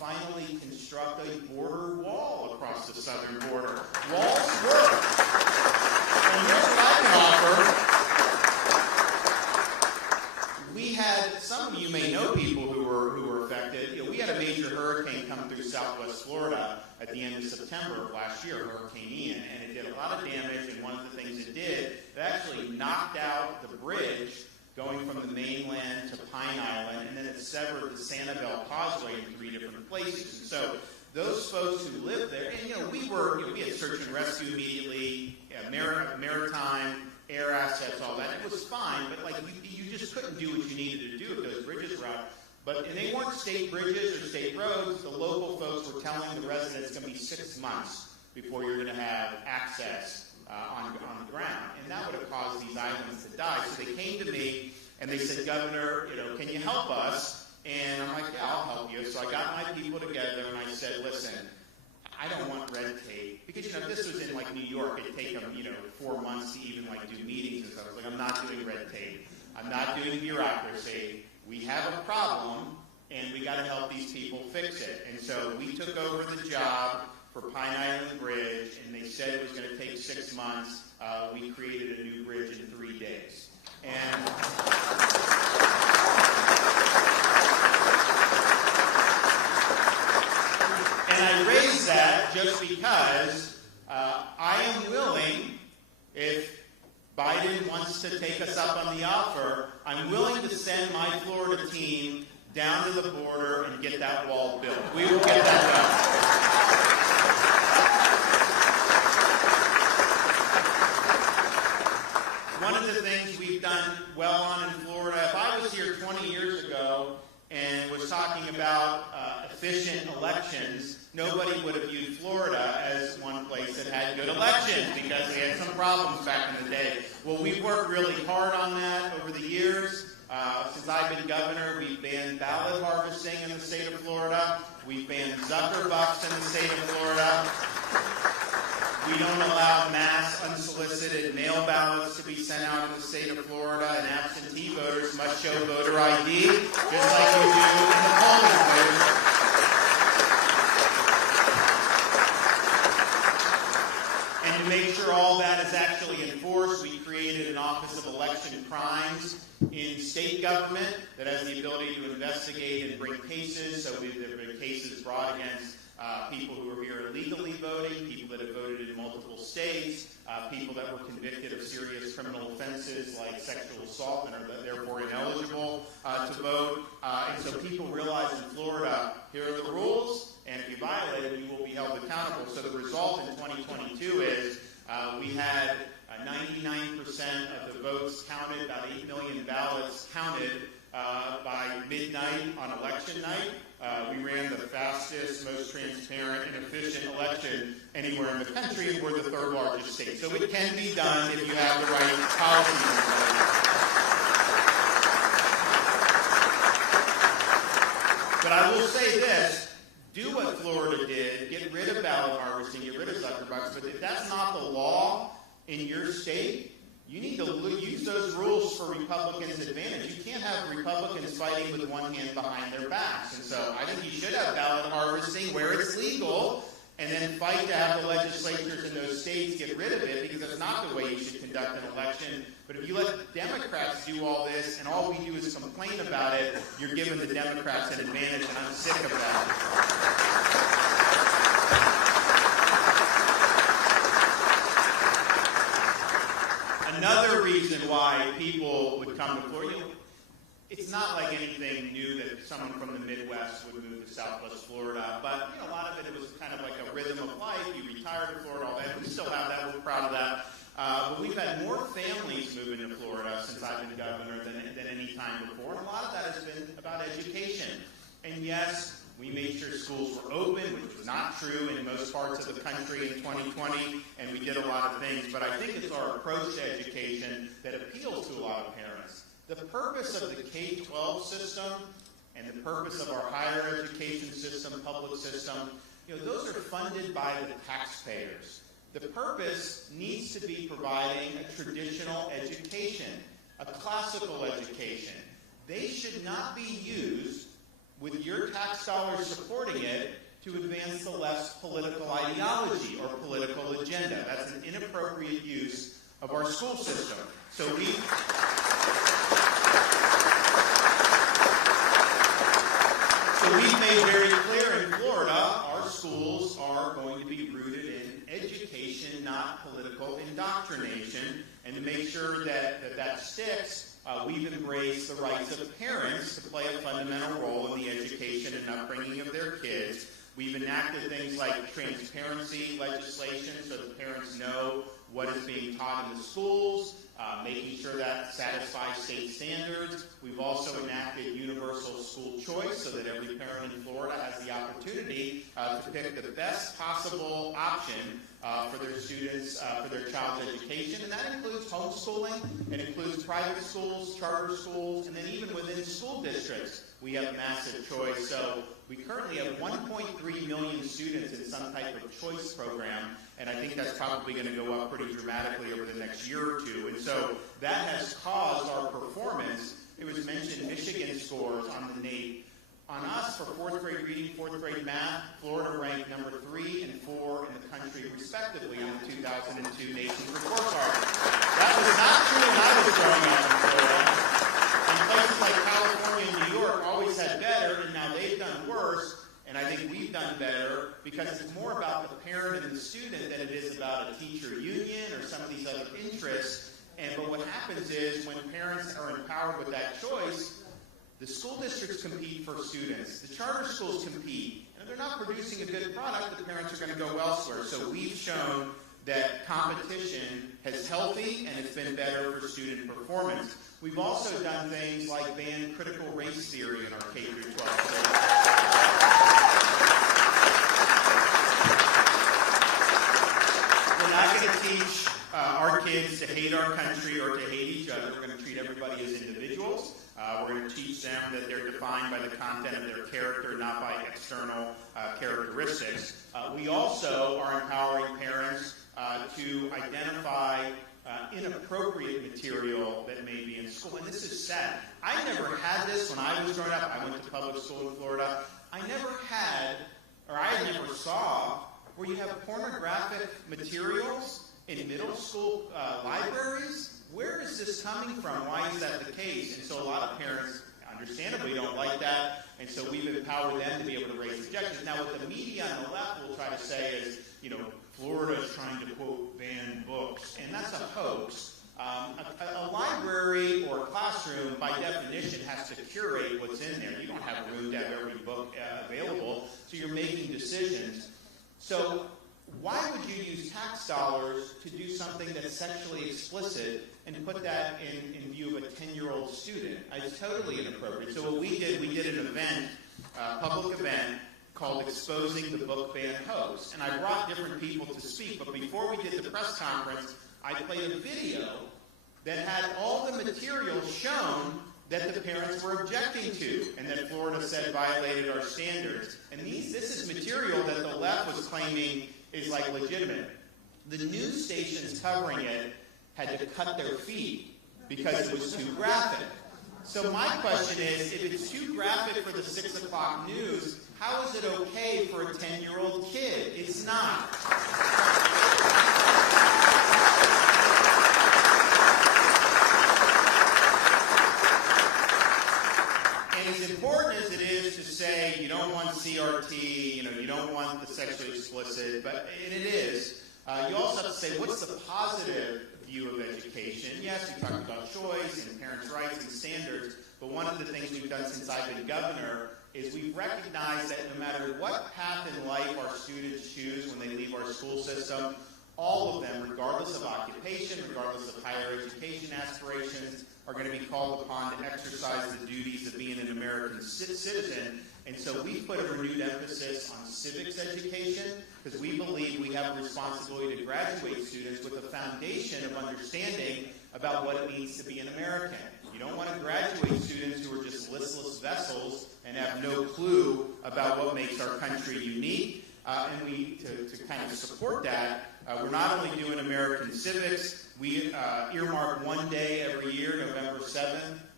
finally construct a border wall across the southern border. Walls work. And here's what I can offer. We had, some of you may know people who were affected. You know, we had a major hurricane come through southwest Florida at the end of September of last year, Hurricane Ian, and it did a lot of damage, and one of the things it did, it actually knocked out the bridge going from the mainland to Pine Island, and then it severed the Sanibel Causeway in 3 different places. And so those folks who lived there, and we had search and rescue immediately, maritime, air assets, all that. It was fine, but like you just couldn't do what you needed to do if those bridges were out. And they weren't state bridges or state roads. The local folks were telling the residents it's going to be 6 months before you're going to have access on the ground, and that would have caused these islands to die. So they came to me and they said, Governor, can you help us? And I'm like, yeah, I'll help you. So I got my people together and I said, listen, I don't want red tape, because if this was in like New York, it'd take them 4 months to even like do meetings and stuff. I was like, I'm not doing red tape. I'm not doing bureaucracy. We have a problem, and we got to help these people fix it. And so we took over the job for Pine Island Bridge, and they said it was going to take 6 months. We created a new bridge in 3 days. And I raise that just because I am willing, if Biden wants to take us up on the offer, I'm willing to send my Florida team down to the border and get that wall built. We will get that done. One of the things we've done well on in Florida, if I was here 20 years ago and was talking about efficient elections, nobody would have viewed Florida as one place that had good elections because they had some problems back in the day. Well, we've worked really hard on that over the years. Since I've been governor, we've banned ballot harvesting in the state of Florida. We've banned Zuckerbucks in the state of Florida. We don't allow mass unsolicited mail ballots to be sent out in the state of Florida, and absentee voters must show voter ID, just like you do in the polling place. And to make sure all that is actually enforced, we created an Office of Election Crimes in state government that has the ability to investigate and bring cases. So there have been cases brought against people who are here illegally voting, people that have voted in multiple states, people that were convicted of serious criminal offenses like sexual assault and are therefore ineligible to vote. And so people realize in Florida, here are the rules, and if you violate it, you will be held accountable. So the result in 2022 is we had 99% of the votes counted, about 8 million ballots counted by midnight on election night. We ran the fastest, most transparent, and efficient election anywhere in the country, and we're the 3rd largest state. So it can be done if you have the right policies in place. But I will say this, do what Florida did, get rid of ballot harvesting, get rid of Zuckerbucks, but if that's not the law in your state, you need to use those rules for Republicans' advantage. You can't have Republicans fighting with one hand behind their backs. And so I think you should have ballot harvesting where it's legal, and then fight to have the legislatures in those states get rid of it, because that's not the way you should conduct an election. But if you let Democrats do all this, and all we do is complain about it, you're giving the Democrats an advantage, and I'm sick of that. Another reason why people would come to Florida, it's not like anything new that someone from the Midwest would move to Southwest Florida, but a lot of it was kind of like a rhythm of life. You retire to Florida, all that. We still have that. We're proud of that. But we've had more families move into Florida since I've been governor than any time before, and a lot of that has been about education. And yes, we made sure schools were open, which was not true in most parts of the country in 2020, and we did a lot of things. But I think it's our approach to education that appeals to a lot of parents. The purpose of the K-12 system and the purpose of our higher education system, public system, those are funded by the taxpayers. The purpose needs to be providing a traditional education, a classical education. They should not be used with your tax dollars supporting it, to advance the left's political ideology or political agenda. That's an inappropriate use of our school system. So we've made very clear in Florida, our schools are going to be rooted in education, not political indoctrination. And to make sure that sticks, we've embraced the rights of parents to play a fundamental role in the education and upbringing of their kids. We've enacted things like transparency legislation so that parents know what is being taught in the schools, making sure that satisfies state standards. We've also enacted universal school choice so that every parent in Florida has the opportunity to pick the best possible option for their students, for their child's education. And that includes homeschooling, it includes private schools, charter schools, and then even within school districts, we have massive choice. So we currently have 1.3 million students in some type of choice program, and I think that's probably going to go up pretty dramatically over the next year or two. And so that has caused our performance. It was mentioned Michigan scores on the NAEP. On us, for fourth grade reading, fourth grade math, Florida ranked number 3 and 4 in the country, respectively, in the 2002 Nation's Report Card. That was not true when I was growing up in Florida. And places like California and New York always had better, and now they've done worse. And I think we've done better because it's more about the parent and the student than it is about a teacher union or some of these other interests. But what happens is when parents are empowered with that choice, the school districts compete for students. The charter schools compete. And if they're not producing a good product, the parents are going to go elsewhere. So we've shown that competition is healthy and it's been better for student performance. We've also done things like ban critical race theory in our K-12. We're not going to teach our kids to hate our country or to hate each other. We're going to treat everybody as individuals. We're going to teach them that they're defined by the content of their character, not by external characteristics. We also are empowering parents to identify inappropriate material that may be in school. And this is sad. I never had this when I was growing up. I went to public school in Florida. I never saw where you have pornographic materials in middle school libraries. Where is this coming from? Why is that the case? And so a lot of parents, understandably, don't like that. And so we've empowered them to be able to raise objections. Now, what the media on the left will try to say is, Florida is trying to, quote, ban books. And that's a hoax. A library or a classroom, by definition, has to curate what's in there. You don't have room to have every book available, so you're making decisions. So why would you use tax dollars to do something that's sexually explicit and put that in view of a 10-year-old student? It's totally inappropriate. So what we did an event, a public event, called Exposing the Book Ban Hoax. And I brought different people to speak, but before we did the press conference, I played a video that had all the material shown that the parents were objecting to and that Florida said violated our standards. And this is material that the left was claiming is like legitimate. The news stations covering it had to cut their feet because it was too graphic. So my question is, if it's too graphic for the 6 o'clock news, how is it okay for a 10-year-old kid? It's not. And as important as it is to say you don't want CRT, you don't want the sexually explicit, and it is, you also have to say, what's the positive view of education? Yes, we talked about choice and parents' rights and standards, but one of the things we've done since I've been governor is we've recognized that no matter what path in life our students choose when they leave our school system, all of them, regardless of occupation, regardless of higher education aspirations, are going to be called upon to exercise the duties of being an American citizen. And so we put a renewed emphasis on civics education because we believe we have a responsibility to graduate students with a foundation of understanding about what it means to be an American. You don't want to graduate students who are just listless vessels and have no clue about what makes our country unique. And we, to kind of support that, we're not only doing American civics, we earmark one day every year, November 7th,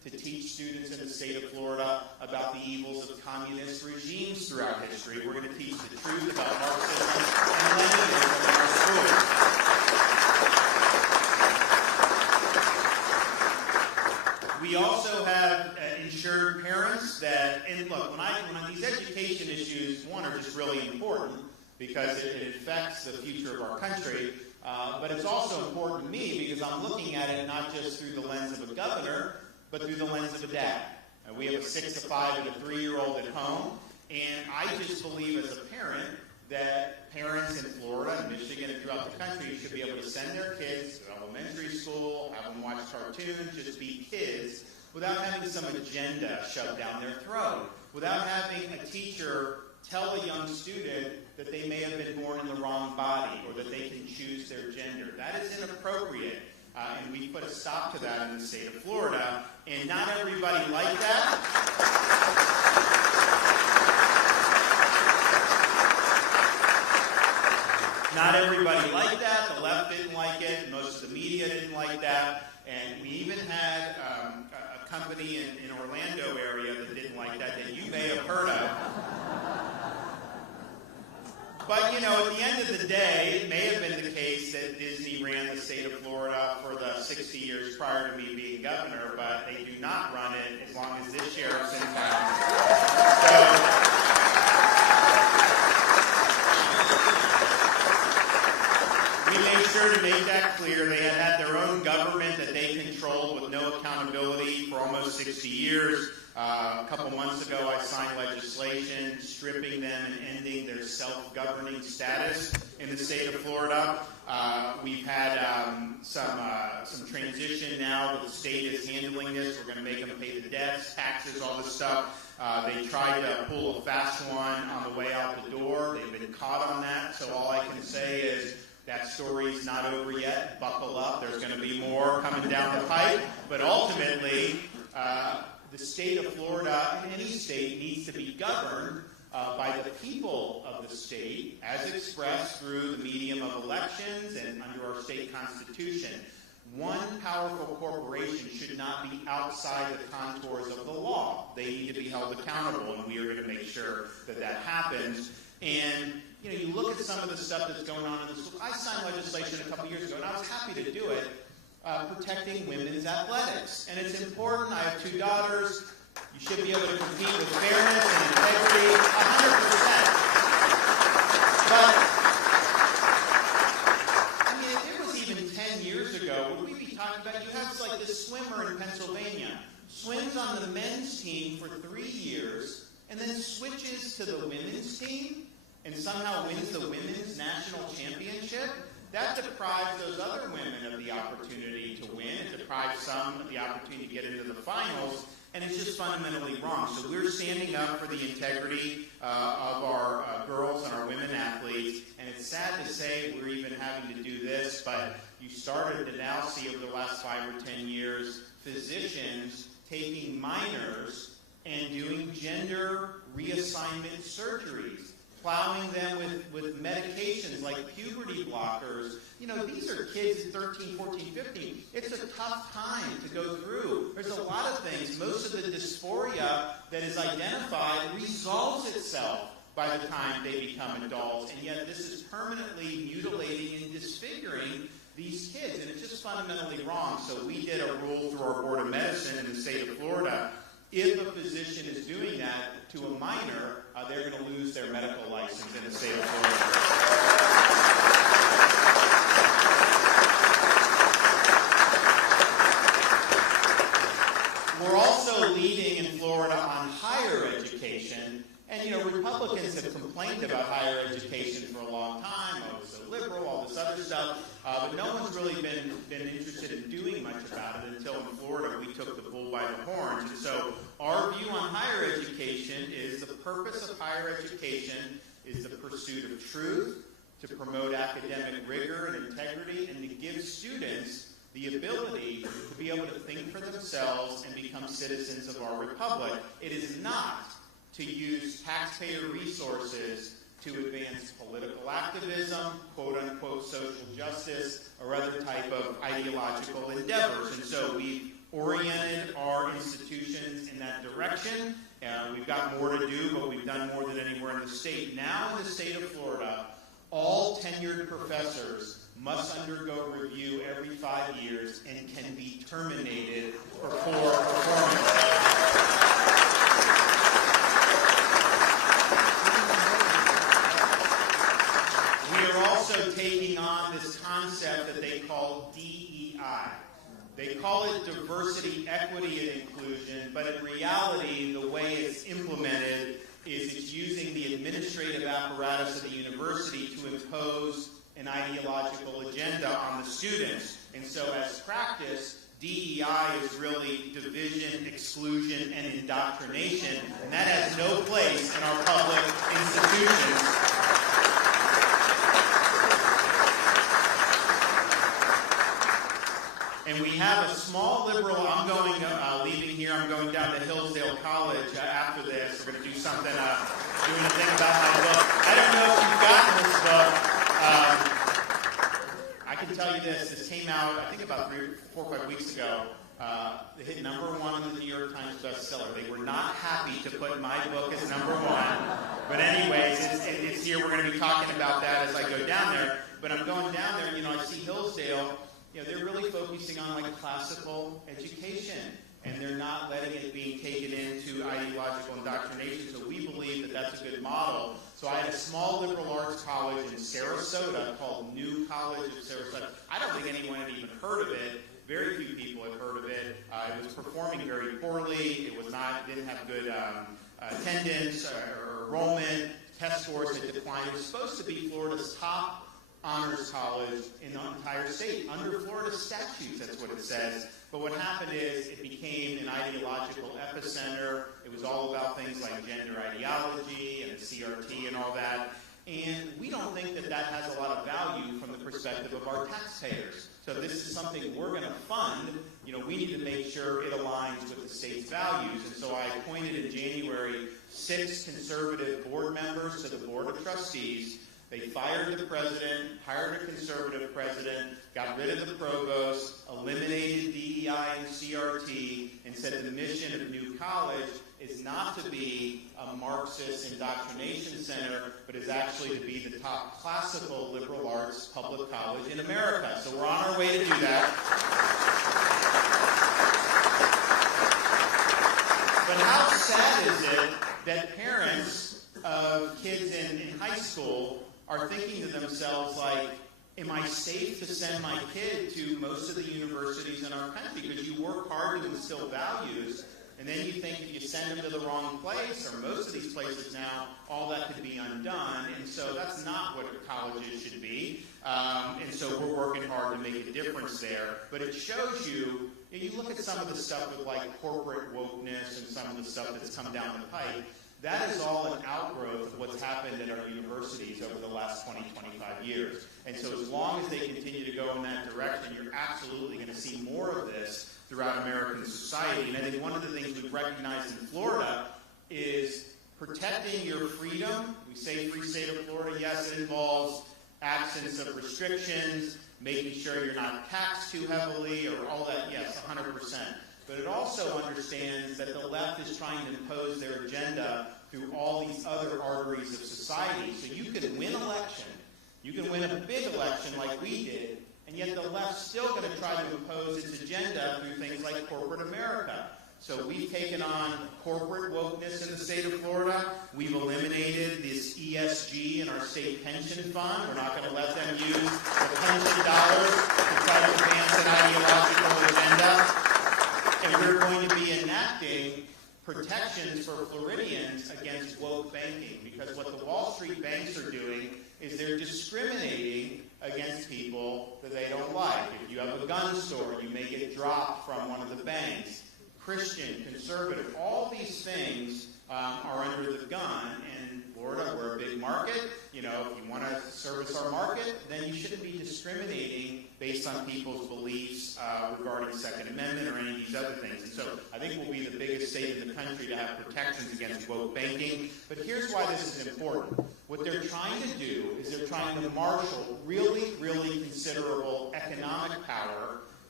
to teach students in the state of Florida about the evils of communist regimes throughout history. We're going to teach the truth about Marxism and Leninism in our schools. We also have insured parents that, and look, when these education issues, one, are just really important because it affects the future of our country, but it's also important to me because I'm looking at it not just through the lens of a governor, but through the lens of a dad. We have a 6, a 5, and a 3-year-old at home, and I just believe as a parent that parents in Florida and Michigan and throughout the country should be able to send their kids to elementary school, have them watch cartoons, just be kids, without having some agenda shoved down their throat, without having a teacher tell a young student that they may have been born in the wrong body or that they can choose their gender. That is inappropriate, and we put a stop to that in the state of Florida, and not everybody liked that. Not everybody liked that. The left didn't like it. Most of the media didn't like that. And we even had a company in Orlando area that didn't like that you may have heard of. But, at the end of the day, it may have been the case that Disney ran the state of Florida for the 60 years prior to me being governor, but they do not run it as long as this sheriff's in town. We made sure to make that clear. They had their own government that they controlled with no accountability for almost 60 years. A couple months ago, I signed legislation stripping them and ending their self-governing status in the state of Florida. We've had some transition now. The state is handling this. We're going to make them pay the debts, taxes, all this stuff. They tried to pull a fast one on the way out the door. They've been caught on that. So all I can say is that story's not over yet. Buckle up. There's going to be more coming down the pipe. But ultimately, the state of Florida, and any state, needs to be governed by the people of the state as expressed through the medium of elections and under our state constitution. One powerful corporation should not be outside the contours of the law. They need to be held accountable, and we are going to make sure that that happens. And you look at some of the stuff that's going on in the school. I signed legislation a couple years ago, and I was happy to do it, protecting women's athletics. And it's important. I have 2 daughters. You should be able to compete with fairness and integrity 100%. But, if it was even 10 years ago, would we be talking about, you have like this swimmer in Pennsylvania, swims on the men's team for 3 years, and then switches to the women's team, and somehow wins the women's national championship. That deprives those other women of the opportunity to win. It deprives some of the opportunity to get into the finals, and it's just fundamentally wrong. So we're standing up for the integrity of our girls and our women athletes, and it's sad to say we're even having to do this, but you started to now see over the last 5 or 10 years physicians taking minors and doing gender reassignment surgeries, plowing them with medications like puberty blockers. These are kids at 13, 14, 15. It's a tough time to go through. There's a lot of things. Most of the dysphoria that is identified resolves itself by the time they become adults, and yet this is permanently mutilating and disfiguring these kids, and it's just fundamentally wrong. So we did a rule through our Board of Medicine in the state of Florida. If a physician is doing that to a minor, they're going to lose their medical license in the state of Florida. We're also leading in Florida on higher education. And, Republicans have complained about higher education for a long time. Oh, it's so liberal, all this other stuff. But no one's really been interested in doing much about it until in Florida we took the bull by the horns. And so our view on higher education is the purpose of higher education is the pursuit of truth, to promote academic rigor and integrity, and to give students the ability to be able to think for themselves and become citizens of our republic. It is not to use taxpayer resources to advance political activism, quote-unquote social justice, or other type of ideological endeavors. And so we've oriented our institutions in that direction. We've got more to do, but we've done more than anywhere in the state. Now in the state of Florida, all tenured professors must undergo review every 5 years and can be terminated for poor performance. We are also taking on this concept that they call DEI. They call it diversity, equity, and inclusion, but in reality, the way it's implemented is it's using the administrative apparatus of the university to impose an ideological agenda on the students. And so as practice, DEI is really division, exclusion, and indoctrination, and that has no place in our public institutions. And we have a small liberal, leaving here, I'm going down to Hillsdale College after this. We're going to do something, doing a thing about my book. I don't know if you've gotten this book. I can tell you this came out, I think about 4 or 5 weeks ago. They hit #1 on the New York Times bestseller. They were not happy to put my book as #1. But anyways, it's here. We're going to be talking about that as I go down there. But I'm going down there, I see Hillsdale. They're really focusing on classical education, and they're not letting it be taken into ideological indoctrination. So we believe that that's a good model. So I had a small liberal arts college in Sarasota called New College of Sarasota. I don't think anyone had even heard of it. Very few people had heard of it. It was performing very poorly. It didn't have good attendance or enrollment. Test scores had declined. It was supposed to be Florida's top honors college in the entire state. Under Florida statutes, that's what it says. But what happened is it became an ideological epicenter. It was all about things like gender ideology and the CRT and all that. And we don't think that that has a lot of value from the perspective of our taxpayers. So this is something we're going to fund. We need to make sure it aligns with the state's values. And so I appointed in January 6 conservative board members to the Board of Trustees. They fired the president, hired a conservative president, got rid of the provost, eliminated DEI and CRT, and said the mission of New College is not to be a Marxist indoctrination center, but is actually to be the top classical liberal arts public college in America. So we're on our way to do that. But how sad is it that parents of kids in high school are thinking to themselves, am I safe to send my kid to most of the universities in our country? Because you work hard to instill values, and then you think if you send them to the wrong place, or most of these places now, all that could be undone. And so that's not what colleges should be. And so we're working hard to make a difference there. But it shows you look at some of the stuff with corporate wokeness and some of the stuff that's come down the pipe. That is all an outgrowth of what's happened at our universities over the last 20, 25 years. And so as long as they continue to go in that direction, you're absolutely going to see more of this throughout American society. And I think one of the things we've recognized in Florida is protecting your freedom. We say free state of Florida. Yes, it involves absence of restrictions, making sure you're not taxed too heavily, or all that. Yes, 100%. But it also understands that the left is trying to impose their agenda through all these other arteries of society. So you can win election, you can win a big election like we did, and yet the left's still going to try to impose its agenda through things like corporate America. So we've taken on corporate wokeness in the state of Florida. We've eliminated this ESG in our state pension fund. We're not going to let them use the pension dollars to try to advance an ideological agenda. And we're going to be enacting protections for Floridians against woke banking, because what the Wall Street banks are doing is they're discriminating against people that they don't like. If you have a gun store, you may get dropped from one of the banks. Christian, conservative, all these things are under the gun. And Florida, we're a big market. If you want to service our market, then you shouldn't be discriminating based on people's beliefs regarding Second Amendment or any of these other things. And so I think we'll be the biggest state in the country to have protections against woke banking. But here's why this is important. What they're trying to do is they're trying to marshal really, really considerable economic power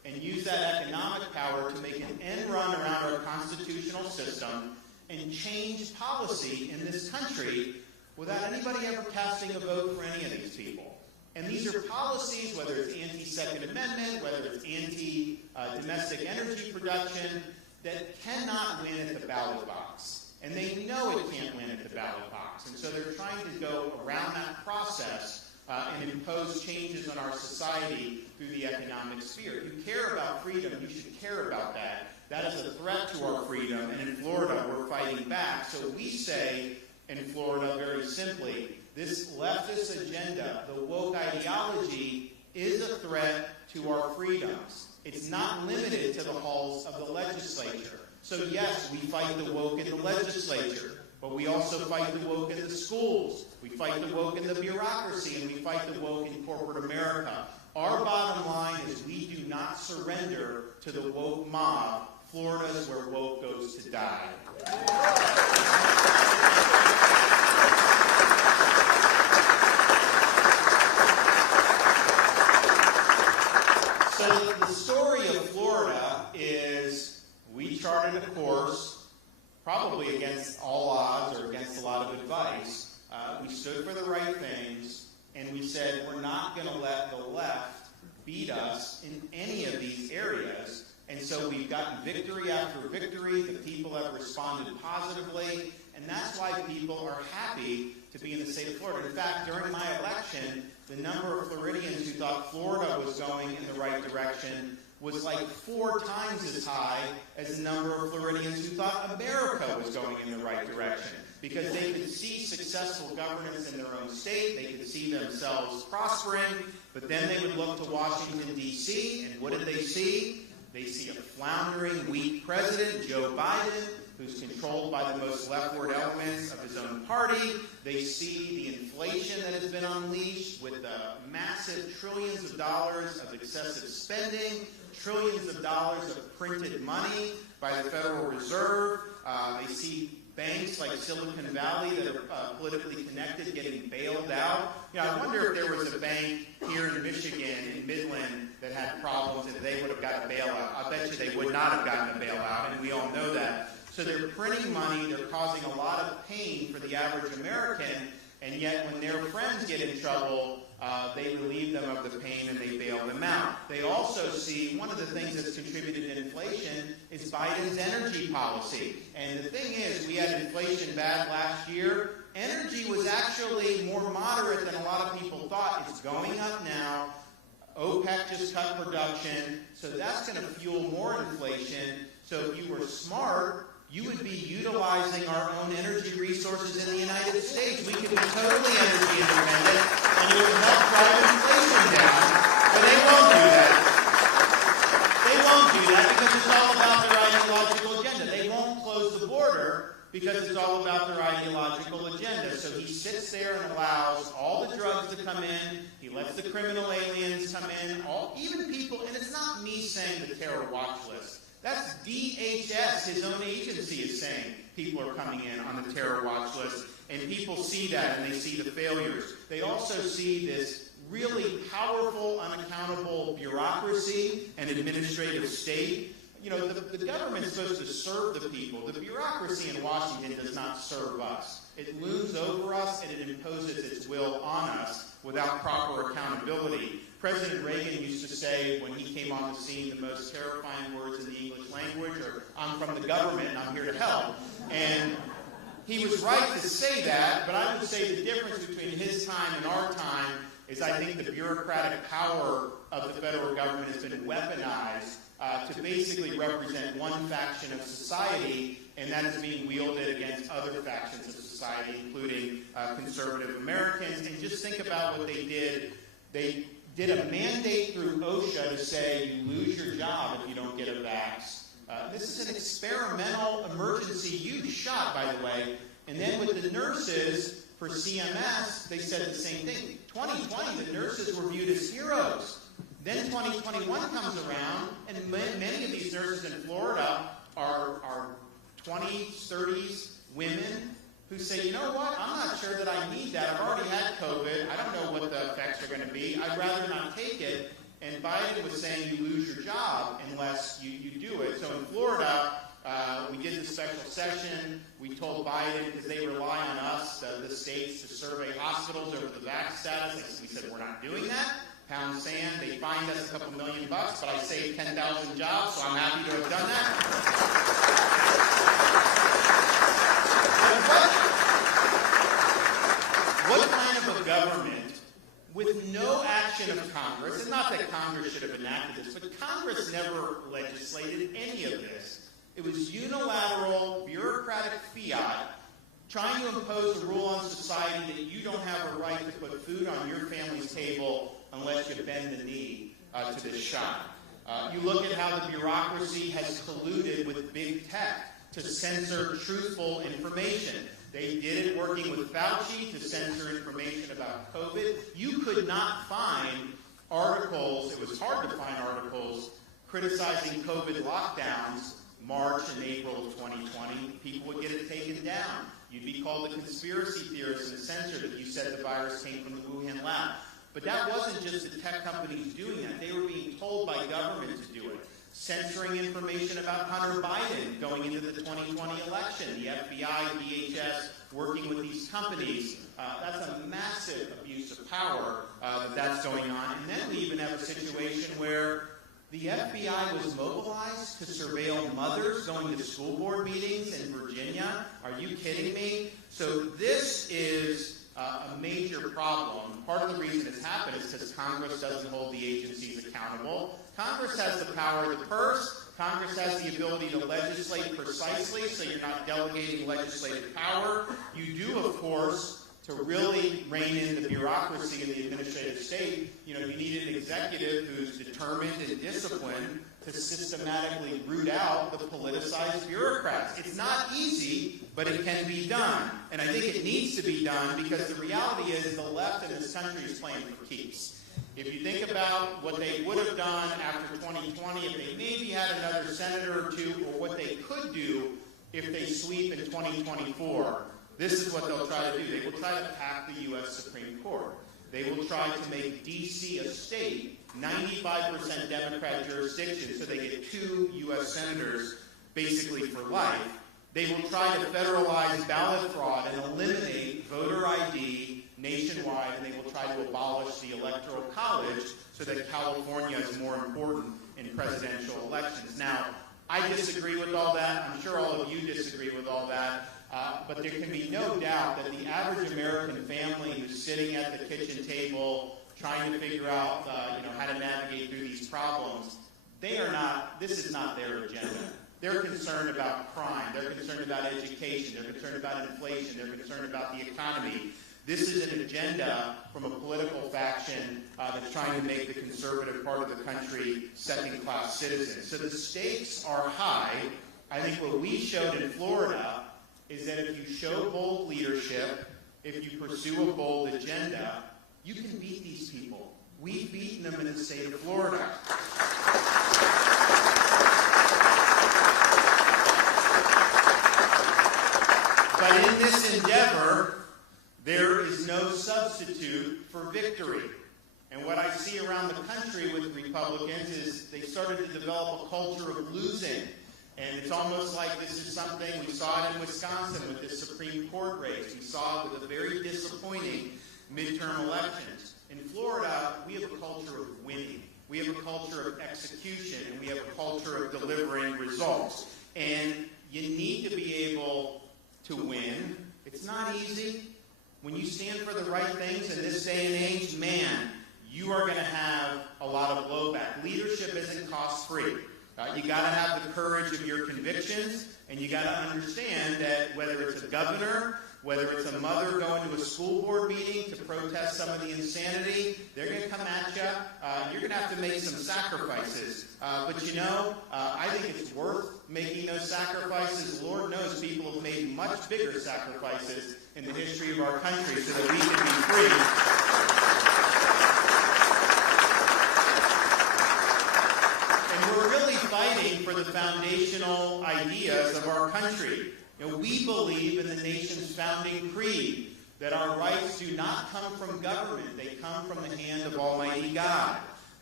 and use that economic power to make an end run around our constitutional system and change policy in this country without anybody ever casting a vote for any of these people. And these are policies, whether it's anti-Second Amendment, whether it's anti-domestic energy production, that cannot win at the ballot box. And they know it can't win at the ballot box. And so they're trying to go around that process and impose changes on our society through the economic sphere. You care about freedom, you should care about that. That is a threat to our freedom, and in Florida, we're fighting back. So we say in Florida, very simply, this leftist agenda, the woke ideology, is a threat to our freedoms. It's not limited to the halls of the legislature. So yes, we fight the woke in the legislature, but we also fight the woke in the schools. We fight the woke in the bureaucracy, and we fight the woke in corporate America. Our bottom line is we do not surrender to the woke mob. Florida is where woke goes to die. So the story of Florida is we charted a course, probably against all odds or against a lot of advice. We stood for the right things, and we said we're not going to let the left beat us in any of these areas. And so we've gotten victory after victory. The people have responded positively, and that's why people are happy to be in the state of Florida. In fact, during my election, the number of Floridians who thought Florida was going in the right direction was like 4 times as high as the number of Floridians who thought America was going in the right direction, because they could see successful governance in their own state, they could see themselves prospering, but then they would look to Washington, D.C., and what did they see? They see a floundering, weak president, Joe Biden, who's controlled by the most leftward elements of his own party. They see the inflation that has been unleashed with the massive trillions of dollars of excessive spending, trillions of dollars of printed money by the Federal Reserve. They see banks like Silicon Valley that are politically connected getting bailed out. I wonder if there was a bank here in Michigan, in Midland, that had problems, if they would have gotten a bailout. I bet you they would not have gotten a bailout, and we all know that. So they're printing money, they're causing a lot of pain for the average American, and yet when their friends get in trouble, they relieve them of the pain and they bail them out. They also see one of the things that's contributed to inflation is Biden's energy policy. And the thing is, we had inflation bad last year. Energy was actually more moderate than a lot of people thought. It's going up now. OPEC just cut production, so that's going to fuel more inflation. So if you were smart, you would be utilizing our own energy resources in the United States. We could be totally energy independent, and it would help drive inflation down. But they won't do that. They won't do that because it's all about their ideological agenda. They won't close the border because it's all about their ideological agenda. So he sits there and allows all the drugs to come in. He lets the criminal aliens come in. Even people, and it's not me saying the terror watch list. That's DHS, his own agency, is saying people are coming in on the terror watch list. And people see that, and they see the failures. They also see this really powerful, unaccountable bureaucracy and administrative state. The government is supposed to serve the people. The bureaucracy in Washington does not serve us. It looms over us, and it imposes its will on us without proper accountability. President Reagan used to say, when he came on the scene, the most terrifying words in the English language are, "I'm from the government and I'm here to help." And he was right to say that, but I would say the difference between his time and our time is I think the bureaucratic power of the federal government has been weaponized to basically represent one faction of society, and that is being wielded against other factions of society, including conservative Americans. And just think about what they did. They did a mandate through OSHA to say you lose your job if you don't get a vax. This is an experimental emergency use shot, by the way. And then with the nurses for CMS, they said the same thing. 2020, the nurses were viewed as heroes. Then 2021 comes around, and many of these nurses in Florida are 20s, 30s women who say, you know what, I'm not sure that I need that. I've already had COVID. I don't know what the effects are going to be. I'd rather not take it. And Biden was saying you lose your job unless you do it. So in Florida, we did the special session. We told Biden, because they rely on us, the states, to survey hospitals over the vax status. We said, we're not doing that. Pound sand. They fined us a couple $1 million, but I saved 10,000 jobs, so I'm happy to have done that. What kind of a government with no action of Congress, and not that Congress should have enacted this, but Congress never legislated any of this. It was unilateral, bureaucratic fiat trying to impose a rule on society that you don't have a right to put food on your family's table unless you bend the knee to this shot. You look at how the bureaucracy has colluded with big tech to censor truthful information. They did it working with Fauci to censor information about COVID. You could not find articles, it was hard to find articles, criticizing COVID lockdowns March and April of 2020. People would get it taken down. You'd be called a conspiracy theorist and censored if you said the virus came from the Wuhan lab. But that wasn't just the tech companies doing that. They were being told by government to do it. Censoring information about Hunter Biden going into the 2020 election. The FBI, DHS, working with these companies. That's a massive abuse of power that's going on. And then we even have a situation where the FBI was mobilized to surveil mothers going to school board meetings in Virginia. Are you kidding me? So this is a major problem. Part of the reason it's happened is because Congress doesn't hold the agencies accountable. Congress has the power of the purse. Congress has the ability to legislate precisely, so you're not delegating legislative power. You do, of course, to really rein in the bureaucracy in the administrative state, you need an executive who's determined and disciplined to systematically root out the politicized bureaucrats. It's not easy, but it can be done. And I think it needs to be done because the reality is the left in this country is playing for keeps. If you think about what they would have done after 2020, if they maybe had another senator or two, or what they could do if they sweep in 2024, this is what they'll try to do. They will try to pack the U.S. Supreme Court. They will try to make D.C. a state, 95% Democrat jurisdiction, so they get 2 U.S. senators basically for life. They will try to federalize ballot fraud and eliminate voter ID nationwide, and they will try to abolish the Electoral College so that California is more important in presidential elections. Now, I disagree with all that. I'm sure all of you disagree with all that. But there can be no doubt that the average American family who's sitting at the kitchen table trying to figure out how to navigate through these problems, this is not their agenda. They're concerned about crime. They're concerned about education. They're concerned about inflation. They're concerned about the economy. This is an agenda from a political faction that's trying to make the conservative part of the country second-class citizens. So the stakes are high. I think what we showed in Florida is that if you show bold leadership, if you pursue a bold agenda, you can beat these people. We've beaten them in the state of Florida. But in this endeavor, there is no substitute for victory. And what I see around the country with Republicans is they started to develop a culture of losing. And it's almost like this is something, we saw it in Wisconsin with the Supreme Court race. We saw it with the very disappointing midterm elections. In Florida, we have a culture of winning. We have a culture of execution, and we have a culture of delivering results. And you need to be able to win. It's not easy. When you stand for the right things in this day and age, man, you are going to have a lot of blowback. Leadership isn't cost-free. You got to have the courage of your convictions, and you got to understand that whether it's a governor, whether it's a mother going to a school board meeting to protest some of the insanity, they're going to come at you. You're going to have to make some sacrifices. But I think it's worth making those sacrifices. Lord knows people have made much bigger sacrifices in the history of our country so that we can be free. Fighting for the foundational ideas of our country. We believe in the nation's founding creed that our rights do not come from government, they come from the hand of Almighty God.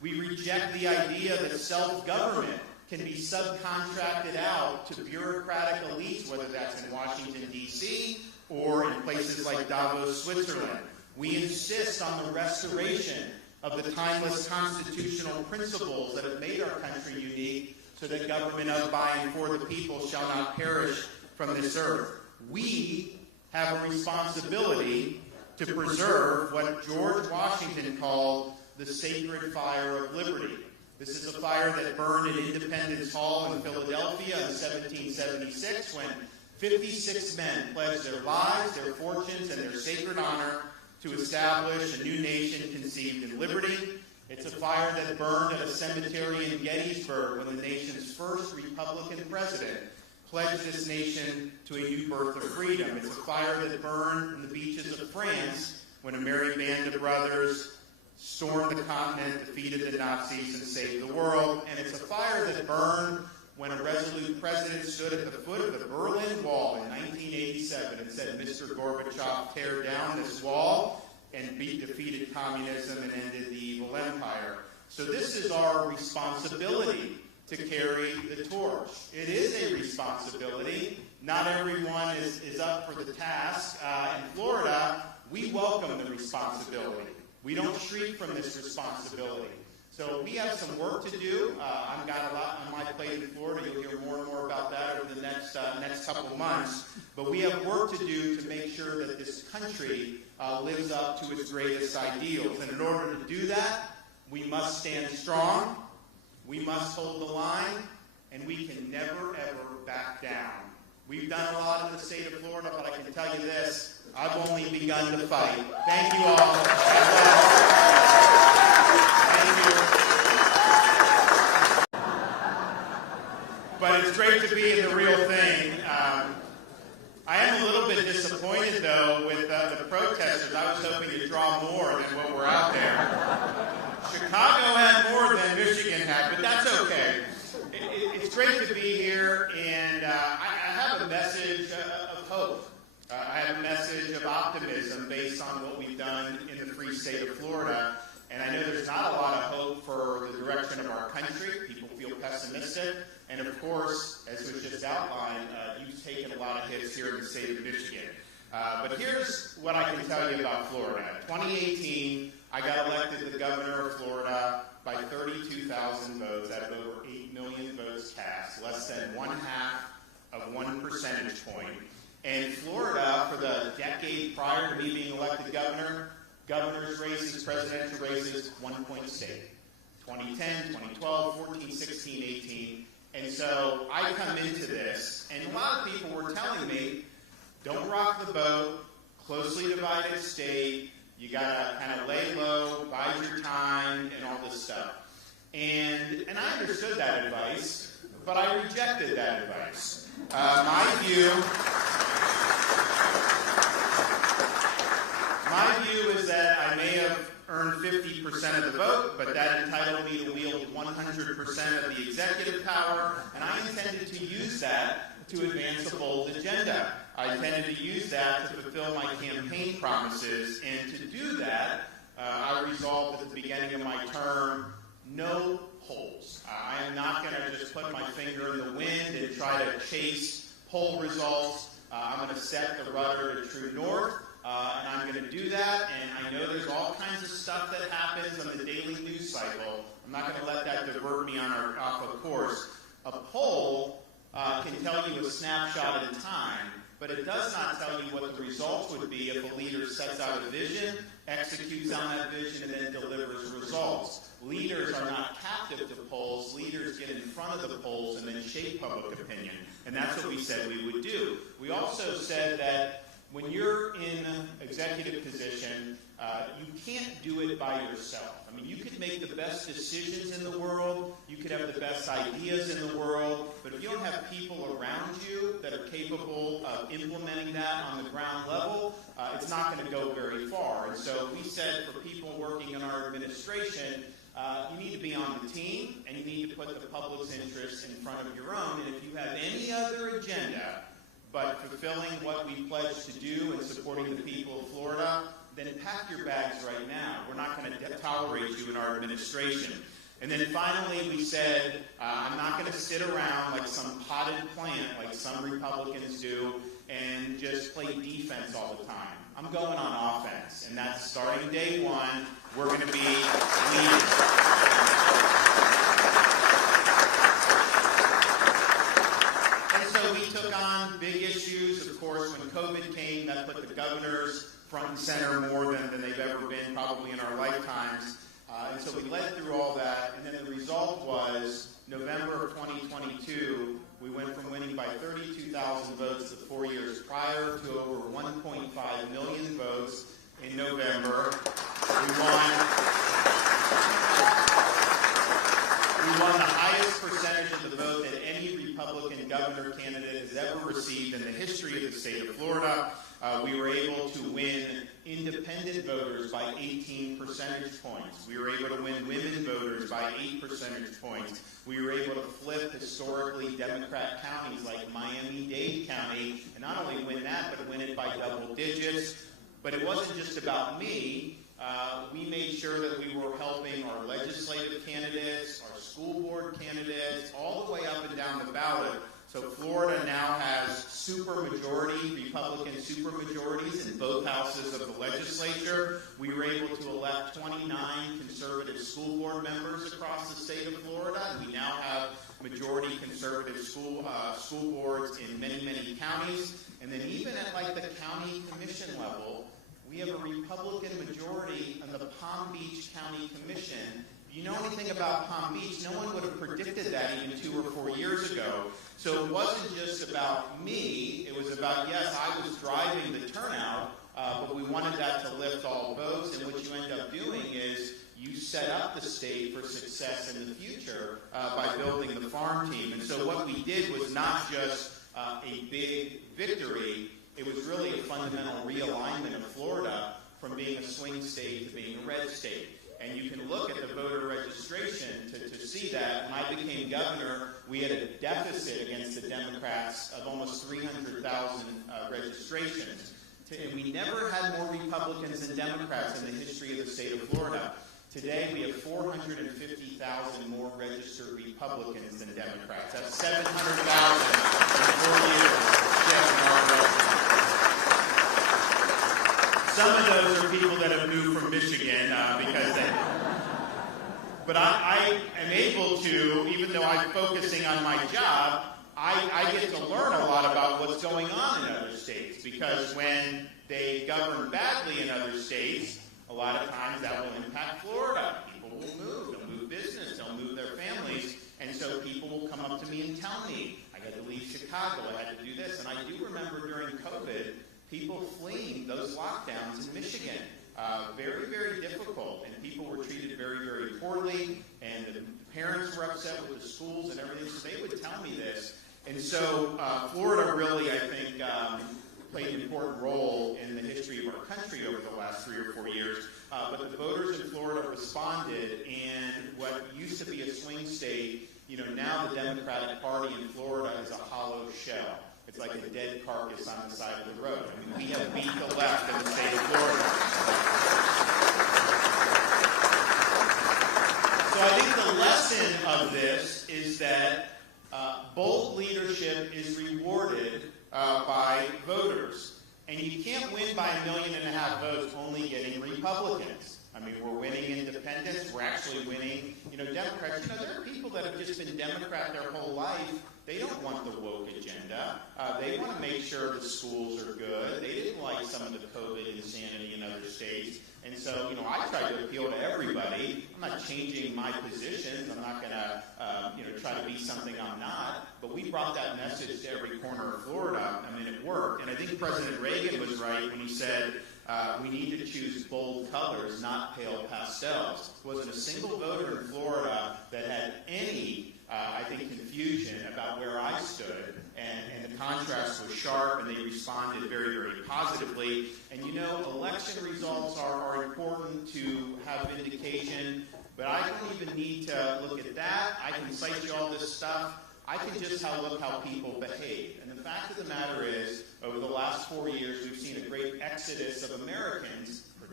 We reject the idea that self-government can be subcontracted out to bureaucratic elites, whether that's in Washington, D.C., or in places like Davos, Switzerland. We insist on the restoration of the timeless constitutional principles that have made our country unique, so that government of, by, and for the people shall not perish from this earth. We have a responsibility to preserve what George Washington called the sacred fire of liberty. This is a fire that burned at Independence Hall in Philadelphia in 1776 when 56 men pledged their lives, their fortunes, and their sacred honor to establish a new nation conceived in liberty. It's a fire that burned at a cemetery in Gettysburg when the nation's first Republican president pledged this nation to a new birth of freedom. It's a fire that burned on the beaches of France when a merry band of brothers stormed the continent, defeated the Nazis, and saved the world. And it's a fire that burned when a resolute president stood at the foot of the Berlin Wall in 1987 and said, "Mr. Gorbachev, tear down this wall," and defeated communism and ended the evil empire. So this is our responsibility to carry the torch. It is a responsibility. Not everyone is up for the task. In Florida, we welcome the responsibility. We don't shriek from this responsibility. So we have some work to do. I've got a lot on my plate in Florida. You'll hear more and more about that over the next couple months. But we have work to do to make sure that this country lives up to its greatest ideals. And in order to do that, we must stand strong. We must hold the line. And we can never, ever back down. We've done a lot in the state of Florida, but I can tell you this. I've only begun to fight. Thank you all. Thank you. But it's great to be in the real thing. I am a little bit disappointed, though, with the protesters. I was hoping to draw more than what were out there. Chicago had more than Michigan had, but that's okay. It's great to be here, and I have a message of hope. I have a message of optimism based on what we've done in the free state of Florida. And I know there's not a lot of hope for the direction of our country. People feel pessimistic. And of course, as was just outlined, you've taken a lot of hits here in the state of Michigan. But here's what I can tell you about Florida. In 2018, I got elected the governor of Florida by 32,000 votes out of over 8 million votes cast, less than 1/2 of 1 percentage point. And Florida, for the decade prior to me being elected governor, governor's races, presidential races, 1 point state. 2010, 2012, 14, 16, 18. And so I come into this, and a lot of people were telling me, don't rock the boat, closely divided state, you gotta kind of lay low, bide your time, and all this stuff. And I understood that advice, but I rejected that advice. My view is that I may have earned 50% of the vote, but that entitled me to wield 100% of the executive power, and I intended to use that to advance a bold agenda. I intended to use that to fulfill my campaign promises, and to do that, I resolved at the beginning of my term, no polls. I am not going to just put my finger in the wind and try to chase poll results. I'm going to set the rudder to true north, and I'm going to do that. And I know there's all kinds of stuff that happens on the daily news cycle. I'm not going to let that divert me off of course. A poll can tell you a snapshot in time, but it does not tell you what the results would be if a leader sets out a vision, executes on that vision, and then delivers results. Leaders are not captive to polls. Leaders get in front of the polls and then shape public opinion. And that's what we said we would do. We also said that when you're in executive position, you can't do it by yourself. I mean, you could make the best decisions in the world, you could have the best ideas in the world, but if you don't have people around you that are capable of implementing that on the ground level, it's not going to go very far. And so we said for people working in our administration, you need to be on the team, and you need to put the public's interest in front of your own. And if you have any other agenda but fulfilling what we pledged to do and supporting the people of Florida, then pack your bags right now. We're not going to tolerate you in our administration. And then finally we said, I'm not going to sit around like some potted plant like some Republicans do and just play defense all the time. I'm going on offense, and that's starting day one. We're going to be leading. And so we took on big issues. Of course, when COVID came, that put the governors front and center more than they've ever been probably in our lifetimes. And so we led through all that, and then the result was November of 2022, we went from winning by 32,000 votes the 4 years prior to over 1.5 million votes in November. We won the highest percentage of the vote that any Republican governor candidate has ever received in the history of the state of Florida. We were able to win independent voters by 18 percentage points. We were able to win women voters by 8 percentage points. We were able to flip historically Democrat counties like Miami-Dade County, and not only win that, but win it by double digits. But it wasn't just about me. We made sure that we were helping our legislative candidates, our school board candidates, all the way up and down the ballot. So Florida now has supermajority, Republican supermajorities in both houses of the legislature. We were able to elect 29 conservative school board members across the state of Florida, and we now have majority conservative school boards in many, many counties. And then even at like the county commission level, we have a Republican majority on the Palm Beach County Commission. If you know anything about Palm Beach, no one would have predicted that even 2 or 4 years ago. So it wasn't just about me. It was about, yes, I was driving the turnout, but we wanted that to lift all boats. And what you end up doing is you set up the state for success in the future by building the farm team. And so what we did was not just a big victory. It was really a fundamental realignment of Florida from being a swing state to being a red state. And you can look at the voter registration to see that. When I became governor, we had a deficit against the Democrats of almost 300,000 registrations. And we never had more Republicans than Democrats in the history of the state of Florida. Today, we have 450,000 more registered Republicans than Democrats. That's 700,000 in 4 years. Some of those are people that have moved from Michigan because they... But I am able to, even though I'm focusing on my job, I get to learn a lot about what's going on in other states, because when they govern badly in other states, a lot of times that will impact Florida. People will move. They'll move business. They'll move their families. And so people will come up to me and tell me, I had to leave Chicago. I had to do this. And I do remember during COVID, people fleeing those lockdowns in Michigan. Very, very difficult. And people were treated very, very poorly. And the parents were upset with the schools and everything. So they would tell me this. And so Florida really, I think, played an important role in the history of our country over the last 3 or 4 years. But the voters in Florida responded, and what used to be a swing state, now the Democratic Party in Florida is a hollow shell. It's like a dead carcass on the side of the road. I mean, we have beat the left in the state of Florida. So I think the lesson of this is that bold leadership is rewarded by voters. And you can't win by 1.5 million votes only getting Republicans. I mean, we're winning independents. We're actually winning, Democrats. There are people that have just been Democrat their whole life. They don't want the woke agenda. They want to make sure the schools are good. They didn't like some of the COVID insanity in other states. And so, I try to appeal to everybody. I'm not changing my positions. I'm not going to, try to be something I'm not. But we brought that message to every corner of Florida. I mean, it worked. And I think President Reagan was right when he said, we need to choose bold colors, not pale pastels. There wasn't a single voter in Florida that had any, confusion about where I stood. And the contrast was sharp, and they responded very, very positively. And election results are important to have vindication, but I don't even need to look at that. I can cite you all this stuff. I can just look how people behave. And the fact of the matter is, over the last 4 years, we've seen a great exodus of Americans,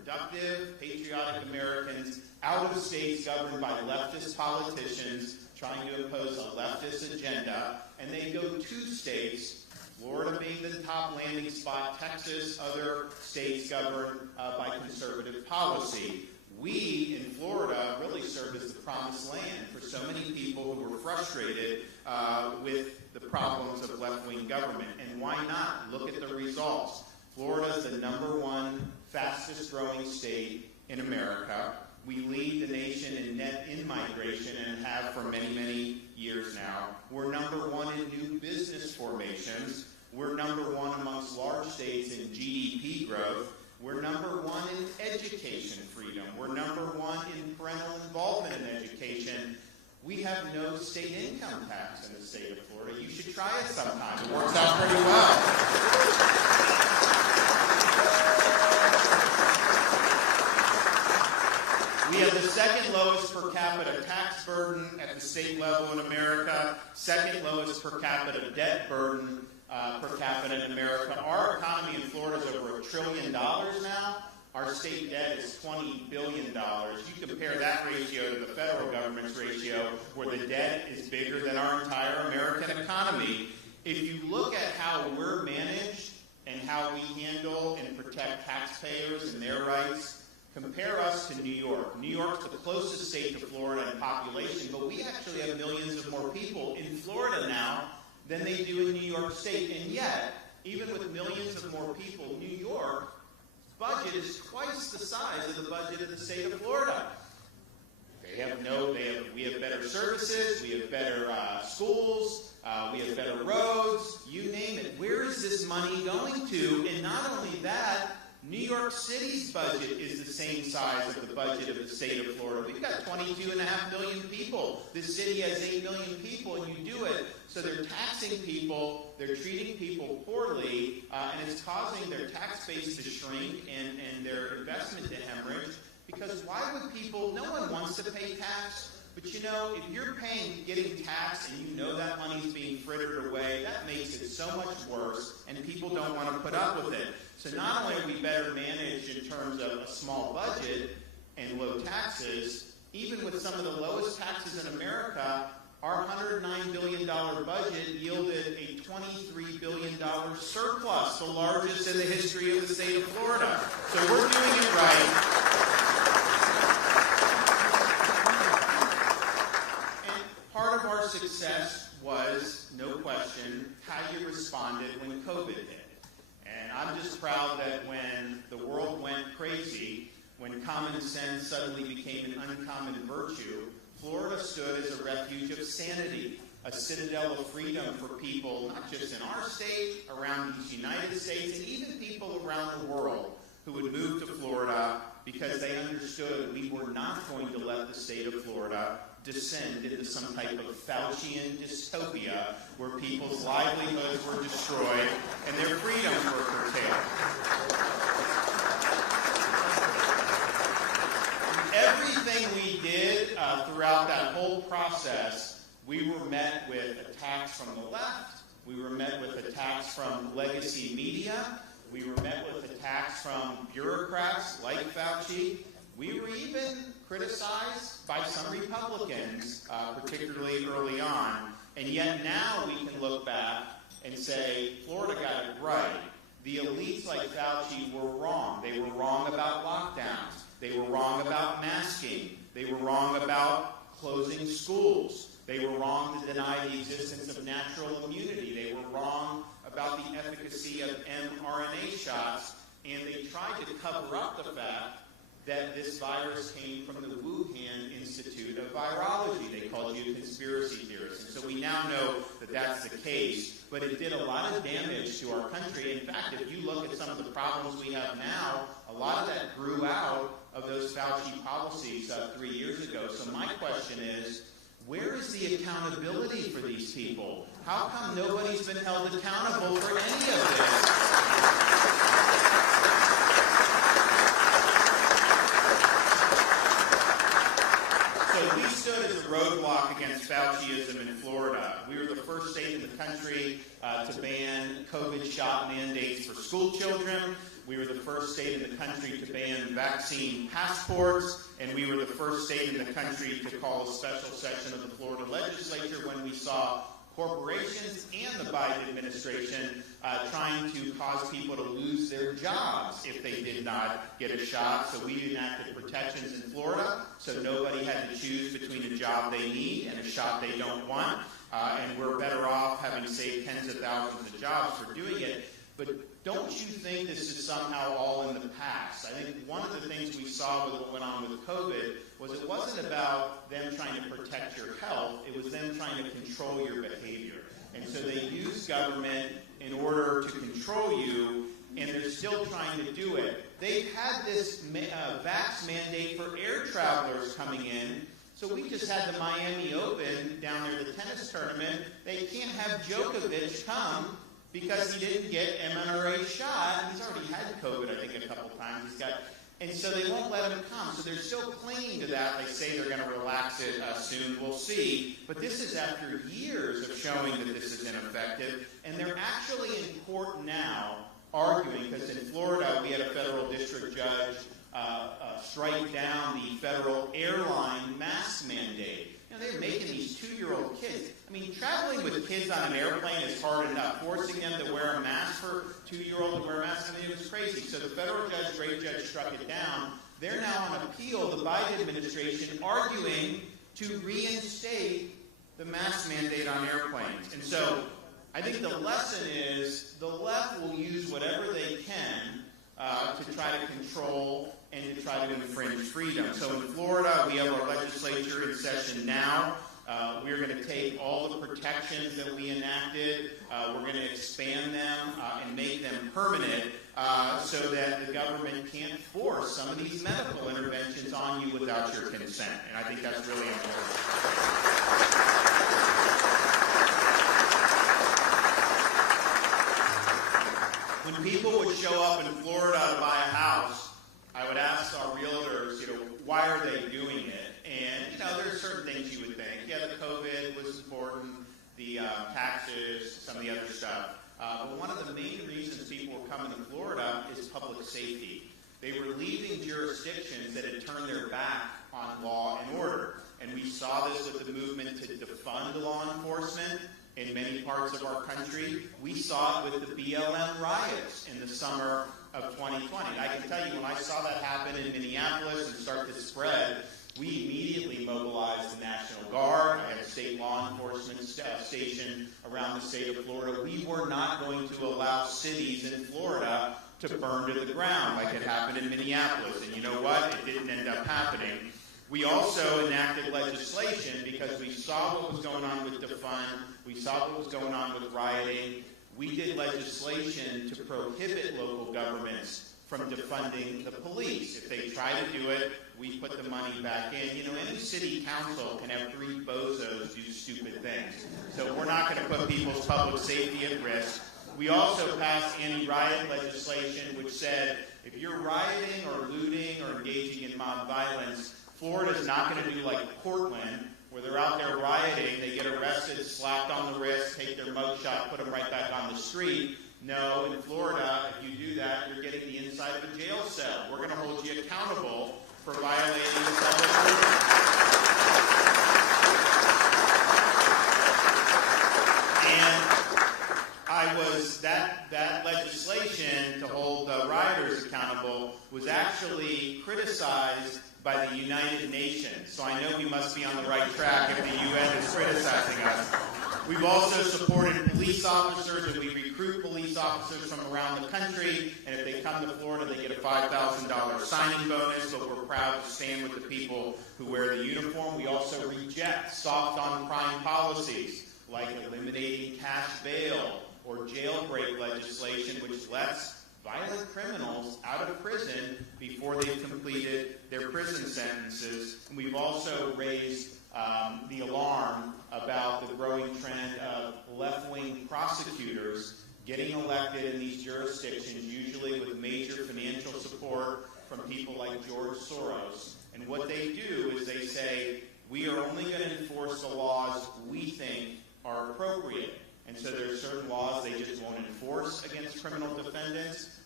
productive, patriotic Americans out of states governed by leftist politicians trying to impose a leftist agenda, and they go to states, Florida being the top landing spot, Texas, other states governed by conservative policy. We, in Florida, really serve as the promised land for so many people who were frustrated with the problems of left-wing government. And why not? Look at the results. Florida is the #1 fastest-growing state in America. We lead the nation in net in-migration and have for many, many years now. We're #1 in new business formations. We're #1 amongst large states in GDP growth. We're #1 in education freedom. We're #1 in parental involvement in education. We have no state income tax in the state of Florida. You should try it sometime. It works out pretty well. We have the second lowest per capita tax burden at the state level in America, second lowest per capita debt burden per capita in America. Our economy in Florida is over $1 trillion now. Our state debt is $20 billion. You compare that ratio to the federal government's ratio, where the debt is bigger than our entire American economy. If you look at how we're managed and how we handle and protect taxpayers and their rights, compare us to New York. New York's the closest state to Florida in population, but we actually have millions of more people in Florida now than they do in New York State. And yet, even with millions of more people, New York's budget is twice the size of the budget of the state of Florida. We have better services, we have better schools, we have better roads, you name it. Where is this money going to? And not only that, New York City's budget is the same size of the budget of the state of Florida. We've got 22.5 million people. This city has 8 million people, and you do it. So they're taxing people, they're treating people poorly, and it's causing their tax base to shrink and their investment to hemorrhage. Because why would people, no one wants to pay tax, but you know, if you're getting taxed and you know that money's being frittered away, that makes it so much worse, and people don't want to put up with it. So not only are we better managed in terms of a small budget and low taxes, even with some of the lowest taxes in America, our $109 billion budget yielded a $23 billion surplus, the largest in the history of the state of Florida. So we're doing it right. Part of our success was, no question, how you responded when COVID hit. And I'm just proud that when the world went crazy, when common sense suddenly became an uncommon virtue, Florida stood as a refuge of sanity, a citadel of freedom for people, not just in our state, around these United States, and even people around the world who would move to Florida because they understood we were not going to let the state of Florida descend into some type of Faucian dystopia where people's livelihoods were destroyed and their freedoms were curtailed. Everything we did throughout that whole process, we were met with attacks from the left, we were met with attacks from legacy media, we were met with attacks from bureaucrats like Fauci. We were even criticized by some Republicans, particularly early on. And yet now we can look back and say, Florida got it right. The elites like Fauci were wrong. They were wrong about lockdowns. They were wrong about masking. They were wrong about closing schools. They were wrong to deny the existence of natural immunity. They were wrong about the efficacy of mRNA shots. And they tried to cover up the fact that this virus came from the Wuhan Institute of Virology. They called you conspiracy theorists. And so we now know that that's the case. But it did a lot of damage to our country. In fact, if you look at some of the problems we have now, a lot of that grew out of those Fauci policies 3 years ago. So my question is, where is the accountability for these people? How come nobody's been held accountable for any of this? So we stood as a roadblock against Fauciism in Florida. We were the first state in the country to ban COVID shot mandates for school children. We were the first state in the country to ban vaccine passports, and we were the first state in the country to call a special session of the Florida legislature when we saw corporations and the Biden administration trying to cause people to lose their jobs if they did not get a shot. So we enacted protections in Florida so nobody had to choose between a job they need and a shot they don't want. And we're better off having saved tens of thousands of jobs for doing it. But don't you think this is somehow all in the past? I think one of the things we saw with what went on with COVID was it wasn't about them trying to protect your health, it was them trying to control your behavior. And so they used government in order to control you, and they're still trying to do it. They've had this vax mandate for air travelers coming in. So we just had the Miami Open down there, the tennis tournament. They can't have Djokovic come because he didn't get mRNA shot. He's already had COVID, I think, a couple times. And so they won't let him come. So they're still clinging to that. They say they're going to relax it soon. We'll see. But this is after years of showing that this is ineffective. And they're actually in court now arguing, because in Florida we had a federal district judge strike down the federal airline mask mandate. They're making these 2-year-old kids. I mean, traveling with kids on an airplane is hard enough. Forcing them to wear a mask for 2-year-old to wear a mask, I mean, it was crazy. So the federal judge, great judge, struck it down. They're now on appeal, the Biden administration, arguing to reinstate the mask mandate on airplanes. And so I think the lesson is the left will use whatever they can to try to control and to try to infringe freedom. So in Florida, we have our legislature in session now. We're going to take all the protections that we enacted. We're going to expand them and make them permanent so that the government can't force some of these medical interventions on you without your consent. And I think that's really important. When people would show up in Florida to buy a house, I would ask our realtors, why are they doing it? And, there are certain things you would think. Yeah, the COVID was important, the taxes, some of the other stuff. But one of the main reasons people were coming to Florida is public safety. They were leaving jurisdictions that had turned their back on law and order. And we saw this with the movement to defund law enforcement in many parts of our country. We saw it with the BLM riots in the summer of 2020. I can tell you, when I saw that happen in Minneapolis and start to spread, we immediately mobilized the National Guard. I had a state law enforcement station around the state of Florida. We were not going to allow cities in Florida to burn to the ground like it happened in Minneapolis. And you know what? It didn't end up happening. We also enacted legislation because we saw what was going on with defund. We saw what was going on with rioting. We did legislation to prohibit local governments from defunding the police. If they try to do it, we put the money back in. Any city council can have 3 bozos do stupid things. So we're not going to put people's public safety at risk. We also passed anti-riot legislation which said if you're rioting or looting or engaging in mob violence, Florida's not going to do like Portland, where they're out there rioting, they get arrested, slapped on the wrist, take their mugshot, put them right back on the street. No, in Florida, if you do that, you're getting the inside of a jail cell. We're going to hold you accountable for violating the public order. And that legislation to hold rioters accountable was actually criticized by the United Nations. So I know we must be on the right track if the UN is criticizing us. We've also supported police officers, and we recruit police officers from around the country. And if they come to Florida, they get a $5,000 signing bonus. But we're proud to stand with the people who wear the uniform. We also reject soft on crime policies like eliminating cash bail or jailbreak legislation, which lets violent criminals out of prison before they've completed their prison sentences. And we've also raised the alarm about the growing trend of left-wing prosecutors getting elected in these jurisdictions, usually with major financial support from people like George Soros. And what they do is they say, we are only going to enforce the laws we think are appropriate. And so there are certain laws they just won't enforce against criminal defendants.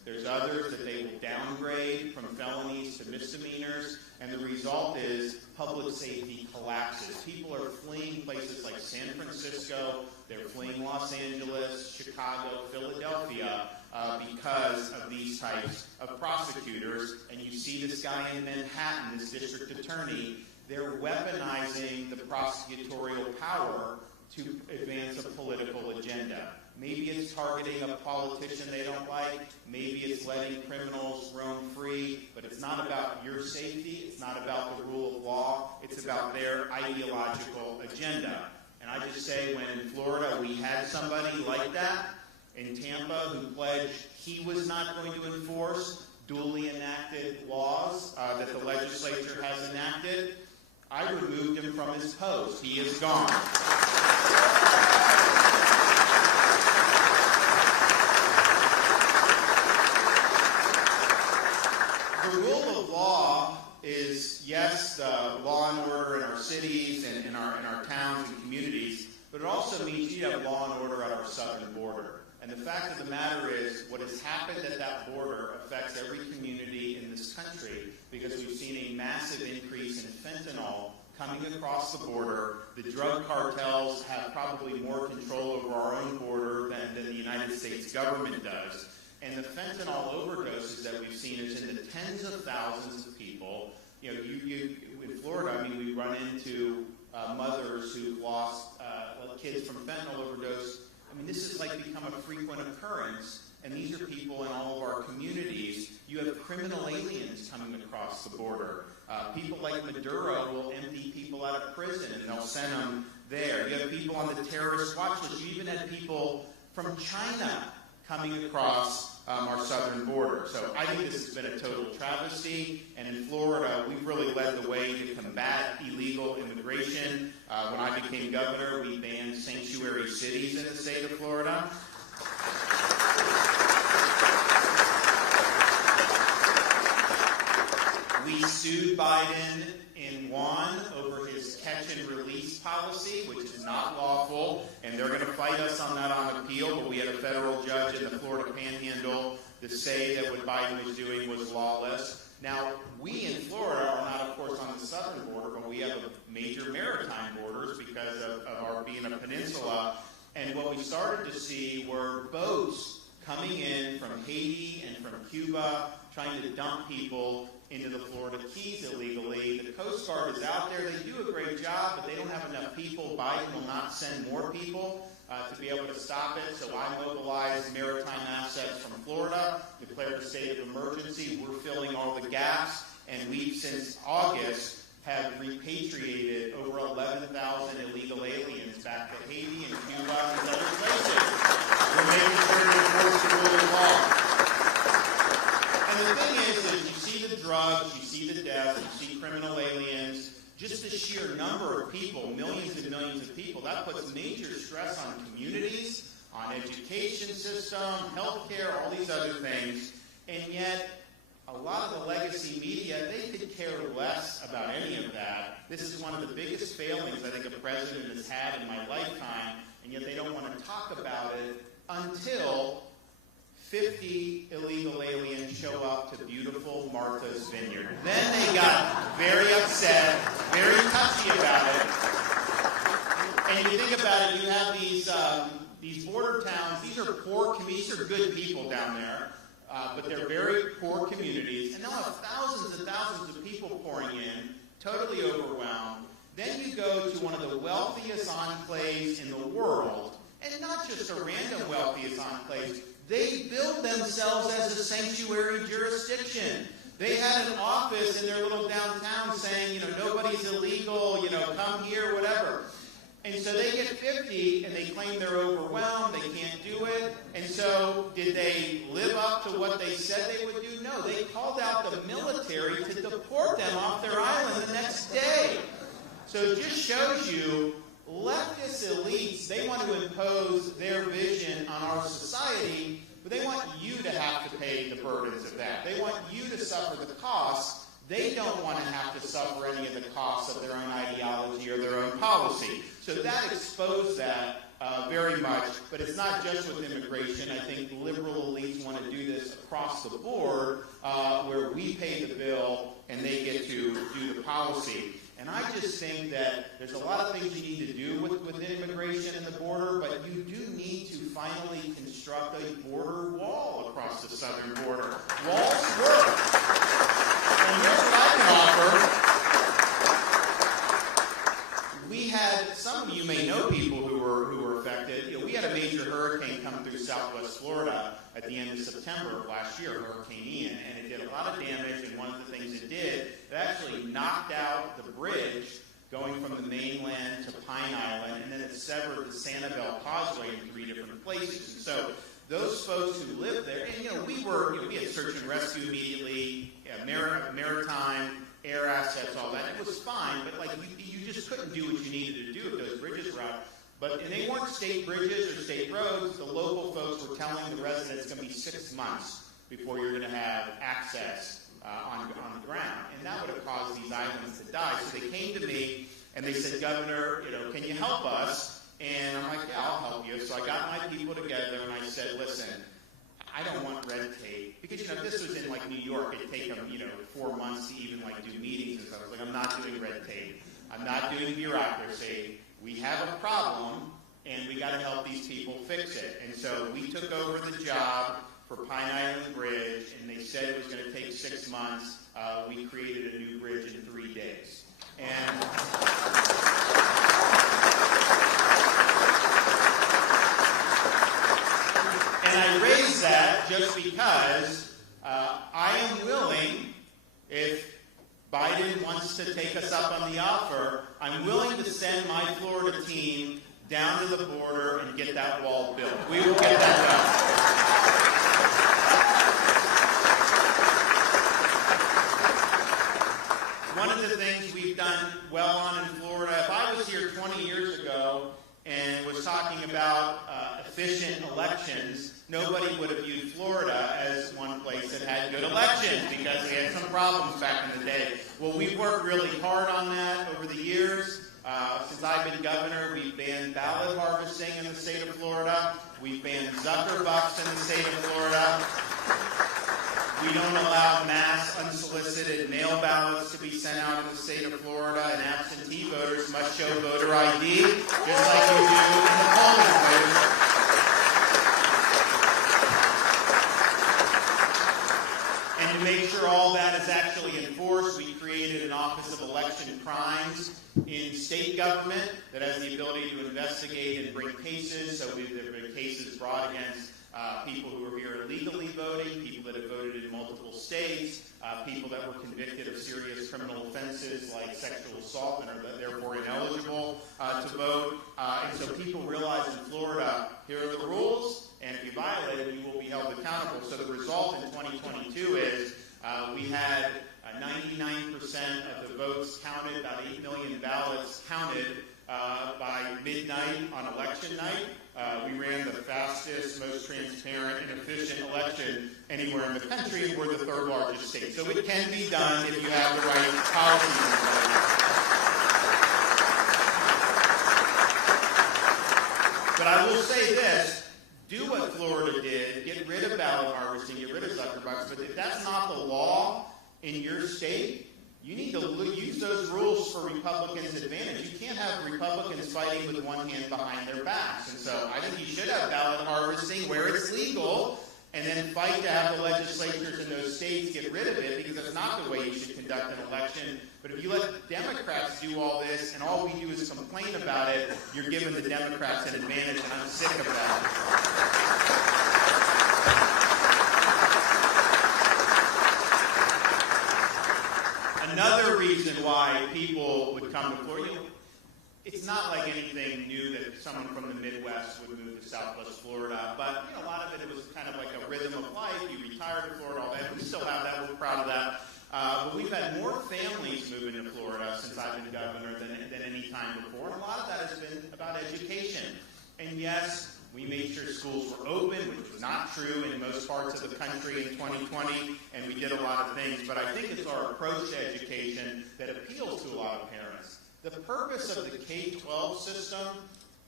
There's others that they will downgrade from felonies to misdemeanors, and the result is public safety collapses. People are fleeing places like San Francisco, they're fleeing Los Angeles, Chicago, Philadelphia, because of these types of prosecutors. And you see this guy in Manhattan, this district attorney, they're weaponizing the prosecutorial power to advance a political agenda. Maybe it's targeting a politician they don't like. Maybe it's letting criminals roam free. But it's not about your safety. It's not about the rule of law. It's about their ideological agenda. And I just say, when in Florida we had somebody like that in Tampa who pledged he was not going to enforce duly enacted laws that the legislature has enacted, I removed him from his post. He is gone. The rule of law is, yes, the law and order in our cities and in our towns and communities, but it also means you have law and order at our southern border. And the fact of the matter is, what has happened at that border affects every community in this country, because we've seen a massive increase in fentanyl coming across the border. The drug cartels have probably more control over our own border than the United States government does. And the fentanyl overdoses that we've seen is in the tens of thousands of people. You know, in Florida, I mean, we run into mothers who've lost kids from fentanyl overdose. I mean, this has become a frequent occurrence, and these are people in all of our communities. You have criminal aliens coming across the border. People like Maduro will empty people out of prison, and they'll send them there. You have people on the terrorist watch list. You even had people from China coming across our southern border. So I think this has been a total travesty. And in Florida, we've really led the way to combat illegal immigration. When I became governor, we banned sanctuary cities in the state of Florida. We sued Biden and won over his catch and release policy, which is not lawful, and they're going to fight us on that on appeal, but we had a federal judge in the Florida Panhandle to say that what Biden was doing was lawless. Now, we in Florida are not, of course, on the southern border, but we have major maritime borders because of our being a peninsula, and what we started to see were boats coming in from Haiti and from Cuba, trying to dump people into the Florida Keys illegally. The Coast Guard is out there. They do a great job, but they don't have enough people. Biden will not send more people to be able to stop it. So I mobilized maritime assets from Florida, declared a state of emergency. We're filling all the gaps, and we've, since August, have repatriated over 11,000 illegal aliens back to Haiti and Cuba and other places. We're making sure to enforce the rule of law. And the thing is you see the drugs, you see the death, you see criminal aliens, just the sheer number of people, millions and millions of people, that puts major stress on communities, on education system, healthcare, all these other things. And yet, a lot of the legacy media, they could care less about any of that. This is one of the biggest failings I think a president has had in my lifetime, and yet they don't want to talk about it until 50 illegal aliens show up to beautiful Martha's Vineyard. Then they got very upset, very touchy about it. And you think about it, you have these border towns. These are poor communities. These are good people down there, but they're very poor communities. And they'll have thousands and thousands of people pouring in, totally overwhelmed. Then you go to one of the wealthiest enclaves in the world, and not just a random wealthiest enclave. They build themselves as a sanctuary jurisdiction. They had an office in their little downtown saying, nobody's illegal, come here, whatever. And so they get 50, and they claim they're overwhelmed, they can't do it. And so did they live up to what they said they would do? No, they called out the military to deport them off their island the next day. So it just shows you leftist elites, they want to impose their vision on our society, but they want you to have to pay the burdens of that. They want you to suffer the costs. They don't want to have to suffer any of the costs of their own ideology or their own policy. So that exposed that very much, but it's not just with immigration. I think liberal elites want to do this across the board, where we pay the bill and they get to do the policy. And I just think that there's a lot of things you need to do with immigration and the border, but you do need to finally construct a border wall across the southern border. Walls work. And here's what I can offer. We had, some of you may know people who were affected. We had a major hurricane come through southwest Florida at the end of September of last year, Hurricane Ian, and it did a lot of damage, and one of the things it did, it actually knocked out the bridge going from the mainland to Pine Island, and then it severed the Sanibel Causeway in 3 different places. And so those folks who lived there, and we had search and rescue immediately, maritime, air assets, all that. It was fine, but you just couldn't do what you needed to do if those bridges were out. And they weren't state bridges or state roads. The local folks were telling the residents it's going to be 6 months before you're going to have access on the ground. And that would have caused these islands to die. So they came to me and they said, Governor, can you help us? And I'm like, yeah, I'll help you. So I got my people together and I said, listen, I don't want red tape. Because, if this was in New York, it'd take them, 4 months to even do meetings and stuff. I was like, I'm not doing red tape. I'm not doing bureaucracy. We have a problem, and we got to help these people fix it. And so we took over the job for Pine Island Bridge, and they said it was going to take 6 months. We created a new bridge in 3 days. And I raise that just because I am willing, if Biden wants to take us up on the offer, I'm willing to send my Florida team down to the border and get that wall built. We will get that done. One of the things we've done well on in Florida, if I was here 20 years ago and was talking about efficient elections, nobody would have viewed Florida as one place that had good elections because we had some problems back in the day. Well, we've worked really hard on that over the years. Since I've been governor, we've banned ballot harvesting in the state of Florida. We've banned Zuckerbucks in the state of Florida. We don't allow mass unsolicited mail ballots to be sent out in the state of Florida, and absentee voters must show voter ID, just like you do in the polling place. And to make sure all that is actually enforced, we created an Office of Election Crimes in state government that has the ability to investigate and bring cases. So there have been cases brought against people who are here illegally voting, people that have voted in multiple states, people that were convicted of serious criminal offenses like sexual assault and are therefore ineligible to vote. And so people realize in Florida, here are the rules, and if you violate it, you will be held accountable. So the result in 2022 is we had 99% of the votes counted, about 8 million ballots counted by midnight on election night. We ran the fastest, most transparent, and efficient election anywhere in the country, and we're the 3rd largest state. So it can be done if you have the right policies in place. But I will say this, do what Florida did, get rid of ballot harvesting, get rid of Zuckerbucks, but if that's not the law in your state, you need to use those rules for Republicans' advantage. You can't have Republicans fighting with one hand behind their backs. And so I think you should have ballot harvesting where it's legal, and then fight to have the legislatures in those states get rid of it, because that's not the way you should conduct an election. But if you let Democrats do all this, and all we do is complain about it, you're giving the Democrats an advantage, and I'm sick of that. Another reason why people would come to Florida, it's not like anything new that someone from the Midwest would move to Southwest Florida, but a lot of it was kind of like a rhythm of life. You retired to Florida, all that. We still have that. We're proud of that. But we've had more families move into Florida since I've been governor than any time before. And a lot of that has been about education. And yes, we made sure schools were open, which was not true in most parts of the country in 2020, and we did a lot of things. But I think it's our approach to education that appeals to a lot of parents. The purpose of the K-12 system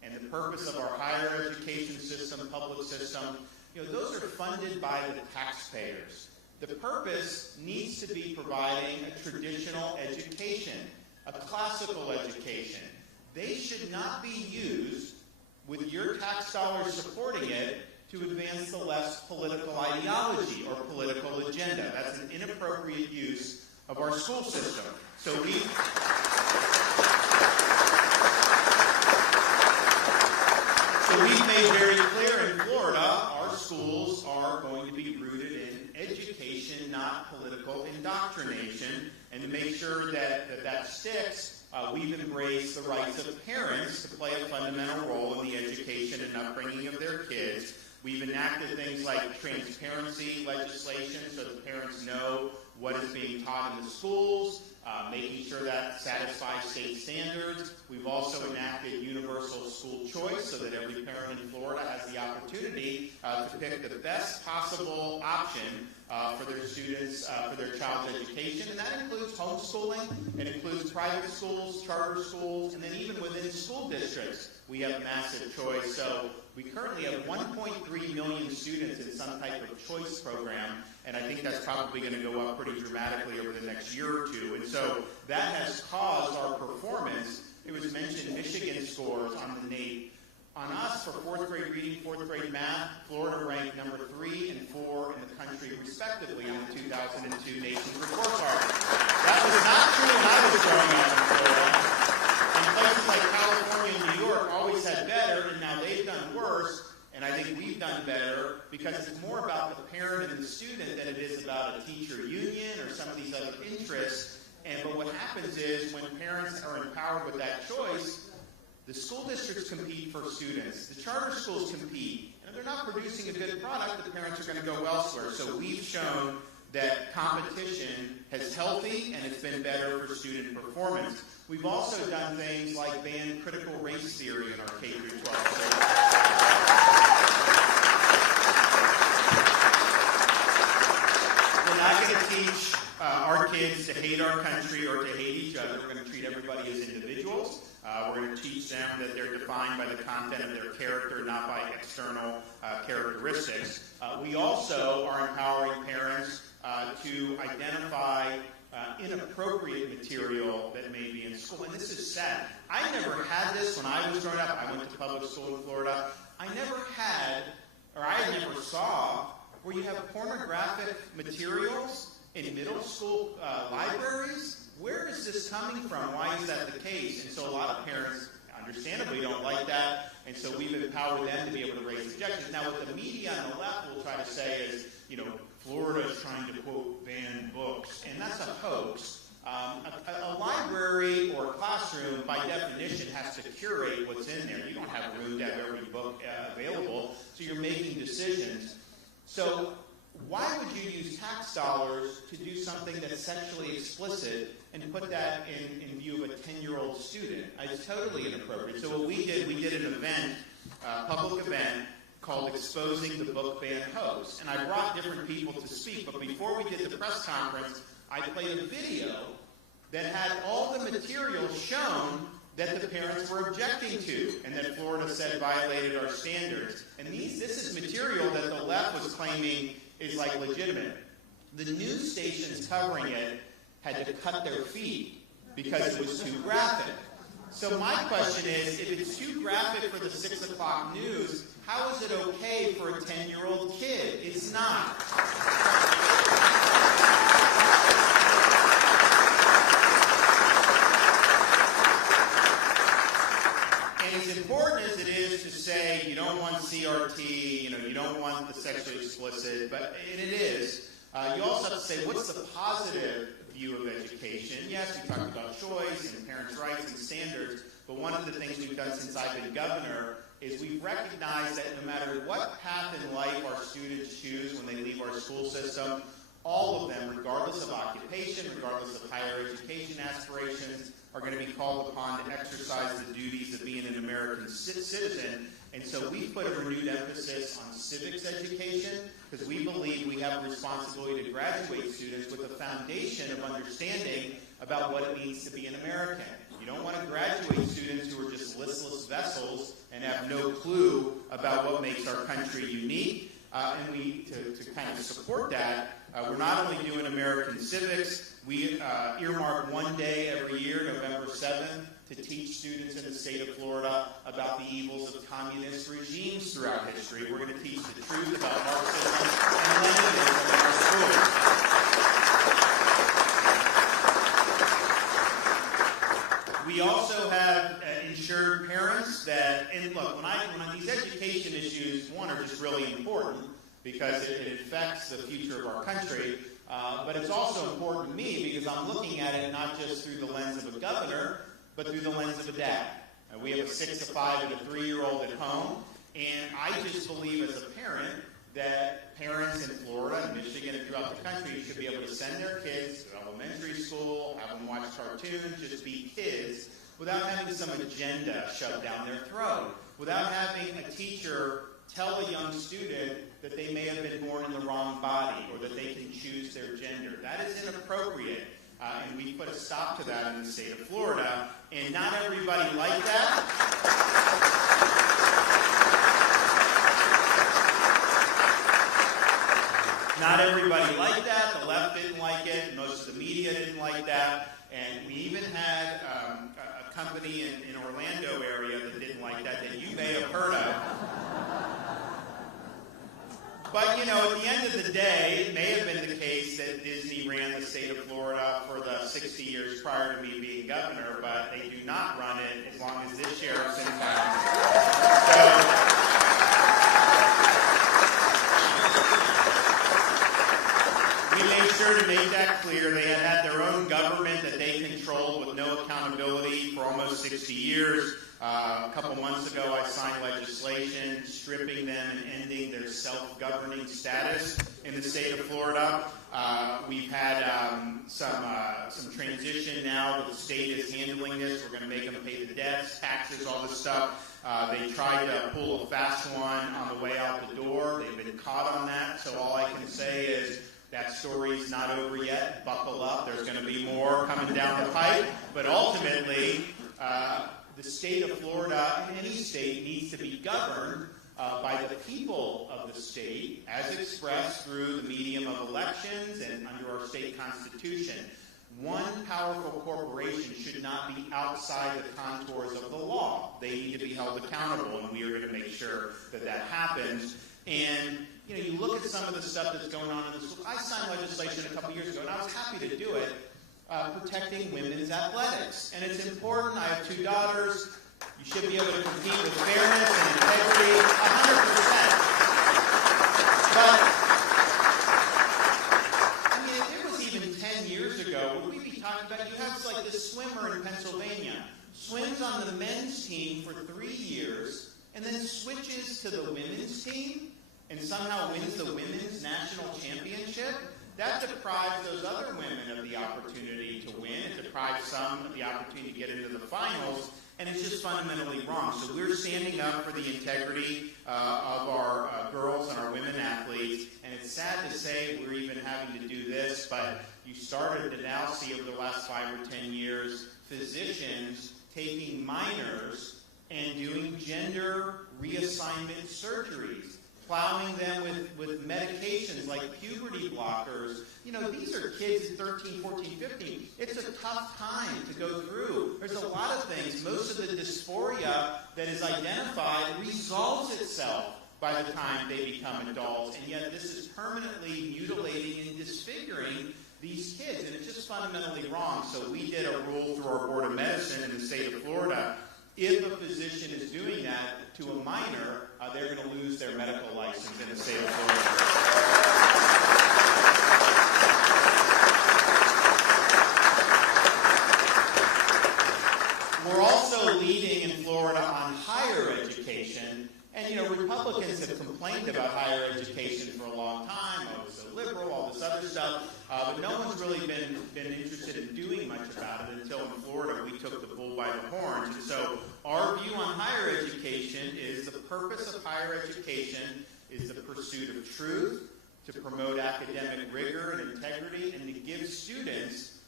and the purpose of our higher education system, public system, those are funded by the taxpayers. The purpose needs to be providing a traditional education, a classical education. They should not be used with your tax dollars supporting it to advance the left's political ideology or political agenda. That's an inappropriate use of our school system. So we've made very clear in Florida, our schools are going to be rooted in education, not political indoctrination. And to make sure that sticks, we've embraced the rights of parents to play a fundamental role in the education and upbringing of their kids. We've enacted things like transparency legislation so that parents know what is being taught in the schools, making sure that satisfies state standards. We've also enacted universal school choice so that every parent in Florida has the opportunity to pick the best possible option for their students, for their child's education. And that includes homeschooling, it includes private schools, charter schools, and then even within school districts, we have massive choice. So we currently have 1.3 million students in some type of choice program, and I think that's probably going to go up pretty dramatically over the next year or two. And so that has caused our performance. It was mentioned Michigan scores on the NAEP. On us, for fourth grade reading, fourth grade math, Florida ranked number 3 and 4 in the country, respectively, on the 2002 Nation's Report Card. That was not true when I was growing up in Florida. And places like California and New York always had better, and now they've done worse. And I think we've done better because it's more about the parent and the student than it is about a teacher union or some of these other interests. But what happens is when parents are empowered with that choice, the school districts compete for students. The charter schools compete. And if they're not producing a good product, the parents are going to go elsewhere. So we've shown that competition is healthy and it's been better for student performance. We've also done things like ban critical race theory in our K-12 We're not going to teach our kids to hate our country or to hate each other. We're going to treat everybody as individuals. We're going to teach them that they're defined by the content of their character, not by external characteristics. We also are empowering parents to identify inappropriate material that may be in school. And this is sad. I never had this when I was growing up. I went to public school in Florida. I never saw where you have pornographic materials in middle school libraries. Where is this coming from? Why is that the case? And so a lot of parents, understandably, don't like that, and so we've empowered them to be able to raise objections. Now, what the media on the left will try to say is, Florida is trying to, quote, ban books, and that's a hoax. A library or a classroom, by definition, has to curate what's in there. You don't have room to have every book available, so you're making decisions. So why would you use tax dollars to do something that's sexually explicit and put that in view of a 10-year-old student? It's totally inappropriate. So what we did an event, public event, called Exposing the Book Ban Hoax. And I brought different people to speak, but before we did the press conference, I played a video that had all the material shown that the parents were objecting to and that Florida said violated our standards. And this is material that the left was claiming is like legitimate. The news stations covering it had to cut their feed because it was too graphic. So my question is, if it's too graphic for the 6 o'clock news, how is it okay for a 10-year-old kid? It's not. And as important as it is to say you don't want CRT, you don't want the sexually explicit, and it is, you also have to say, what's the positive view of education? Yes, we talked about choice and parents' rights and standards, but one of the things we've done since I've been governor is we've recognized that no matter what path in life our students choose when they leave our school system, all of them, regardless of occupation, regardless of higher education aspirations, are going to be called upon to exercise the duties of being an American citizen. And so we put a renewed emphasis on civics education because we believe we have a responsibility to graduate students with a foundation of understanding about what it means to be an American. You don't want to graduate students who are just listless vessels and have no clue about what makes our country unique. And we, to kind of support that, we're not only doing American civics, we earmark one day every year, November 7th, to teach students in the state of Florida about the evils of communist regimes throughout history. We're going to teach the truth about Marxism and Leninism in our schools. We also have insured parents that, and look, when these education issues, one, are just really important because it affects the future of our country, but it's also important to me because I'm looking at it not just through the lens of a governor, but through the lens of a dad. We have a 6, a 5, and a 3-year-old at home, and I just believe as a parent that parents in Florida and Michigan and throughout the country should be able to send their kids to elementary school, have them watch cartoons, just be kids, without having some agenda shoved down their throat, without having a teacher tell a young student that they may have been born in the wrong body or that they can choose their gender. That is inappropriate. And we put a stop to that in the state of Florida, and not everybody liked that. Not everybody liked that. The left didn't like it. Most of the media didn't like that. And we even had a company in Orlando area that didn't like that you may have heard of. But, you know, at the end of the day, it may have been the case that Disney ran the state of Florida for the 60 years prior to me being governor, but they do not run it as long as this sheriff's in town. So we made sure to make that clear. They had their own government that they controlled with no accountability for almost 60 years. A couple months ago, I signed legislation stripping them and ending their self-governing status in the state of Florida. We've had some transition now. The state is handling this. We're going to make them pay the debts, taxes, all this stuff. They tried to pull a fast one on the way out the door. They've been caught on that. So all I can say is that story's not over yet. Buckle up. There's going to be more coming down the pipe. But ultimately, the state of Florida, and any state, needs to be governed by the people of the state as expressed through the medium of elections and under our state constitution. One powerful corporation should not be outside the contours of the law. They need to be held accountable, and we are going to make sure that that happens. And, you know, you look at some of the stuff that's going on in the school. I signed legislation a couple years ago, and I was happy to do it. Protecting women's athletics. And it's important. I have 2 daughters. You should be able to compete with fairness and integrity 100%. But, I mean, if it was even 10 years ago, would we be talking about, you have like this swimmer in Pennsylvania, swims on the men's team for 3 years, and then switches to the women's team, and somehow wins the women's national championship? That deprives those other women of the opportunity to win. It deprives some of the opportunity to get into the finals, and it's just fundamentally wrong. So we're standing up for the integrity of our girls and our women athletes, and it's sad to say we're even having to do this, but you started to now see over the last 5 or 10 years physicians taking minors and doing gender reassignment surgeries, plowing them with medications like puberty blockers. You know, these are kids at 13, 14, 15. It's a tough time to go through. There's a lot of things. Most of the dysphoria that is identified resolves itself by the time they become adults, and yet this is permanently mutilating and disfiguring these kids, and it's just fundamentally wrong. So we did a rule through our Board of Medicine in the state of Florida. If a physician is doing that to a minor, they're going to lose their medical license in the state of Florida. We're also leading in Florida on higher education. And, you know, Republicans have complained about higher education for a long time. Oh, it's so liberal, all this other stuff. But no one's really been interested in doing much about it until in Florida we took the bull by the horns. And so our view on higher education is the purpose of higher education is the pursuit of truth, to promote academic rigor and integrity, and to give students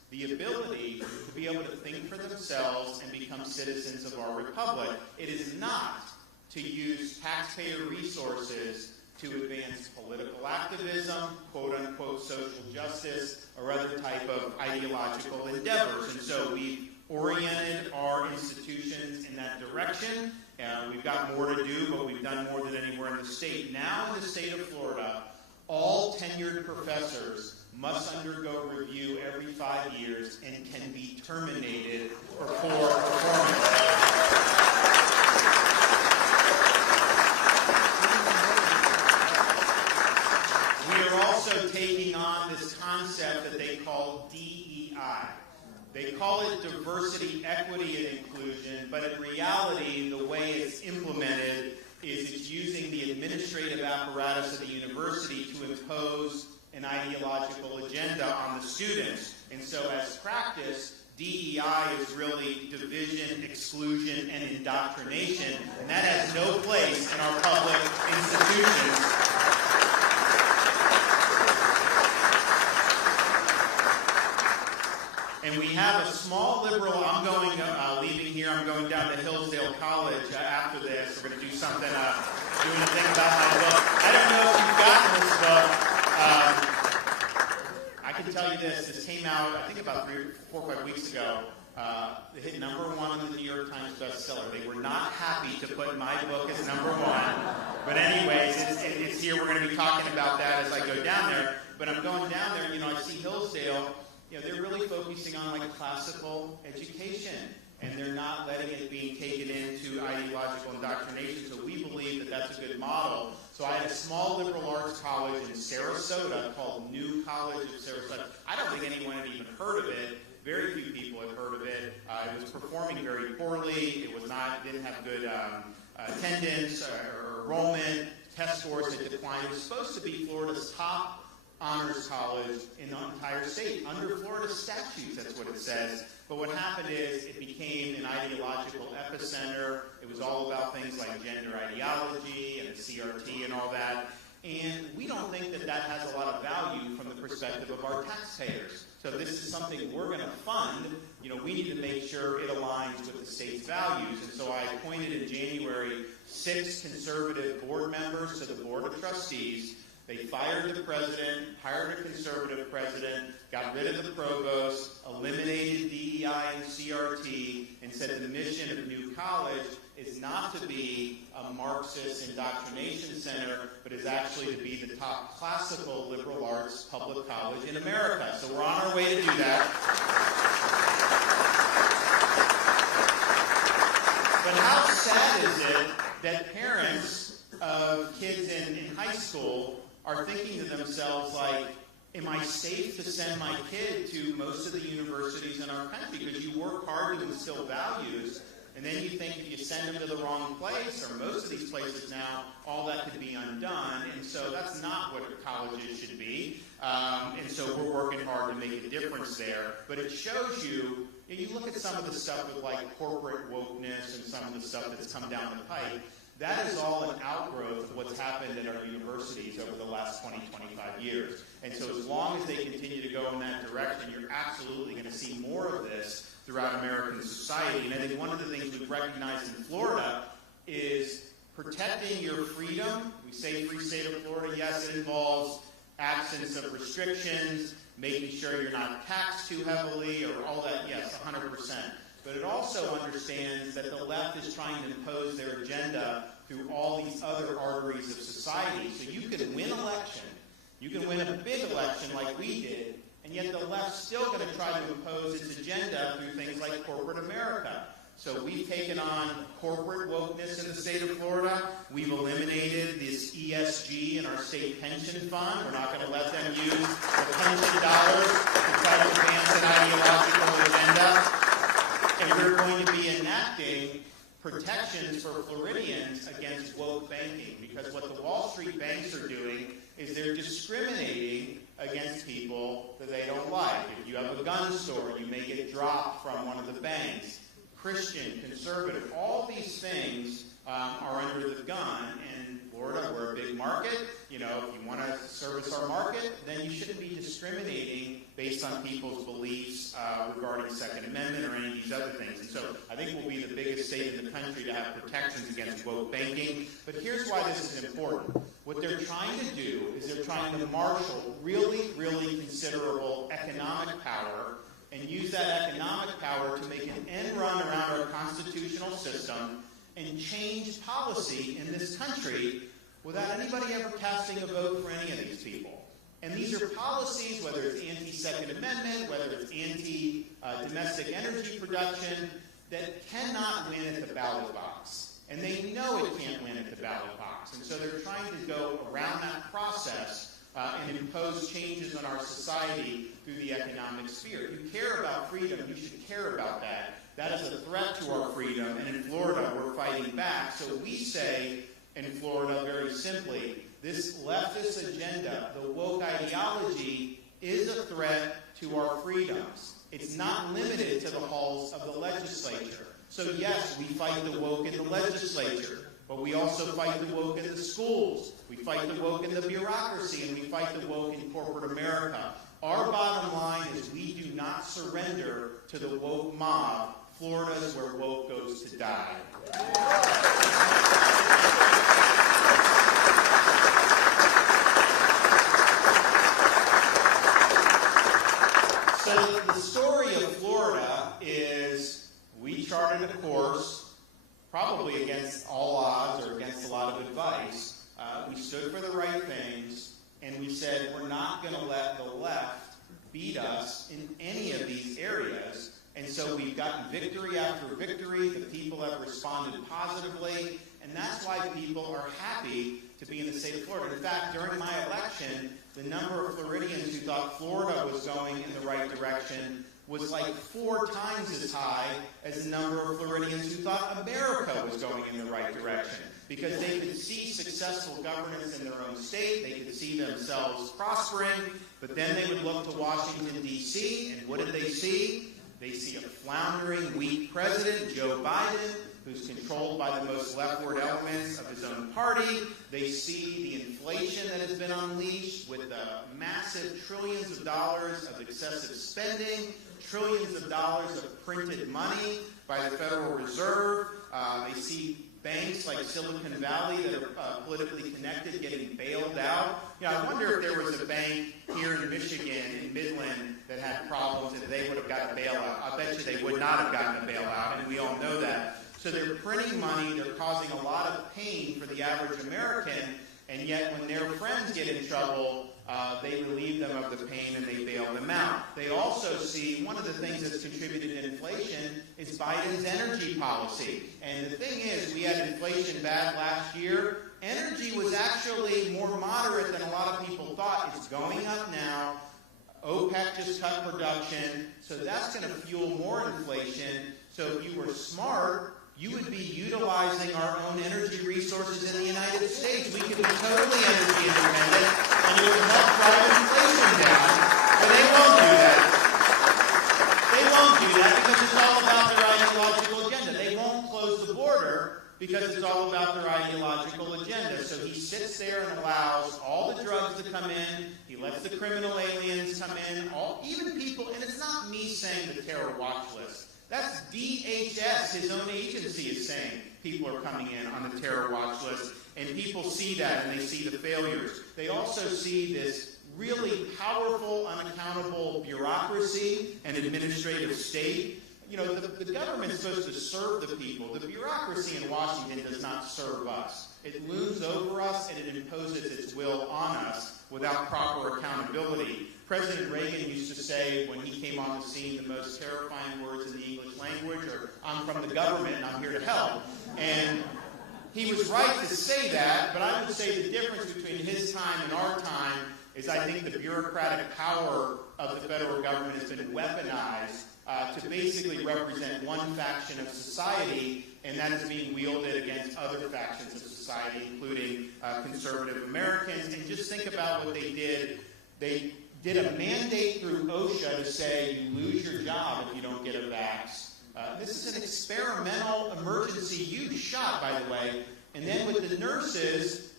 the ability to be able to think for themselves and become citizens of our republic. It is not to use taxpayer resources to advance political activism, quote-unquote social justice, or other type of ideological endeavors. And so we've oriented our institutions in that direction. We've got more to do, but we've done more than anywhere in the state. Now in the state of Florida, all tenured professors must undergo review every 5 years and can be terminated for poor performance. Also taking on this concept that they call DEI. They call it diversity, equity, and inclusion, but in reality, the way it's implemented is it's using the administrative apparatus of the university to impose an ideological agenda on the students. And so as practice, DEI is really division, exclusion, and indoctrination, and that has no place in our public institutions. And we have a small liberal, leaving here, I'm going down to Hillsdale College after this. We're going to do something, doing a thing about my book. I don't know if you've gotten this book. I can tell you this came out, I think about 4 or 5 weeks ago. It hit #1 on the New York Times bestseller. They were not happy to put my book as #1. But anyways, it's here. We're going to be talking about that as I go down there. But I'm going down there, I see Hillsdale. They're really focusing on classical education, and they're not letting it be taken into ideological indoctrination. So we believe that that's a good model. So I had a small liberal arts college in Sarasota called New College of Sarasota. I don't think anyone had even heard of it. Very few people had heard of it. It was performing very poorly. Didn't have good attendance or enrollment. Test scores had declined. It was supposed to be Florida's top honors college in the entire state. Under Florida statutes, that's what it says. But what happened is it became an ideological epicenter. It was all about things like gender ideology and the CRT and all that. And we don't think that that has a lot of value from the perspective of our taxpayers. So this is something we're going to fund. We need to make sure it aligns with the state's values. And so I appointed in January 6 conservative board members to the Board of Trustees. They fired the president, hired a conservative president, got rid of the provost, eliminated DEI and CRT, and said the mission of New College is not to be a Marxist indoctrination center, but is actually to be the top classical liberal arts public college in America. So we're on our way to do that. But how sad is it that parents of kids in high school are thinking to themselves, am I safe to send my kid to most of the universities in our country? Because you work hard to instill values, and then you think if you send them to the wrong place, or most of these places now, all that could be undone. And so that's not what colleges should be. And so we're working hard to make a difference there. But it shows you look at some of the stuff with corporate wokeness and some of the stuff that's come down the pipe. That is all an outgrowth of what's happened at our universities over the last 20, 25 years. And so as long as they continue to go in that direction, you're absolutely going to see more of this throughout American society. And I think one of the things we've recognized in Florida is protecting your freedom. We say free state of Florida. Yes, it involves absence of restrictions, making sure you're not taxed too heavily, or all that. Yes, 100%. But it also understands that the left is trying to impose their agenda through all these other arteries of society. So you can win election, you can win a big election like we did, and yet the left's still going to try to impose its agenda through things like corporate America. So we've taken on corporate wokeness in the state of Florida. We've eliminated this ESG in our state pension fund. We're not going to let them use the pension dollars to try to advance an ideological agenda. And we're going to be enacting protections for Floridians against woke banking, because what the Wall Street banks are doing is they're discriminating against people that they don't like. If you have a gun store, you may get dropped from one of the banks. Christian, conservative, all these things are under the gun, and Florida, we're a big market. You know, if you want to service our market, then you shouldn't be discriminating based on people's beliefs regarding Second Amendment or any of these other things. And so I think we'll be the biggest state in the country to have protections against woke banking. But here's why this is important. What they're trying to do is they're trying to marshal really, really considerable economic power and use that economic power to make an end run around our constitutional system and change policy in this country without anybody ever casting a vote for any of these people. And these are policies, whether it's anti-Second Amendment, whether it's anti-domestic energy production, that cannot win at the ballot box. And they know it can't win at the ballot box. And so they're trying to go around that process and impose changes on our society through the economic sphere. If you care about freedom, you should care about that. That is a threat to our freedom, and in Florida, we're fighting back. So we say in Florida, very simply, this leftist agenda, the woke ideology, is a threat to our freedoms. It's not limited to the halls of the legislature. So yes, we fight the woke in the legislature, but we also fight the woke in the schools. We fight the woke in the bureaucracy, and we fight the woke in corporate America. Our bottom line is we do not surrender to the woke mob. Florida is where woke goes to die. So the story of Florida is we charted a course, probably against all odds or against a lot of advice. We stood for the right things, and we said we're not going to let the left beat us in any of these areas. And so we've gotten victory after victory. The people have responded positively, and that's why people are happy to be in the state of Florida. In fact, during my election, the number of Floridians who thought Florida was going in the right direction was like 4 times as high as the number of Floridians who thought America was going in the right direction, because they could see successful governance in their own state, they could see themselves prospering, but then they would look to Washington, D.C., and what did they see? They see a floundering, weak president, Joe Biden, who's controlled by the most leftward elements of his own party. They see the inflation that has been unleashed with the massive trillions of dollars of excessive spending, trillions of dollars of printed money by the Federal Reserve. They see banks like Silicon Valley that are politically connected getting bailed out. You know, I wonder if there was a bank here in Michigan, in Midland, that had problems and they would have got a bailout. I bet you they would not have gotten a bailout, and we all know that. So they're printing money, they're causing a lot of pain for the average American, and yet when their friends get in trouble, they relieve them of the pain and they bail them out. They also see one of the things that's contributed to inflation is Biden's energy policy. And the thing is, we had inflation bad last year. Energy was actually more moderate than a lot of people thought. It's going up now. OPEC just cut production, so that's going to fuel more inflation. So if you were smart, you would be utilizing our own energy resources in the United States. We could be totally energy independent, and it would help drive inflation down. But they won't do that. They won't do that because it's all about their ideological agenda. They won't close the border because it's all about their ideological agenda. So he sits there and allows all the drugs to come in. He lets the criminal aliens come in. Even people, and it's not me saying the terror watch list. That's DHS, his own agency, is saying people are coming in on the terror watch list. And people see that, and they see the failures. They also see this really powerful, unaccountable bureaucracy and administrative state. You know, the government's supposed to serve the people. The bureaucracy in Washington does not serve us. It looms over us, and it imposes its will on us without proper accountability. President Reagan used to say, when he came on the scene, the most terrifying words in the English language are, "I'm from the government, and I'm here to help." And he was right to say that, but I would say the difference between his time and our time is I think the bureaucratic power of the federal government has been weaponized to basically represent one faction of society, and that is being wielded against other factions of society, including conservative Americans. And just think about what they did. They did a mandate through OSHA to say you lose your job if you don't get a vax. This is an experimental emergency use shot, by the way. And then with the nurses,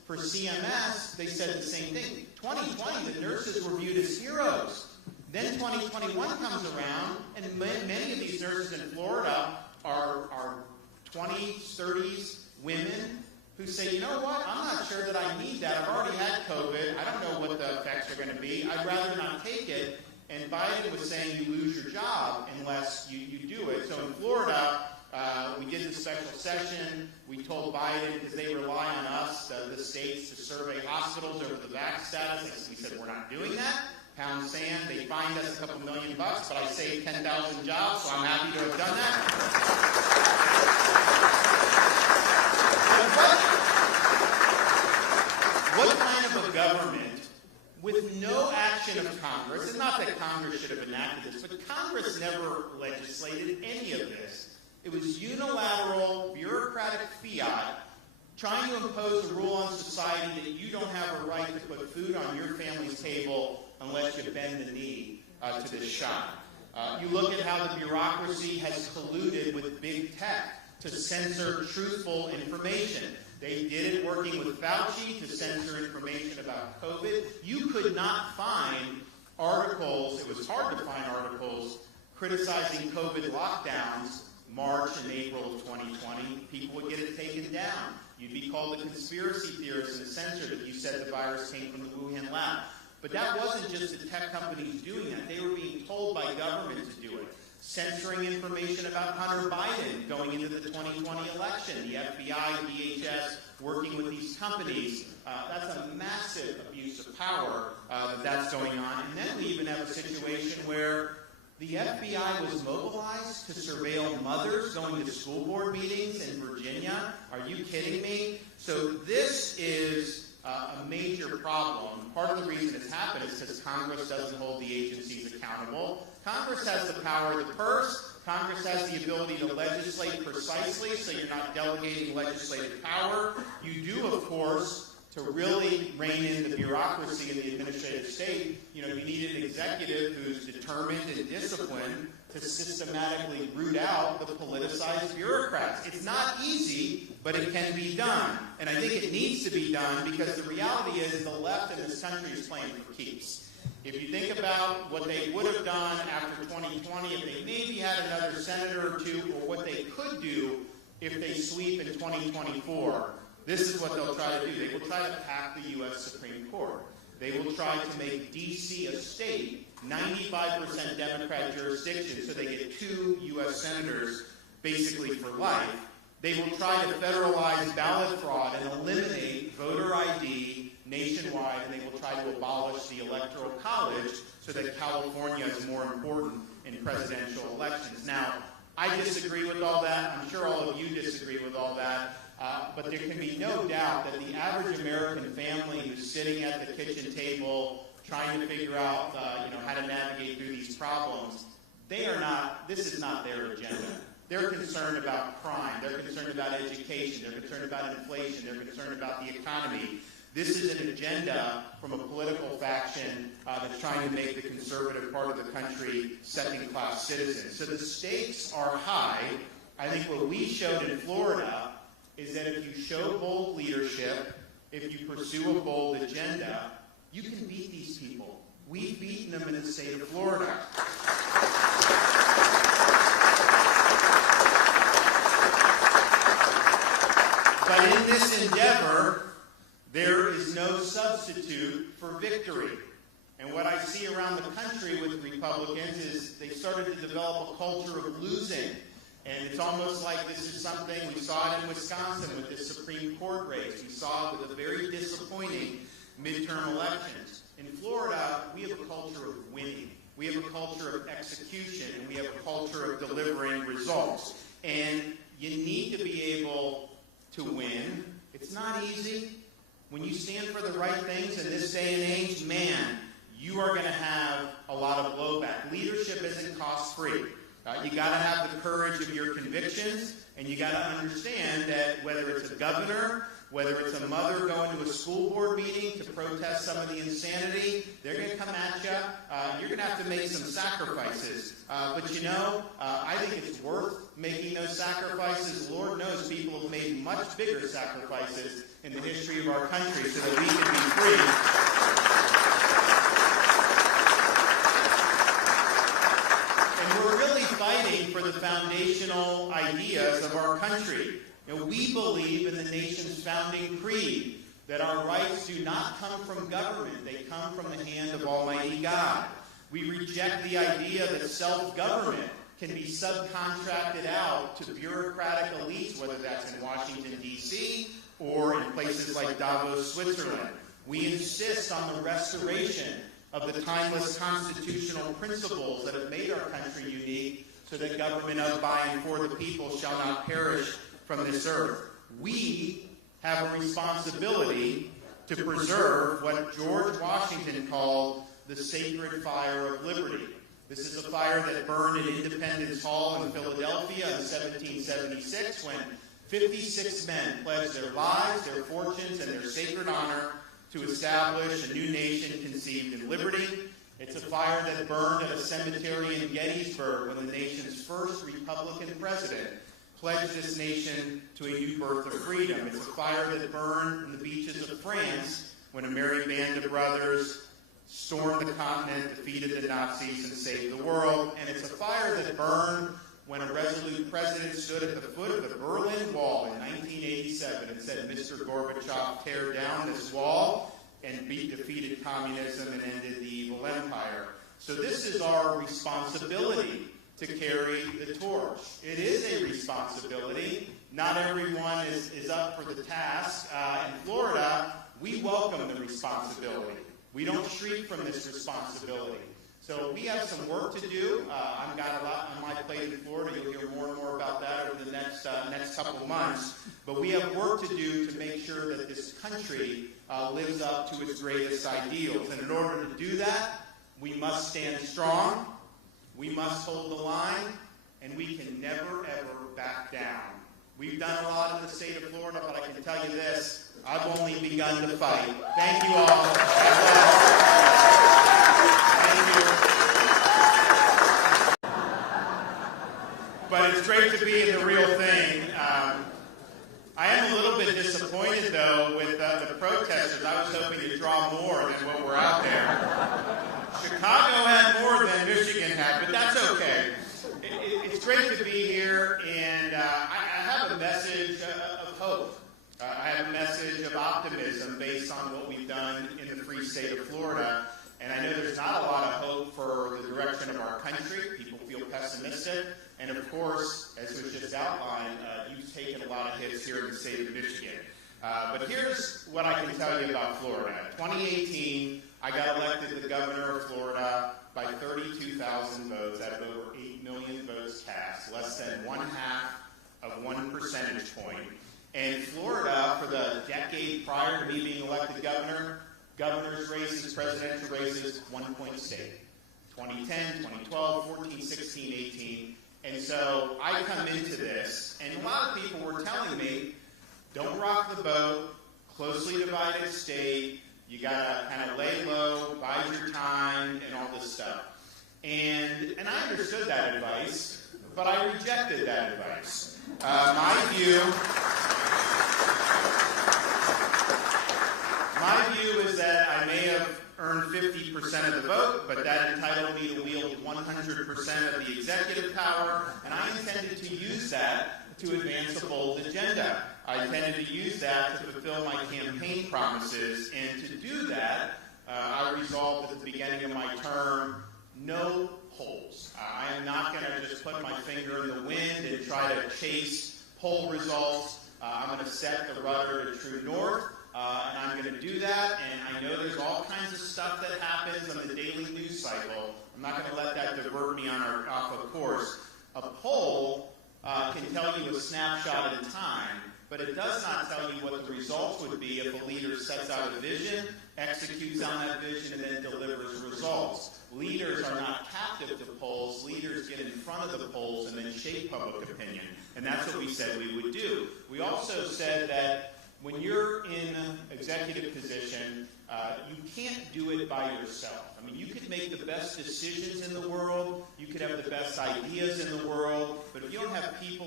for CMS, they said the same thing. 2020, the nurses were viewed as heroes. Then 2021 comes around, and many of these nurses in Florida are 20s, 30s women who say, you know what, I'm not sure that I need that. I've already had COVID. I don't know what the effects are going to be. I'd rather not take it. And Biden was saying you lose your job unless you do it. So in Florida, we did the special session. We told Biden, because they rely on us, the states, to survey hospitals over the vax status. We said, we're not doing that. Pound sand. They fined us a couple $1 million, but I saved 10,000 jobs, so I'm happy to have done that. What kind of a government with no action of Congress, and not that Congress should have enacted this, but Congress never legislated any of this. It was unilateral, bureaucratic fiat trying to impose a rule on society that you don't have a right to put food on your family's table unless you bend the knee to this shot. You look at how the bureaucracy has colluded with big tech to censor truthful information. They did it working with Fauci to censor information about COVID. You could not find articles, it was hard to find articles, criticizing COVID lockdowns March and April of 2020. People would get it taken down. You'd be called a conspiracy theorist and censored if you said the virus came from the Wuhan lab. But that wasn't just the tech companies doing that. They were being told by government to do it. Censoring information about Hunter Biden going into the 2020 election. The FBI, DHS, working with these companies. That's a massive abuse of power that's going on. And then we even have a situation where the FBI was mobilized to surveil mothers going to school board meetings in Virginia. Are you kidding me? So this is a major problem. Part of the reason it's happened is because Congress doesn't hold the agencies accountable. Congress has the power of the purse. Congress has the ability to legislate precisely, so you're not delegating legislative power. You do, of course, to really rein in the bureaucracy in the administrative state, you need an executive who's determined and disciplined to systematically root out the politicized bureaucrats. It's not easy, but it can be done. And I think it needs to be done because the reality is the left in this country is playing for keeps. If you think about what they would have done after 2020, if they maybe had another senator or two, or what they could do if they sweep in 2024, this is what they'll try to do. They will try to pack the U.S. Supreme Court. They will try to make D.C. a state, 95% Democrat jurisdiction, so they get 2 U.S. senators basically for life. They will try to federalize ballot fraud and eliminate voter ID nationwide, and they will try to abolish the Electoral College so that California is more important in presidential elections. Now, I disagree with all that. I'm sure all of you disagree with all that. But there can be no doubt that the average American family who's sitting at the kitchen table trying to figure out how to navigate through these problems, this is not their agenda. They're concerned about crime. They're concerned about education. They're concerned about inflation. They're concerned about the economy. This is an agenda from a political faction that's trying to make the conservative part of the country second-class citizens. So the stakes are high. I think what we showed in Florida is that if you show bold leadership, if you pursue a bold agenda, you can beat these people. We've beaten them in the state of Florida. But in this endeavor, there is no substitute for victory. And what I see around the country with Republicans is they started to develop a culture of losing. And it's almost like this is something, we saw it in Wisconsin with this Supreme Court race. We saw it with a very disappointing midterm elections. In Florida, we have a culture of winning. We have a culture of execution, and we have a culture of delivering results. And you need to be able to win. It's not easy. When you stand for the right things in this day and age, man, you are going to have a lot of blowback. Leadership isn't cost-free. You got to have the courage of your convictions, and you got to understand that whether it's a governor, whether it's a mother going to a school board meeting to protest some of the insanity, they're going to come at you. You're going to have to make some sacrifices. But I think it's worth making those sacrifices. Lord knows people have made much bigger sacrifices in the history of our country so that we can be free. And we're really fighting for the foundational ideas of our country. We believe in the nation's founding creed that our rights do not come from government. They come from the hand of Almighty God. We reject the idea that self-government can be subcontracted out to bureaucratic elites, whether that's in Washington, D.C., or in places like Davos, Switzerland. We insist on the restoration of the timeless constitutional principles that have made our country unique so that government of, by, and for the people shall not perish from this earth. We have a responsibility to preserve what George Washington called the sacred fire of liberty. This is a fire that burned in Independence Hall in Philadelphia in 1776 when 56 men pledged their lives, their fortunes, and their sacred honor to establish a new nation conceived in liberty. It's a fire that burned at a cemetery in Gettysburg when the nation's first Republican president pledged this nation to a new birth of freedom. It's a fire that burned on the beaches of France when a merry band of brothers stormed the continent, defeated the Nazis, and saved the world. And it's a fire that burned when a resolute president stood at the foot of the Berlin Wall in 1987 and said, "Mr. Gorbachev, tear down this wall," and defeated communism and ended the evil empire. So this is our responsibility to carry the torch. It is a responsibility. Not everyone is up for the task. In Florida, we welcome the responsibility. We don't shriek from this responsibility. So we have some work to do. I've got a lot on my plate in Florida. You'll hear more and more about that over the next couple of months. But we have work to do to make sure that this country lives up to its greatest ideals. And in order to do that, we must stand strong. We must hold the line, and we can never, ever back down. We've done a lot in the state of Florida, but I can tell you this, I've only begun to fight. Thank you all. Thank you. But it's great to be in the real thing. I am a little bit disappointed, though, with the protesters. I was hoping to draw more than what were out there. Chicago had more than Michigan had, but that's okay. It's great to be here, and I have a message of hope. I have a message of optimism based on what we've done in the free state of Florida. And I know there's not a lot of hope for the direction of our country. People feel pessimistic. And of course, as was just outlined, you've taken a lot of hits here in the state of Michigan. But here's what I can tell you about Florida. In 2018, I got elected the governor of Florida by 32,000 votes out of over 8 million votes cast, less than 1/2 of 1 percentage point. And Florida, for the decade prior to me being elected governor, governor's races, presidential races, 1-point state. 2010, 2012, 14, 16, 18. And so I come into this, and a lot of people were telling me, don't rock the boat, closely divided state, you gotta kind of lay low, bide your time, and all this stuff. And I understood that advice, but I rejected that advice. My view is that I may have earned 50% of the vote, but that entitled me to wield 100% of the executive power, and I intended to use that to advance a bold agenda. I intended to use that to fulfill my campaign promises, and to do that, I resolved at the beginning of my term, no polls. I am not going to just put my finger in the wind and try to chase poll results. I'm going to set the rudder to true north, and I'm going to do that, and I know there's all kinds of stuff that happens on the daily news cycle. I'm not going to let that divert me off of course. A poll can tell you a snapshot in time, but it does not tell you what the results would be if a leader sets out a vision, executes on that vision, and then delivers results. Leaders are not captive to polls. Leaders get in front of the polls and then shape public opinion. And that's what we said we would do. We also said that when you're in executive position, you can't do it by yourself. I mean, you could make the best decisions in the world, you could have the best ideas in the world, but if you don't have people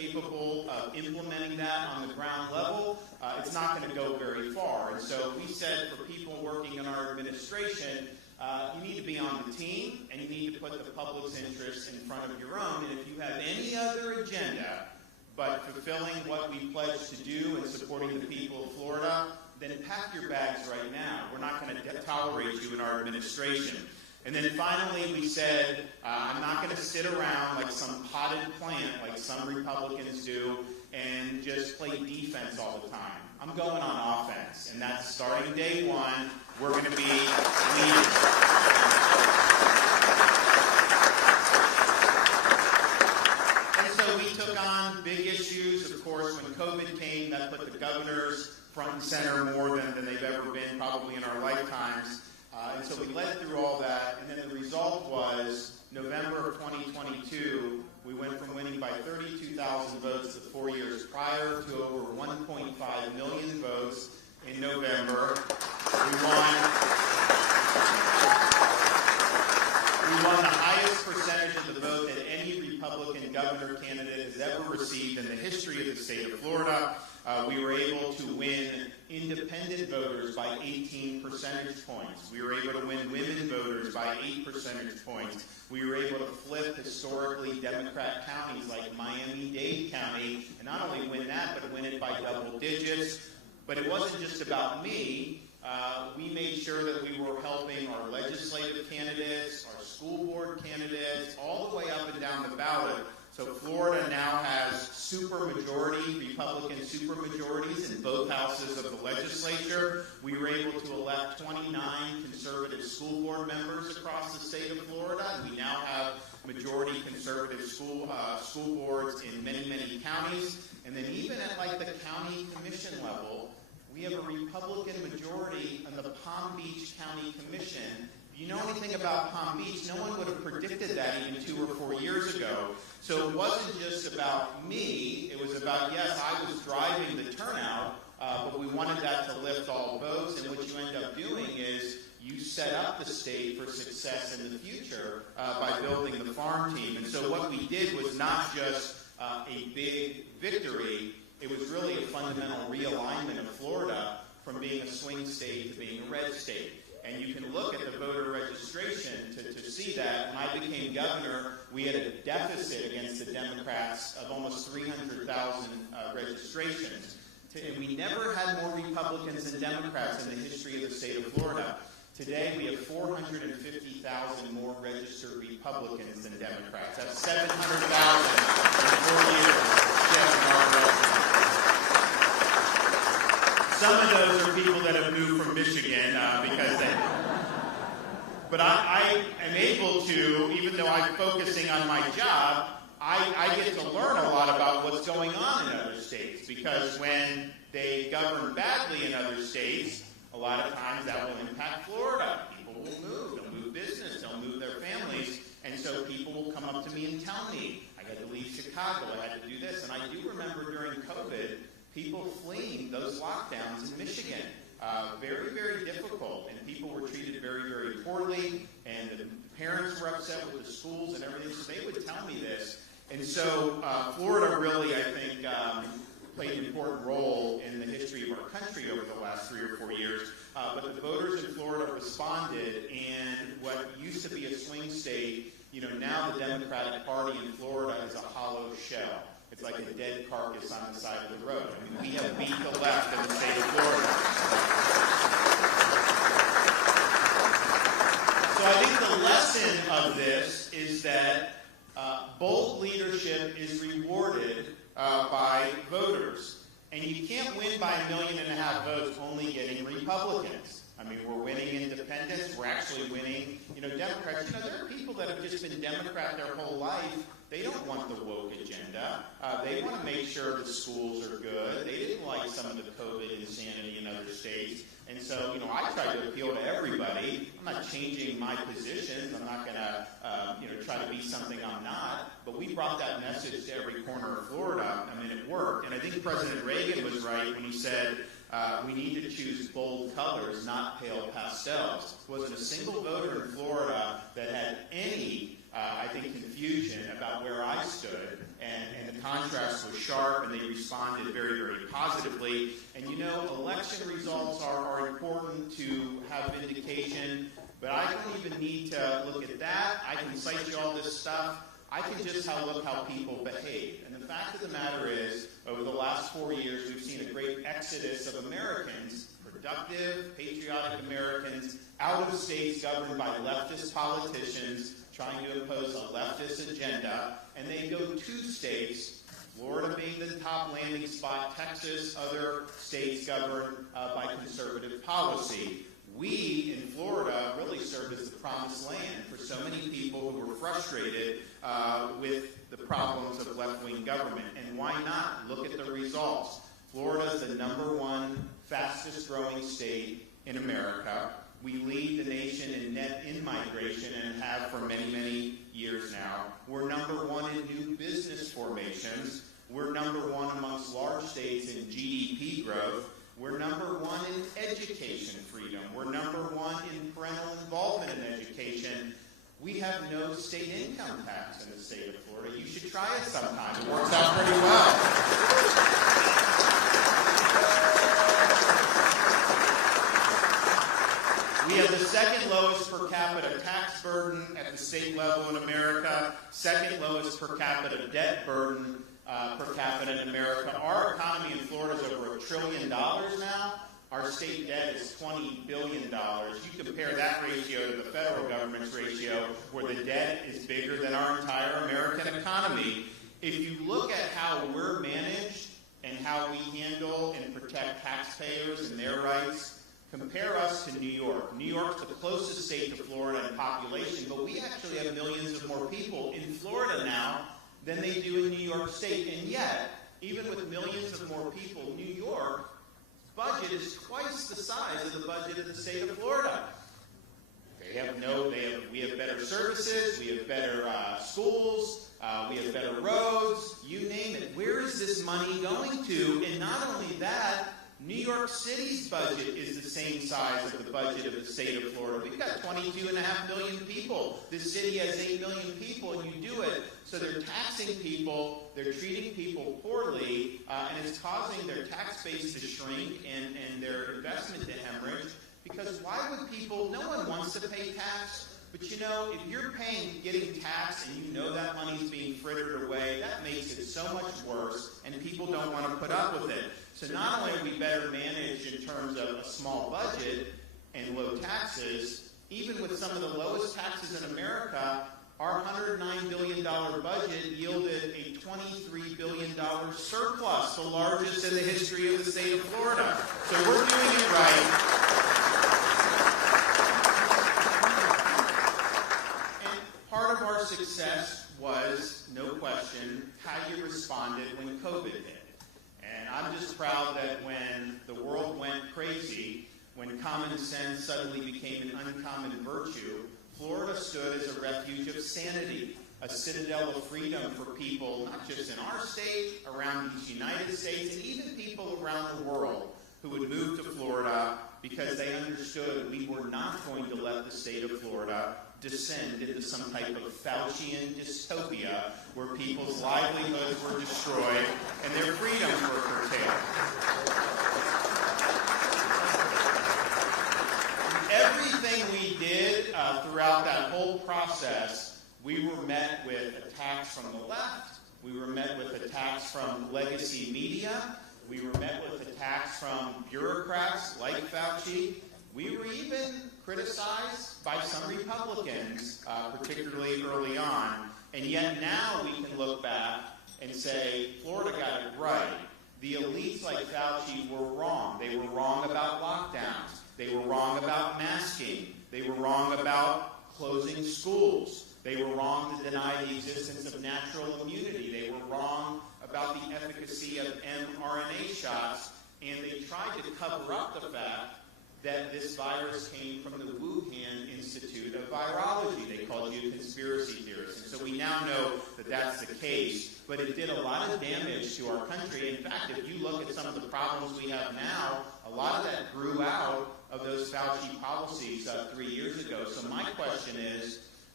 capable of implementing that on the ground level, it's not going to go very far. And so we said for people working in our administration, you need to be on the team, and you need to put the public's interests in front of your own. And if you have any other agenda but fulfilling what we pledged to do and supporting the people of Florida, then pack your bags right now. We're not going to tolerate you in our administration. And then finally we said, I'm not going to sit around like some potted plant like some Republicans do and just play defense all the time. I'm going on offense, and that's starting day one. We're going to be leaders. And so we took on big issues. Of course, when COVID came, that put the governors front and center more than they've ever been probably in our lifetimes. And so we led through all that, and then the result was November of 2022, we went from winning by 32,000 votes the 4 years prior to over 1.5 million votes in November. We won the highest percentage of the vote that any Republican governor candidate has ever received in the history of the state of Florida. We were able to win independent voters by 18 percentage points. We were able to win women voters by 8 percentage points. We were able to flip historically Democrat counties like Miami-Dade County, and not only win that, but win it by double digits. But it wasn't just about me. We made sure that we were helping our legislative candidates, our school board candidates, all the way up and down the ballot. So Florida now has supermajority, Republican supermajorities in both houses of the legislature. We were able to elect 29 conservative school board members across the state of Florida. We now have majority conservative school boards in many, many counties. And then even at like the county commission level, we have a Republican majority on the Palm Beach County Commission. If you know anything about Palm Beach, no one would have predicted that even 2 or 4 years ago. So it wasn't just about me. It was about, yes, I was driving the turnout, but we wanted that to lift all votes. And what you end up doing is you set up the state for success in the future by building the farm team. And so what we did was not just a big victory. It was really a fundamental realignment of Florida from being a swing state to being a red state. And you can look at the voter registration to see that. When I became governor, we had a deficit against the Democrats of almost 300,000 registrations. And we never had more Republicans than Democrats in the history of the state of Florida. Today, we have 450,000 more registered Republicans than Democrats. That's 700,000 in 4 years. Some of those are people that have moved from Michigan because they... But I am able to, even though I'm focusing on my job, I get to learn a lot about what's going on in other states, because when they govern badly in other states, a lot of times that will impact Florida. People will move. They'll move business. They'll move their families. And so people will come up to me and tell me, I had to leave Chicago. I had to do this. And I do remember during COVID, people fleeing those lockdowns in Michigan. Very, very difficult. And people were treated very, very poorly. And the parents were upset with the schools and everything. So they would tell me this. And so Florida really, I think, played an important role in the history of our country over the last 3 or 4 years. But the voters in Florida responded, and what used to be a swing state, now the Democratic Party in Florida is a hollow shell. It's like a dead carcass on the side of the road. I mean, we have beat the left in the state of Florida. So I think the lesson of this is that bold leadership is rewarded by voters. And you can't win by 1.5 million votes only getting Republicans. I mean, we're winning independents. We're actually winning, Democrats. There are people that have just been Democrat their whole life. They don't want the woke agenda. They want to make sure the schools are good. They didn't like some of the COVID insanity in other states. And so, I try to appeal to everybody. I'm not changing my positions. I'm not going to, try to be something I'm not. But we brought that message to every corner of Florida. I mean, it worked. And I think President Reagan was right when he said, we need to choose bold colors, not pale pastels. There wasn't a single voter in Florida that had any, confusion about where I stood. And the contrast was sharp, and they responded very, very positively. And you know, election results are important to have vindication, but I don't even need to look at that. I can cite you all this stuff. I can just look how people behave. And the fact of the matter is, over the last 4 years, we've seen a great exodus of Americans, productive, patriotic Americans, out of states governed by leftist politicians trying to impose a leftist agenda, and they go to states, Florida being the top landing spot, Texas, other states governed by conservative policy. We, in Florida, really served as the promised land for so many people who were frustrated with the problems of left-wing government. And why not? Look at the results. Florida is the #1 fastest-growing state in America. We lead the nation in net in-migration and have for many, many years now. We're #1 in new business formations. We're #1 amongst large states in GDP growth. We're #1 in education freedom. We're #1 in parental involvement in education. We have no state income tax in the state of Florida. You should try it sometime. It works out pretty well. We have the second lowest per capita tax burden at the state level in America, second lowest per capita debt burden per capita in America. Our economy in Florida is over $1 trillion now. Our state debt is $20 billion. You compare that ratio to the federal government's ratio, where the debt is bigger than our entire American economy. If you look at how we're managed and how we handle and protect taxpayers and their rights, compare us to New York. New York's the closest state to Florida in population, but we actually have millions of more people in Florida now than they do in New York State. And yet, even with millions of more people, New York's budget is twice the size of the budget of the state of Florida. We have better services, we have better schools, we have better roads, you name it. Where is this money going to? And not only that, New York City's budget is the same size of the budget of the state of Florida. We've got 22.5 million people. This city has 8 million people, and you do it. So they're taxing people, they're treating people poorly, and it's causing their tax base to shrink and their investment to hemorrhage. Because why would people, no one wants to pay tax, but you know, if you're getting taxed and you know that money's being frittered away, that makes it so much worse, and people don't want to put up with it. So not only are we better managed in terms of a small budget and low taxes, even with some of the lowest taxes in America, our $109 billion budget yielded a $23 billion surplus, the largest in the history of the state of Florida. So we're doing it right. Part of our success was, no question, how you responded when COVID hit. And I'm just proud that when the world went crazy, when common sense suddenly became an uncommon virtue, Florida stood as a refuge of sanity, a citadel of freedom for people, not just in our state, around these United States, and even people around the world who would move to Florida because they understood we were not going to let the state of Florida descend into some type of Faucian dystopia where people's livelihoods were destroyed and their freedoms were curtailed. Everything we did throughout that whole process, we were met with attacks from the left, we were met with attacks from legacy media, we were met with attacks from bureaucrats like Fauci. We were even criticized by some Republicans, particularly early on. And yet now we can look back and say, Florida got it right. The elites like Fauci were wrong. They were wrong about lockdowns. They were wrong about masking. They were wrong about closing schools. They were wrong to deny the existence of natural immunity. They were wrong about the efficacy of mRNA shots. And they tried to cover up the fact that this virus came from the Wuhan Institute of Virology. They called you conspiracy theorists. And so we now know that that's the case. But it did a lot of damage to our country. In fact, if you look at some of the problems we have now, a lot of that grew out of those Fauci policies 3 years ago. So my question is,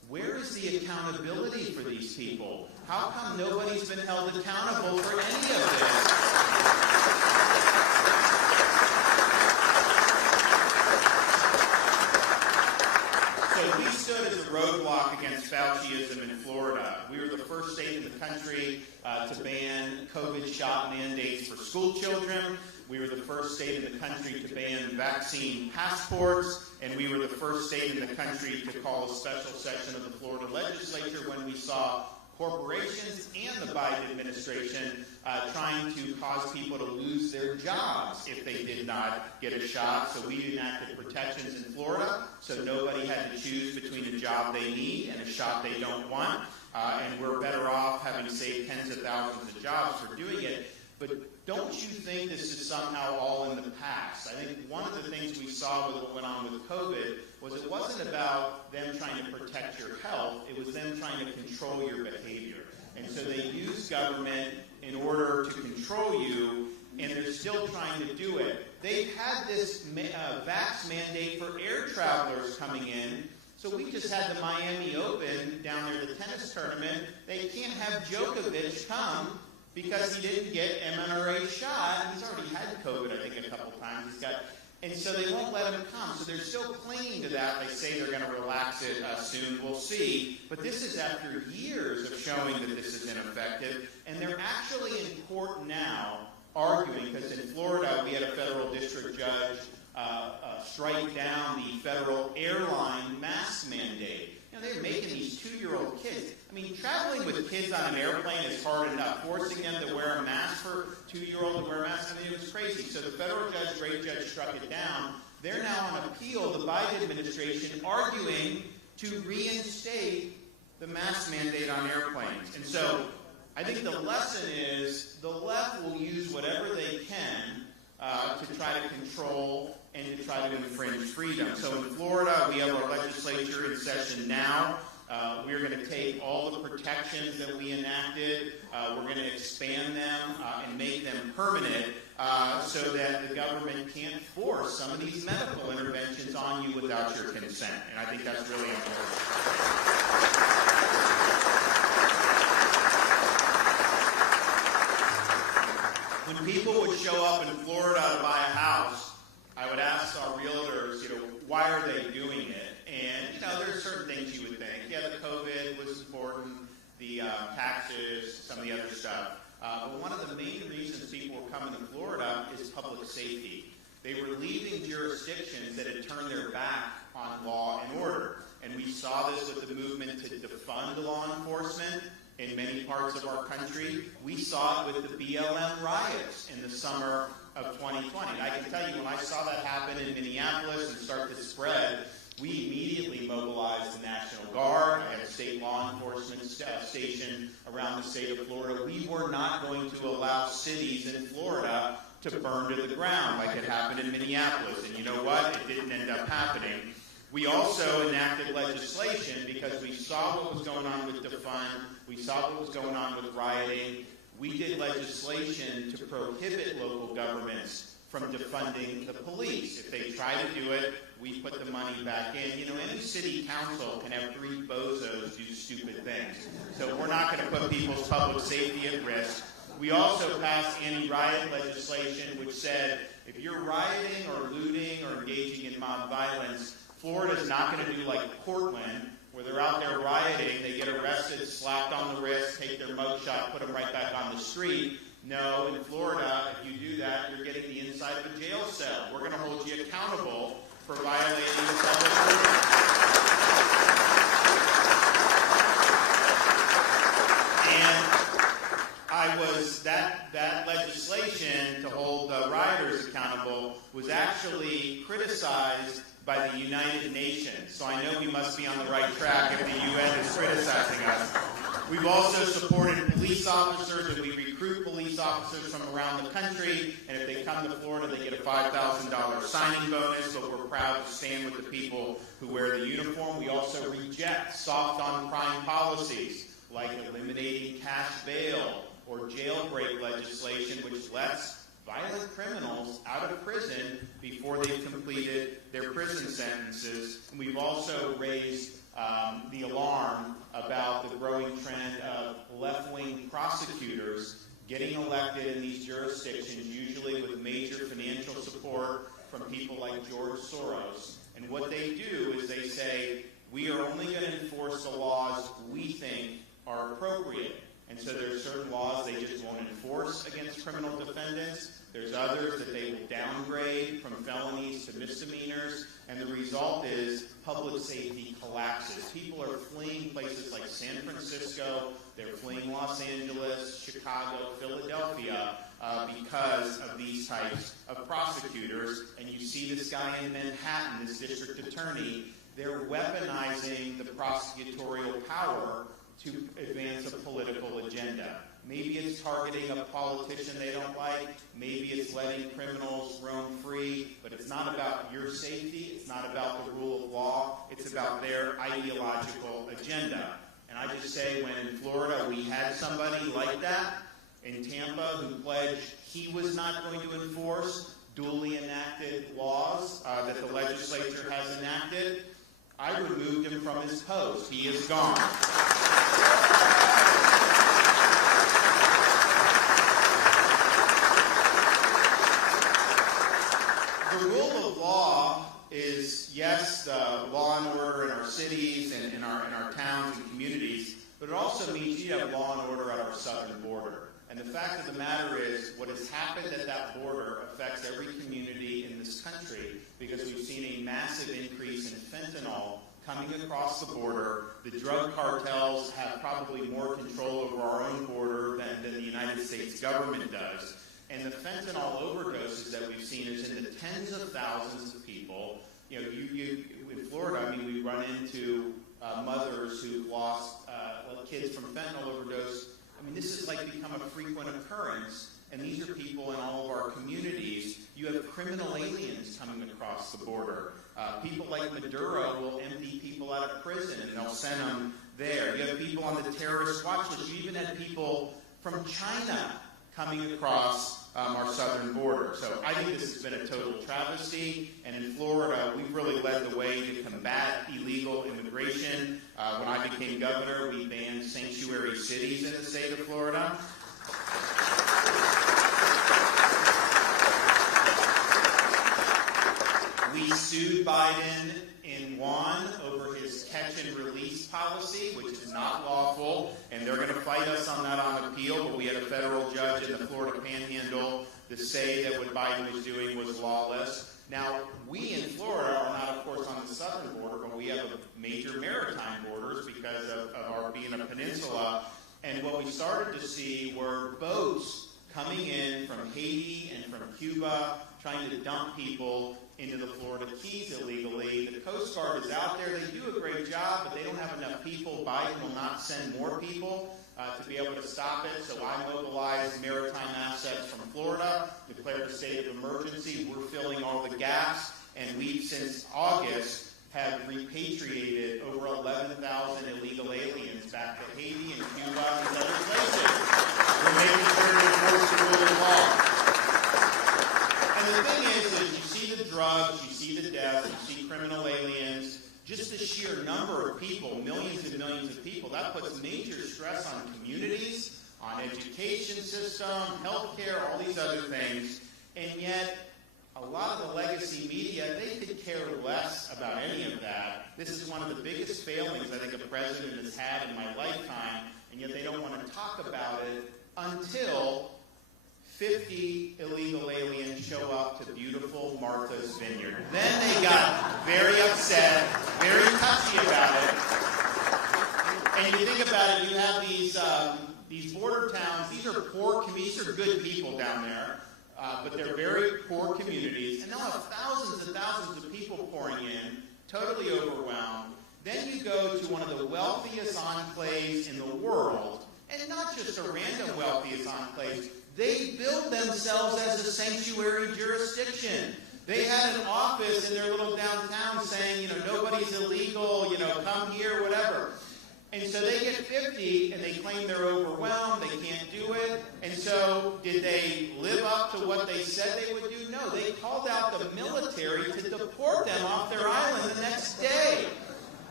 Where is the accountability for these people? How come nobody's been held accountable for any of this? So we stood as a roadblock against Fauciism in Florida. We were the first state in the country to ban COVID shot mandates for school children. We were the first state in the country to ban vaccine passports, and we were the first state in the country to call a special session of the Florida legislature when we saw corporations and the Biden administration trying to cause people to lose their jobs if they did not get a shot. So we enacted protections in Florida so nobody had to choose between a job they need and a shot they don't want. And we're better off having saved tens of thousands of jobs for doing it. But don't you think this is somehow all in the past? I think one of the things we saw with what went on with COVID was it wasn't about them trying to protect your health, it was them trying to control your behavior. And so they used government in order to control you, and they're still trying to do it. They've had this vax mandate for air travelers coming in. So we just had the Miami Open down there, the tennis tournament. They can't have Djokovic come because he didn't get mRNA shot. He's already had COVID, I think, a couple times. And so they won't let him come. So they're still clinging to that. They say they're going to relax it soon. We'll see. But this is after years of showing that this is ineffective. And they're actually in court now arguing, because in Florida we had a federal district judge strike down the federal airline mask mandate. You know, they're making these 2-year-old kids. I mean, traveling with kids on an airplane is hard enough. Forcing them to wear a mask for 2-year-old to wear a mask, I mean, it was crazy. So the federal judge, great judge, struck it down. They're now on appeal, the Biden administration, arguing to reinstate the mask mandate on airplanes. And so I think the lesson is the left will use whatever they can to try to control and to try to infringe freedom. So in Florida, we have our legislature in session now. We're going to take all the protections that we enacted, we're going to expand them and make them permanent so that the government can't force some of these medical interventions on you without your consent. And I think that's really important. When people would show up in Florida to buy a house, I would ask our realtors, why are they doing it? And, there's certain things you would think. Yeah, the COVID was important, the taxes, some of the other stuff. But one of the main reasons people were coming to Florida is public safety. They were leaving jurisdictions that had turned their back on law and order. And we saw this with the movement to defund law enforcement in many parts of our country. We saw it with the BLM riots in the summer of 2020. And I can tell you, when I saw that happen in Minneapolis and start to spread, we immediately mobilized the National Guard. I had a state law enforcement station around the state of Florida. We were not going to allow cities in Florida to burn to the ground like it happened in Minneapolis. And you know what? It didn't end up happening. We also enacted legislation because we saw what was going on with defund. We saw what was going on with rioting. We did legislation to prohibit local governments from defunding the police. If they try to do it, we put the money back in. Any city council can have 3 bozos do stupid things. So we're not going to put people's public safety at risk. We also passed anti-riot legislation which said if you're rioting or looting or engaging in mob violence, Florida's not going to do like Portland, where they're out there rioting, they get arrested, slapped on the wrist, take their mugshot, put them right back on the street. No, in Florida, if you do that, you're getting the inside of a jail cell. We're going to hold you accountable for violating the public order. And that legislation to hold rioters accountable was actually criticized by the United Nations. So I know we must be on the right track if the UN is criticizing us. We've also supported police officers, and we recruit police officers from around the country, and if they come to Florida, they get a $5,000 signing bonus, but we're proud to stand with the people who wear the uniform. We also reject soft on crime policies, like eliminating cash bail or jailbreak legislation, which lets violent criminals out of prison before they've completed their prison sentences. And we've also raised the alarm about the growing trend of left-wing prosecutors getting elected in these jurisdictions, usually with major financial support from people like George Soros. And what they do is they say, we are only going to enforce the laws we think are appropriate. And so there's certain laws they just won't enforce against criminal defendants. There's others that they will downgrade from felonies to misdemeanors. And the result is public safety collapses. People are fleeing places like San Francisco. They're fleeing Los Angeles, Chicago, Philadelphia because of these types of prosecutors. And you see this guy in Manhattan, this district attorney, they're weaponizing the prosecutorial power to advance a political agenda. Maybe it's targeting a politician they don't like. Maybe it's letting criminals roam free. But it's not about your safety. It's not about the rule of law. It's about their ideological agenda. And I just say, when in Florida we had somebody like that in Tampa who pledged he was not going to enforce duly enacted laws that the legislature has enacted, I removed him from his post. He is gone. The rule of law is, yes, the law and order in our cities and in our towns and communities, but it also means you have law and order at our southern border. And the fact of the matter is, what has happened at that border affects every community in this country, because we've seen a massive increase in fentanyl coming across the border. The drug cartels have probably more control over our own border than the United States government does. And the fentanyl overdoses that we've seen is in the tens of thousands of people. You know, in Florida, I mean, we run into mothers who've lost kids from fentanyl overdose. I mean, this has like become a frequent occurrence. And these are people in all of our communities. You have criminal aliens coming across the border. People like Maduro will empty people out of prison and they'll send them there. You have people on the terrorist watch list. You even had people from China coming across our southern border. So I think this has been a total travesty. And in Florida, we've really led the way to combat illegal immigration. When I became governor, we banned sanctuary cities in the state of Florida. We sued Biden and won over his catch and release policy, which is not lawful, and they're going to fight us on that on appeal, but we had a federal judge in the Florida Panhandle to say that what Biden was doing was lawless. Now, we in Florida are not, of course, on the southern border, but we have major maritime borders because of our being a peninsula, and what we started to see were boats coming in from Haiti and from Cuba, trying to dump people into the Florida Keys illegally. The Coast Guard is out there. They do a great job, but they don't have enough people. Biden will not send more people to be able to stop it. So I mobilized maritime assets from Florida, declared a state of emergency. We're filling all the gaps, and we've, since August, have repatriated over 11,000 illegal aliens back to Haiti and Cuba and other places. We're making sure to enforce the rule of law. And the thing is you see the drugs, you see the death, you see criminal aliens, just the sheer number of people, millions and millions of people, that puts major stress on communities, on education system, healthcare, all these other things. And yet, a lot of the legacy media, they could care less about any of that. This is one of the biggest failings I think a president has had in my lifetime, and yet they don't want to talk about it until 50 illegal aliens show up to beautiful Martha's Vineyard. Then they got very upset, very touchy about it. And you think about it, you have these border towns. These are poor communities. These are good people down there, but they're very poor communities. And they'll have thousands and thousands of people pouring in, totally overwhelmed. Then you go to one of the wealthiest enclaves in the world, and not just a random wealthiest enclave. They built themselves as a sanctuary jurisdiction. They had an office in their little downtown saying, nobody's illegal, come here, whatever. And so they get 50, and they claim they're overwhelmed, they can't do it. And so did they live up to what they said they would do? No, they called out the military to deport them off their island the next day.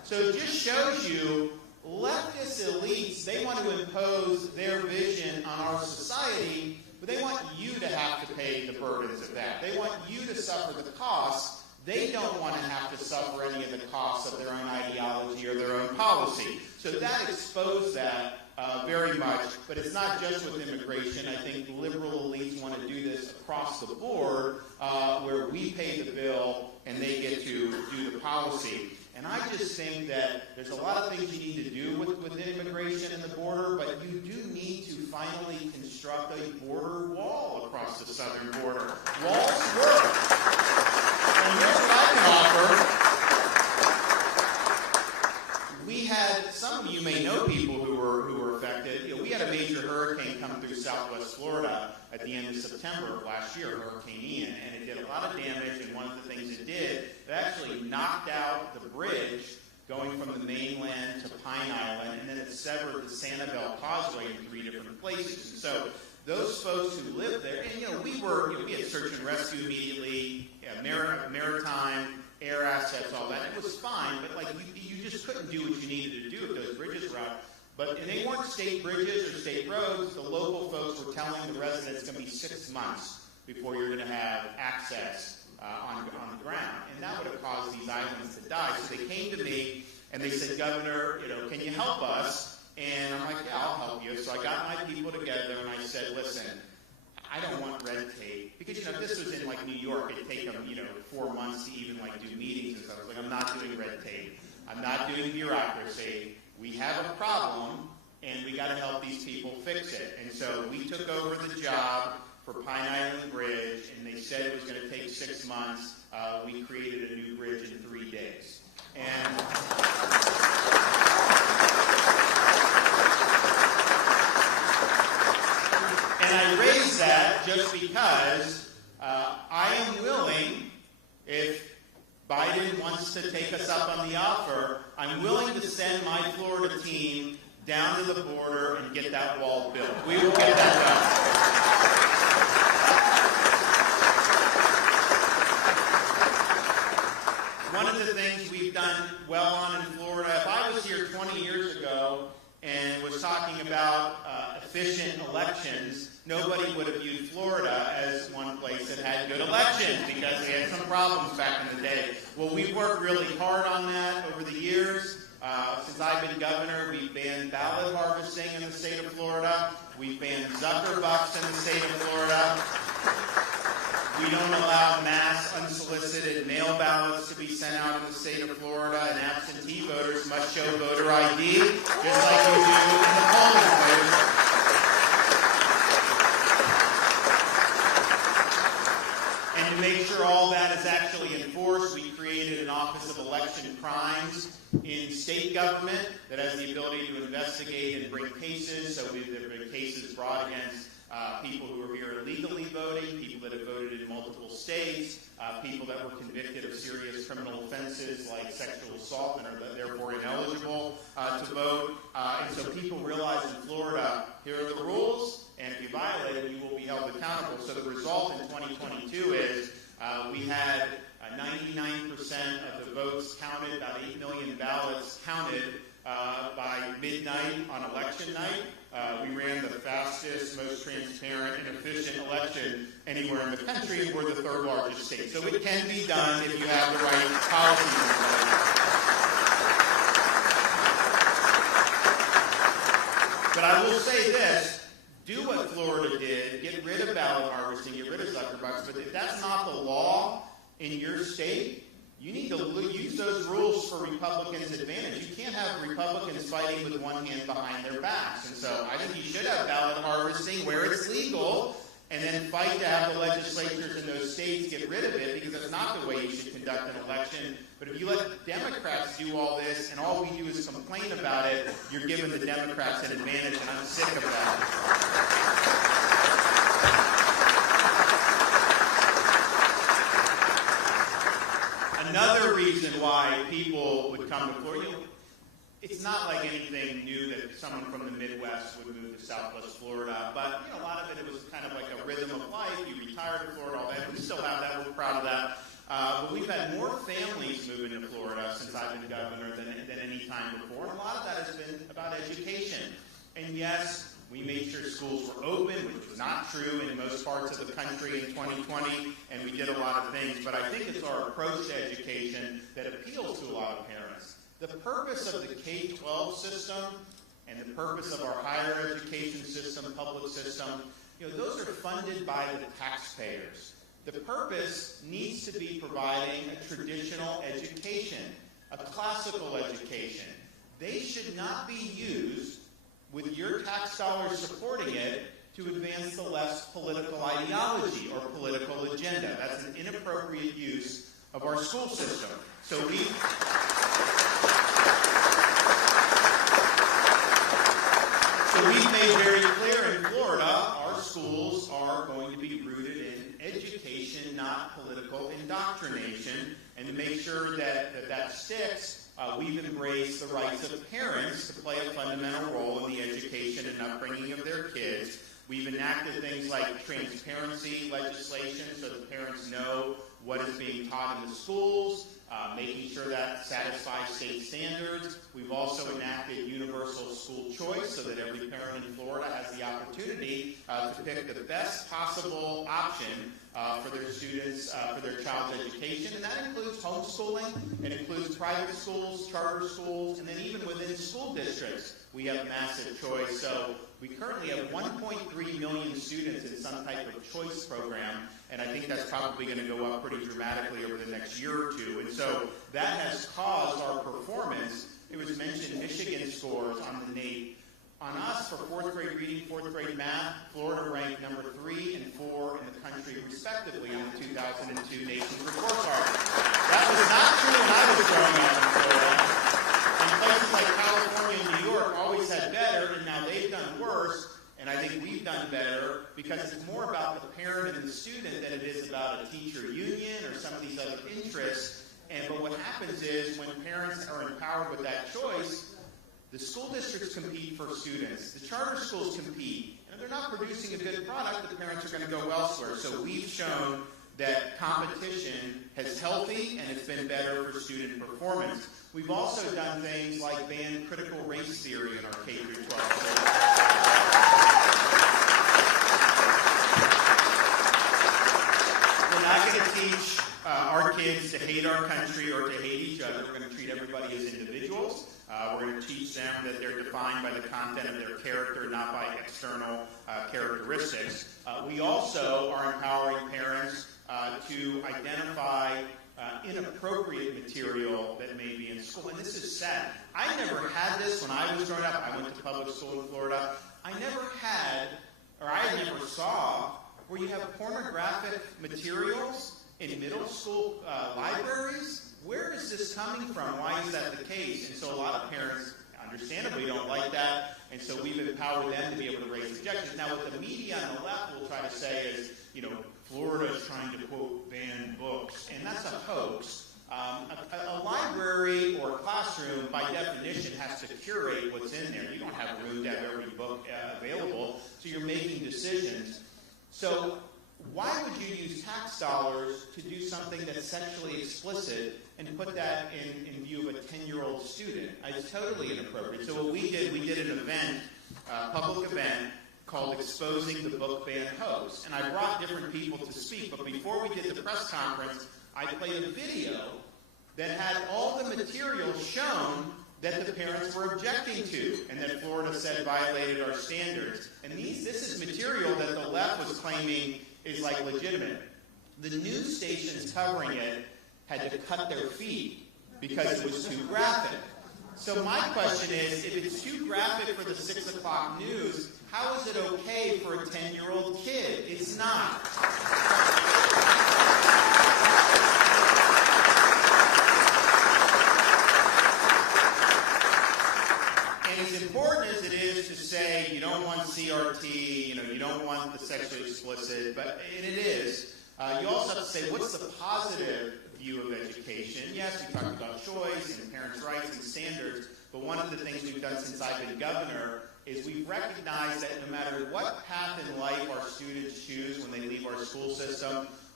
So it just shows you leftist elites, they want to impose their vision on our society, but they want you to have to pay the burdens of that. They want you to suffer the costs. They don't want to have to suffer any of the costs of their own ideology or their own policy. So that exposed that very much, but it's not just with immigration. I think liberal elites want to do this across the board, where we pay the bill and they get to do the policy. And I just think that there's a lot of things you need to do with immigration and the border, but you do need to finally construct a border wall across the southern border. Walls work. And here's what I can offer. We had, some of you may know people who were affected. We had a major hurricane come through southwest Florida at the end of September of last year, Hurricane Ian, and it did a lot of damage, and one of the things it did, it actually knocked out the bridge going from the mainland to Pine Island, and then it severed the Sanibel Causeway in 3 different places. And so those folks who lived there, and we had search and rescue immediately, maritime, air assets, all that. It was fine, but you just couldn't do what you needed to do if those bridges were out. And they weren't state bridges or state roads. The local folks were telling the residents it's going to be 6 months before you're going to have access on the ground. And that would have caused these islands to die. So they came to me and they said, Governor, can you help us? And I'm like, yeah, I'll help you. So I got my people together and I said, listen, I don't want red tape. Because, if this was in New York, it'd take them, 4 months to even do meetings and stuff. I was like, I'm not doing red tape. I'm not doing bureaucracy. We have a problem, and we got to help these people fix it. And so we took over the job for Pine Island Bridge, and they said it was going to take 6 months. We created a new bridge in 3 days. And I raised that just because I am willing, if Biden wants to take us up on the offer, I'm willing to send my Florida team down to the border and get that wall built. We will get that done. One of the things we've done well on in Florida, if I was here 20 years ago and was talking about efficient elections, nobody would have viewed Florida as one place that had good elections because we had some problems back in the day. Well, we've worked really hard on that over the years. Since I've been governor, we've banned ballot harvesting in the state of Florida. We've banned Zuckerbucks in the state of Florida. We don't allow mass unsolicited mail ballots to be sent out in the state of Florida, and absentee voters must show voter ID, just like we do in the polling place. And to make sure all that is actually enforced, we created an Office of Election Crimes in state government that has the ability to investigate and bring cases. So there have been cases brought against people who are here illegally voting, people that have voted in multiple states, people that were convicted of serious criminal offenses like sexual assault and are therefore ineligible to vote. And so people realize in Florida, here are the rules, and if you violate them, you will be held accountable. So the result in 2022 is we had 99% of the votes counted, about 8 million ballots counted by midnight on election night. We ran the fastest, most transparent, and efficient election anywhere in the country. We're the 3rd largest state. So it can be done if you have the right policies in place. But I will say this, do what Florida did, get rid of ballot harvesting, get rid of Zuckerbucks, but if that's not the law in your state, you need to use those rules for Republicans' advantage. You can't have Republicans fighting with one hand behind their backs. And so I think you should have ballot harvesting where it's legal, and then fight to have the legislatures in those states get rid of it, because that's not the way you should conduct an election. But if you let Democrats do all this, and all we do is complain about it, you're giving the Democrats an advantage, and I'm sick of that. Another reason why people would come to Florida, it's not like anything new that someone from the Midwest would move to Southwest Florida, but a lot of it was kind of like a rhythm of life. You retired to Florida, all that. We still have that. We're proud of that. But we've had more families move into Florida since I've been governor than any time before. And a lot of that has been about education. And yes, we made sure schools were open, which was not true in most parts of the country in 2020, and we did a lot of things. But I think it's our approach to education that appeals to a lot of parents. The purpose of the K-12 system and the purpose of our higher education system, public system, those are funded by the taxpayers. The purpose needs to be providing a traditional education, a classical education. They should not be used with your tax dollars supporting it to advance the left's political ideology or political agenda. That's an inappropriate use of our school system. So we've made very clear in Florida, our schools are going to be rooted in education, not political indoctrination. And to make sure that sticks, we've embraced the rights of parents to play a fundamental role in the education and upbringing of their kids. We've enacted things like transparency legislation so that parents know what is being taught in the schools, making sure that satisfies state standards. We've also enacted universal school choice so that every parent in Florida has the opportunity to pick the best possible option for their students, for their child's education. And that includes homeschooling, it includes private schools, charter schools, and then even within school districts, we have massive choice. So we currently have 1.3 million students in some type of choice program, and I think that's probably going to go up pretty dramatically over the next year or two. And so that has caused our performance. It was mentioned Michigan scores on the NAEP. On us, for fourth grade reading, fourth grade math, Florida ranked number 3 and 4 in the country, respectively, on the 2002 Nation's Report Card. That was not true when I was growing up in Florida. And places like California and New York always had better, and now they've done worse. And I think we've done better because it's more about the parent and the student than it is about a teacher union or some of these other interests. But what happens is when parents are empowered with that choice, the school districts compete for students. The charter schools compete. And if they're not producing a good product, the parents are going to go elsewhere. So we've shown that competition is healthy and it's been better for student performance. We've also done things like ban critical race theory in our K-12 schools. We're not going to teach our kids to hate our country or to hate each other. We're going to treat everybody as individuals. We're going to teach them that they're defined by the content of their character, not by external characteristics. We also are empowering parents to identify inappropriate material that may be in school. And this is sad. I never had this when I was growing up. I went to public school in Florida. I never saw where you have pornographic materials in middle school libraries. Where is this coming from? Why is that the case? And so a lot of parents, understandably, don't like that, and so we've empowered them to be able to raise objections. Now, what the media on the left will try to say is, Florida is trying to, quote, ban books, and that's a hoax. A library or a classroom, by definition, has to curate what's in there. You don't have room to have every book available, so you're making decisions. So why would you use tax dollars to do something that's sexually explicit and put that in view of a 10-year-old student? It's totally inappropriate. So what we did an event, a public event, called Exposing the Book Ban Hoax. And I brought different people to speak, but before we did the press conference, I played a video that had all the material shown that the parents were objecting to and that Florida said violated our standards. And this is material that the left was claiming is like legitimate. The news stations covering it had to cut their feed because it was too graphic. So my question is, if it's too graphic for the 6 o'clock news, how is it okay for a 10-year-old kid? It's not. And as important as it is to say you don't want CRT, you don't want the sexually explicit, and it is, you also have to say, what's the positive view of education? Yes, we talked about choice and parents' rights and standards, but one of the things we've done since I've been governor is we've recognized that no matter what path in life our students choose when they leave our school system,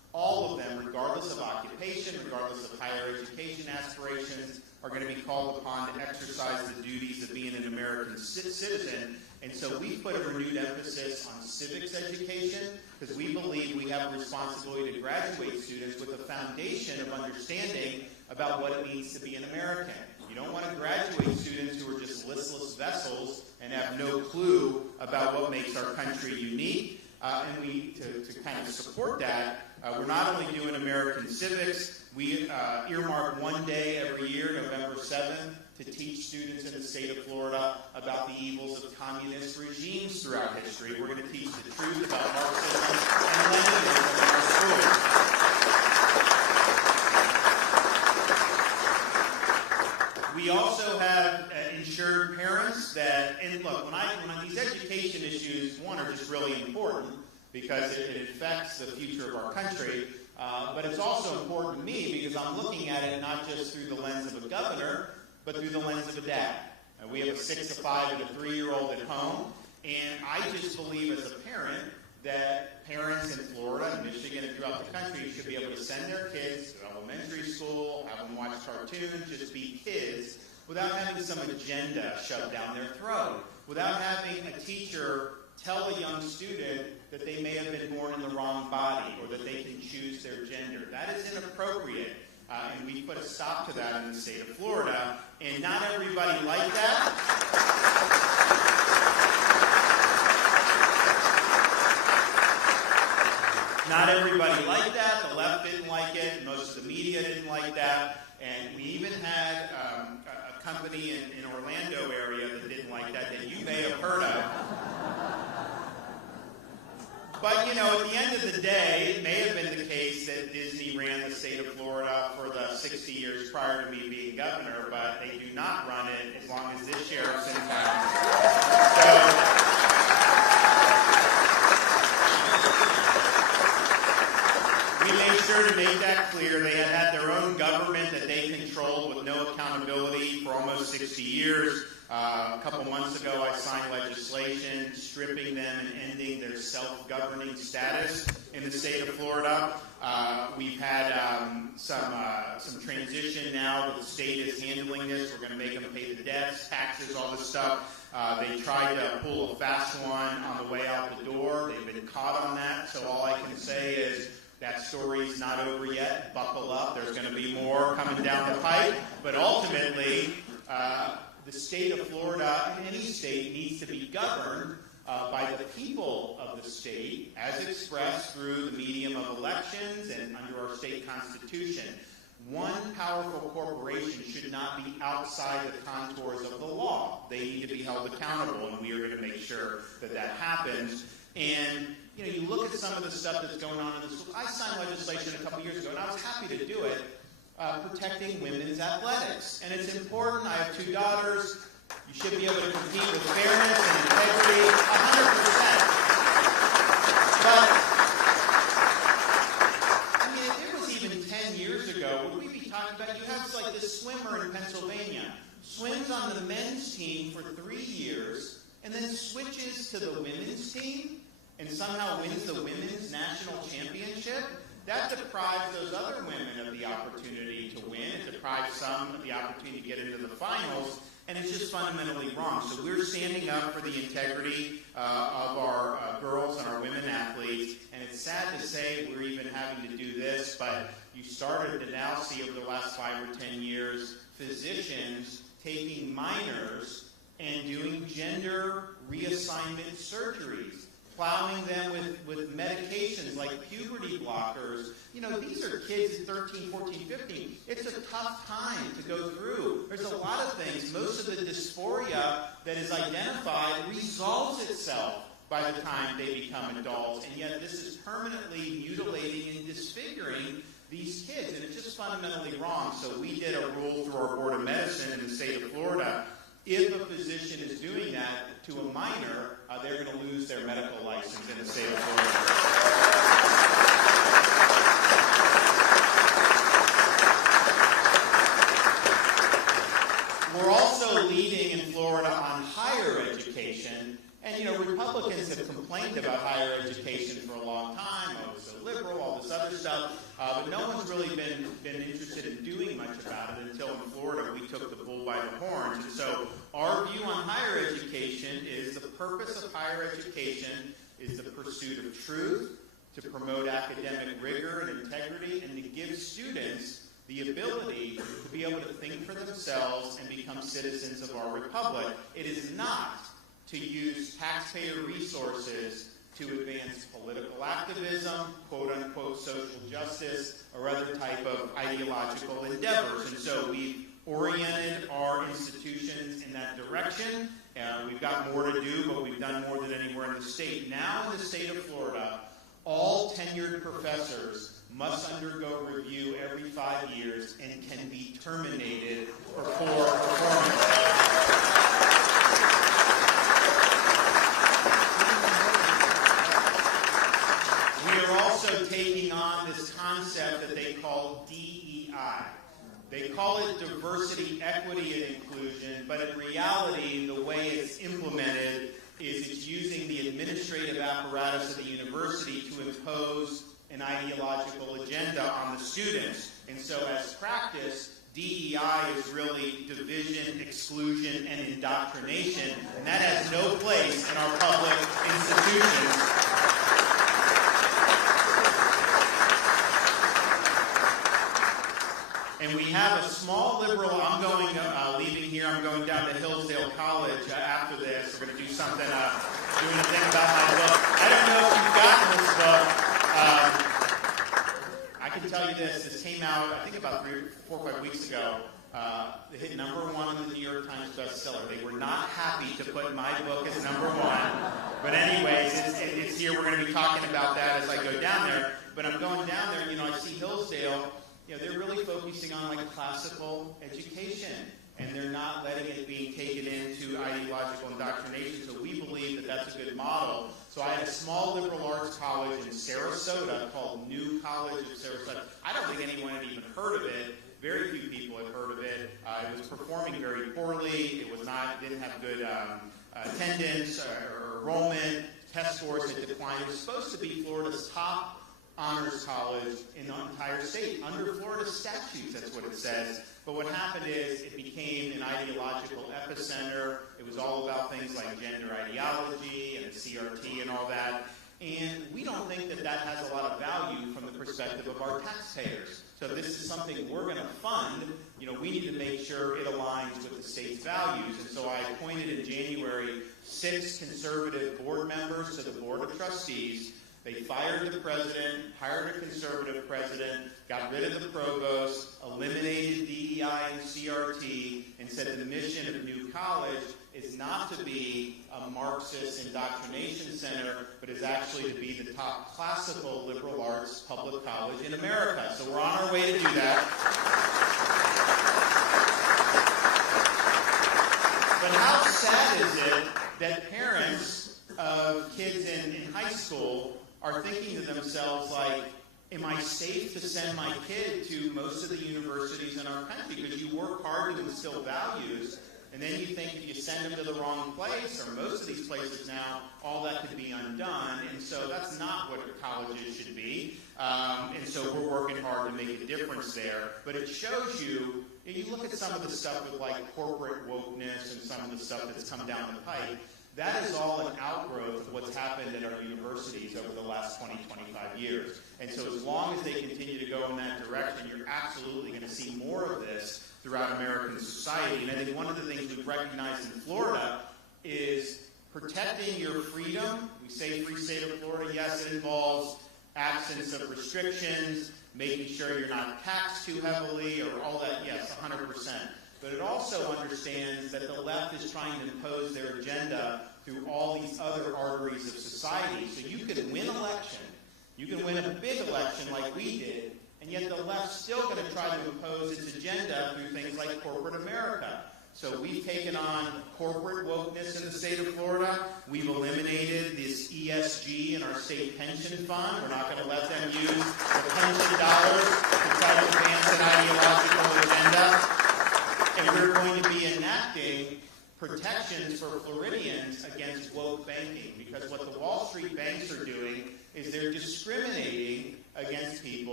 all of them, regardless of occupation, regardless of higher education aspirations, are going to be called upon to exercise the duties of being an American citizen. And so we put a renewed emphasis on civics education because we believe we have a responsibility to graduate students with a foundation of understanding about what it means to be an American. You don't want to graduate students who are just listless vessels and have no clue about what makes our country unique. And we, to kind of support that, we're not only doing American civics, we earmark one day every year, November 7th, to teach students in the state of Florida about the evils of communist regimes throughout history. We're going to teach the truth about Marxism and Leninism in our schools. We also have insured parents that, and look, when these education issues, one, are just really important because it affects the future of our country, but it's also important to me because I'm looking at it not just through the lens of a governor, but through the lens of a dad. We have a 6, a 5, and a 3-year-old at home, and I just believe as a parent that parents in Florida and Michigan and throughout the country should be able to send their kids to elementary school, have them watch cartoons, just be kids, without having some agenda shoved down their throat, without having a teacher tell a young student that they may have been born in the wrong body or that they can choose their gender. That is inappropriate. And we put a stop to that in the state of Florida. And not everybody liked that. Not everybody liked that. The left didn't like it. Most of the media didn't like that. And we even had a company in Orlando area that didn't like that you may have heard of. But, you know, at the end of the day, it may have been the case that Disney ran the state of Florida for the 60 years prior to me being governor, but they do not run it as long as this sheriff's in town. So we made sure to make that clear. They had their own government that they controlled with no accountability for almost 60 years. A couple months ago, I signed legislation stripping them and ending their self-governing status in the state of Florida. We've had some transition now. The state is handling this. We're going to make them pay the debts, taxes, all this stuff. They tried to pull a fast one on the way out the door. They've been caught on that. So all I can say is that story's not over yet. Buckle up. There's going to be more coming down the pipe. But ultimately, the state of Florida, and any state, needs to be governed by the people of the state as expressed through the medium of elections and under our state constitution. One powerful corporation should not be outside the contours of the law. They need to be held accountable, and we are going to make sure that that happens. And you know, you look at some of the stuff that's going on in the school. I signed legislation a couple years ago, and I was happy to do it, protecting women's athletics. And it's important. I have 2 daughters. You should be able to compete with fairness and integrity 100%. But, I mean, if it was even 10 years ago, would we be talking about, you have like this swimmer in Pennsylvania, swims on the men's team for 3 years, and then switches to the women's team, and somehow wins the women's national championship? That deprives those other women of the opportunity to win. It deprives some of the opportunity to get into the finals, and it's just fundamentally wrong. So we're standing up for the integrity of our girls and our women athletes, and it's sad to say we're even having to do this, but you started to now see over the last 5 or 10 years physicians taking minors and doing gender reassignment surgeries, plowing them with medications like puberty blockers. You know, these are kids 13, 14, 15. It's a tough time to go through. There's a lot of things. Most of the dysphoria that is identified resolves itself by the time they become adults, and yet this is permanently mutilating and disfiguring these kids, and it's just fundamentally wrong. So we did a rule through our Board of Medicine in the state of Florida. If a physician is doing that to a minor, they're going to lose their medical license in the state of Florida. We're also leading in Florida on higher education. And, you know, Republicans have complained about higher education for a long time. Oh, it's so liberal, all this other other stuff, but no one's really been interested in doing much about it until in Florida we took the bull by the horns. And so our view on higher education is the purpose of higher education is the pursuit of truth, to promote academic rigor and integrity, and to give students the ability to be able to think for themselves and become citizens of our republic. It is not to use taxpayer resources to advance political activism, quote-unquote social justice, or other type of ideological endeavors. And so we've oriented our institutions in that direction. We've got more to do, but we've done more than anywhere in the state. Now in the state of Florida, all tenured professors must undergo review every 5 years and can be terminated for poor performance. We are also taking on this concept that they call DEI. They call it diversity, equity, and inclusion, but in reality, the way it's implemented is it's using the administrative apparatus of the university to impose an ideological agenda on the students. And so as practice, DEI is really division, exclusion, and indoctrination, and that has no place in our public institutions. And we have a small liberal, leaving here, I'm going down to Hillsdale College after this. We're going to do something, doing a thing about my book. I don't know if you've gotten this book. I can tell you this came out, I think about 4 or 5 weeks ago. It hit #1 on the New York Times bestseller. They were not happy to put my book as #1. But anyways, it's here. We're going to be talking about that as I go down there. But I'm going down there, I see Hillsdale. They're really focusing on classical education, and they're not letting it be taken into ideological indoctrination. So we believe that that's a good model. So I had a small liberal arts college in Sarasota called New College of Sarasota. I don't think anyone had even heard of it. Very few people had heard of it. It was performing very poorly. It didn't have good attendance or enrollment. Test scores had declined. It was supposed to be Florida's top honors college in the entire state. Under Florida statutes, that's what it says. But what happened is it became an ideological epicenter. It was all about things like gender ideology and CRT and all that. And we don't think that that has a lot of value from the perspective of our taxpayers. So this is something we're going to fund. We need to make sure it aligns with the state's values. And so I appointed in January 6 conservative board members to the Board of Trustees. They fired the president, hired a conservative president, got rid of the provost, eliminated DEI and CRT, and said the mission of New College is not to be a Marxist indoctrination center, but is actually to be the top classical liberal arts public college in America. So we're on our way to do that. But how sad is it that parents of kids in high school are thinking to themselves, am I safe to send my kid to most of the universities in our country? Because you work hard to instill values, and then you think if you send them to the wrong place, or most of these places now, all that could be undone. And so that's not what colleges should be. And so we're working hard to make a difference there. But it shows you, you look at some of the stuff with corporate wokeness and some of the stuff that's come down the pipe. That is all an outgrowth of what's happened at our universities over the last 20, 25 years. And so as long as they continue to go in that direction, you're absolutely going to see more of this throughout American society. And I think one of the things we've recognized in Florida is protecting your freedom. We say free state of Florida. Yes, it involves absence of restrictions, making sure you're not taxed too heavily, or all that. Yes, 100%. But it also understands that the left is trying to impose their agenda through all these other arteries of society. So you can win election, you can win a big election like we did, and yet the left's still going to try to impose its agenda through things like corporate America. So we've taken on corporate wokeness in the state of Florida. We've eliminated this ESG in our state pension fund. We're not going to let them use the pension dollars to try to advance an ideological agenda. And we're going to be enacting protections for Floridians against woke banking, because what the Wall Street banks are doing is they're discriminating against people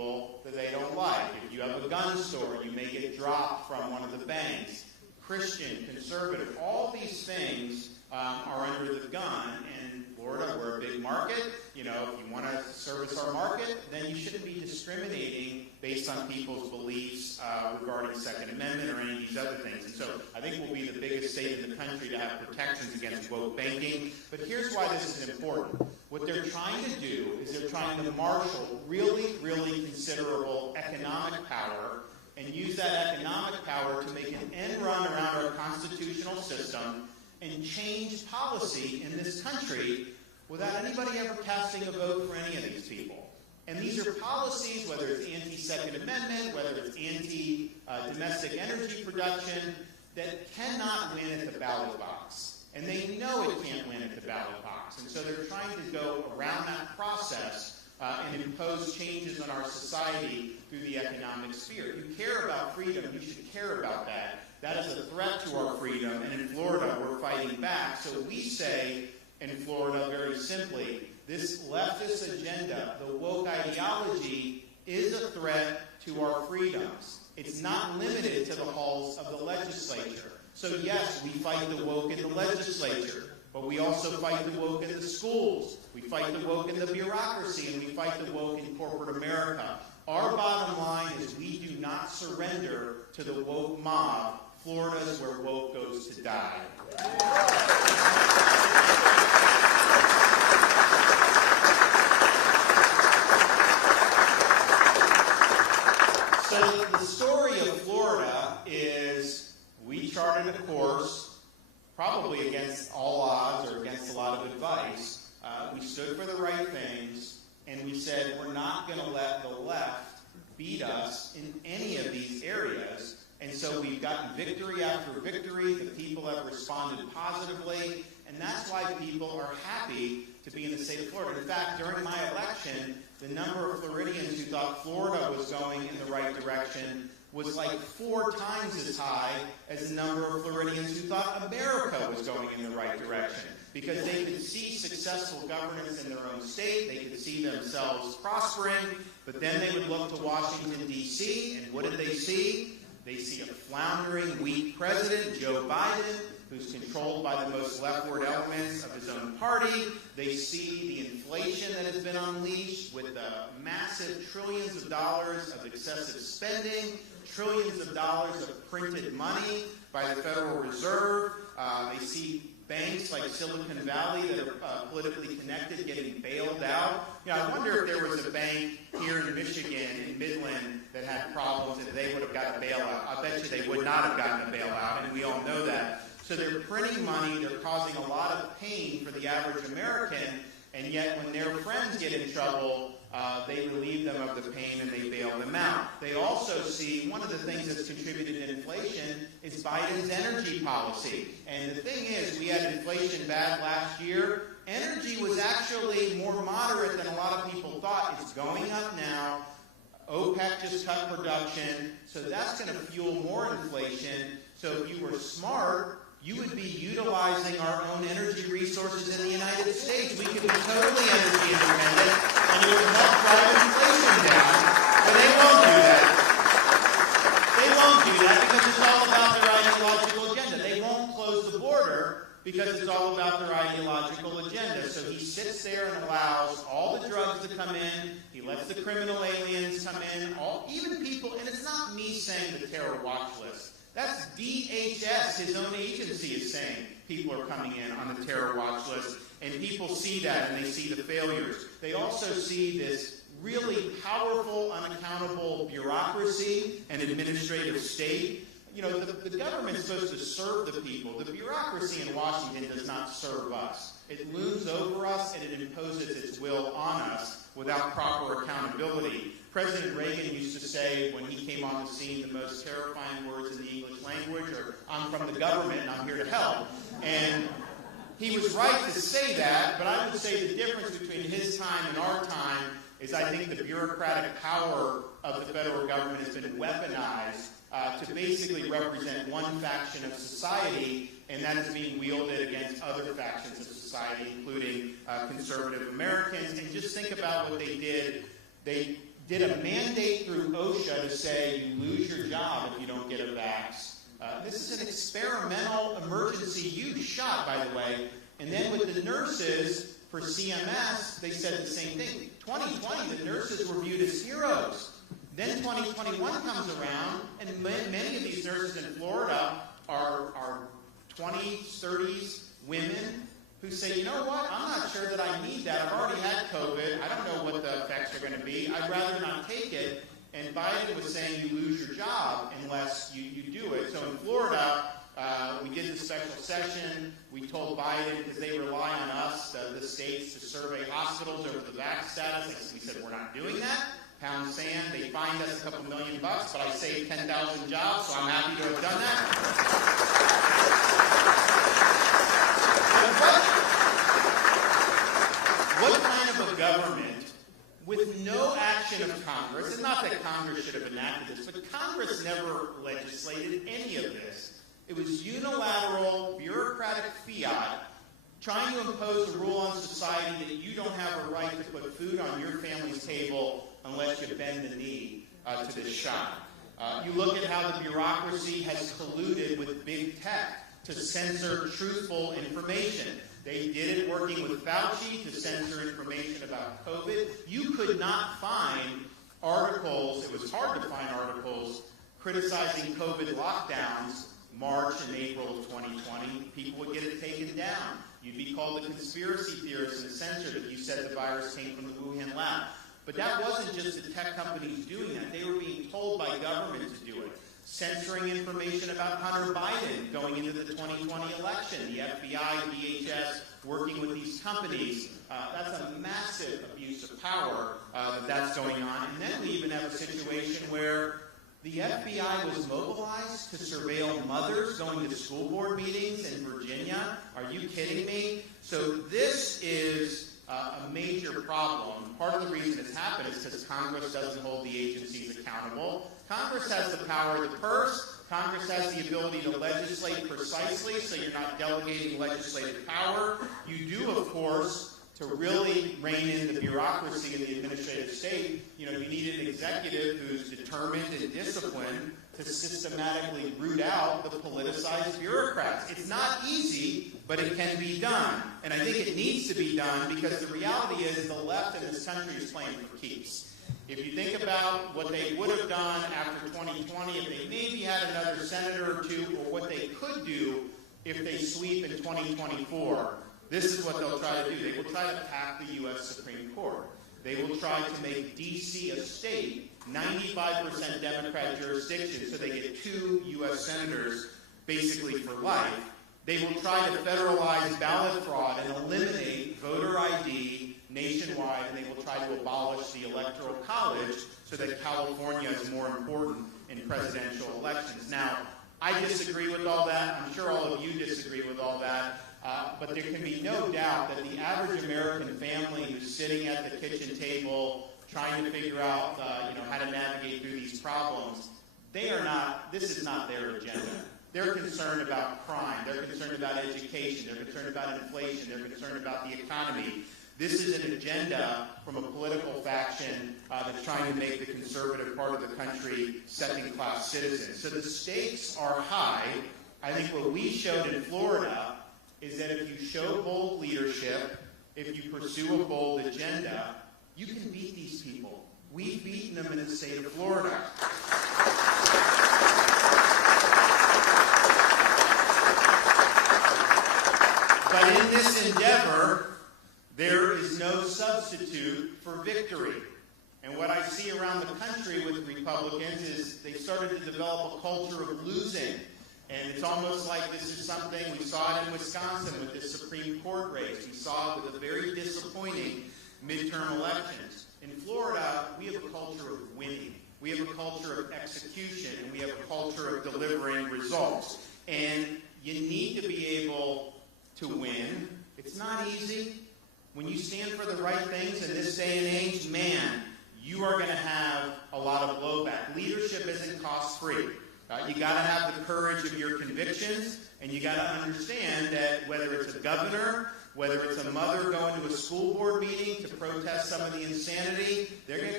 a gun store, you may get dropped from one of the banks. Christian, conservative, all these things are under the gun. And Florida, we're a big market. You know, if you want to service our market, then you shouldn't be discriminating based on people's beliefs regarding Second Amendment or any of these other things. And so I think we'll be the biggest state in the country to have protections against woke banking. But here's why this is important. What they're trying to do is they're trying to marshal really, really considerable economic power and use that economic power to make an end run around our constitutional system and change policy in this country without anybody ever casting a vote for any of these people. And these are policies, whether it's anti-Second Amendment, whether it's anti-domestic energy production, that cannot win at the ballot box. And they know it can't win at the ballot box. And so they're trying to go around that process and impose changes on our society through the economic sphere. If you care about freedom, you should care about that. That is a threat to our freedom, and in Florida, we're fighting back. So we say in Florida, very simply, this leftist agenda, the woke ideology, is a threat to our freedoms. It's not limited to the halls of the legislature. So yes, we fight the woke in the legislature, but we also fight the woke in the schools. We fight the woke in the bureaucracy, and we fight the woke in corporate America. Our bottom line is we do not surrender to the woke mob. Florida is where woke goes to die. So the story of Florida is we charted a course, probably against all odds or against a lot of advice. We stood for the right things, and we said we're not going to let the left beat us in any of these areas. And so we've gotten victory after victory. The people have responded positively, and that's why people are happy to be in the state of Florida. In fact, during my election, the number of Floridians who thought Florida was going in the right direction was like 4 times as high as the number of Floridians who thought America was going in the right direction. Because they could see successful governance in their own state, they could see themselves prospering, but then they would look to Washington, D.C., and what did they see? They see a floundering, weak president, Joe Biden, who's controlled by the most leftward elements of his own party. They see the inflation that has been unleashed with the massive trillions of dollars of excessive spending, trillions of dollars of printed money by the Federal Reserve. They see banks like Silicon Valley that are politically connected getting bailed out. You know, I wonder if there was a bank here in Michigan, in Midland, that had problems, if they would have gotten a bailout. I bet you they would not have gotten a bailout, and we all know that. So they're printing money, they're causing a lot of pain for the average American, and yet when their friends get in trouble, they relieve them of the pain and they bail them out. They also see one of the things that's contributed to inflation is Biden's energy policy. And the thing is, we had inflation bad last year. Energy was actually more moderate than a lot of people thought. It's going up now. OPEC just cut production, so that's going to fuel more inflation. So if you were smart, you would be utilizing our own energy resources in the United States. We could be totally energy independent, and it would help drive inflation down. But they won't do that. They won't do that because it's all about their ideological agenda. They won't close the border because it's all about their ideological agenda. So he sits there and allows all the drugs to come in. He lets the criminal aliens come in. Even people, and it's not me saying the terror watch list. That's DHS, his own agency, is saying people are coming in on the terror watch list. And people see that, and they see the failures. They also see this really powerful, unaccountable bureaucracy and administrative state. You know, the government's supposed to serve the people. The bureaucracy in Washington does not serve us. It looms over us, and it imposes its will on us without proper accountability. President Reagan used to say, when he came on the scene, the most terrifying words in the English language are, "I'm from the government and I'm here to help." And he was right to say that, but I would say the difference between his time and our time is I think the bureaucratic power of the federal government has been weaponized to basically represent one faction of society, and that is being wielded against other factions of society, including conservative Americans. And just think about what they did. They did a mandate through OSHA to say you lose your job if you don't get a vax. This is an experimental emergency use shot, by the way. And then with the nurses for CMS, they said the same thing. 2020, the nurses were viewed as heroes. Then 2021 comes around, and many of these nurses in Florida are 20s, 30s women who say, you know what, I'm not sure that I need that. I've already had COVID. I don't know what the effects are going to be. I'd rather not take it. And Biden was saying you lose your job unless you do it. So in Florida, we did the special session. We told Biden, because they rely on us, the states, to survey hospitals over the vax status. We said, we're not doing that. Pound sand. They fined us a couple $1 million, but I saved 10,000 jobs, so I'm happy to have done that. What kind of a government with no action of Congress, and not that Congress should have enacted this, but Congress never legislated any of this. It was unilateral, bureaucratic fiat trying to impose a rule on society that you don't have a right to put food on your family's table unless you bend the knee to this shot. You look at how the bureaucracy has colluded with big tech to censor truthful information. They did it working with Fauci to censor information about COVID. You could not find articles, it was hard to find articles, criticizing COVID lockdowns March and April of 2020. People would get it taken down. You'd be called a conspiracy theorist and censored if you said the virus came from the Wuhan lab. But that wasn't just the tech companies doing that. They were being told by government to do it. Censoring information about Hunter Biden going into the 2020 election. The FBI, DHS, working with these companies. That's a massive abuse of power that's going on. And then we even have a situation where the FBI was mobilized to surveil mothers going to school board meetings in Virginia. Are you kidding me? So this is a major problem. Part of the reason it's happened is because Congress doesn't hold the agencies accountable. Congress has the power of the purse. Congress has the ability to legislate precisely, so you're not delegating legislative power. You do, of course, to really rein in the bureaucracy in the administrative state, you need an executive who's determined and disciplined to systematically root out the politicized bureaucrats. It's not easy, but it can be done. And I think it needs to be done because the reality is the left in this country is playing for keeps. If you think about what they would have done after 2020, if they maybe had another senator or two, or what they could do if they sweep in 2024, this is what they'll try to do. They will try to pack the U.S. Supreme Court. They will try to make D.C. a state, 95% Democrat jurisdiction, so they get 2 U.S. senators basically for life. They will try to federalize ballot fraud and eliminate voter ID nationwide, and they will try to abolish the Electoral College so that California is more important in presidential elections. Now, I disagree with all that. I'm sure all of you disagree with all that. But there can be no doubt that the average American family who's sitting at the kitchen table trying to figure out how to navigate through these problems, this is not their agenda. They're concerned about crime. They're concerned about education. They're concerned about inflation. They're concerned about the economy. This is an agenda from a political faction that's trying to make the conservative part of the country second-class citizens. So the stakes are high. I think what we showed in Florida is that if you show bold leadership, if you pursue a bold agenda, you can beat these people. We've beaten them in the state of Florida. But in this endeavor, there is no substitute for victory. And what I see around the country with Republicans is they started to develop a culture of losing. And it's almost like this is something, we saw it in Wisconsin with the Supreme Court race. We saw it with a very disappointing midterm elections. In Florida, we have a culture of winning. We have a culture of execution, and we have a culture of delivering results. And you need to be able to win. It's not easy. When you stand for the right things in this day and age, man, you are going to have a lot of blowback. Leadership isn't cost-free. You got to have the courage of your convictions, and you got to understand that whether it's a governor, whether it's a mother going to a school board meeting to protest some of the insanity, they're going to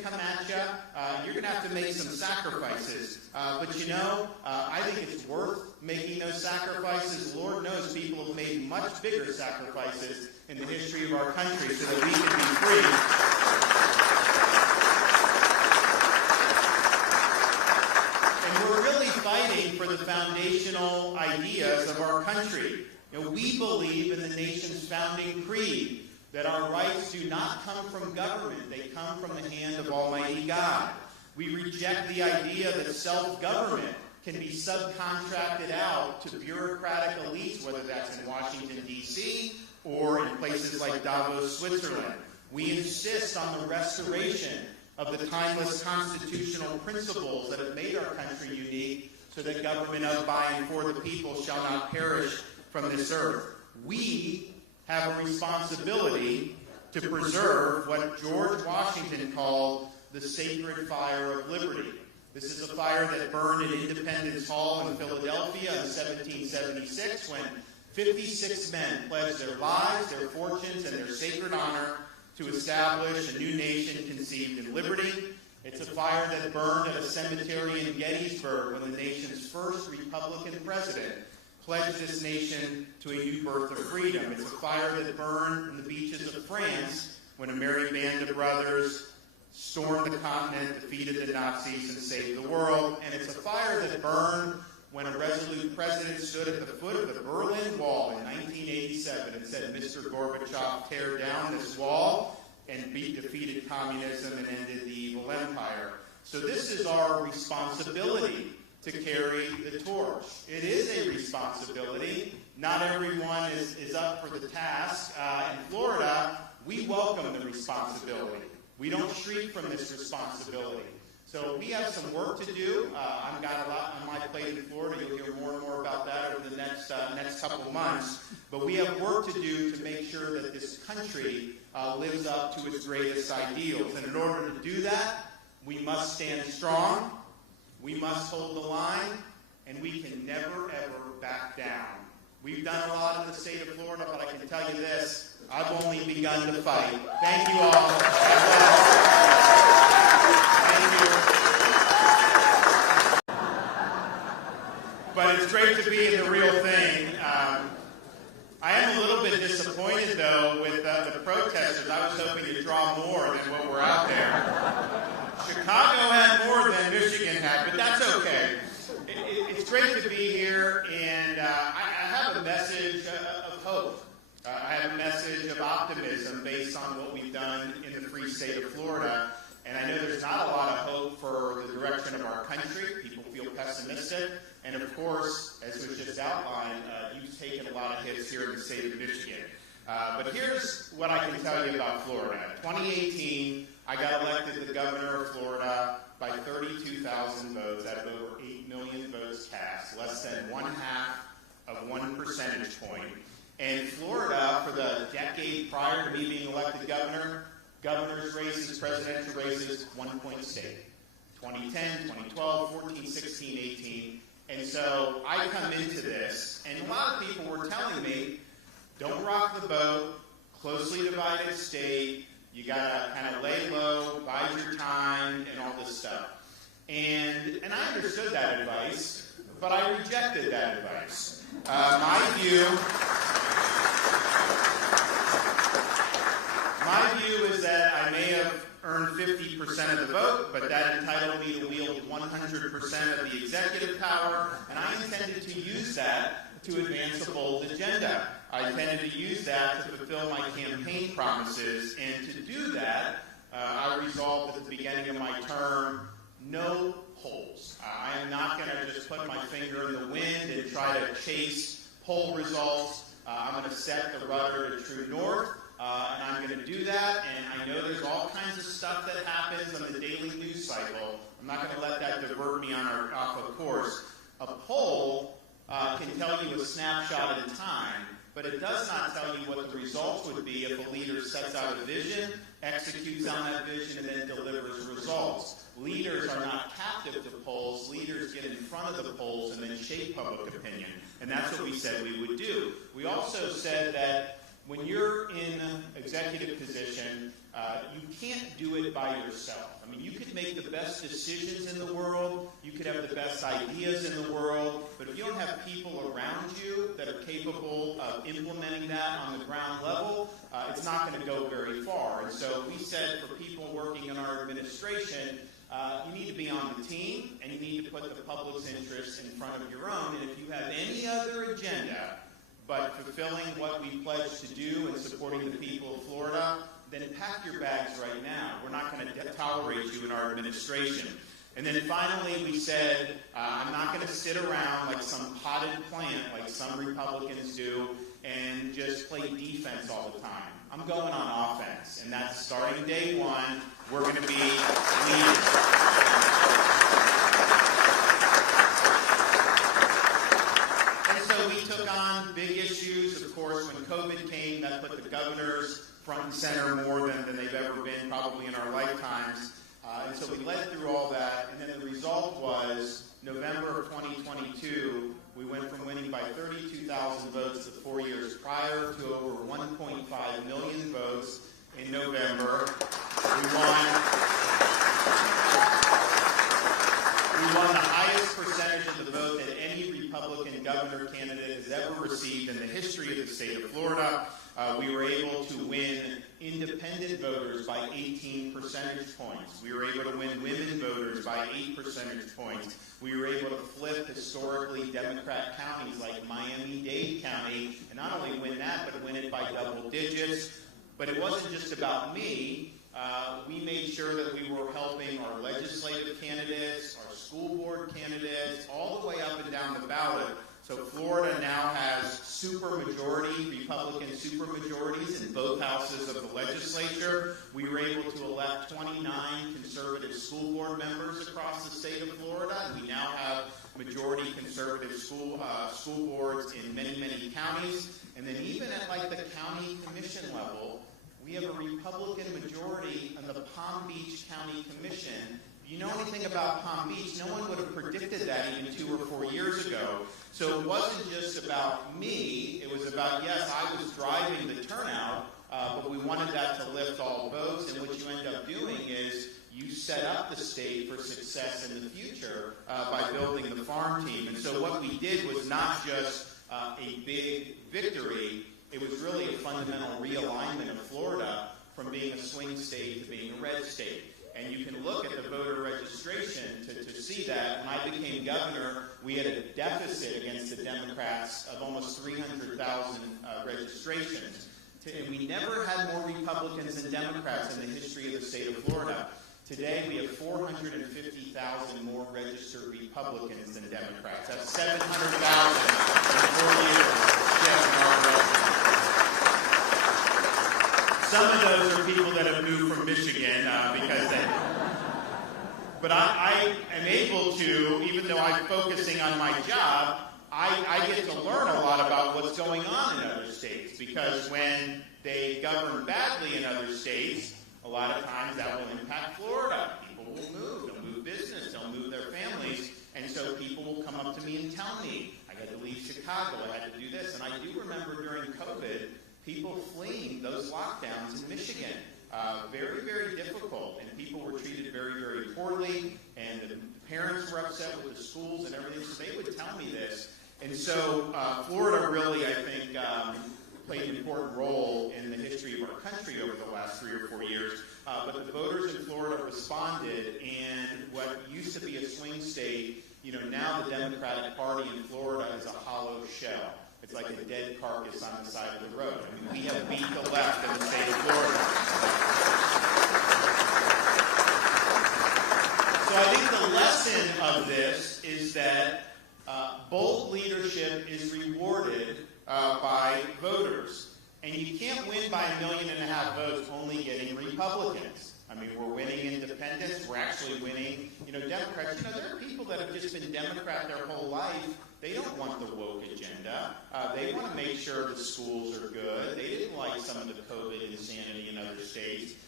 come at you, you're going to have to make some sacrifices. But you know, I think it's worth making those sacrifices. Lord knows people have made much bigger sacrifices in the history of our country so that we can be free. And we're really fighting for the foundational ideas of our country. You know, we believe in the nation's founding creed that our rights do not come from government. They come from the hand of Almighty God. We reject the idea that self-government can be subcontracted out to bureaucratic elites, whether that's in Washington, D.C., or in places like Davos, Switzerland. We insist on the restoration of the timeless constitutional principles that have made our country unique, so that government of, by, and for the people shall not perish from this earth. We have a responsibility to preserve what George Washington called the sacred fire of liberty. This is a fire that burned in Independence Hall in Philadelphia in 1776 when 56 men pledged their lives, their fortunes, and their sacred honor to establish a new nation conceived in liberty. It's a fire that burned at a cemetery in Gettysburg when the nation's first Republican president pledged this nation to a new birth of freedom. It's a fire that burned on the beaches of France when a merry band of brothers stormed the continent, defeated the Nazis, and saved the world. And it's a fire that burned when a resolute president stood at the foot of the Berlin Wall in 1987 and said, "Mr. Gorbachev, tear down this wall," and defeated communism and ended the evil empire. So this is our responsibility, to carry the torch. It is a responsibility. Not everyone is up for the task. In Florida, we welcome the responsibility. We don't shriek from this responsibility. So we have some work to do. I've got a lot on my plate in Florida. You'll hear more and more about that over the next couple of months. But we have work to do to make sure that this country lives up to its greatest ideals. And in order to do that, we must stand strong. We must hold the line, and we can never, ever back down. We've done a lot in the state of Florida, but I can tell you this, I've only begun to fight. Thank you all. Thank you. But it's great to be in the real thing. I am a little bit disappointed, though, with the protesters. I was hoping to draw more than what were out there. Chicago had more than Michigan had, but that's okay. It's great to be here, and I have a message of hope. I have a message of optimism based on what we've done in the free state of Florida. And I know there's not a lot of hope for the direction of our country. People feel pessimistic. And of course, as was just outlined, you've taken a lot of hits here in the state of Michigan. But here's what I can tell you about Florida. In 2018, I got elected the governor of Florida by 32,000 votes out of over 8 million votes cast, less than 1/2 of 1 percentage point. And Florida, for the decade prior to me being elected governor, governor's races, presidential races, 1-point state. 2010, 2012, 14, 16, 18. And so I come into this, and a lot of people were telling me, don't rock the boat, closely divided state, you gotta kind of lay low, bide your time, and all this stuff. And I understood that advice, but I rejected that advice. My view is that I may have earned 50% of the vote, but that entitled me to wield 100% of the executive power, and I intended to use that to advance a bold agenda. I intended to use that to fulfill my campaign promises, and to do that, I resolved at the beginning of my term, no polls. I am not going to just put my finger in the wind and try to chase poll results. I'm going to set the rudder to true north, and I'm going to do that, and I know there's all kinds of stuff that happens on the daily news cycle. I'm not going to let that divert me off of course. A poll can tell you a snapshot in time, but it does not tell you what the results would be if a leader sets out a vision, executes on that vision, and then delivers results. Leaders are not captive to polls. Leaders get in front of the polls and then shape public opinion. And that's what we said we would do. We also said that when you're in executive position, you can't do it by yourself. I mean, you could make the best decisions in the world, you could have the best ideas in the world, but if you don't have people around you that are capable of implementing that on the ground level, it's not going to go very far. And so we said for people working in our administration, you need to be on the team, and you need to put the public's interests in front of your own. And if you have any other agenda but fulfilling what we pledged to do and supporting the people of Florida, then pack your bags right now. We're not going to tolerate you in our administration. And then finally we said, I'm not going to sit around like some potted plant like some Republicans do and just play defense all the time. I'm going on offense, and that's starting day one. We're going to be leaders. And so we took on big issues. Of course, when COVID came, that put the governors front and center more than they've ever been probably in our lifetimes. And so we led through all that, and then the result was November of 2022, we went from winning by 32,000 votes the 4 years prior to over 1.5 million votes in November. We won the highest percentage of the vote that any Republican governor candidate has ever received in the history of the state of Florida. We were able to win independent voters by 18 percentage points. We were able to win women voters by 8 percentage points. We were able to flip historically Democrat counties like Miami-Dade County, and not only win that, but win it by double digits. But it wasn't just about me. We made sure that we were helping our legislative candidates, our school board candidates, all the way up and down the ballot. So Florida now has supermajority, Republican supermajorities in both houses of the legislature. We were able to elect 29 conservative school board members across the state of Florida, and we now have majority conservative school boards in many, many counties. And then even at like the county commission level, we have a Republican majority on the Palm Beach County Commission. If you know anything about Palm Beach, no one would have predicted that even 2 or 4 years ago. So it wasn't just about me. It was about, yes, I was driving the turnout, but we wanted that to lift all votes. And what you end up doing is you set up the state for success in the future by building the farm team. And so what we did was not just a big victory. It was really a fundamental realignment of Florida from being a swing state to being a red state. And you can look at the voter registration to see that. When I became governor, we had a deficit against the Democrats of almost 300,000 registrations. And we never had more Republicans than Democrats in the history of the state of Florida. Today, we have 450,000 more registered Republicans than Democrats. That's 700,000 in 4 years. Some of those are people that have moved from Michigan because they... But I am able to, even though I'm focusing on my job, I get to learn a lot about what's going on in other states, because when they govern badly in other states, a lot of times that will impact Florida. People will move. They'll move business. They'll move their families. And so people will come up to me and tell me, I had to leave Chicago. I had to do this. And I do remember during COVID, people fleeing those lockdowns in Michigan. Very, very difficult. And people were treated very, very poorly. And the parents were upset with the schools and everything. So they would tell me this. And so Florida really, I think, played an important role in the history of our country over the last 3 or 4 years. But the voters in Florida responded, and what used to be a swing state, now the Democratic Party in Florida is a hollow shell. It's like a dead carcass on the side of the road. I mean, we have beat the left in the state of Florida. So I think the lesson of this is that bold leadership is rewarded by voters. And you can't win by 1.5 million votes only getting Republicans. I mean, we're winning independents. We're actually winning, Democrats. There are people that have just been Democrat their whole life. They don't want the woke agenda. They want to make sure the schools are good. They didn't like some of the COVID insanity in other states.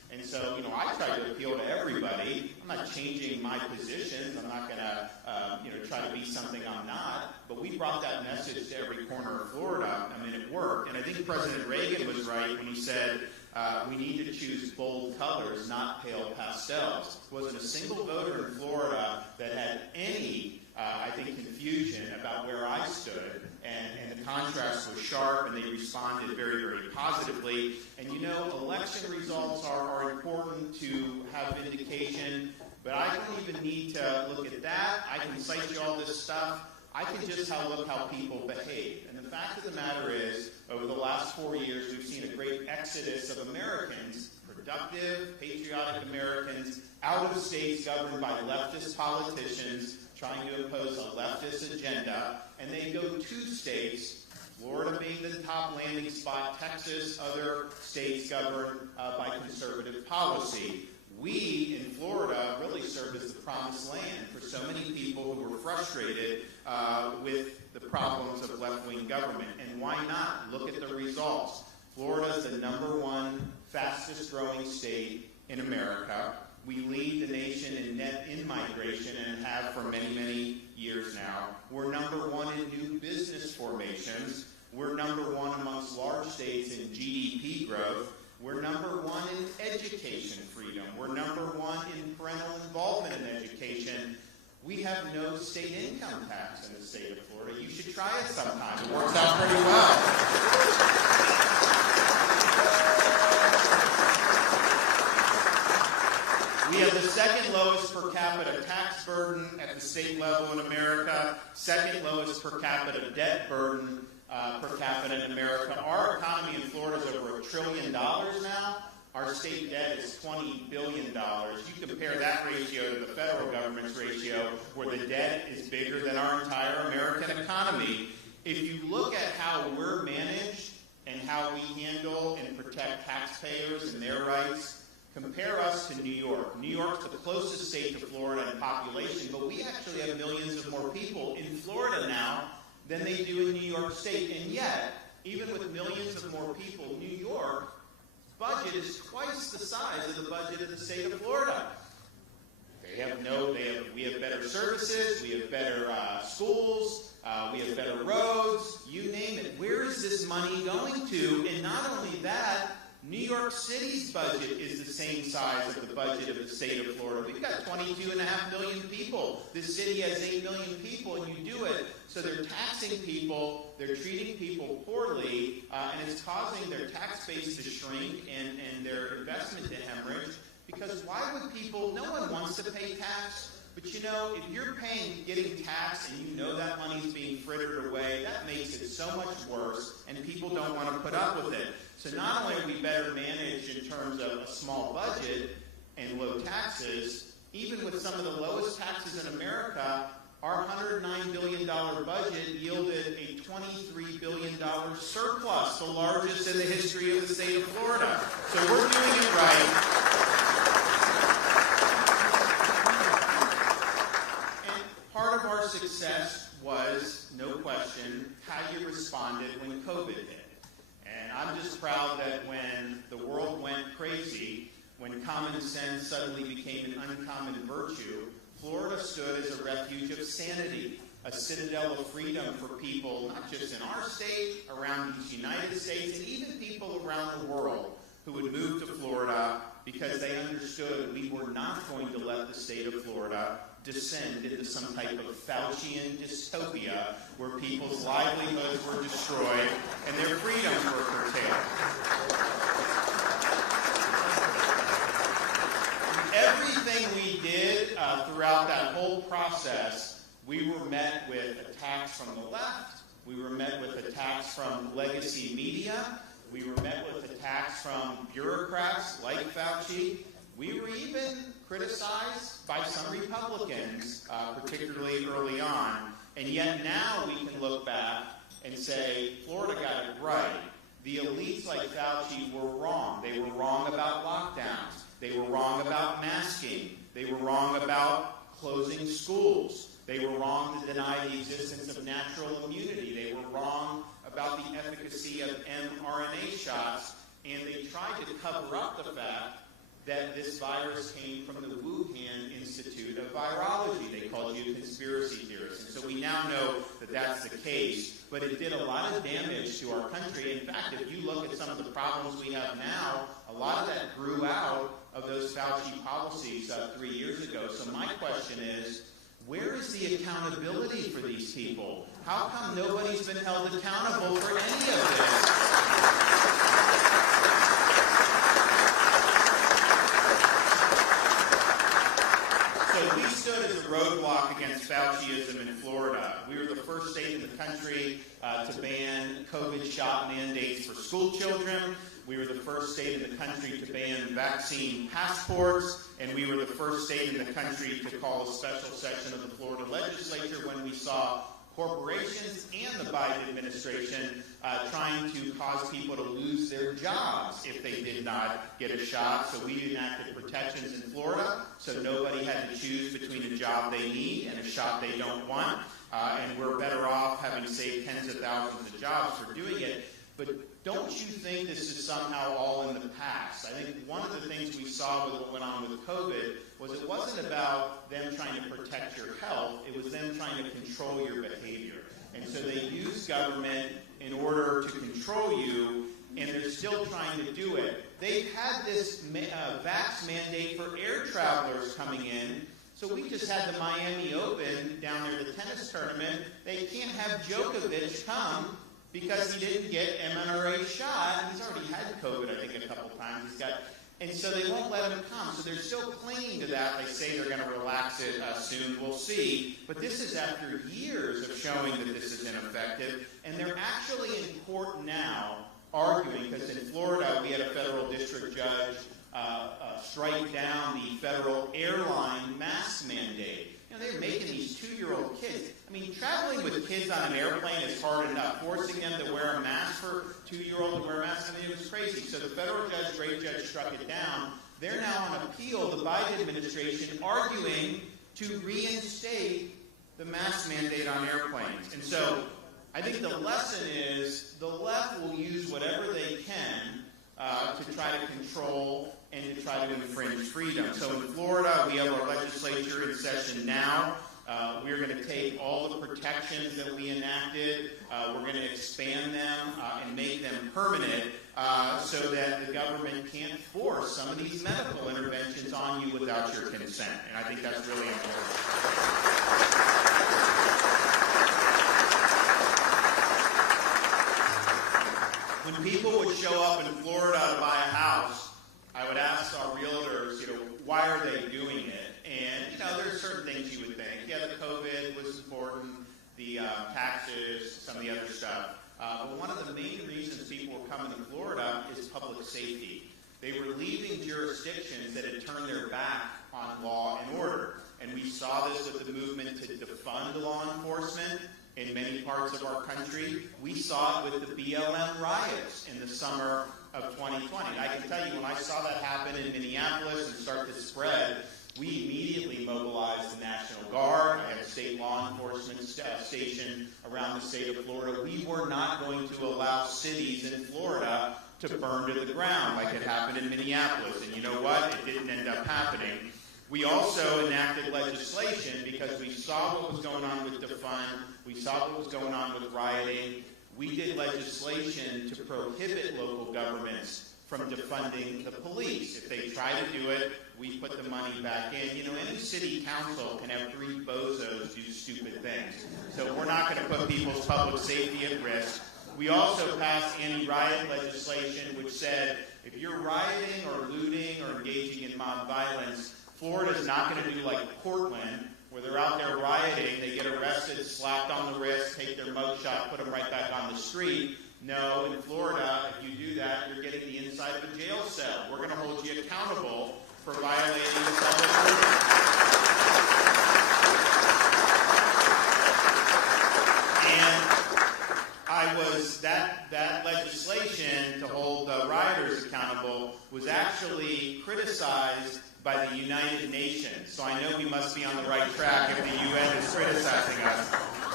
And so, I try to appeal to everybody. I'm not changing my positions. I'm not going to, try to be something I'm not. But we brought that message to every corner of Florida. I mean, it worked. And I think President Reagan was right when he said, we need to choose bold colors, not pale pastels. There wasn't a single voter in Florida that had any, confusion about where I stood. And the contrast was sharp, and they responded very, very positively. And election results are important to have vindication, but I don't even need to look at that. I can cite you all this stuff. I can just look how people behave. And the fact of the matter is, over the last 4 years, we've seen a great exodus of Americans, productive, patriotic Americans, out of states governed by leftist politicians trying to impose a leftist agenda. And they go to states, Florida being the top landing spot, Texas, other states governed by conservative policy. We, in Florida, really serve as the promised land for so many people who were frustrated with the problems of left-wing government. And why not? Look at the results. Florida is the #1 fastest-growing state in America. We lead the nation in net in-migration and have for many, many years now. We're #1 in new business formations. We're #1 amongst large states in GDP growth. We're #1 in education freedom. We're #1 in parental involvement in education. We have no state income tax in the state of Florida. You should try it sometime. It works out pretty well. We have the second lowest per capita tax burden at the state level in America, second lowest per capita debt burden per capita in America. Our economy in Florida is over $1 trillion now. Our state debt is $20 billion. You compare that ratio to the federal government's ratio, where the debt is bigger than our entire American economy. If you look at how we're managed and how we handle and protect taxpayers and their rights, compare us to New York. New York's the closest state to Florida in population, but we actually have millions of more people in Florida now than they do in New York State. And yet, even with millions of more people, New York's budget is twice the size of the budget of the state of Florida. We have better services, we have better schools, we have better roads, you name it. Where is this money going to? And not only that, New York City's budget is the same size of the budget of the state of Florida. We've got 22.5 million people. This city has 8 million people, and you do it. So they're taxing people, they're treating people poorly, and it's causing their tax base to shrink and their investment to hemorrhage. Because why would people, no one wants to pay tax, but if you're getting taxed and you know that money's being frittered away, that makes it so much worse, and people don't want to put up with it. So not only are we better managed in terms of a small budget and low taxes, even with some of the lowest taxes in America, our $109 billion budget yielded a $23 billion surplus, the largest in the history of the state of Florida. So we're doing it right. Part of our success was, no question, how you responded when COVID hit. And I'm just proud that when the world went crazy, when common sense suddenly became an uncommon virtue, Florida stood as a refuge of sanity, a citadel of freedom for people, not just in our state, around these United States, and even people around the world who would move to Florida because they understood we were not going to let the state of Florida descend into some type of Faucian dystopia where people's livelihoods were destroyed and their freedoms were curtailed. Everything we did throughout that whole process, we were met with attacks from the left, we were met with attacks from legacy media, we were met with attacks from bureaucrats like Fauci. We were even criticized by some Republicans, particularly early on. And yet now we can look back and say, Florida got it right. The elites like Fauci were wrong. They were wrong about lockdowns. They were wrong about masking. They were wrong about closing schools. They were wrong to deny the existence of natural immunity. They were wrong about the efficacy of mRNA shots. And they tried to cover up the fact that this virus came from the Wuhan Institute of Virology. They called you conspiracy theorists. And so we now know that that's the case. But it did a lot of damage to our country. In fact, if you look at some of the problems we have now, a lot of that grew out of those Fauci policies 3 years ago. So my question is, where is the accountability for these people? How come nobody's been held accountable for any of this? So we stood as a roadblock against Fauciism in Florida. We were the first state in the country to ban COVID shot mandates for school children. We were the first state in the country to ban vaccine passports, and we were the first state in the country to call a special session of the Florida legislature when we saw corporations and the Biden administration trying to cause people to lose their jobs if they did not get a shot. So we enacted protections in Florida so nobody had to choose between a job they need and a shot they don't want. And we're better off having saved tens of thousands of jobs for doing it. But don't you think this is somehow all in the past? I think one of the things we saw with what went on with COVID was it wasn't about them trying to protect your health, it was them trying to control your behavior. And so they used government in order to control you, and they're still trying to do it. They've had this vax mandate for air travelers coming in. So we just had the Miami Open down there, the tennis tournament. They can't have Djokovic come because he didn't get mRNA shot. He's already had COVID, I think, a couple times. And so they won't let him come. So they're still clinging to that. They say they're going to relax it soon. We'll see. But this is after years of showing that this is ineffective. And they're actually in court now arguing, because in Florida we had a federal district judge strike down the federal airline mask mandate. You know, they're making these 2-year-old kids. I mean, traveling with kids on an airplane is hard enough. Forcing them to wear a mask for 2-year-old to wear a mask, I mean, it was crazy. So the federal judge, great judge, struck it down. They're now on appeal, the Biden administration, arguing to reinstate the mask mandate on airplanes. And so I think the lesson is the left will use whatever they can to try to control and to try to infringe freedom. So in Florida, we have our legislature in session now. We're going to take all the protections that we enacted, we're going to expand them and make them permanent so that the government can't force some of these medical interventions on you without your consent. And I think that's really important. When people would show up in Florida to buy a house, I would ask our realtors, why are they doing it? And, there are certain things you would think. Yeah, the COVID was important, the taxes, some of the other stuff. But one of the main reasons people were coming to Florida is public safety. They were leaving jurisdictions that had turned their back on law and order. And we saw this with the movement to defund law enforcement in many parts of our country. We saw it with the BLM riots in the summer of 2020. And I can tell you, when I saw that happen in Minneapolis and start to spread, we immediately mobilized the National Guard. I had a state law enforcement station around the state of Florida. We were not going to allow cities in Florida to burn to the ground like it happened in Minneapolis. And you know what? It didn't end up happening. We also enacted legislation because we saw what was going on with defund. We saw what was going on with rioting. We did legislation to prohibit local governments from defunding the police. If they try to do it, we put the money back in. Any city council can have 3 bozos do stupid things. So we're not going to put people's public safety at risk. We also passed anti-riot legislation which said if you're rioting or looting or engaging in mob violence, Florida's not going to do like Portland, where they're out there rioting, they get arrested, slapped on the wrist, take their mugshot, put them right back on the street. No, in Florida, if you do that, you're getting the inside of a jail cell. We're going to hold you accountable for violating the public order. And that legislation to hold rioters accountable was actually criticized by the United Nations. So I know we must be on the right track if the UN is criticizing us.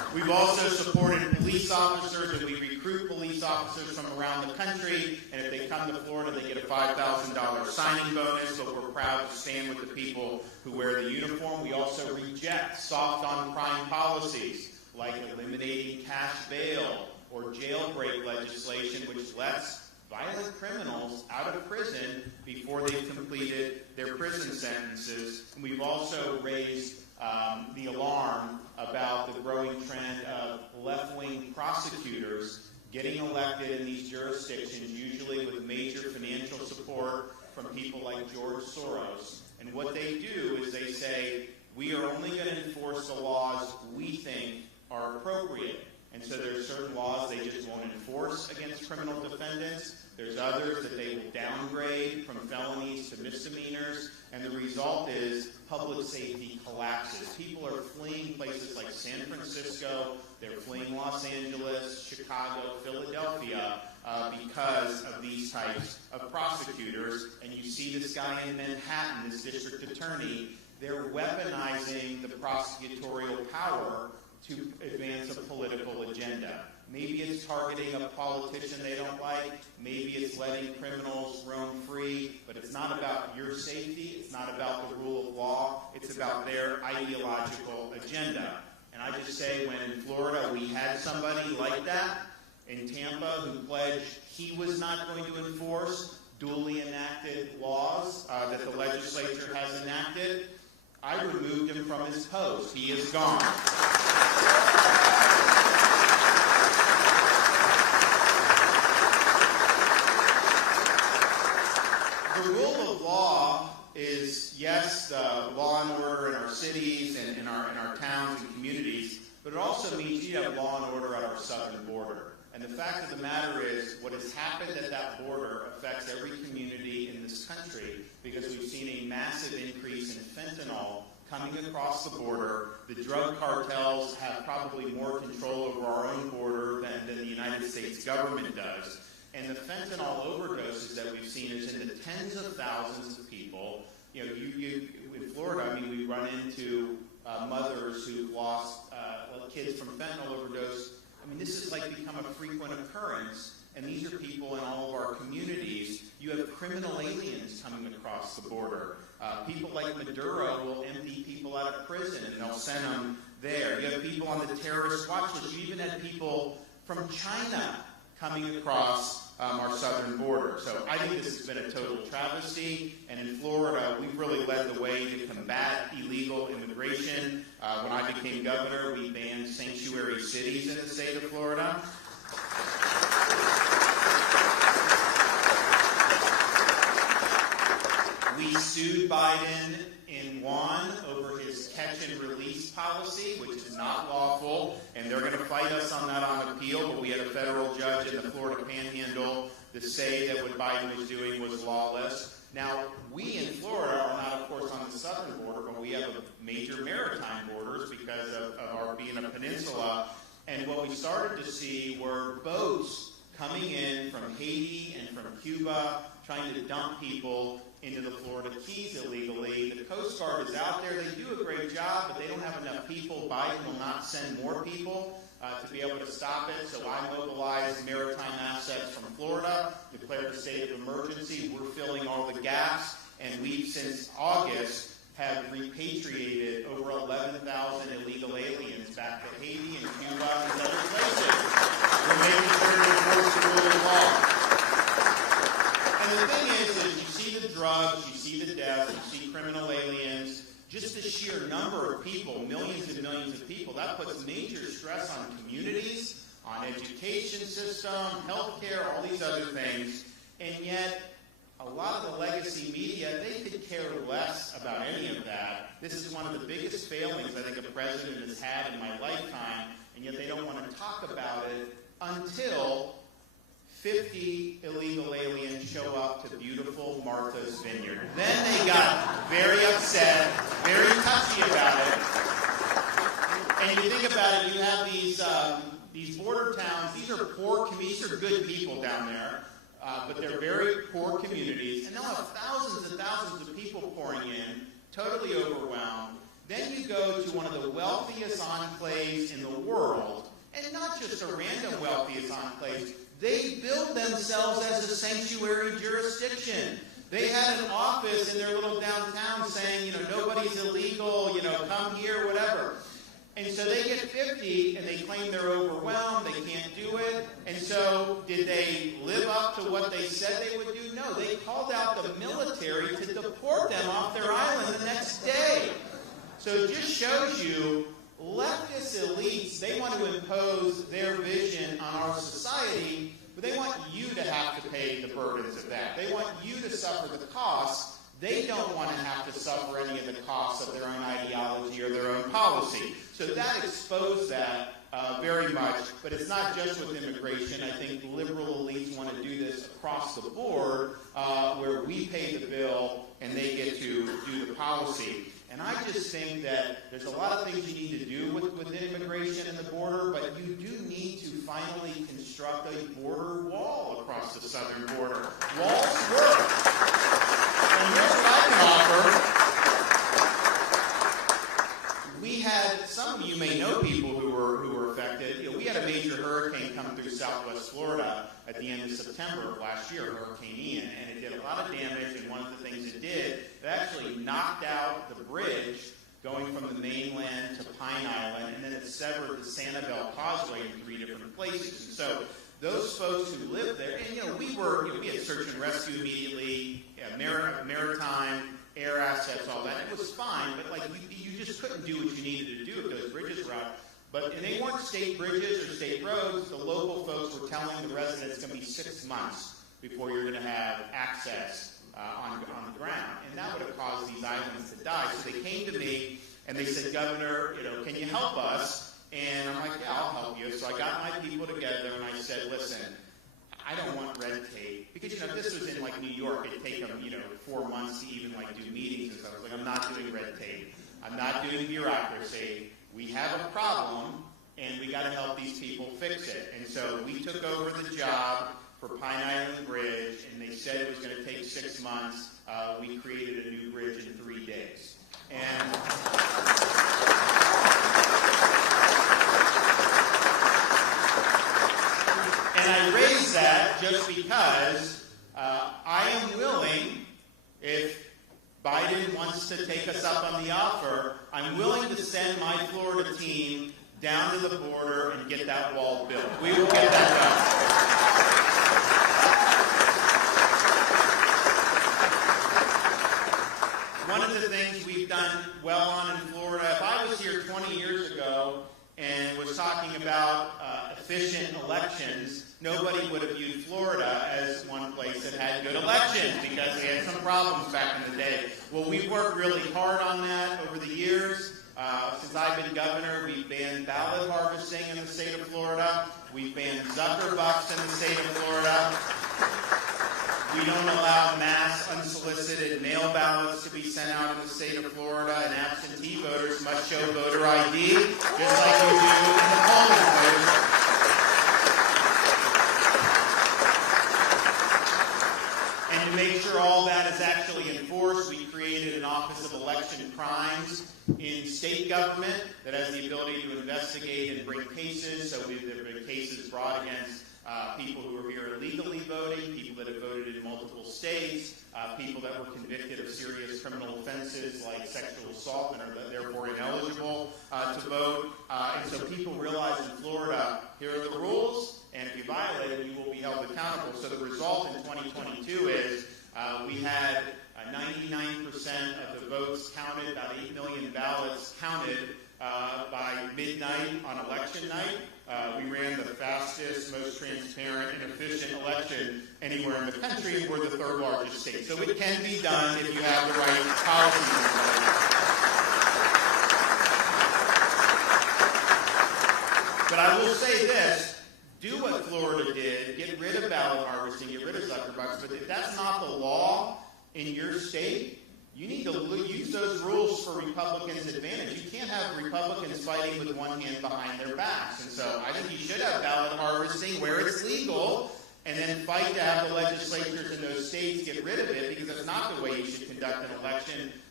We've also supported police officers, and we recruit police officers from around the country, and if they come to Florida, they get a $5,000 signing bonus, but we're proud to stand with the people who wear the uniform. We also reject soft-on-crime policies, like eliminating cash bail or jailbreak legislation, which lets violent criminals out of prison before they've completed their prison sentences. And we've also raised the alarm about the growing trend of left-wing prosecutors getting elected in these jurisdictions, usually with major financial support from people like George Soros. And what they do is they say, we are only going to enforce the laws we think are appropriate. And so there's certain laws they just won't enforce against criminal defendants. There's others that they will downgrade from felonies to misdemeanors. And the result is public safety collapses. People are fleeing places like San Francisco. They're fleeing Los Angeles, Chicago, Philadelphia because of these types of prosecutors. And you see this guy in Manhattan, this district attorney, they're weaponizing the prosecutorial power to advance a political agenda. Maybe it's targeting a politician they don't like. Maybe it's letting criminals roam free. But it's not about your safety. It's not about the rule of law. It's about their ideological agenda. And I just say, when in Florida we had somebody like that in Tampa who pledged he was not going to enforce duly enacted laws that the legislature has enacted, I removed him from his post. He is gone. The rule of law is, yes, the law and order in our cities and in our towns and communities, but it also means you have law and order at our southern border. And the fact of the matter is, what has happened at that border affects every community in this country, because we've seen a massive increase in fentanyl coming across the border. The drug cartels have probably more control over our own border than the United States government does. And the fentanyl overdoses that we've seen is in the tens of thousands of people. You know, in Florida, I mean, we run into mothers who've lost kids from fentanyl overdose. I mean, this has like become a frequent occurrence, and these are people in all of our communities. You have criminal aliens coming across the border. People like Maduro will empty people out of prison, and they'll send them there. You have people on the terrorist watch list. You even had people from China coming across our southern border. So I think this has been a total travesty. And in Florida, we've really led the way to combat illegal immigration. When I became governor, we banned sanctuary cities in the state of Florida. We sued Biden in Juan over his catch and release policy, which is not lawful, and they're going to fight us on that on appeal, but we had a federal judge in the Florida Panhandle to say that what Biden was doing was lawless. Now, we in Florida are not, of course, on the southern border, but we have major maritime borders because of our being a peninsula, and what we started to see were boats coming in from Haiti and from Cuba, trying to dump people into the Florida Keys illegally. The Coast Guard is out there. They do a great job, but they don't have enough people. Biden will not send more people to be able to stop it. So I mobilized maritime assets from Florida, declared a state of emergency. We're filling all the gaps, and we've, since August, have repatriated over 11,000 illegal aliens back to Haiti and Cuba and other places. We're making sure to enforce the rule of law. And the thing is you see the drugs, you see the death, you see criminal aliens, just the sheer number of people, millions and millions of people, that puts major stress on communities, on education system, healthcare, all these other things. And yet, a lot of the legacy media, they could care less about any of that. This is one of the biggest failings I think a president has had in my lifetime, and yet they don't want to talk about it until 50 illegal aliens show up to beautiful Martha's Vineyard. Then they got very upset, very touchy about it. And you think about it, you have these border towns. These are poor communities. These are good people down there, but they're very poor communities. And they'll have thousands and thousands of people pouring in, totally overwhelmed. Then you go to one of the wealthiest enclaves in the world, and not just a random wealthiest enclave. They build themselves as a sanctuary jurisdiction. They had an office in their little downtown saying, nobody's illegal, come here, whatever. And so they get 50, and they claim they're overwhelmed, they can't do it. And so did they live up to what they said they would do? No, they called out the military to deport them off their island the next day. So it just shows you, leftist elites, they want to impose their vision on our society, but they want you to have to pay the burdens of that. They want you to suffer the costs. They don't want to have to suffer any of the costs of their own ideology or their own policy. So that exposed that very much, but it's not just with immigration. I think liberal elites want to do this across the board, where we pay the bill and they get to do the policy. And I just think that there's a lot of things you need to do with immigration and the border, but you do need to finally construct a border wall across the southern border. Walls work. And here's what I can offer. We had, some of you may know people who were affected. We had a major hurricane come through southwest Florida at the end of September of last year, Hurricane Ian, and it did a lot of damage, and one of the things it did, it actually knocked out the bridge going from the mainland to Pine Island, and then it severed the Sanibel Causeway in 3 different places. And so those folks who lived there, and we had search and rescue immediately, maritime, air assets, all that. It was fine, but you just couldn't do what you needed to do if those bridges were out. And they weren't state bridges or state roads. The local folks were telling the residents it's going to be 6 months before you're going to have access on the ground. And that would have caused these islands to die. So they came to me and they said, Governor, can you help us? And I'm like, yeah, I'll help you. So I got my people together and I said, listen, I don't want red tape. Because, if this was in New York, it'd take them, 4 months to even do meetings and stuff. I was like, I'm not doing red tape. I'm not doing bureaucracy. We have a problem, and we got to help these people fix it. And so we took over the job for Pine Island Bridge, and they said it was going to take 6 months. We created a new bridge in 3 days. And I raise that just because I am willing, if Biden wants to take us up on the offer, I'm willing to send my Florida team down to the border and get that wall built. We will get that done. One of the things we've done well on in Florida, if I was here 20 years ago and was talking about efficient elections, nobody would have viewed Florida as one place that had good elections because they had some problems back in the day. Well, we've worked really hard on that over the years. Since I've been governor, we've banned ballot harvesting in the state of Florida. We've banned Zuckerbucks in the state of Florida. We don't allow mass unsolicited mail ballots to be sent out in the state of Florida, and absentee voters must show voter ID, just like we do in the polling place. And to make sure all that is actually enforced, we created an Office of Election Crimes in state government that has the ability to investigate and bring cases. So there have been cases brought against people who are here illegally voting, people that have voted in multiple states, people that were convicted of serious criminal offenses like sexual assault and are therefore ineligible to vote. And so people realize in Florida, here are the rules, and if you violate it, you will be held accountable. So the result in 2022 is we had 99% of the votes counted, about 8 million ballots counted by midnight on election night. We ran the fastest, most transparent, and efficient election anywhere in the country, and we're the 3rd largest state. So it can be done if you have the right policies in place. But I will say this, do what Florida did, get rid of ballot harvesting, get rid of Zuckerbucks, but if that's not the law in your state, you need to use those rules for Republicans' advantage. You can't have Republicans fighting with one hand behind their backs. And so I think you should have ballot harvesting where it's legal, and then fight to have the legislatures in those states get rid of it, because that's not the way you should conduct an election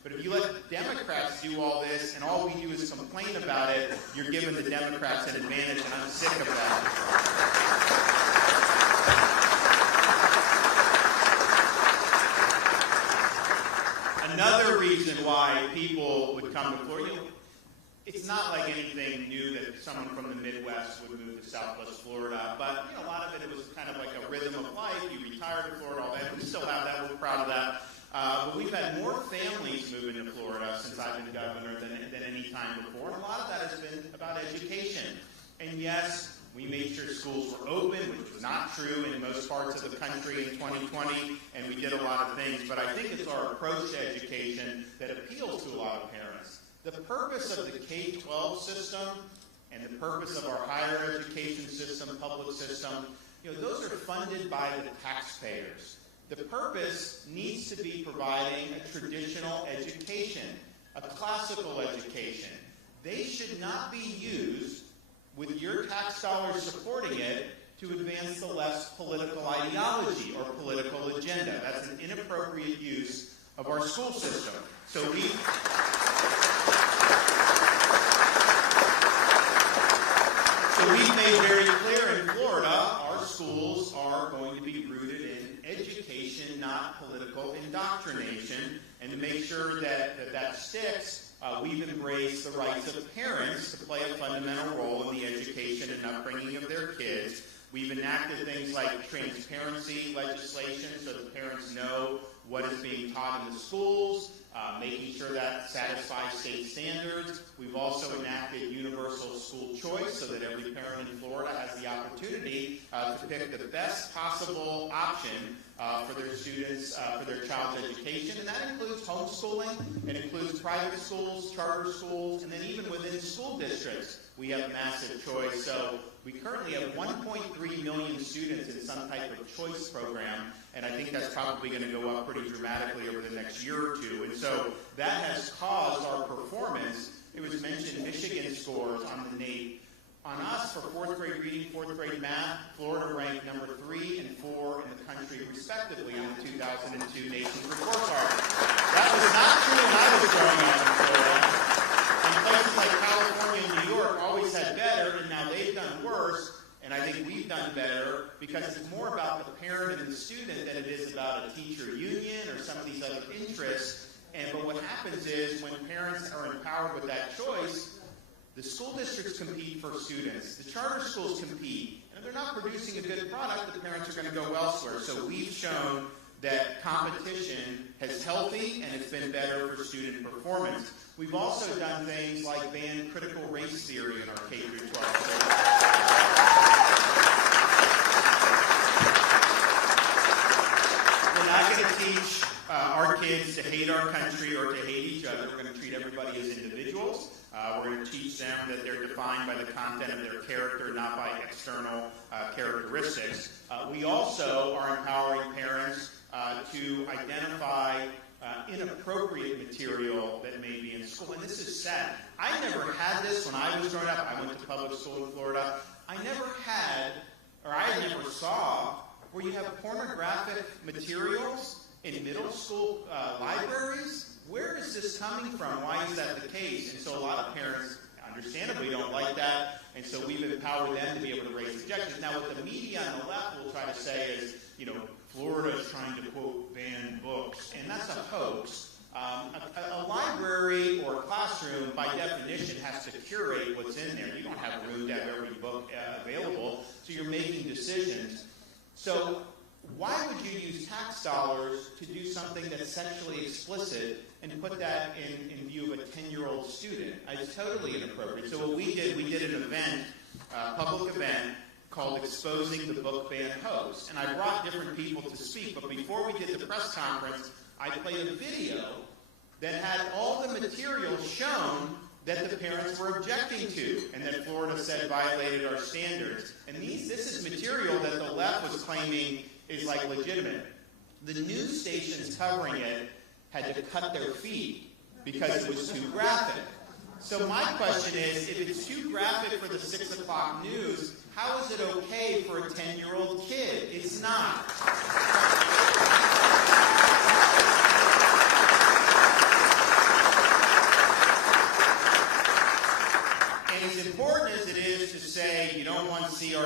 But if you let Democrats do all this and all we do is complain about it, you're giving the Democrats an advantage, and I'm sick of that. Another reason why people would come to Florida, it's not like anything new that someone from the Midwest would move to Southwest Florida, but a lot of it was kind of like a rhythm of life. You retired to Florida, all that. We still have that. We're proud of that. But we've had more families move into Florida since I've been governor than any time before. And a lot of that has been about education. And yes, we made sure schools were open, which was not true in most parts of the country in 2020, and we did a lot of things. But I think it's our approach to education that appeals to a lot of parents. The purpose of the K-12 system and the purpose of our higher education system, public system, those are funded by the taxpayers. The purpose needs to be providing a traditional education, a classical education. They should not be used with your tax dollars supporting it to advance the left's political ideology or political agenda. That's an inappropriate use of our school system. So we've made very clear in Florida, our schools are going to be rooted in education, not political indoctrination. And to make sure that sticks, we've embraced the rights of parents to play a fundamental role in the education and upbringing of their kids. We've enacted things like transparency legislation so that parents know what is being taught in the schools, making sure that satisfies state standards. We've also enacted universal school choice so that every parent in Florida has the opportunity to pick the best possible option for their students, for their child's education. And that includes homeschooling, it includes private schools, charter schools, and then even within school districts, we have massive choice. So we currently have 1.3 million students in some type of choice program, and I think that's probably going to go up pretty dramatically over the next year or two. And so that has caused our performance. It was mentioned Michigan scores on the NAEP. On us, for fourth grade reading, fourth grade math, Florida ranked number 3 and 4 in the country, respectively, on the 2002 Nation's Report Card. That was not true when I was growing up in Florida. And places like California and New York always had better, and now they've done worse. And I think we've done better because it's more about the parent and the student than it is about a teacher union or some of these other interests. But what happens is when parents are empowered with that choice, the school districts compete for students. The charter schools compete. And if they're not producing a good product, the parents are going to go elsewhere. So we've shown that competition is healthy and it's been better for student performance. We've also done things like ban critical race theory in our K-12. We're not going to teach our kids to hate our country or to hate each other. We're going to treat everybody as individuals. We're going to teach them that they're defined by the content of their character, not by external characteristics. We also are empowering parents to identify inappropriate material that may be in school. And this is sad. I never had this when I was growing up. I went to public school in Florida. I never saw where you have pornographic materials in middle school libraries. Where is this coming from? Why is that the case? And so a lot of parents, understandably, don't like that, and so we've empowered them to be able to raise objections. Now, what the media on the left will try to say is, Florida is trying to, quote, ban books, and that's a hoax. A library or a classroom, by definition, has to curate what's in there. You don't have room to have every book available, so you're making decisions. So why would you use tax dollars to do something that's sexually explicit and put that in view of a 10-year-old student? It's totally inappropriate. So what we did an event, public event, called Exposing the Book Ban Hoax. And I brought different people to speak, but before we did the press conference, I played a video that had all the material shown that the parents were objecting to and that Florida said violated our standards. And this is material that the left was claiming is like legitimate. The news stations covering it had to cut their feet because it was too graphic. So my question is, if it's too graphic for the 6 o'clock news, how is it okay for a 10-year-old kid? It's not.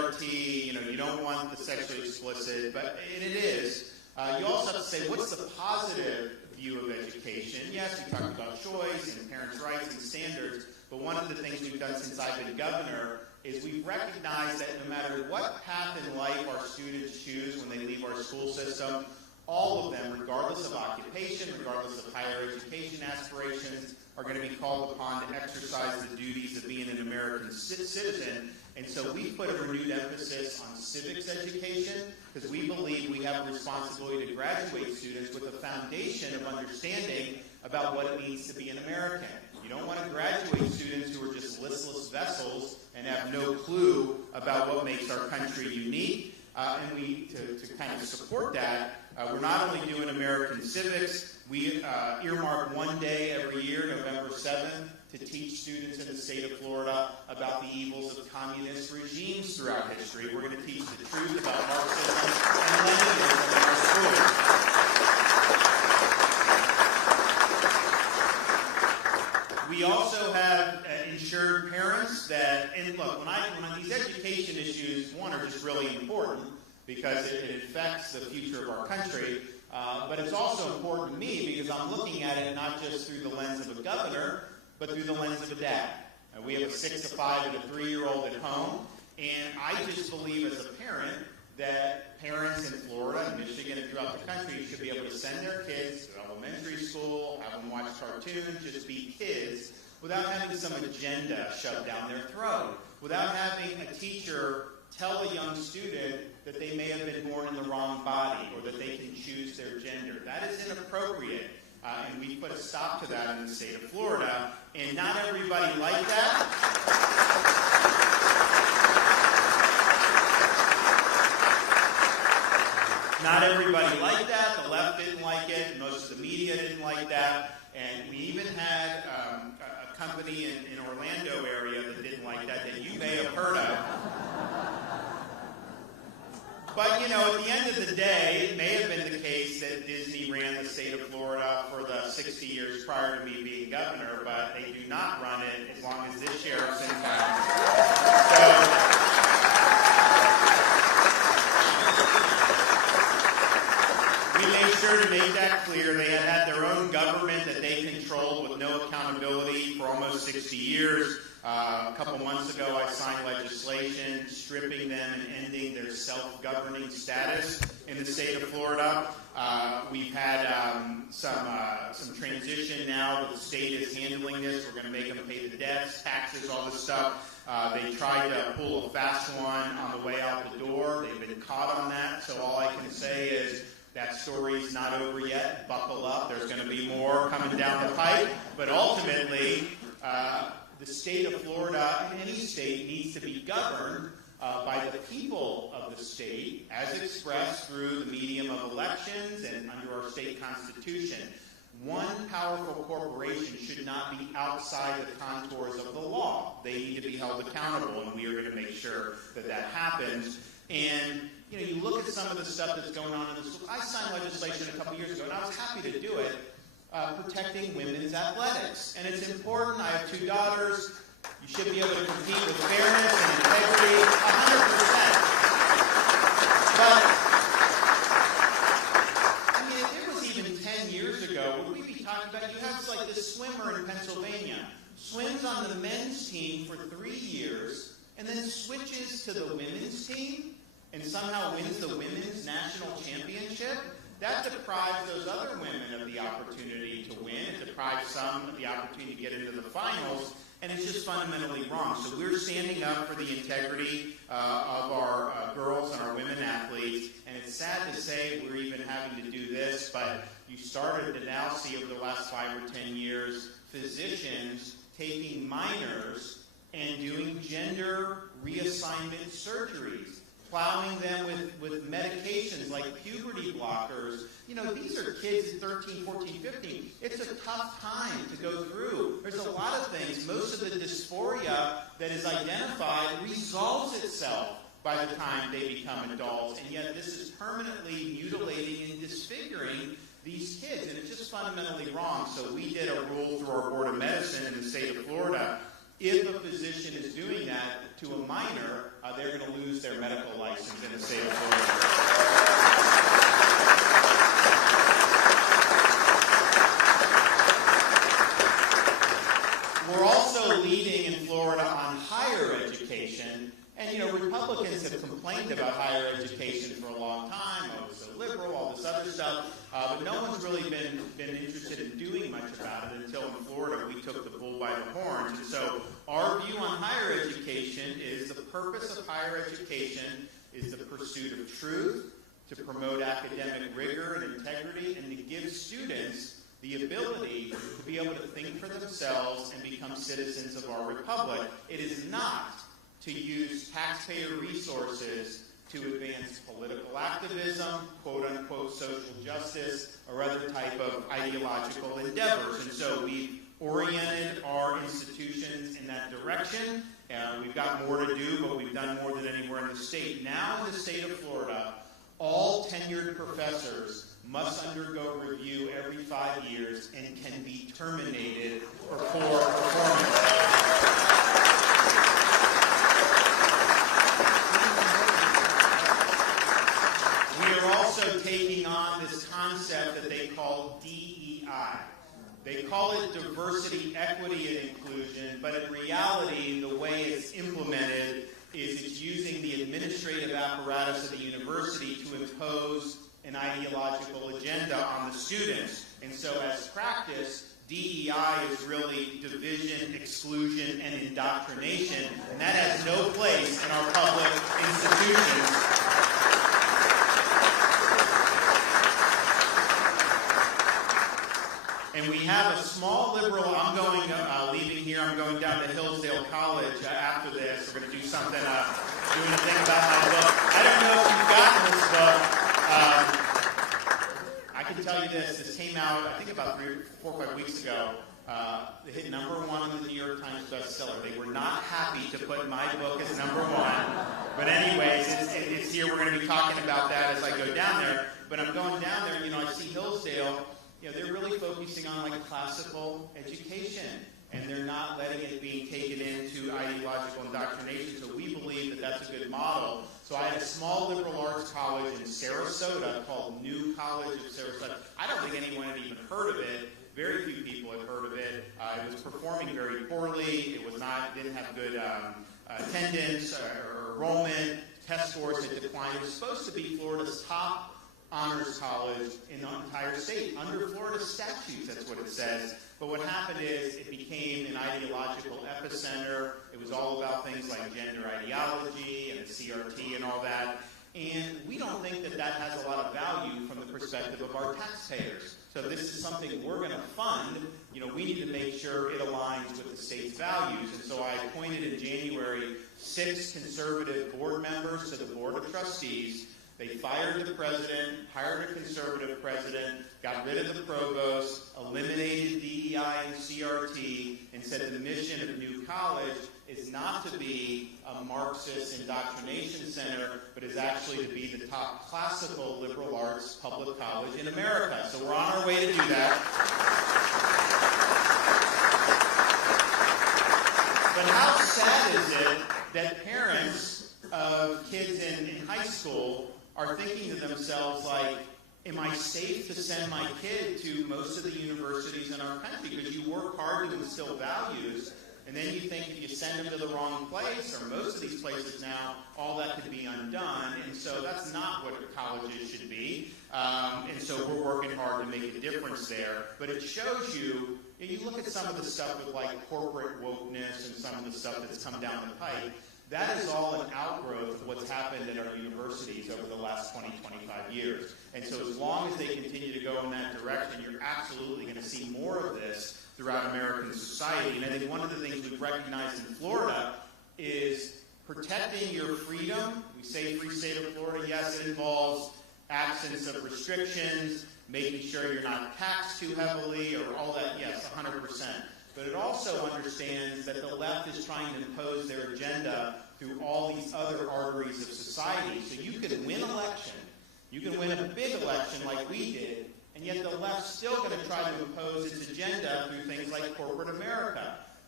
LRT, you don't want the sexually explicit, and it is. You also have to say, what's the positive view of education? Yes, we talked about choice and parents' rights and standards, but one of the things we've done since I've been governor is we've recognized that no matter what path in life our students choose when they leave our school system, all of them, regardless of occupation, regardless of higher education aspirations, are going to be called upon to exercise the duties of being an American citizen. And so we put a renewed emphasis on civics education because we believe we have a responsibility to graduate students with a foundation of understanding about what it means to be an American. You don't want to graduate students who are just listless vessels and have no clue about what makes our country unique. And we, to kind of support that, we're not only doing American civics, we earmark one day every year, November 7th, to teach students in the state of Florida about the evils of communist regimes throughout history. We're going to teach the truth about Marxism and Leninism in our schools. We also have insured parents that, and look, when these education issues, one, are just really important because it affects the future of our country, but it's also important to me because I'm looking at it not just through the lens of a governor, but through the lens of a dad. We have a 6, a 5, and a 3-year-old at home, and I just believe as a parent that parents in Florida and Michigan and throughout the country should be able to send their kids to elementary school, have them watch cartoons, just be kids, without having some agenda shoved down their throat, without having a teacher tell a young student that they may have been born in the wrong body or that they can choose their gender. That is inappropriate. And we put a stop to that in the state of Florida. And not everybody liked that. Not everybody liked that. The left didn't like it. Most of the media didn't like that. And we even had a company in Orlando area that didn't like that you may have heard of. But, at the end of the day, it may have been the case that Disney ran the state of Florida for the 60 years prior to me being governor, but they do not run it as long as this sheriff's in town. So we made sure to make that clear. They had their own government that they controlled with no accountability for almost 60 years. A couple months ago, I signed legislation stripping them and ending their self-governing status in the state of Florida. We've had some transition now. The state is handling this. We're going to make them pay the debts, taxes, all this stuff. They tried to pull a fast one on the way out the door. They've been caught on that. So all I can say is that story's not over yet. Buckle up. There's going to be more coming down the pipe. But ultimately, the state of Florida, and any state, needs to be governed by the people of the state as expressed through the medium of elections and under our state constitution. One powerful corporation should not be outside the contours of the law. They need to be held accountable, and we are going to make sure that that happens. And, you look at some of the stuff that's going on in the school. I signed legislation a couple years ago, and I was happy to do it, protecting women's athletics. And it's important. I have 2 daughters. You should be able to compete with fairness and integrity 100%. But, if it was even 10 years ago, would we be talking about, you have like this swimmer in Pennsylvania, swims on the men's team for 3 years, and then switches to the women's team, and somehow wins the women's national championship. That deprives those other women of the opportunity to win. It deprives some of the opportunity to get into the finals, and it's just fundamentally wrong. So we're standing up for the integrity of our girls and our women athletes, and it's sad to say we're even having to do this, but you started to now see over the last 5 or 10 years physicians taking minors and doing gender reassignment surgeries, plowing them with medications like puberty blockers. These are kids at 13, 14, 15. It's a tough time to go through. There's a lot of things. Most of the dysphoria that is identified resolves itself by the time they become adults, and yet this is permanently mutilating and disfiguring these kids, and it's just fundamentally wrong. So we did a rule through our Board of Medicine in the state of Florida. If a physician is doing that to a minor, they're going to lose their medical license in the state of Florida. We're also leading in Florida on higher education. And, Republicans have complained about higher education for a long time. Oh, it's so liberal, all this other stuff. But no one's really been interested in doing much about it until in Florida we took the bull by the horns. And so our view on higher education is the purpose of higher education is the pursuit of truth, to promote academic rigor and integrity, and to give students the ability to be able to think for themselves and become citizens of our republic. It is not to use taxpayer resources to advance political activism, quote-unquote social justice, or other type of ideological endeavors. And so we've oriented our institutions in that direction. We've got more to do, but we've done more than anywhere in the state. Now in the state of Florida, all tenured professors must undergo review every 5 years and can be terminated for poor performance. Taking on this concept that they call DEI. They call it diversity, equity, and inclusion, but in reality, the way it's implemented is it's using the administrative apparatus of the university to impose an ideological agenda on the students. And so as practice, DEI is really division, exclusion, and indoctrination, and that has no place in our public institutions. And we have a small liberal, leaving here, I'm going down to Hillsdale College after this. We're going to do something, doing a thing about my book. I don't know if you've gotten this book. I can tell you this came out, I think about 4 or 5 weeks ago. It hit #1 on the New York Times bestseller. They were not happy to put my book as #1. But anyways, it's here. We're going to be talking about that as I go down there. But I'm going down there, I see Hillsdale. They're really focusing on classical education, and they're not letting it be taken into ideological indoctrination. So we believe that that's a good model. So I had a small liberal arts college in Sarasota called New College of Sarasota. I don't think anyone had even heard of it. Very few people had heard of it. It was performing very poorly. Didn't have good attendance or enrollment. Test scores had declined. It was supposed to be Florida's top honors college in the entire state. Under Florida statutes, that's what it says. But what happened is it became an ideological epicenter. It was all about things like gender ideology and the CRT and all that. And we don't think that that has a lot of value from the perspective of our taxpayers. So this is something we're going to fund. We need to make sure it aligns with the state's values. And so I appointed in January 6 conservative board members to the Board of Trustees. They fired the president, hired a conservative president, got rid of the provost, eliminated DEI and CRT, and said the mission of New College is not to be a Marxist indoctrination center, but is actually to be the top classical liberal arts public college in America. So we're on our way to do that. But how sad is it that parents of kids in high school are thinking to themselves, am I safe to send my kid to most of the universities in our country? Because you work hard to instill values, and then you think if you send them to the wrong place, or most of these places now, all that could be undone. And so that's not what colleges should be. And so we're working hard to make a difference there. But it shows you look at some of the stuff with corporate wokeness and some of the stuff that's come down the pipe. That is all an outgrowth of what's happened at our universities over the last 20, 25 years. And so as long as they continue to go in that direction, you're absolutely going to see more of this throughout American society. And I think one of the things we've recognized in Florida is protecting your freedom. We say free state of Florida. Yes, it involves absence of restrictions, making sure you're not taxed too heavily, or all that. Yes, 100%. But it also understands that the left is trying to impose their agenda through all these other arteries of society. So you can win election. You can win a big election like we did, and yet the left's still going to try to impose its agenda through things like corporate America.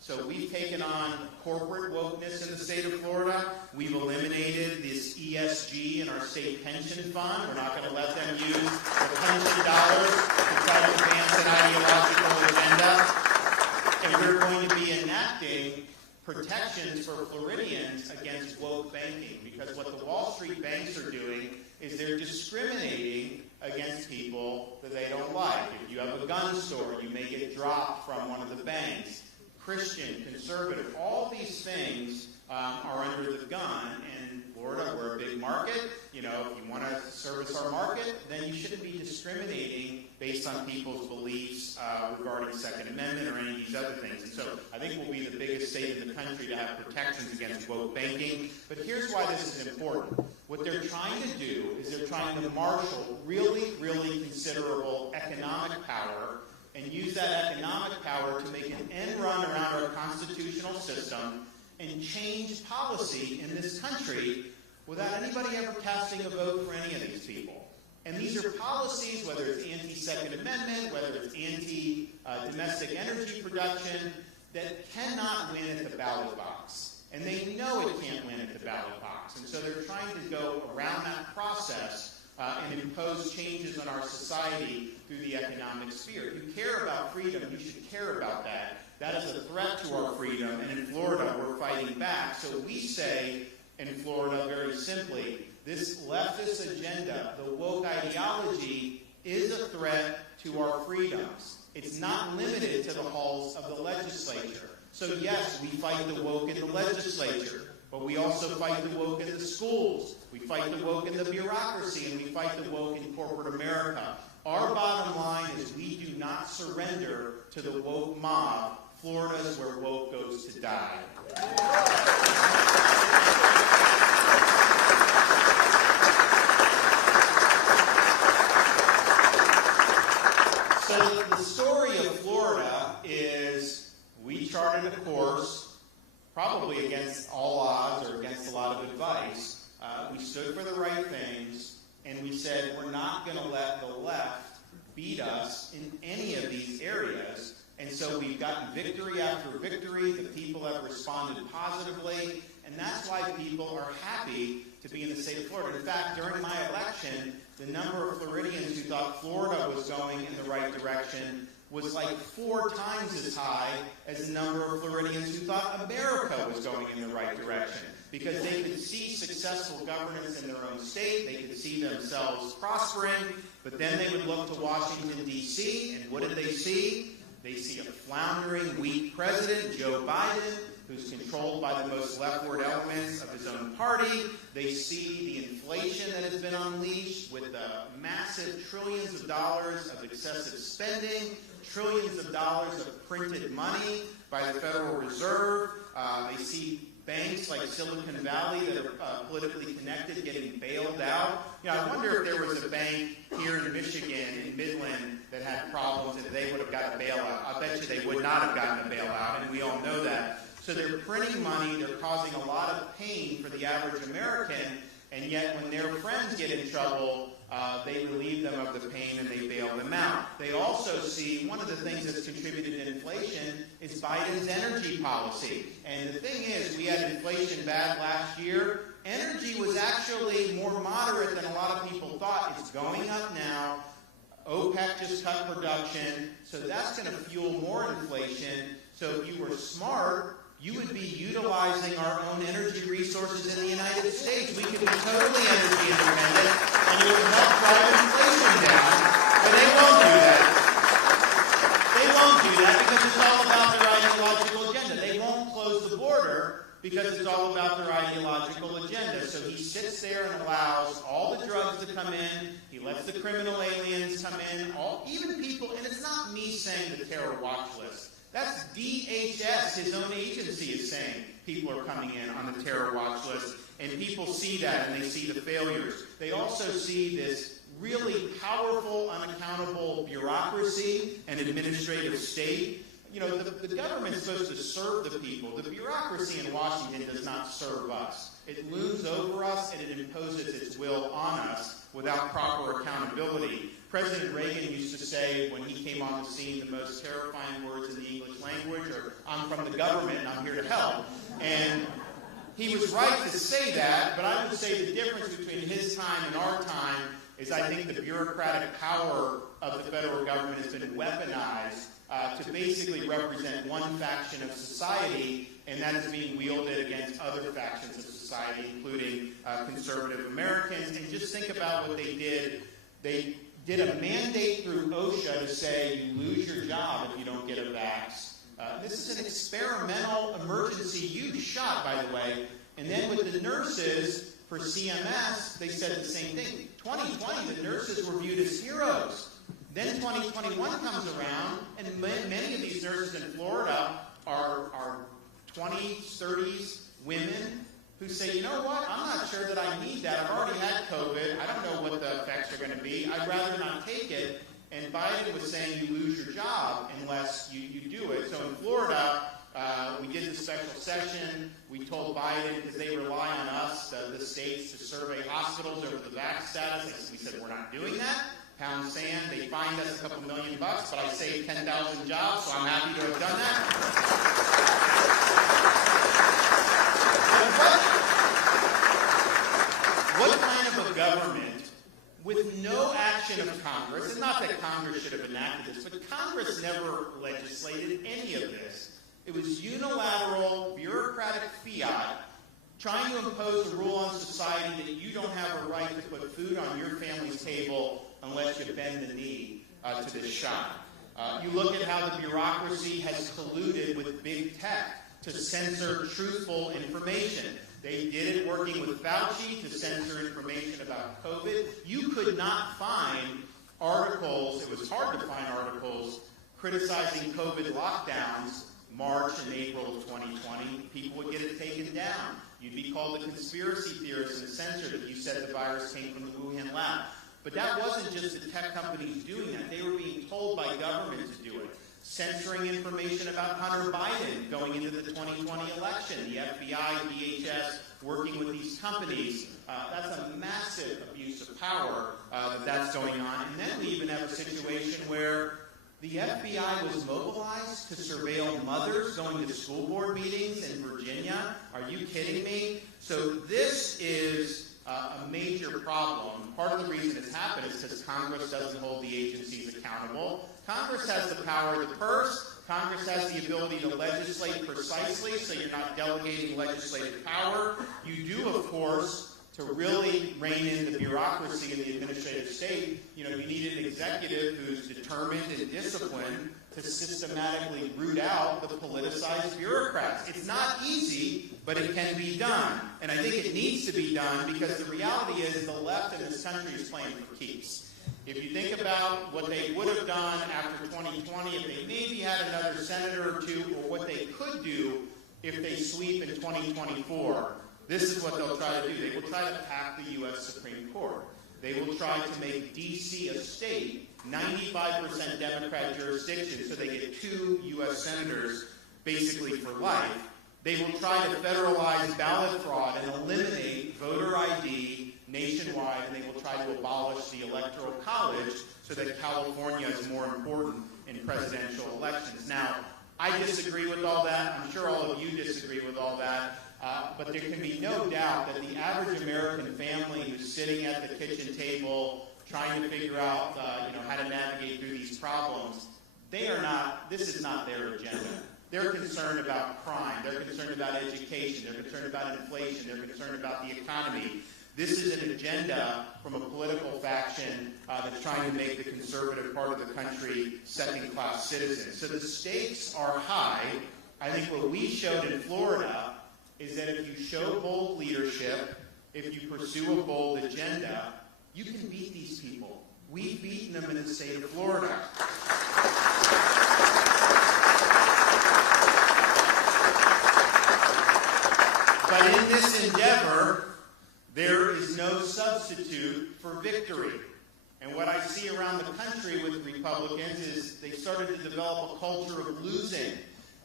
So we've taken on corporate wokeness in the state of Florida. We've eliminated this ESG in our state pension fund. We're not going to let them use the pension dollars to try to advance an ideological agenda. And we're going to be enacting protections for Floridians against woke banking, because what the Wall Street banks are doing is they're discriminating against people that they don't like. If you have a gun store, you may get dropped from one of the banks. Christian, conservative, all these things are under the gun. And Florida, we're a big market. You know, if you want to service our market, then you shouldn't be discriminating based on people's beliefs regarding Second Amendment or any of these other things. And so I think we'll be the biggest state in the country to have protections against woke banking. But here's why this is important. What they're trying to do is they're trying to marshal really, really considerable economic power and use that economic power to make an end run around our constitutional system and change policy in this country without anybody ever casting a vote for any of these people. And these are policies, whether it's anti-Second Amendment, whether it's anti-domestic energy production, that cannot win at the ballot box. And they know it can't win at the ballot box. And so they're trying to go around that process and impose changes on our society through the economic sphere. If you care about freedom, you should care about that. That is a threat to our freedom, and in Florida, we're fighting back. So we say in Florida, very simply, this leftist agenda, the woke ideology, is a threat to our freedoms. It's not limited to the halls of the legislature. So yes, we fight the woke in the legislature, but we also fight the woke in the schools. We fight the woke in the bureaucracy, and we fight the woke in corporate America. Our bottom line is we do not surrender to the woke mob. Florida is where woke goes to die. So the story of Florida is we charted a course, probably against all odds or against a lot of advice. We stood for the right things, and we said we're not going to let the left beat us in any of these areas. And so we've gotten victory after victory. The people have responded positively, and that's why people are happy to be in the state of Florida. In fact, during my election, the number of Floridians who thought Florida was going in the right direction was like 4 times as high as the number of Floridians who thought America was going in the right direction, because they could see successful governance in their own state, they could see themselves prospering, but then they would look to Washington, D.C., and what did they see? They see a floundering, weak president, Joe Biden, who's controlled by the most leftward elements of his own party. They see the inflation that has been unleashed with the massive trillions of dollars of excessive spending, trillions of dollars of printed money by the Federal Reserve. They see banks like Silicon Valley that are politically connected getting bailed out. You know, I wonder if there was a bank here in Michigan, in Midland, that had problems and they would have got a bailout. I bet you they would not have gotten a bailout, and we all know that. So they're printing money, they're causing a lot of pain for the average American, and yet when their friends get in trouble, they relieve them of the pain and they bail them out. They also see one of the things that's contributed to inflation is Biden's energy policy. And the thing is, we had inflation bad last year. Energy was actually more moderate than a lot of people thought. It's going up now. OPEC just cut production, so that's going to fuel more inflation. So if you were smart, you would be utilizing our own energy resources in the United States. We could be totally energy independent, and it would help drive inflation down. But they won't do that. They won't do that because it's all about their ideological agenda. They won't close the border because it's all about their ideological agenda. So he sits there and allows all the drugs to come in. He lets the criminal aliens come in. Even people, and it's not me saying the terror watch list. That's DHS, his own agency, is saying people are coming in on the terror watch list. And people see that, and they see the failures. They also see this really powerful, unaccountable bureaucracy and administrative state. You know, the government is supposed to serve the people. The bureaucracy in Washington does not serve us. It looms over us and it imposes its will on us without proper accountability. President Reagan used to say when he came on the scene the most terrifying words in the English language are, "I'm from the government and I'm here to help." And he was right to say that, but I would say the difference between his time and our time is I think the bureaucratic power of the federal government has been weaponized to basically represent one faction of society, and that is being wielded against other factions of society, including conservative Americans. And just think about what they did. They did a mandate through OSHA to say you lose your job if you don't get a vax. This is an experimental emergency use shot, by the way. And then with the nurses for CMS, they said the same thing. 2020, the nurses were viewed as heroes. Then 2021 comes around, and many of these nurses in Florida are 20s, 30s women who say, you know what, I'm not sure that I need that. I've already had COVID. I don't know what the effects are going to be. I'd rather not take it. And Biden was saying you lose your job unless you do it. So in Florida, we did the special session. We told Biden, because they rely on us, the states, to survey hospitals over the vax status. We said, we're not doing that. Pound sand. They fined us a couple $1 million, but I saved 10,000 jobs, so I'm happy to have done that. What kind of a government with no action of Congress, and not that Congress should have enacted this, but Congress never legislated any of this. It was unilateral, bureaucratic fiat trying to impose a rule on society that you don't have a right to put food on your family's table unless you bend the knee to this shot. You look at how the bureaucracy has colluded with big tech to censor truthful information. They did it working with Fauci to censor information about COVID. You could not find articles, it was hard to find articles, criticizing COVID lockdowns March and April of 2020. People would get it taken down. You'd be called a conspiracy theorist and censored if you said the virus came from the Wuhan lab. But that wasn't just the tech companies doing that. They were being told by government to do it. Censoring information about Hunter Biden going into the 2020 election. The FBI, DHS, working with these companies. That's a massive abuse of power that's going on. And then we even have a situation where the FBI was mobilized to surveil mothers going to school board meetings in Virginia. Are you kidding me? So this is a major problem. Part of the reason it's happened is because Congress doesn't hold the agencies accountable. Congress has the power of the purse. Congress has the ability to legislate precisely, so you're not delegating legislative power. You do, of course, to really rein in the bureaucracy in the administrative state, you need an executive who's determined and disciplined to systematically root out the politicized bureaucrats. It's not easy, but it can be done. And I think it needs to be done because the reality is the left in this country is playing for keeps. If you think about what they would have done after 2020, if they maybe had another senator or two, or what they could do if they sweep in 2024, this is what they'll try to do. They will try to pack the U.S. Supreme Court. They will try to make D.C. a state, 95% Democrat jurisdiction, so they get 2 U.S. senators basically for life. They will try to federalize ballot fraud and eliminate voter ID nationwide, and they will try to abolish the Electoral College so that California is more important in presidential elections. Now, I disagree with all that. I'm sure all of you disagree with all that. But there can be no doubt that the average American family who's sitting at the kitchen table trying to figure out how to navigate through these problems, this is not their agenda. They're concerned about crime. They're concerned about education. They're concerned about inflation. They're concerned about the economy. This is an agenda from a political faction that's trying to make the conservative part of the country second-class citizens. So the stakes are high. I think what we showed in Florida is that if you show bold leadership, if you pursue a bold agenda, you can beat these people. We've beaten them in the state of Florida. But in this endeavor, there is no substitute for victory. And what I see around the country with Republicans is they started to develop a culture of losing.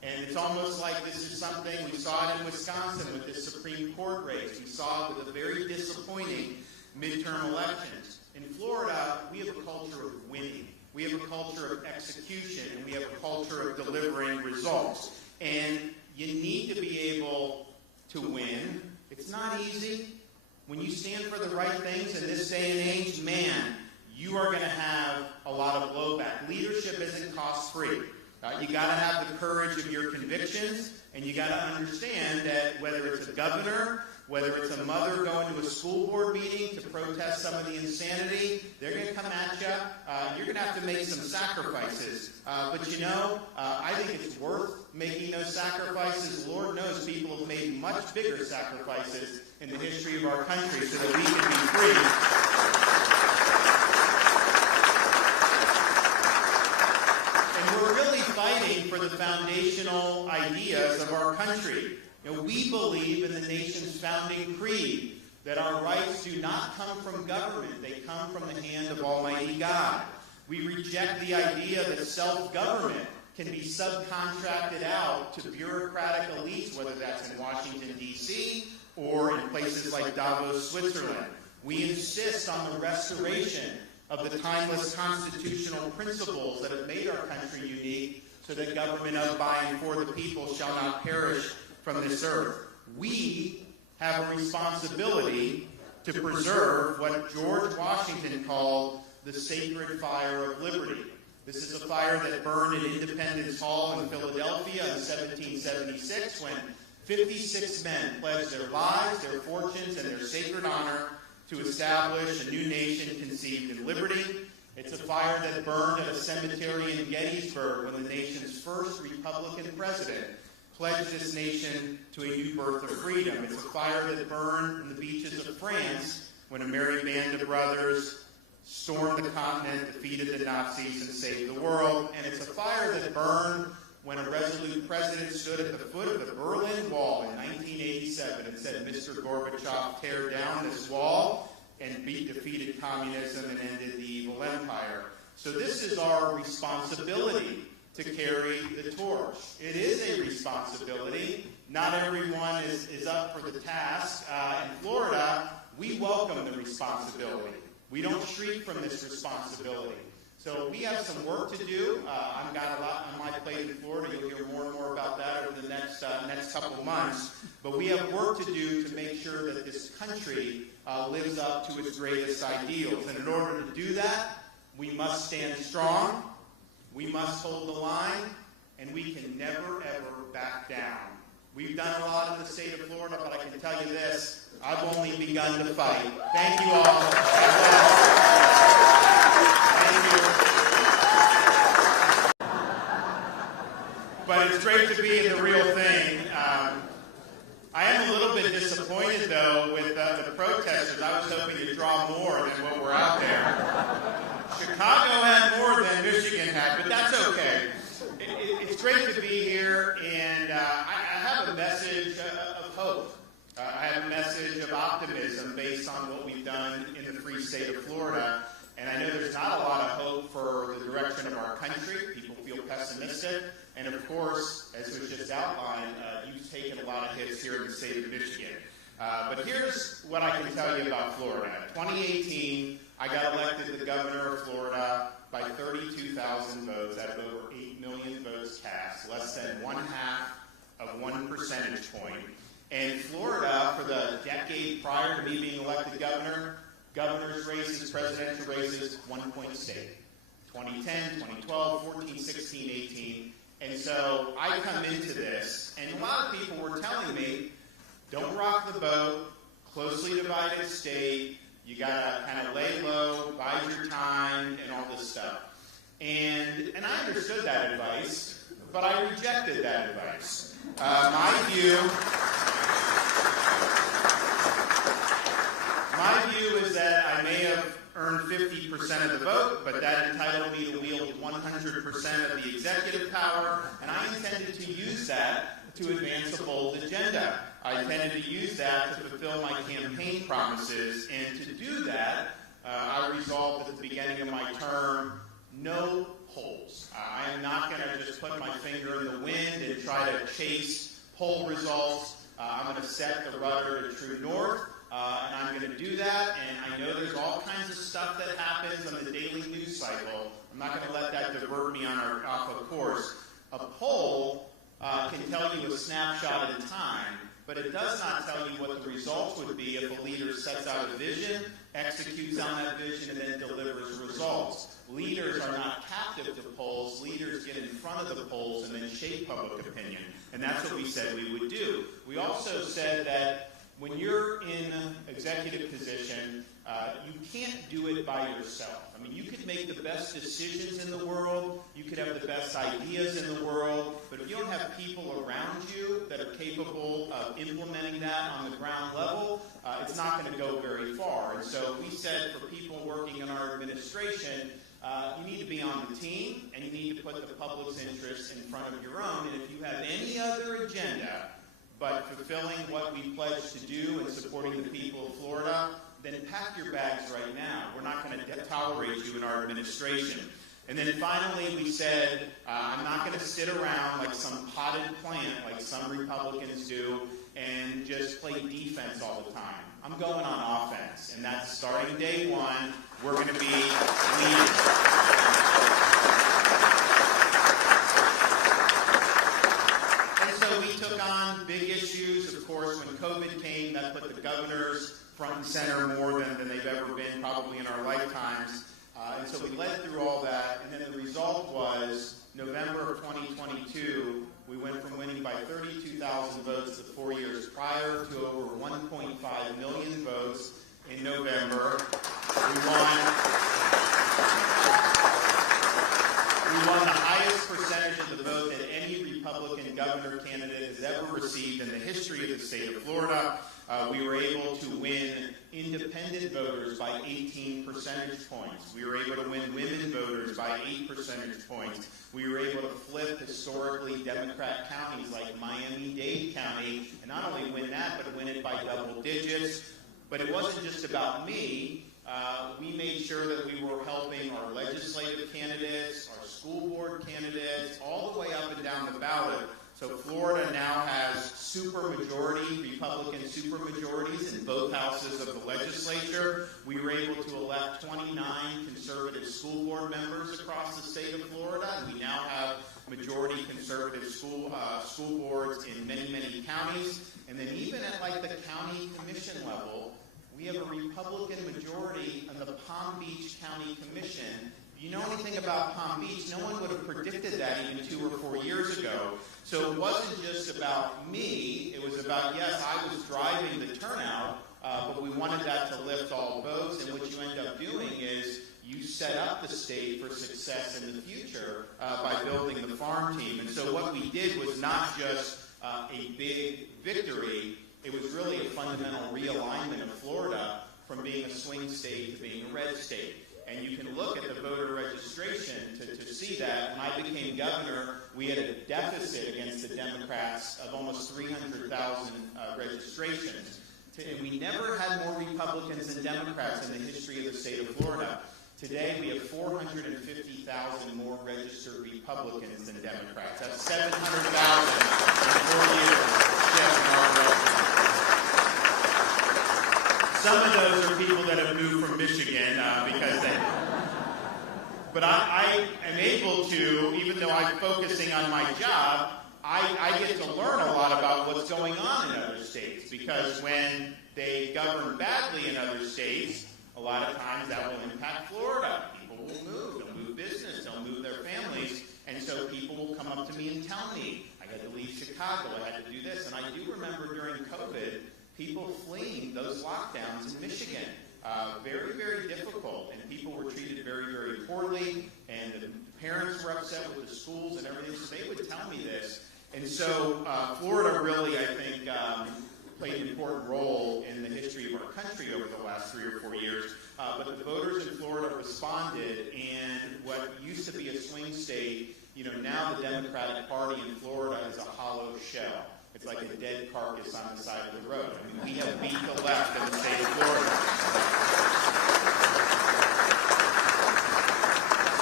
And it's almost like this is something, we saw it in Wisconsin with this Supreme Court race. We saw it with a very disappointing midterm elections. In Florida, we have a culture of winning. We have a culture of execution, and we have a culture of delivering results. And you need to be able to win. It's not easy. When you stand for the right things in this day and age, man, you are going to have a lot of blowback. Leadership isn't cost-free. You got to have the courage of your convictions, and you got to understand that whether it's a governor, whether it's a mother going to a school board meeting to protest some of the insanity, they're going to come at you. You're going to have to make some sacrifices. But you know, I think it's worth making those sacrifices. Lord knows people have made much bigger sacrifices in the history of our country so that we can be free. And we're really fighting for the foundational ideas of our country. You know, we believe in the nation's founding creed that our rights do not come from government. They come from the hand of Almighty God. We reject the idea that self-government can be subcontracted out to bureaucratic elites, whether that's in Washington, D.C., or in places like Davos, Switzerland. We insist on the restoration of the timeless constitutional principles that have made our country unique, so that government of, by, and for the people shall not perish from this earth. We have a responsibility to preserve what George Washington called the sacred fire of liberty. This is a fire that burned in Independence Hall in Philadelphia in 1776 when 56 men pledged their lives, their fortunes, and their sacred honor to establish a new nation conceived in liberty. It's a fire that burned at a cemetery in Gettysburg when the nation's first Republican president pledged this nation to a new birth of freedom. It's a fire that burned in the beaches of France when a merry band of brothers stormed the continent, defeated the Nazis, and saved the world. And it's a fire that burned when a resolute president stood at the foot of the Berlin Wall in 1987 and said, "Mr. Gorbachev, tear down this wall," and defeated communism and ended the evil empire. So this is our responsibility to carry the torch. It is a responsibility. Not everyone is up for the task. In Florida, we welcome the responsibility. We don't shriek from this responsibility. So we have some work to do. I've got a lot on my plate in Florida. You'll hear more and more about that over the next couple months. But we have work to do to make sure that this country lives up to its greatest ideals. And in order to do that, we must stand strong. We must hold the line, and we can never, ever back down. We've done a lot in the state of Florida, but I can tell you this, I've only begun to fight. Thank you all. Thank you. But it's great to be in the real thing. I am a little bit disappointed, though, with the protesters. I was hoping to draw more than what were out there. Chicago had more than Michigan had, but that's okay. It's great to be here, and I have a message of hope. I have a message of optimism based on what we've done in the free state of Florida. And I know there's not a lot of hope for the direction of our country. People feel pessimistic. And of course, as was just outlined, you've taken a lot of hits here in the state of Michigan. But here's what I can tell you about Florida. In 2018, I got elected the governor of Florida by 32,000 votes out of over 8 million votes cast, less than 1/2 of 1 percentage point. And Florida, for the decade prior to me being elected governor, governor's races, presidential races, 1-point state. 2010, 2012, 14, 16, 18. And so I come into this, and a lot of people were telling me, don't rock the boat, closely divided state, you gotta kind of lay low, bide your time, and all this stuff. And I understood that advice, but I rejected that advice. My view is that I may have earned 50% of the vote, but that entitled me to wield 100% of the executive power, and I intended to use that to advance a bold agenda. I intended to use that to fulfill my campaign promises, and to do that, I resolved at the beginning of my term, no polls. I am not going to just put my finger in the wind and try to chase poll results. I'm going to set the rudder to true north, and I'm going to do that. And I know there's all kinds of stuff that happens on the daily news cycle. I'm not going to let that divert me off of course. A poll can tell you a snapshot in time, but it does not tell you what the results would be if a leader sets out a vision, executes on that vision, and then delivers results. Leaders are not captive to polls. Leaders get in front of the polls and then shape public opinion. And that's what we said we would do. We also said that when you're in executive position, you can't do it by yourself. I mean, you could make the best decisions in the world, you could have the best ideas in the world, but if you don't have people around you that are capable of implementing that on the ground level, it's not going to go very far. And so we said for people working in our administration, you need to be on the team, and you need to put the public's interests in front of your own. And if you have any other agenda but fulfilling what we pledged to do and supporting the people of Florida, then pack your bags right now. We're not going to tolerate you in our administration. And then finally, we said, I'm not going to sit around like some potted plant, like some Republicans do, and just play defense all the time. I'm going on offense, and that's starting day one. We're going to be leaders. And so we took on big issues. Of course, when COVID came, that put the governors front and center more than they've ever been probably in our lifetimes. And so we led through all that, and then the result was November of 2022, we went from winning by 32,000 votes the 4 years prior to over 1.5 million votes in November. We won the highest percentage of the vote that any Republican governor candidate has ever received in the history of the state of Florida. We were able to win independent voters by 18 percentage points. We were able to win women voters by 8 percentage points. We were able to flip historically Democrat counties like Miami-Dade County, and not only win that, but win it by double digits. But it wasn't just about me. We made sure that we were helping our legislative candidates, our school board candidates, all the way up and down the ballot. So Florida now has Republican supermajorities in both houses of the legislature. We were able to elect 29 conservative school board members across the state of Florida, and we now have majority conservative school boards in many, many counties. And then even at like the county commission level, we have a Republican majority on the Palm Beach County Commission. If you know anything about Palm Beach, no one would have predicted that even 2 or 4 years ago. So it wasn't just about me. It was about, yes, I was driving the turnout, but we wanted that to lift all boats. And what you end up doing is you set up the state for success in the future by building the farm team. And so what we did was not just a big victory. It was really a fundamental realignment of Florida from being a swing state to being a red state. And you can look at the voter registration to see that. When I became governor, we had a deficit against the Democrats of almost 300,000 registrations. And we never had more Republicans than Democrats in the history of the state of Florida. Today, we have 450,000 more registered Republicans than Democrats. That's 700,000 in 4 years. Some of those are people that have moved from Michigan because they... But I am able to, even though I'm focusing on my job, I get to learn a lot about what's going on in other states, because when they govern badly in other states, a lot of times that will impact Florida. People will move. They'll move business. They'll move their families. And so people will come up to me and tell me, I had to leave Chicago. I had to do this. And I do remember during COVID, people fleeing those lockdowns in Michigan. Very, very difficult. And people were treated very, very poorly. And the parents were upset with the schools and everything. So they would tell me this. And so Florida really, I think, played an important role in the history of our country over the last 3 or 4 years. But the voters in Florida responded, and what used to be a swing state, now the Democratic Party in Florida is a hollow shell. It's like a dead carcass on the side of the road. I mean, we have beat the left in the state of Florida. So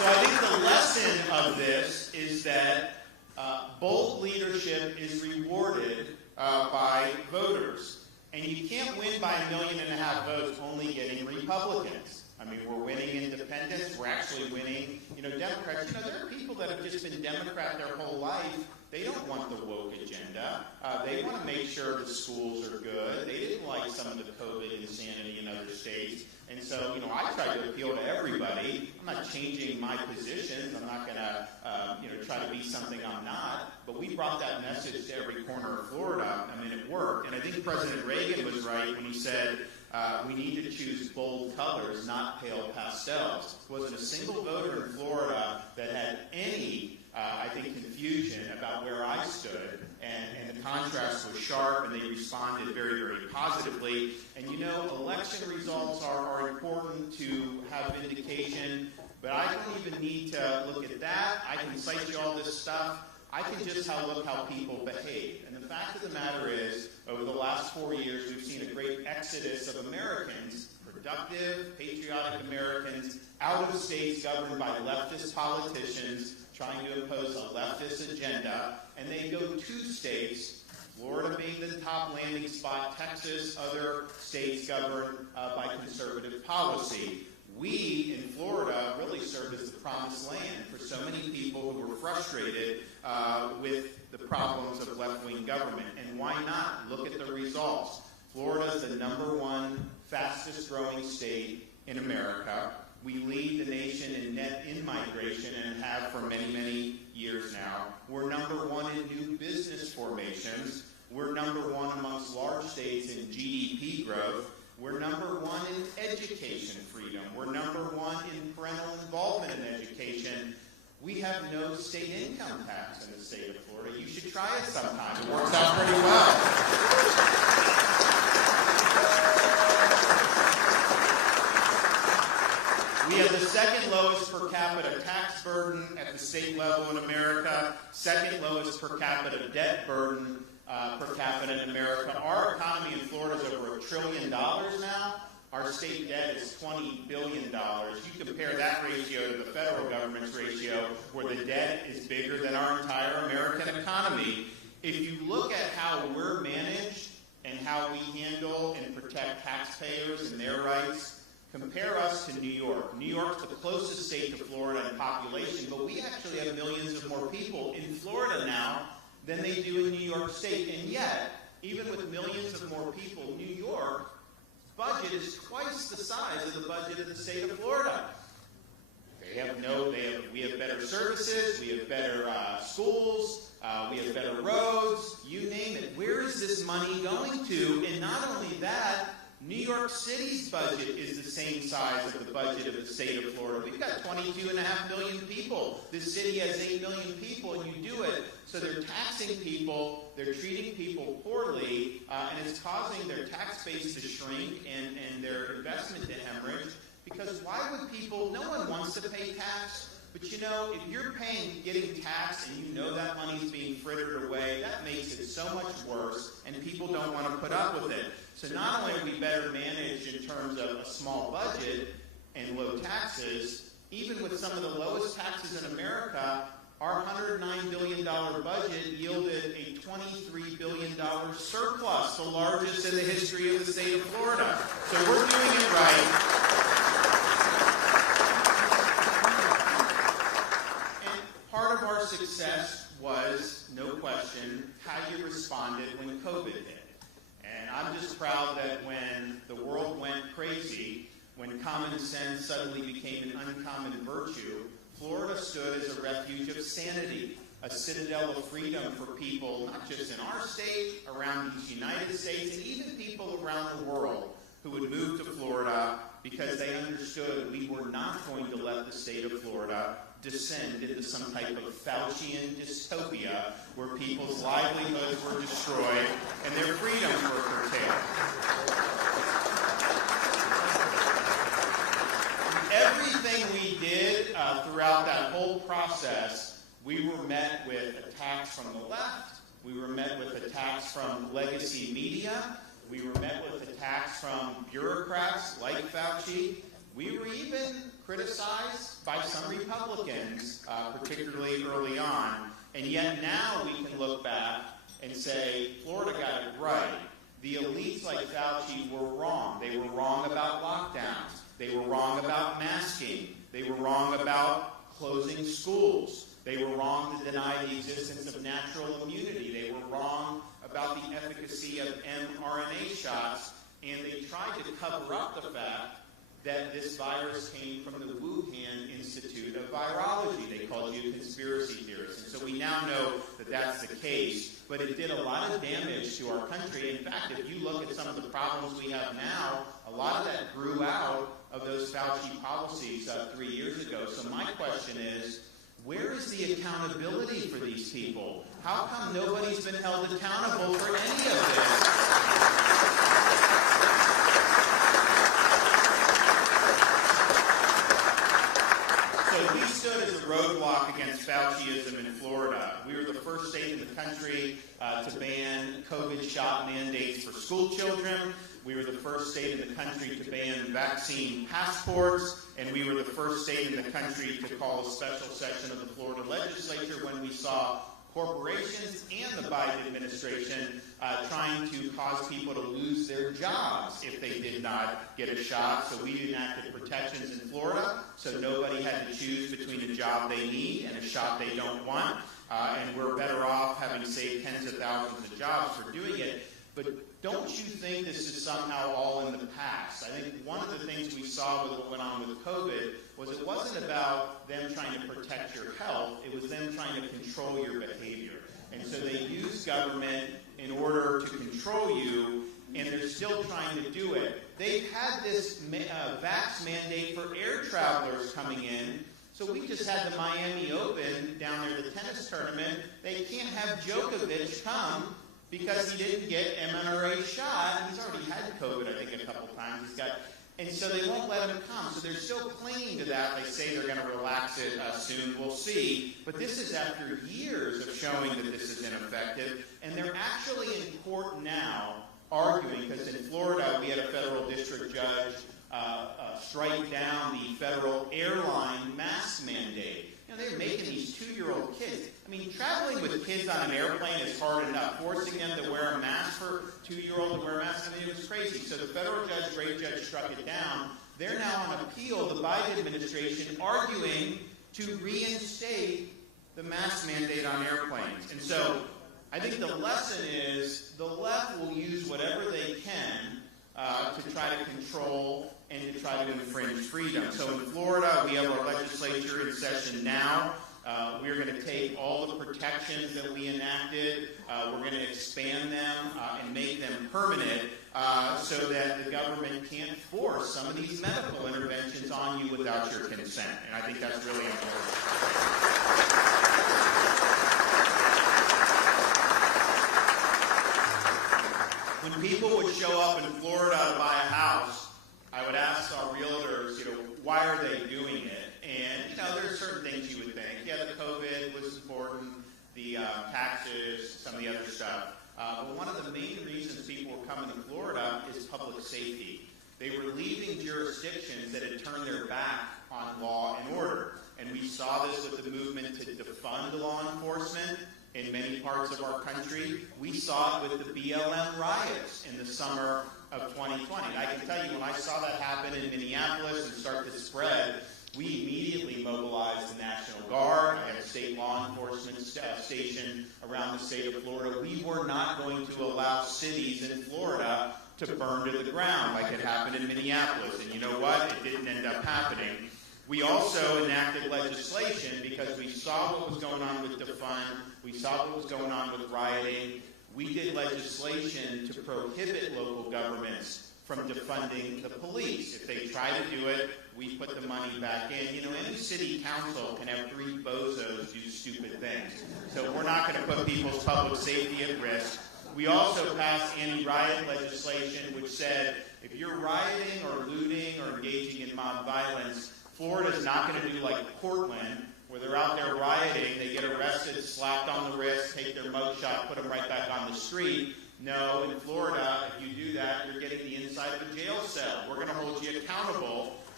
So I think the lesson of this is that bold leadership is rewarded by voters. And you can't win by 1.5 million votes only getting Republicans. I mean, we're winning independents. We're actually winning, Democrats. There are people that have just been Democrat their whole life. They don't want the woke agenda. They want to make sure the schools are good. They didn't like some of the COVID insanity in other states. And so, I try to appeal to everybody. I'm not changing my positions. I'm not going to, try to be something I'm not. But we brought that message to every corner of Florida. I mean, it worked. And I think President Reagan was right when he said, we need to choose bold colors, not pale pastels. There wasn't a single voter in Florida that had any, confusion about where I stood. And the contrast was sharp, and they responded very, very positively. And election results are important to have vindication, but I don't even need to look at that. I can cite you all this stuff. I can just look how people behave. And the fact of the matter is, over the last 4 years, we've seen a great exodus of Americans, productive, patriotic Americans, out of states governed by leftist politicians trying to impose a leftist agenda. And they go to states, Florida being the top landing spot, Texas, other states governed by conservative policy. We in Florida really served as the promised land for so many people who were frustrated with the problems of left-wing government. And why not? Look at the results. Florida is the #1 fastest growing state in America. We lead the nation in net in-migration and have for many, many years now. We're #1 in new business formations. We're #1 amongst large states in GDP growth. We're #1 in education freedom. We're #1 in parental involvement in education. We have no state income tax in the state of Florida. You should try it sometime. It works out pretty well. We have the second lowest per capita tax burden at the state level in America, second lowest per capita debt burden per capita in America. Our economy in Florida is over $1 trillion now. Our state debt is $20 billion. You compare that ratio to the federal government's ratio, where the debt is bigger than our entire American economy. If you look at how we're managed and how we handle and protect taxpayers and their rights, compare us to New York. New York's the closest state to Florida in population, but we actually have millions of more people in Florida now than they do in New York State. And yet, even with millions of more people, New York's budget is twice the size of the budget of the state of Florida. We have better services, we have better schools, we have better roads, you name it. Where is this money going to? And not only that, New York City's budget is the same size of the budget of the state of Florida. We've got 22.5 million people. This city has 8 million people, and you do it. So they're taxing people, they're treating people poorly, and it's causing their tax base to shrink and their investment to hemorrhage. Because why would people, no one wants to pay tax, but if you're getting taxed and you know that money's being frittered away, that makes it so much worse, and people don't want to put up with it. So not only are we better managed in terms of a small budget and low taxes, even with some of the lowest taxes in America, our $109 billion budget yielded a $23 billion surplus, the largest in the history of the state of Florida. So we're doing it right. Part of our success was, no question, how you responded when COVID hit. And I'm just proud that when the world went crazy, when common sense suddenly became an uncommon virtue, Florida stood as a refuge of sanity, a citadel of freedom for people, not just in our state, around these United States, and even people around the world who would move to Florida because they understood we were not going to let the state of Florida descend into some type of Faucian dystopia where people's livelihoods were destroyed and their freedoms were curtailed. Everything we did throughout that whole process, we were met with attacks from the left, we were met with attacks from legacy media, we were met with attacks from bureaucrats like Fauci, We were even criticized by some Republicans, particularly early on, and yet now we can look back and say, Florida got it right. The elites like Fauci were wrong. They were wrong about lockdowns. They were wrong about masking. They were wrong about closing schools. They were wrong to deny the existence of natural immunity. They were wrong about the efficacy of mRNA shots, and they tried to cover up the fact that this virus came from the Wuhan Institute of Virology. They called you conspiracy theorists. And so we now know that that's the case, but it did a lot of damage to our country. In fact, if you look at some of the problems we have now, a lot of that grew out of those Fauci policies 3 years ago. So my question is, where is the accountability for these people? How come nobody's been held accountable for any of this? So we stood as a roadblock against Fauciism in Florida. We were the first state in the country to ban COVID shot mandates for school children. We were the first state in the country to ban vaccine passports, and we were the first state in the country to call a special session of the Florida legislature when we saw corporations and the Biden administration trying to cause people to lose their jobs if they did not get a shot. So we enacted protections in Florida so nobody had to choose between a job they need and a shot they don't want. And we're better off having saved tens of thousands of jobs for doing it. But don't you think this is somehow all in the past? I think one of the things we saw with what went on with COVID was it wasn't about them trying to protect your health, it was them trying to control your behavior. And so they used government in order to control you, and they're still trying to do it. They've had this vax mandate for air travelers coming in. So we just had the Miami Open down there, the tennis tournament. They can't have Djokovic come because he didn't get mRNA shot. He's already had COVID, I think, a couple times. And so they won't let him come. So they're still clinging to that. They say they're going to relax it soon. We'll see. But this is after years of showing that this is ineffective. And they're actually in court now arguing, because in Florida we had a federal district judge strike down the federal airline mask mandate. You know, they're making these 2-year-old kids. I mean, traveling with kids on an airplane is hard enough. Forcing them to wear a mask for 2-year-old to wear a mask, I mean, it was crazy. So the federal judge, great judge, struck it down. They're now on appeal, the Biden administration, arguing to reinstate the mask mandate on airplanes. And so I think the lesson is the left will use whatever they can to try to control and to try to infringe freedom. So in Florida, we have our legislature in session now. We're going to take all the protections that we enacted, we're going to expand them and make them permanent so that the government can't force some of these medical interventions on you without your consent. And I think that's really important. When people would show up in Florida to buy a house, I would ask our realtors, why are they doing it? And, there are certain things you would think. Yeah, the COVID was important, the taxes, some of the other stuff. But one of the main reasons people were coming to Florida is public safety. They were leaving jurisdictions that had turned their back on law and order. And we saw this with the movement to defund law enforcement in many parts of our country. We saw it with the BLM riots in the summer of 2020. I can tell you, when I saw that happen in Minneapolis and start to spread, we immediately mobilized the National Guard. I had a state law enforcement station around the state of Florida. We were not going to allow cities in Florida to burn to the ground like it happened in Minneapolis. And you know what? It didn't end up happening. We also enacted legislation because we saw what was going on with defund. We saw what was going on with rioting. We did legislation to prohibit local governments from defunding the police. If they try to do it, we put the money back in. Any city council can have 3 bozos do stupid things. So we're not going to put people's public safety at risk. We also passed anti-riot legislation which said if you're rioting or looting or engaging in mob violence, Florida is not going to do like Portland, where they're out there rioting, they get arrested, slapped on the wrist, take their mugshot, put them right back on the street. No, in Florida, if you do that, you're getting the inside of a jail cell. We're going to hold you accountable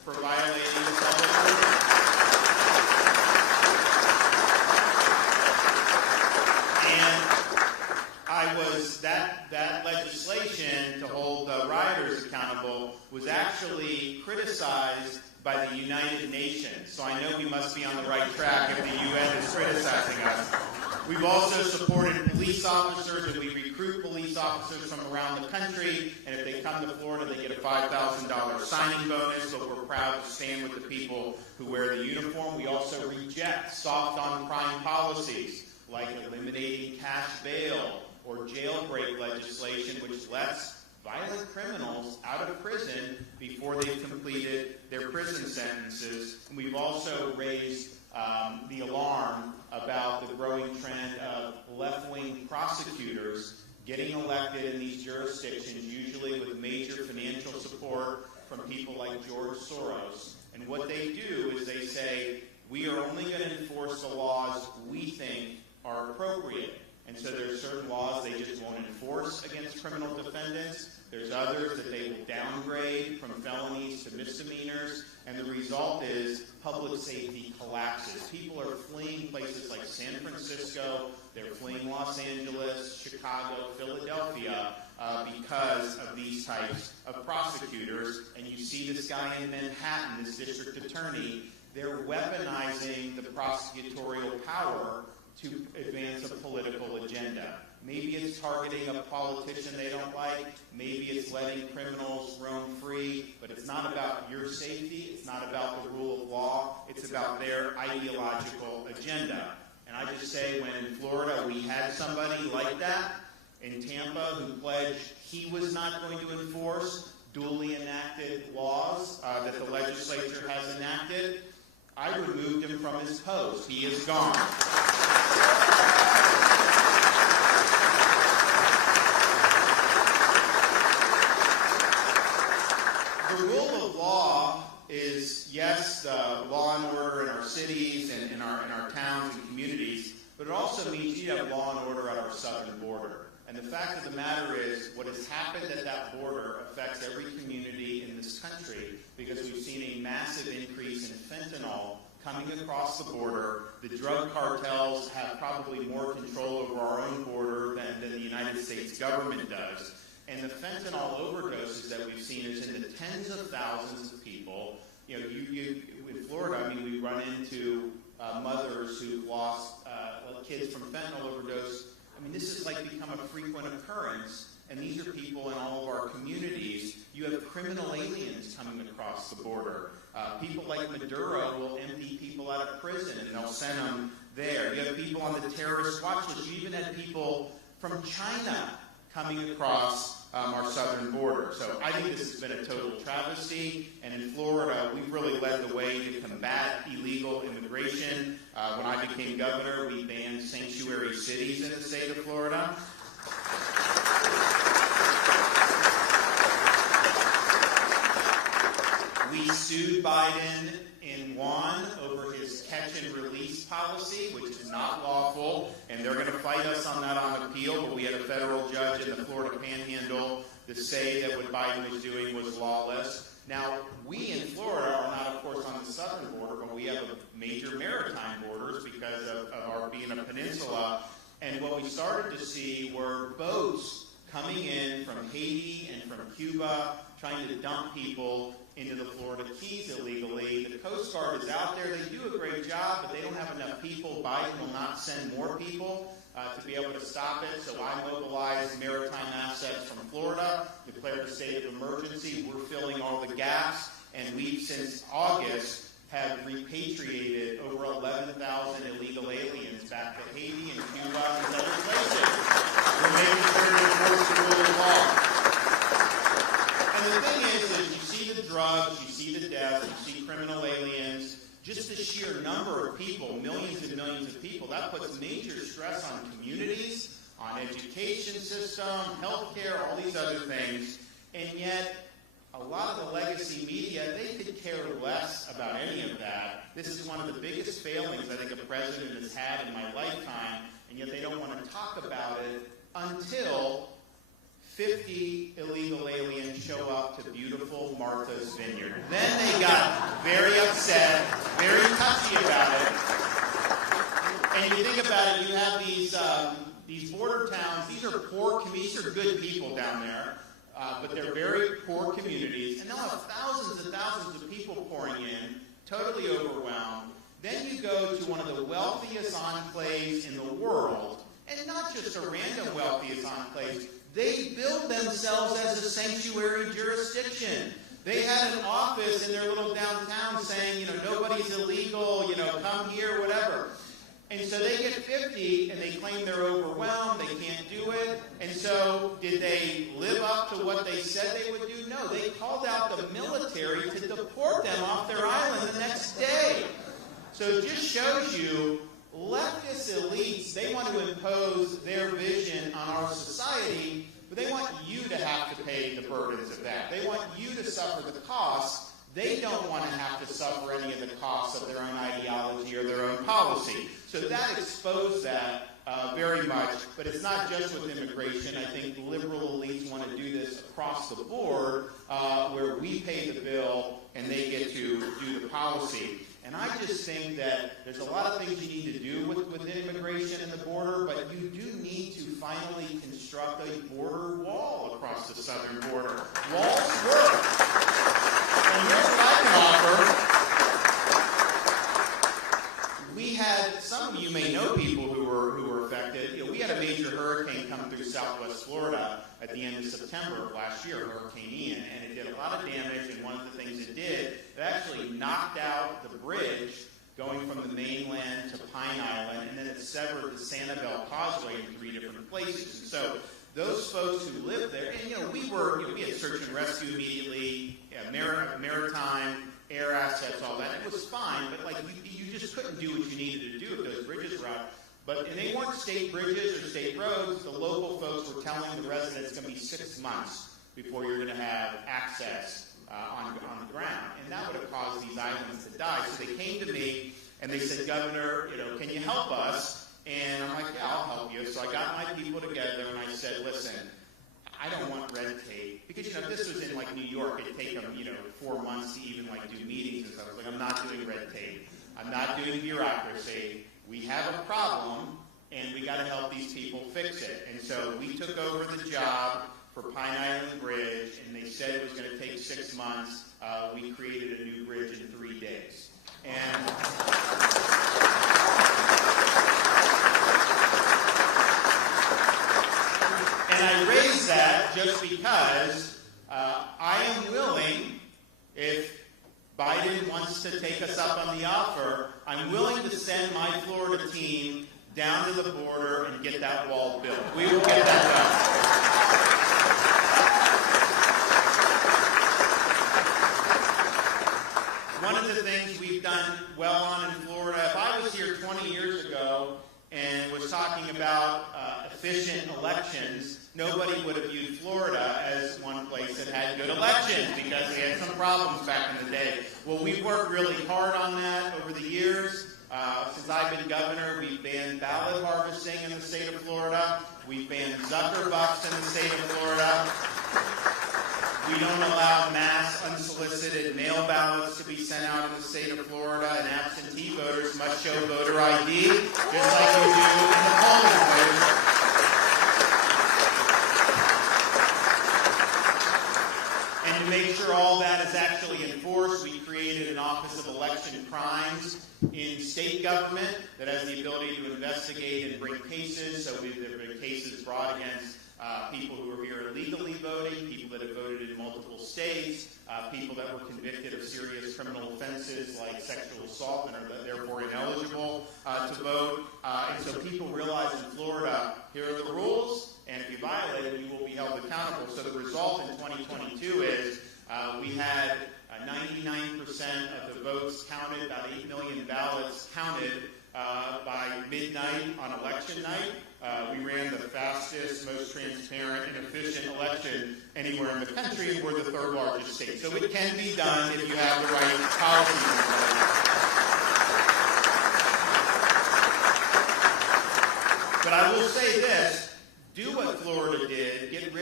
for violating the public order. That legislation to hold rioters accountable was actually criticized by the United Nations. So I know we must be on the right track if the UN is criticizing us. We've also supported police officers, and we recruit police officers from around the country. And if they come to Florida, they get a $5,000 signing bonus. But we're proud to stand with the people who wear the uniform. We also reject soft on crime policies like eliminating cash bail or jailbreak legislation, which lets violent criminals out of prison before they've completed their prison sentences. And we've also raised the alarm about the growing trend of left-wing prosecutors getting elected in these jurisdictions, usually with major financial support from people like George Soros. And what they do is they say, we are only going to enforce the laws we think are appropriate. And so there's certain laws they just won't enforce against criminal defendants. There's others that they will downgrade from felonies to misdemeanors. And the result is public safety collapses. People are fleeing places like San Francisco. They're fleeing Los Angeles, Chicago, Philadelphia because of these types of prosecutors. And you see this guy in Manhattan, this district attorney, they're weaponizing the prosecutorial power to advance a political agenda. Maybe it's targeting a politician they don't like. Maybe it's letting criminals roam free. But it's not about your safety. It's not about the rule of law. It's about their ideological agenda. And I just say, when in Florida we had somebody like that in Tampa who pledged he was not going to enforce duly enacted laws that the legislature has enacted, I removed him from his post. He is gone. The rule of law is, yes, law and order in our cities and in our towns and communities, but it also means you have law and order at our southern border. And the fact of the matter is, what has happened at that border affects every community in this country, because we've seen a massive increase in fentanyl coming across the border. The drug cartels have probably more control over our own border than the United States government does. And the fentanyl overdoses that we've seen is in the tens of thousands of people. You know, in Florida, I mean, we run into mothers who've lost kids from fentanyl overdose. I mean, this has like become a frequent occurrence. And these are people in all of our communities. You have criminal aliens coming across the border. People like Maduro will empty people out of prison, and they'll send them there. You have people on the terrorist watch list. You even had people from China coming across our southern border. So I think this has been a total travesty. And in Florida, we've really led the way to combat illegal immigration. When I became governor, we banned sanctuary cities in the state of Florida. We sued Biden and won over his catch and release policy, which is not lawful, and they're going to fight us on that on appeal, but we had a federal judge in the Florida Panhandle to say that what Biden was doing was lawless. Now, we in Florida are not, of course, on the southern border, but we have major maritime borders because of our being a peninsula, and what we started to see were boats coming in from Haiti and from Cuba, trying to dump people into the Florida Keys illegally. The Coast Guard is out there. They do a great job, but they don't have enough people. Biden will not send more people to be able to stop it. So I mobilized maritime assets from Florida, declared a state of emergency. We're filling all the gaps, and we've, since August, have repatriated over 11,000 illegal aliens back to Haiti and Cuba and other places. We're making sure to enforce the rule of law. And the thing is you see the drugs, you see the death, you see criminal aliens, just the sheer number of people, millions and millions of people, that puts major stress on communities, on education system, healthcare, all these other things. And yet, a lot of the legacy media, they could care less about any of that. This is one of the biggest failings I think a president has had in my lifetime, and yet they don't want to talk about it until 50 illegal aliens show up to beautiful Martha's Vineyard. Then they got very upset, very touchy about it. And you think about it, you have these border towns. These are poor communities. These are good people down there, but they're very poor communities. And they'll have thousands and thousands of people pouring in, totally overwhelmed. Then you go to one of the wealthiest enclaves in the world, and not just a random wealthiest enclave. They build themselves as a sanctuary jurisdiction. They had an office in their little downtown saying, nobody's illegal, come here, whatever. And so they get 50, and they claim they're overwhelmed, they can't do it. And so did they live up to what they said they would do? No, they called out the military to deport them off their island the next day. So it just shows you leftist elites, they want to impose their vision on our society, but they want you to have to pay the burdens of that. They want you to suffer the costs. They don't want to have to suffer any of the costs of their own ideology or their own policy. So that exposed that very much, but it's not just with immigration. I think liberal elites want to do this across the board, where we pay the bill and they get to do the policy. And I just think that there's a lot of things you need to do with immigration and the border, but you do need to finally construct a border wall across the southern border. Walls work. And here's what I can offer. We had, some of you may know people who were affected. We had a major hurricane come through southwest Florida at the end of September of last year, Hurricane Ian, and it did a lot of damage, and one of the things it did, it actually knocked out the bridge going from the mainland to Pine Island, and then it severed the Sanibel Causeway in 3 different places. And so those folks who lived there, and we had search and rescue immediately, maritime, air assets, all that. It was fine, but you just couldn't do what you needed to do if those bridges were out. And they weren't state bridges or state roads. The local folks were telling the residents it's going to be 6 months before you're going to have access on the ground. And that would have caused these islands to die. So they came to me and they said, Governor, can you help us? And I'm like, yeah, I'll help you. So I got my people together and I said, listen, I don't want red tape. Because, if this was in New York, it'd take them, 4 months to even do meetings and stuff. I was like, I'm not doing red tape. I'm not doing bureaucracy. We have a problem, and we got to help these people fix it. And so we took over the job for Pine Island Bridge, and they said it was going to take 6 months. We created a new bridge in 3 days. And I raise that just because I am willing, if Biden wants to take us up on the offer, I'm willing to send my Florida team down to the border and get that wall built. We will get that done. One of the things we've done well on in Florida, if I was here 20 years ago and was talking about efficient elections, nobody would have viewed Florida as one place that had good elections because they had some problems back in the day. Well, we've worked really hard on that over the years. Since I've been governor, we've banned ballot harvesting in the state of Florida. We've banned Zuckerbucks in the state of Florida. We don't allow mass unsolicited mail ballots to be sent out in the state of Florida, and absentee voters must show voter ID, just like you do in the polling place. And to make sure all that is actually enforced, we created an Office of Election Crimes in state government that has the ability to investigate and bring cases. So there have been cases brought against people who are here illegally voting, people that have voted in multiple states, people that were convicted of serious criminal offenses like sexual assault and are therefore ineligible to vote. And so people realize in Florida, here are the rules, and if you violate it, you will be held accountable. So the result in 2022 is we had 99% of the votes counted, about 8 million ballots counted by midnight on election night. We ran the fastest, most transparent, and efficient election anywhere in the country. We're the 3rd largest state. So it can be done if you have the right policies in place. But I will say this. Do what Florida did. Get rid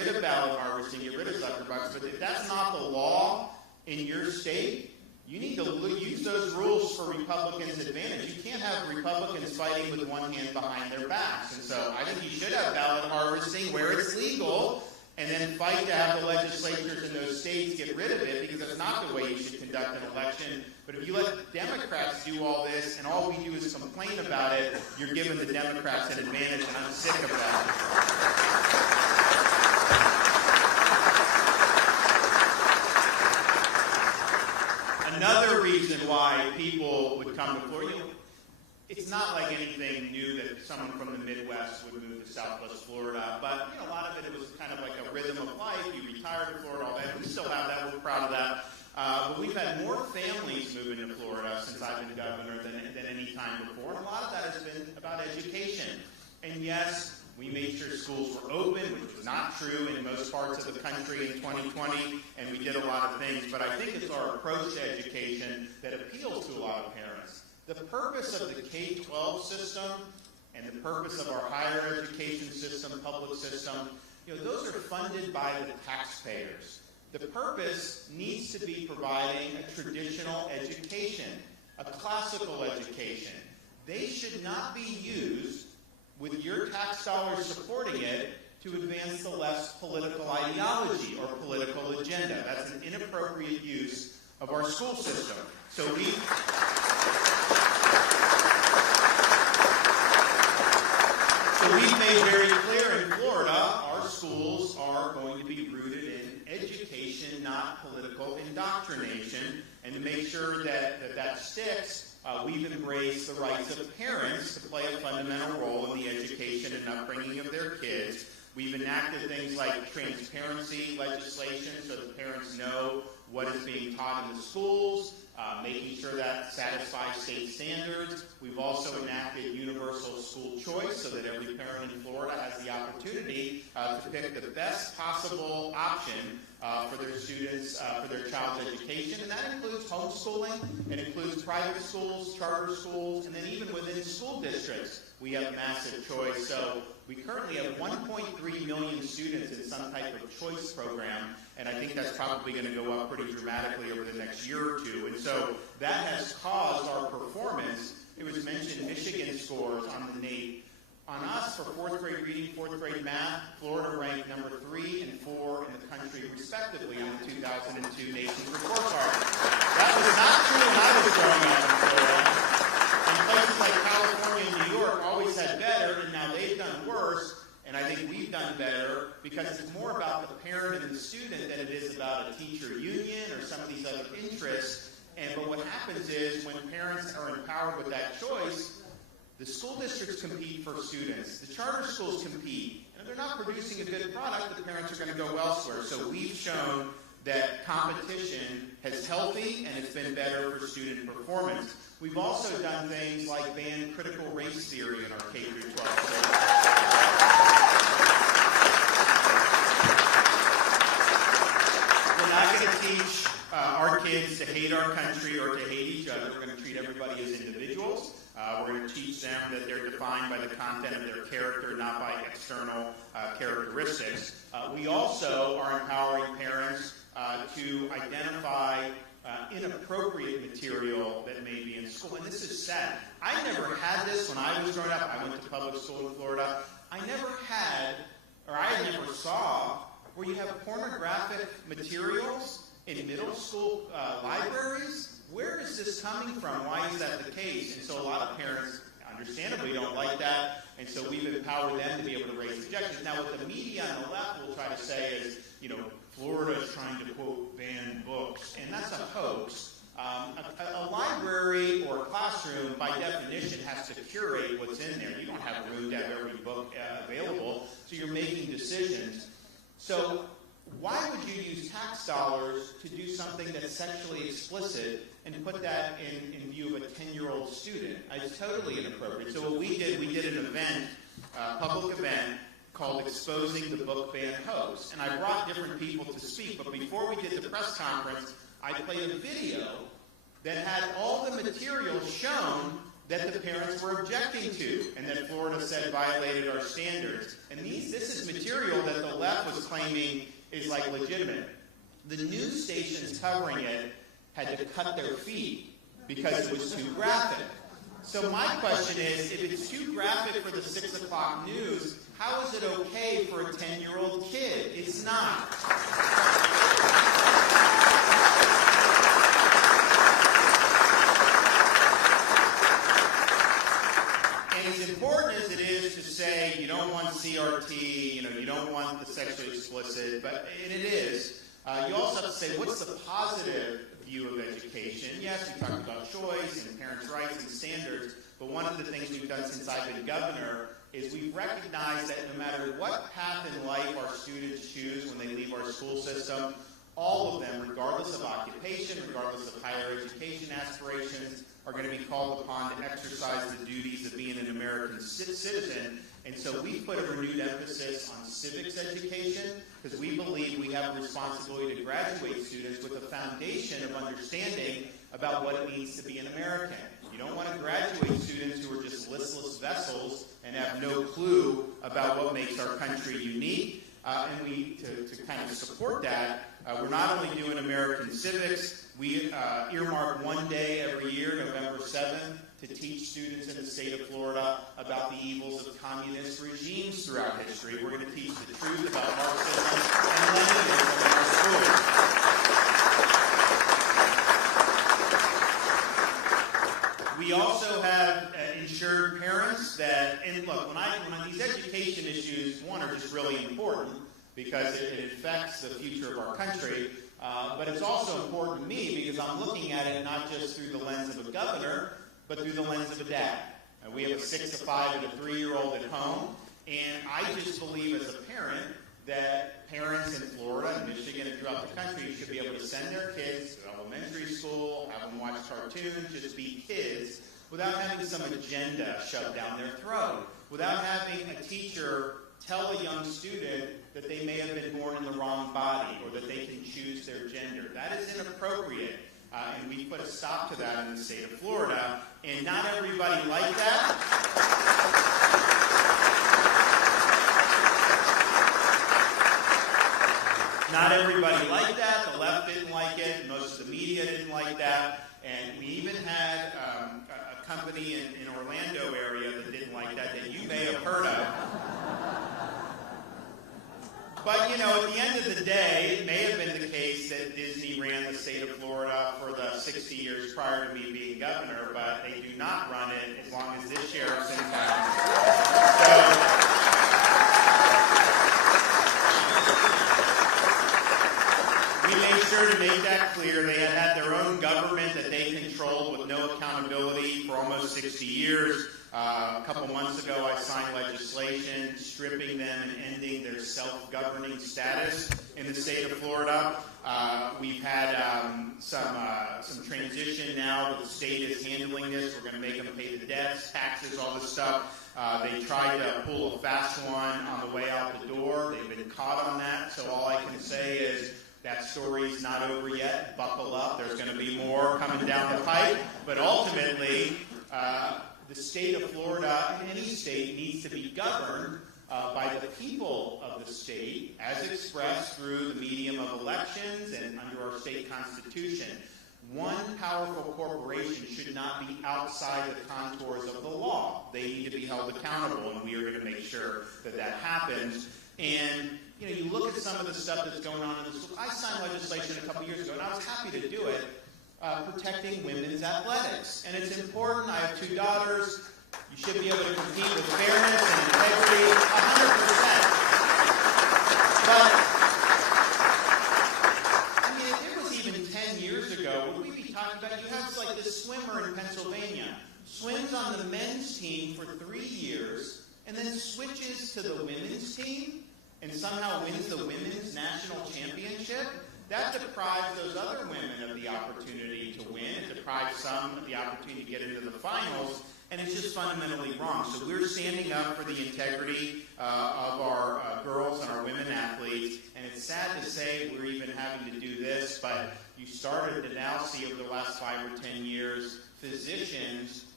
rid of ballot harvesting, get rid of sucker bucks, but if that's not the law in your state, you need to use those rules for Republicans' advantage. You can't have Republicans fighting with one hand behind their backs. And so I think you should have ballot harvesting where it's legal, and then fight to have the legislatures in those states get rid of it, because that's not the way you should conduct an election. But if you let Democrats do all this, and all we do is complain about it, you're giving the Democrats an advantage, and I'm sick of that. Another reason why people would come to Florida, it's not like anything new that someone from the Midwest would move to Southwest Florida, but a lot of it was kind of like a rhythm of life. You retired to Florida, all that. We still have that. We're proud of that. But we've had more families move into Florida since I've been governor than any time before. And a lot of that has been about education. And yes, we made sure schools were open, which was not true in most parts of the country in 2020, and we did a lot of things. But I think it's our approach to education that appeals to a lot of parents. The purpose of the K-12 system and the purpose of our higher education system, public system, those are funded by the taxpayers. The purpose needs to be providing a traditional education, a classical education. They should not be used with your tax dollars supporting it to advance the left political ideology or political agenda. That's an inappropriate use of our school system. So we've made very clear in Florida, our schools are going to be rooted in education, not political indoctrination. And to make sure that sticks, we've embraced the rights of parents to play a fundamental role in the education and upbringing of their kids. We've enacted things like transparency legislation so that parents know what is being taught in the schools, making sure that satisfies state standards. We've also enacted universal school choice so that every parent in Florida has the opportunity to pick the best possible option for their students, for their child's education. And that includes homeschooling, it includes private schools, charter schools, and then even within school districts, we have massive choice. So we currently have 1.3 million students in some type of choice program, and I think that's probably going to go up pretty dramatically over the next year or two. And so that has caused our performance. It was mentioned Michigan scores on the NAEP. On us, for fourth grade reading, fourth grade math, Florida ranked number 3 and 4 in the country, respectively, on the 2002 Nation's Report Card. That was not true when I was growing up in Florida. And places like California and New York always had better, and now they've done worse. And I think we've done better because it's more about the parent and the student than it is about a teacher union or some of these other interests. But what happens is when parents are empowered with that choice, the school districts compete for students. The charter schools compete. And if they're not producing a good product, the parents are going to go elsewhere. So we've shown that competition is healthy and it's been better for student performance. We've also done things like ban critical race theory in our K-12 We're not going to teach our kids to hate our country or to hate each other. We're going to treat everybody as individuals. We're going to teach them that they're defined by the content of their character, not by external characteristics. We also are empowering parents to identify inappropriate material that may be in school. And this is sad. I never had this when I was growing up. I went to public school in Florida. I never saw where you have pornographic materials in middle school libraries. Where is this coming from? Why is that the case? And so a lot of parents, understandably, don't like that, and so we've empowered them to be able to raise objections. Now, what the media on the left will try to say is, Florida is trying to, quote, ban books, and that's a hoax. A library or a classroom, by definition, has to curate what's in there. You don't have room to have every book available, so you're making decisions. So why would you use tax dollars to do something that's sexually explicit and put that in view of a 10-year-old student? It's totally inappropriate. So what we did an event, a public event, called Exposing the Book Ban Hoax. And I brought different people to speak, but before we did the press conference, I played a video that had all the material shown that the parents were objecting to and that Florida said violated our standards. And this is material that the left was claiming is like legitimate. The news stations covering it had to cut their feet because it was too graphic. So my question is, if it's too graphic for the 6 o'clock news, how is it okay for a 10-year-old kid? It's not. As important as it is to say you don't want CRT, you don't want the sexually explicit, and it is, you also have to say, what's the positive view of education? Yes, we talked about choice and parents' rights and standards, but one of the things we've done since I've been governor is we've recognized that no matter what path in life our students choose when they leave our school system, all of them, regardless of occupation, regardless of higher education aspirations, are going to be called upon to exercise the duties of being an American citizen. And so we put a renewed emphasis on civics education because we believe we have a responsibility to graduate students with a foundation of understanding about what it means to be an American. You don't want to graduate students who are just listless vessels and have no clue about what makes our country unique. And we, to kind of support that, we're not only doing American civics, we earmark one day every year, November 7th, to teach students in the state of Florida about the evils of communist regimes throughout history. We're going to teach the truth about Marxism and Leninism in our schools. We also have ensured parents that, and look, when these education issues, one, are just really important because it affects the future of our country, but it's also important to me because I'm looking at it not just through the lens of a governor, but through the lens of a dad. We have a 6, a 5, and a 3-year-old at home, and I just believe as a parent that parents in Florida and Michigan and throughout the country should be able to send their kids to elementary school, have them watch cartoons, just be kids, without having some agenda shoved down their throat, without having a teacher tell a young student that they may have been born in the wrong body or that they can choose their gender. That is inappropriate, and we put a stop to that in the state of Florida, and not everybody liked that. Not everybody liked that. The left didn't like it. Most of the media didn't like that. And we even had a company in Orlando area that didn't like that you may have heard of. But, at the end of the day, it may have been the case that Disney ran the state of Florida for the 60 years prior to me being governor, but they do not run it as long as this sheriff's in town. So we made sure to make that clear. They had their own government that they controlled with no accountability for almost 60 years. A couple months ago, I signed legislation stripping them and ending their self-governing status in the state of Florida. We've had some transition now. The state is handling this. We're going to make them pay the debts, taxes, all this stuff. They tried to pull a fast one on the way out the door. They've been caught on that. So all I can say is that story's not over yet. Buckle up. There's going to be more coming down the pipe. But ultimately, the state of Florida, and any state, needs to be governed by the people of the state as expressed through the medium of elections and under our state constitution. One powerful corporation should not be outside the contours of the law. They need to be held accountable, and we are going to make sure that that happens. And you look at some of the stuff that's going on in the school. I signed legislation a couple years ago, and I was happy to do it, protecting women's athletics. And it's important. I have 2 daughters. You should be able to compete with fairness and integrity 100%. But, if it was even 10 years ago, would we be talking about, you have like this swimmer in Pennsylvania, swims on the men's team for 3 years, and then switches to the women's team, and somehow wins the women's national championship. That deprives those other women of the opportunity to win. It deprives some of the opportunity to get into the finals, and it's just fundamentally wrong. So we're standing up for the integrity of our girls and our women athletes, and it's sad to say we're even having to do this, but you started to now see over the last 5 or 10 years physicians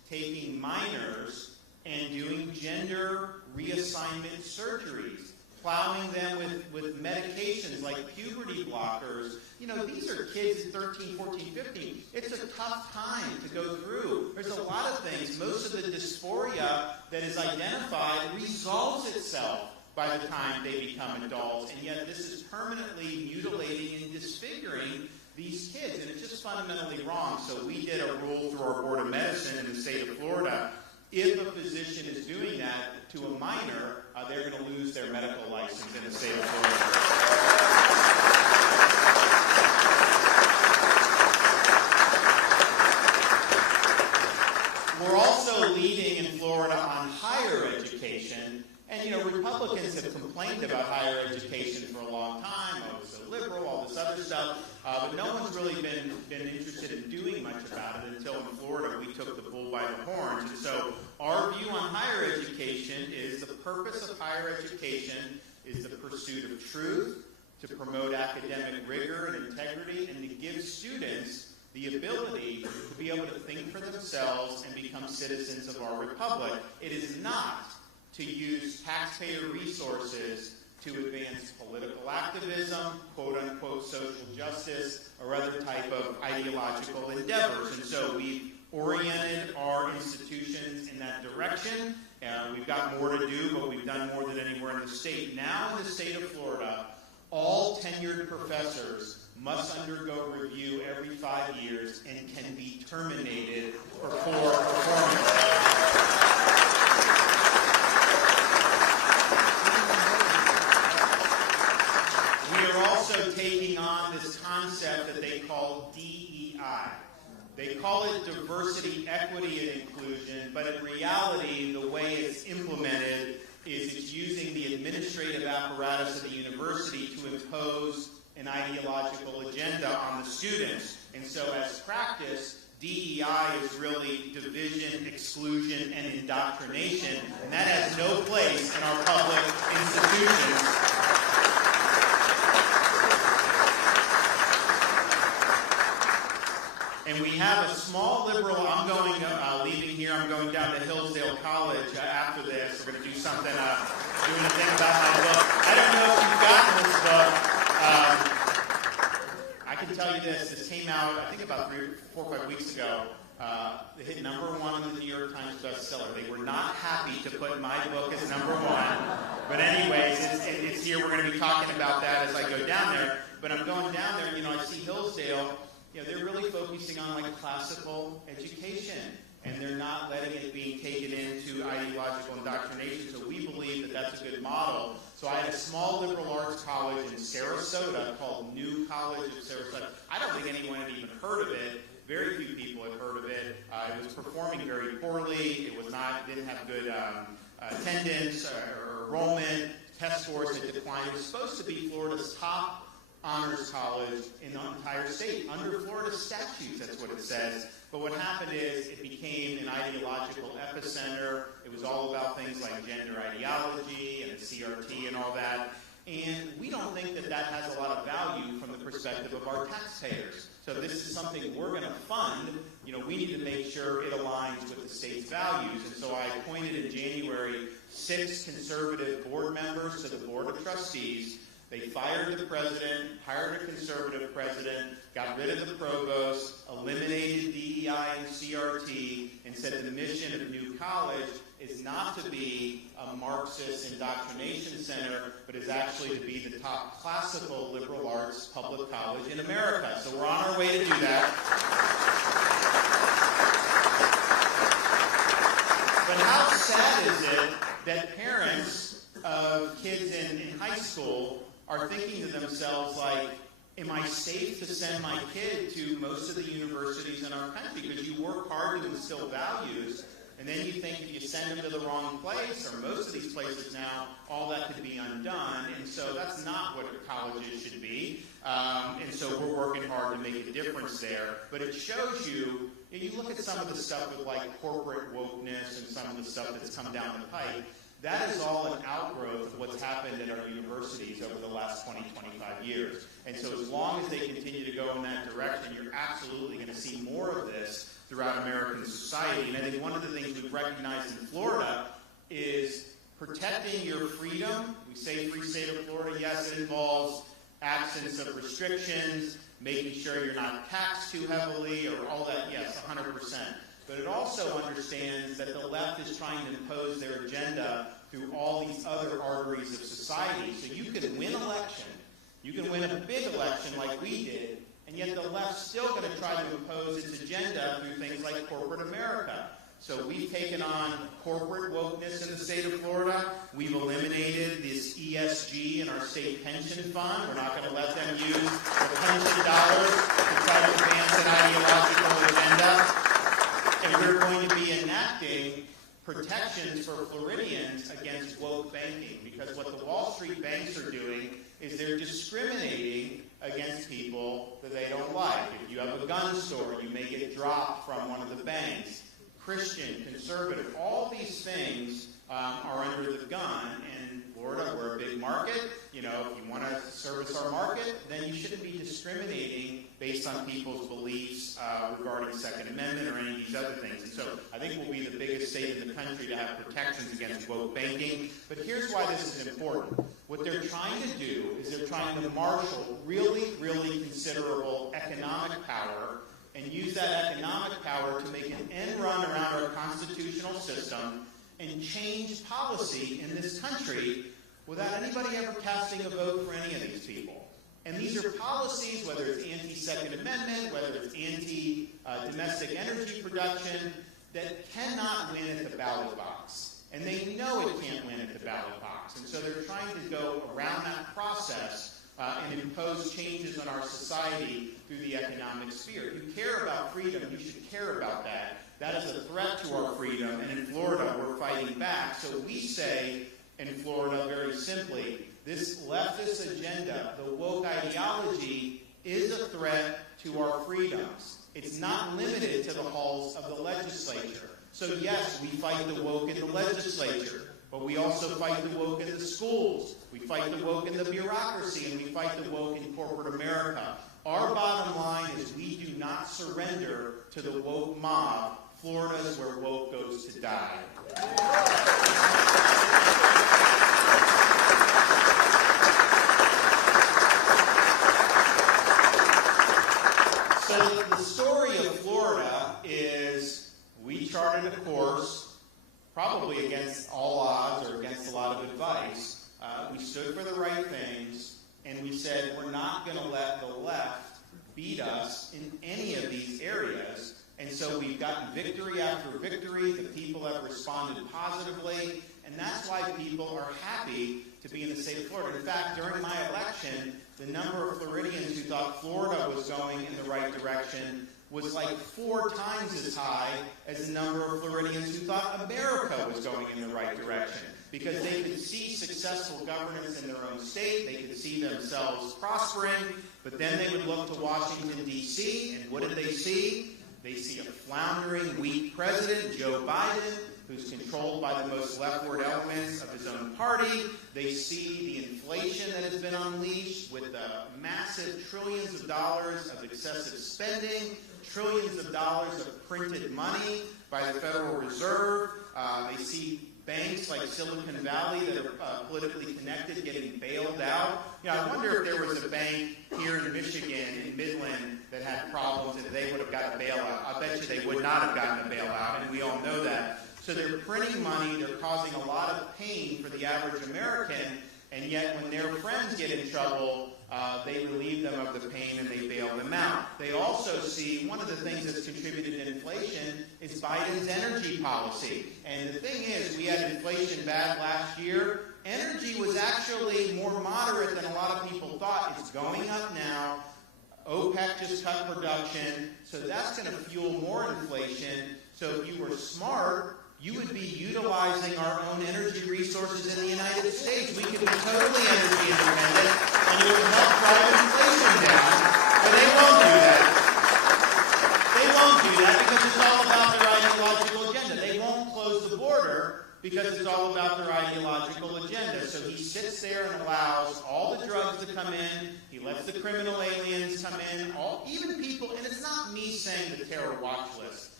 taking minors and doing gender reassignment surgeries, plowing them with medications like puberty blockers. You know, these are kids 13, 14, 15. It's a tough time to go through. There's a lot of things. Most of the dysphoria that is identified resolves itself by the time they become adults, and yet this is permanently mutilating and disfiguring these kids, and it's just fundamentally wrong. So we did a rule through our Board of Medicine in the state of Florida. If a physician is doing that to a minor, they're going to lose their medical license in the state of Florida. We're also leading in Florida on higher education. And, you know, Republicans have complained about higher education for a long time. Oh, it's so liberal, all this other stuff. But no one's really been interested in doing much about it until in Florida we took the bull by the horns. And so our view on higher education is the purpose of higher education is the pursuit of truth, to promote academic rigor and integrity, and to give students the ability to be able to think for themselves and become citizens of our republic. It is not to use taxpayer resources to advance political activism, quote-unquote social justice, or other type of ideological endeavors. And so we've oriented our institutions in that direction. We've got more to do, but we've done more than anywhere in the state. Now in the state of Florida, all tenured professors must undergo review every 5 years and can be terminated for poor performance. Also taking on this concept that they call DEI. They call it diversity, equity, and inclusion, but in reality, the way it's implemented is it's using the administrative apparatus of the university to impose an ideological agenda on the students. And so as practice, DEI is really division, exclusion, and indoctrination, and that has no place in our public institutions. And we have a small liberal. I'm going, leaving here, I'm going down to Hillsdale College after this. We're going to do something, doing a thing about my book. I don't know if you've gotten this book. I can tell you this came out, I think about 4 or 5 weeks ago. It hit #1 on the New York Times bestseller. They were not happy to put my book as #1. But anyways, it's here. We're going to be talking about that as I go down there. But I'm going down there, you know, I see Hillsdale. You know, they're really focusing on like classical education, and they're not letting it be taken into ideological indoctrination. So we believe that that's a good model. So I had a small liberal arts college in Sarasota called New College of Sarasota. I don't think anyone had even heard of it. Very few people had heard of it. It was performing very poorly. It was didn't have good attendance or enrollment. Test scores had declined. It was supposed to be Florida's top honors college in the entire state. Under Florida statutes, that's what it says. But what happened is it became an ideological epicenter. It was all about things like gender ideology and the CRT and all that. And we don't think that that has a lot of value from the perspective of our taxpayers. So this is something we're going to fund. You know, we need to make sure it aligns with the state's values. And so I appointed in January 6 conservative board members to the Board of Trustees. They fired the president, hired a conservative president, got rid of the provost, eliminated DEI and CRT, and said the mission of New College is not to be a Marxist indoctrination center, but is actually to be the top classical liberal arts public college in America. So we're on our way to do that. But how sad is it that parents of kids in high school are thinking to themselves, like, am I safe to send my kid to most of the universities in our country? Because you work hard to instill values, and then you think that you send them to the wrong place, or most of these places now, all that could be undone. And so that's not what colleges should be. And so we're working hard to make a difference there. But it shows you, and you look at some of the stuff with like corporate wokeness and some of the stuff that's come down the pipe, that is all an outgrowth of what's happened at our universities over the last 20, 25 years. And so as long as they continue to go in that direction, you're absolutely going to see more of this. throughout American society. And I think one of the things we've recognized in Florida is protecting your freedom. We say free state of Florida. Yes, it involves absence of restrictions, making sure you're not taxed too heavily, or all that. Yes, 100%. But it also understands that the left is trying to impose their agenda through all these other arteries of society. So you can win election. You can win a big election like we did, and yet the left's still going to try to impose its agenda through things like corporate America. So we've taken on corporate wokeness in the state of Florida. We've eliminated this ESG in our state pension fund. We're not going to let them use the pension dollars to try to advance an ideological agenda. And we're going to be enacting protections for Floridians against woke banking, because what the Wall Street banks are doing is they're discriminating against people that they don't like. If you have a gun store, you may get dropped from one of the banks. Christian, conservative, all these things are under the gun. And Florida, we're a big market. You know, if you want to service our market, then you shouldn't be discriminating based on people's beliefs regarding Second Amendment or any of these other things. And so I think we'll be the biggest state in the country to have protections against woke banking. But here's why this is important. What they're trying to do is they're trying to marshal really, really considerable economic power and use that economic power to make an end run around our constitutional system and change policy in this country without anybody ever casting a vote for any of these people. And these are policies, whether it's anti-Second Amendment, whether it's anti-domestic energy production, that cannot win at the ballot box. And they know it can't win at the ballot box. And so they're trying to go around that process and impose changes on our society through the economic sphere. If you care about freedom, you should care about that. That is a threat to our freedom, and in Florida, we're fighting back. So we say in Florida very simply, this leftist agenda, the woke ideology, is a threat to our freedoms. It's not limited to the halls of the legislature. So yes, we fight the woke in the legislature, but we also fight the woke in the schools. We fight the woke in the bureaucracy, and we fight the woke in corporate America. Our bottom line is we do not surrender to the woke mob. Florida is where woke goes to die. So the story of Florida is we charted a course, probably against all odds or against a lot of advice. We stood for the right things, and we said we're not going to let the left beat us in any of these areas. And so we've gotten victory after victory. The people have responded positively, and that's why people are happy to be in the state of Florida. In fact, during my election, the number of Floridians who thought Florida was going in the right direction was like 4 times as high as the number of Floridians who thought America was going in the right direction, because they could see successful governance in their own state, they could see themselves prospering, but then they would look to Washington, D.C., and what did they see? They see a floundering, weak president, Joe Biden, who's controlled by the most leftward elements of his own party. They see the inflation that has been unleashed with the massive trillions of dollars of excessive spending, trillions of dollars of printed money by the Federal Reserve. They see banks like Silicon Valley that are politically connected getting bailed out. You know, I wonder if there was a bank here in Michigan, in Midland, that had problems and they would have gotten a bailout. I bet you they would not have gotten a bailout, and we all know that. So they're printing money, they're causing a lot of pain for the average American, and yet when their friends get in trouble, they relieve them of the pain and they bail them out. They also see one of the things that's contributed to inflation is Biden's energy policy. And the thing is, we had inflation bad last year. Energy was actually more moderate than a lot of people thought. It's going up now. OPEC just cut production, so that's going to fuel more inflation. So if you were smart, you would be utilizing our own energy resources in the United States. We could be totally energy independent, and it would help drive inflation down. But they won't do that. They won't do that because it's all about their ideological agenda. They won't close the border because it's all about their ideological agenda. So he sits there and allows all the drugs to come in. He lets the criminal aliens come in. Even people, and it's not me saying the terror watch list.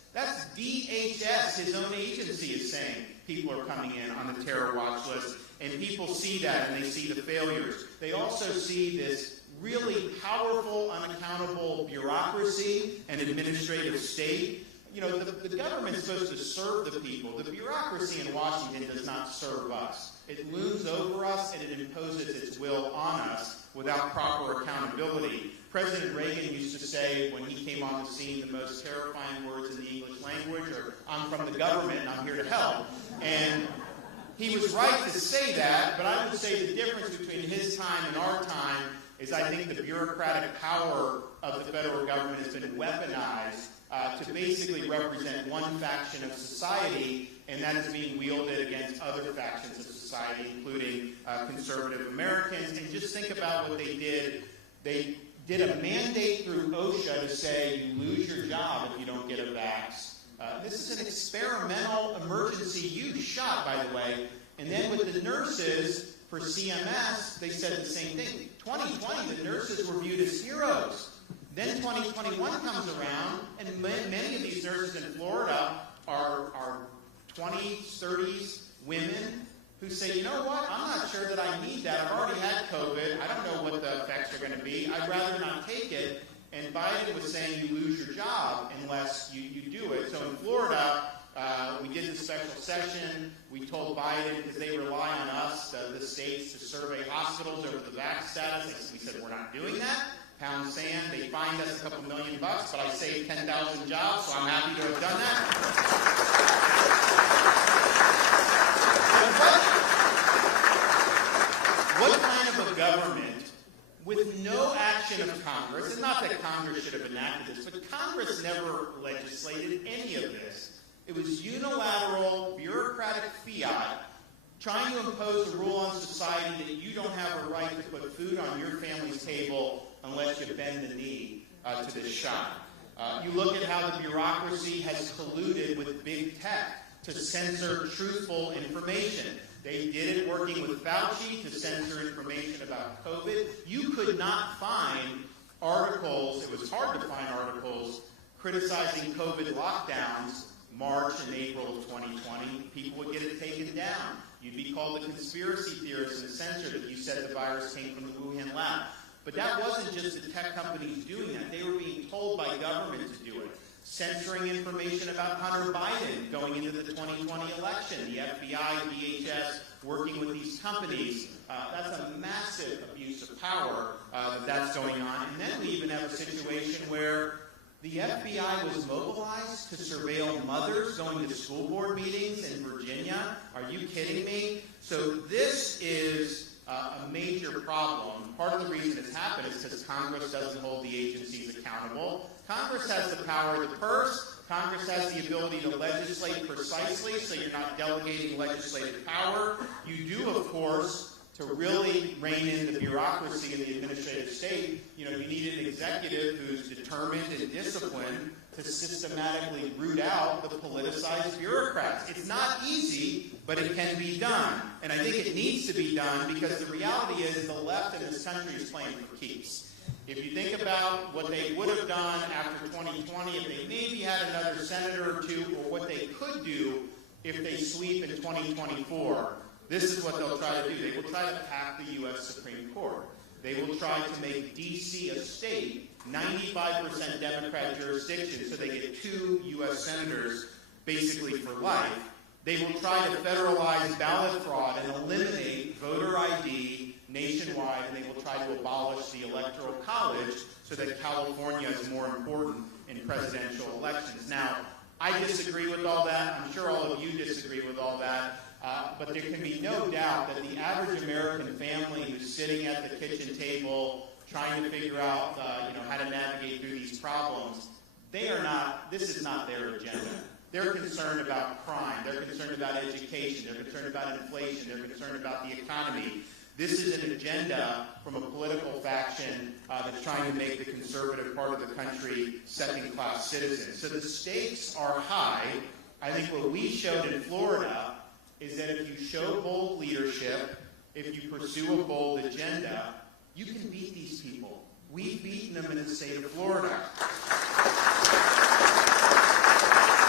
That's DHS, his own agency, is saying people are coming in on the terror watch list. And people see that, and they see the failures. They also see this really powerful, unaccountable bureaucracy and administrative state. You know, the government's supposed to serve the people. The bureaucracy in Washington does not serve us. It looms over us, and it imposes its will on us without proper accountability. President Reagan used to say, when he came on the scene, the most terrifying words in the English language are, "I'm from the government, and I'm here to help." And he was right to say that, but I would say the difference between his time and our time is I think the bureaucratic power of the federal government has been weaponized to basically represent one faction of society, and that is being wielded against other factions of society, including conservative Americans. And just think about what they did. They did a mandate through OSHA to say you lose your job if you don't get a vax. This is an experimental emergency use shot, by the way. And then with the nurses for CMS, they said the same thing. 2020, the nurses were viewed as heroes. Then 2021 comes around, and many of these nurses in Florida are 20s, 30s women who say, you know what, I'm not sure that I need that. I've already had COVID. I don't know what the effects are going to be. I'd rather not take it. And Biden was saying you lose your job unless you do it. So in Florida, we did the special session. We told Biden, because they rely on us, the states, to survey hospitals over the vax status. We said, we're not doing that. Pound sand. They fined us a couple $1 million, but I saved 10,000 jobs, so I'm happy to have done that. What kind of a government with no action of Congress, and not that Congress should have enacted this, but Congress never legislated any of this. It was unilateral, bureaucratic fiat trying to impose a rule on society that you don't have a right to put food on your family's table unless you bend the knee to this shot. You look at how the bureaucracy has colluded with big tech to censor truthful information. They did it working with Fauci to censor information about COVID. You could not find articles, it was hard to find articles, criticizing COVID lockdowns March and April of 2020. People would get it taken down. You'd be called a conspiracy theorist and censored if you said the virus came from the Wuhan lab. But that wasn't just the tech companies doing that. They were being told by government to do it. Censoring information about Hunter Biden going into the 2020 election. The FBI, DHS, working with these companies. That's a massive abuse of power that's going on. And then we even have a situation where the FBI was mobilized to surveil mothers going to school board meetings in Virginia. Are you kidding me? So this is a major problem. Part of the reason it's happened is because Congress doesn't hold the agencies accountable. Congress has the power of the purse. Congress has the ability to legislate precisely, so you're not delegating legislative power. You do, of course, to really rein in the bureaucracy in the administrative state, you need an executive who's determined and disciplined to systematically root out the politicized bureaucrats. It's not easy, but it can be done. And I think it needs to be done because the reality is the left in this country is playing for keeps. If you think about what they would have done after 2020, if they maybe had another senator or two, or what they could do if they sweep in 2024, this is what they'll try to do. They will try to pack the U.S. Supreme Court. They will try to make D.C. a state, 95% Democrat jurisdiction, so they get 2 U.S. senators basically for life. They will try to federalize ballot fraud and eliminate voter ID nationwide, and they will try to abolish the Electoral College so that California is more important in presidential elections. Now, I disagree with all that. I'm sure all of you disagree with all that. But there can be no doubt that the average American family who's sitting at the kitchen table trying to figure out how to navigate through these problems, this is not their agenda. They're concerned about crime. They're concerned about education. They're concerned about inflation. They're concerned about the economy. This is an agenda from a political faction that's trying to make the conservative part of the country second-class citizens. So the stakes are high. I think what we showed in Florida is that if you show bold leadership, if you pursue a bold agenda, you can beat these people. We've beaten them in the state of Florida.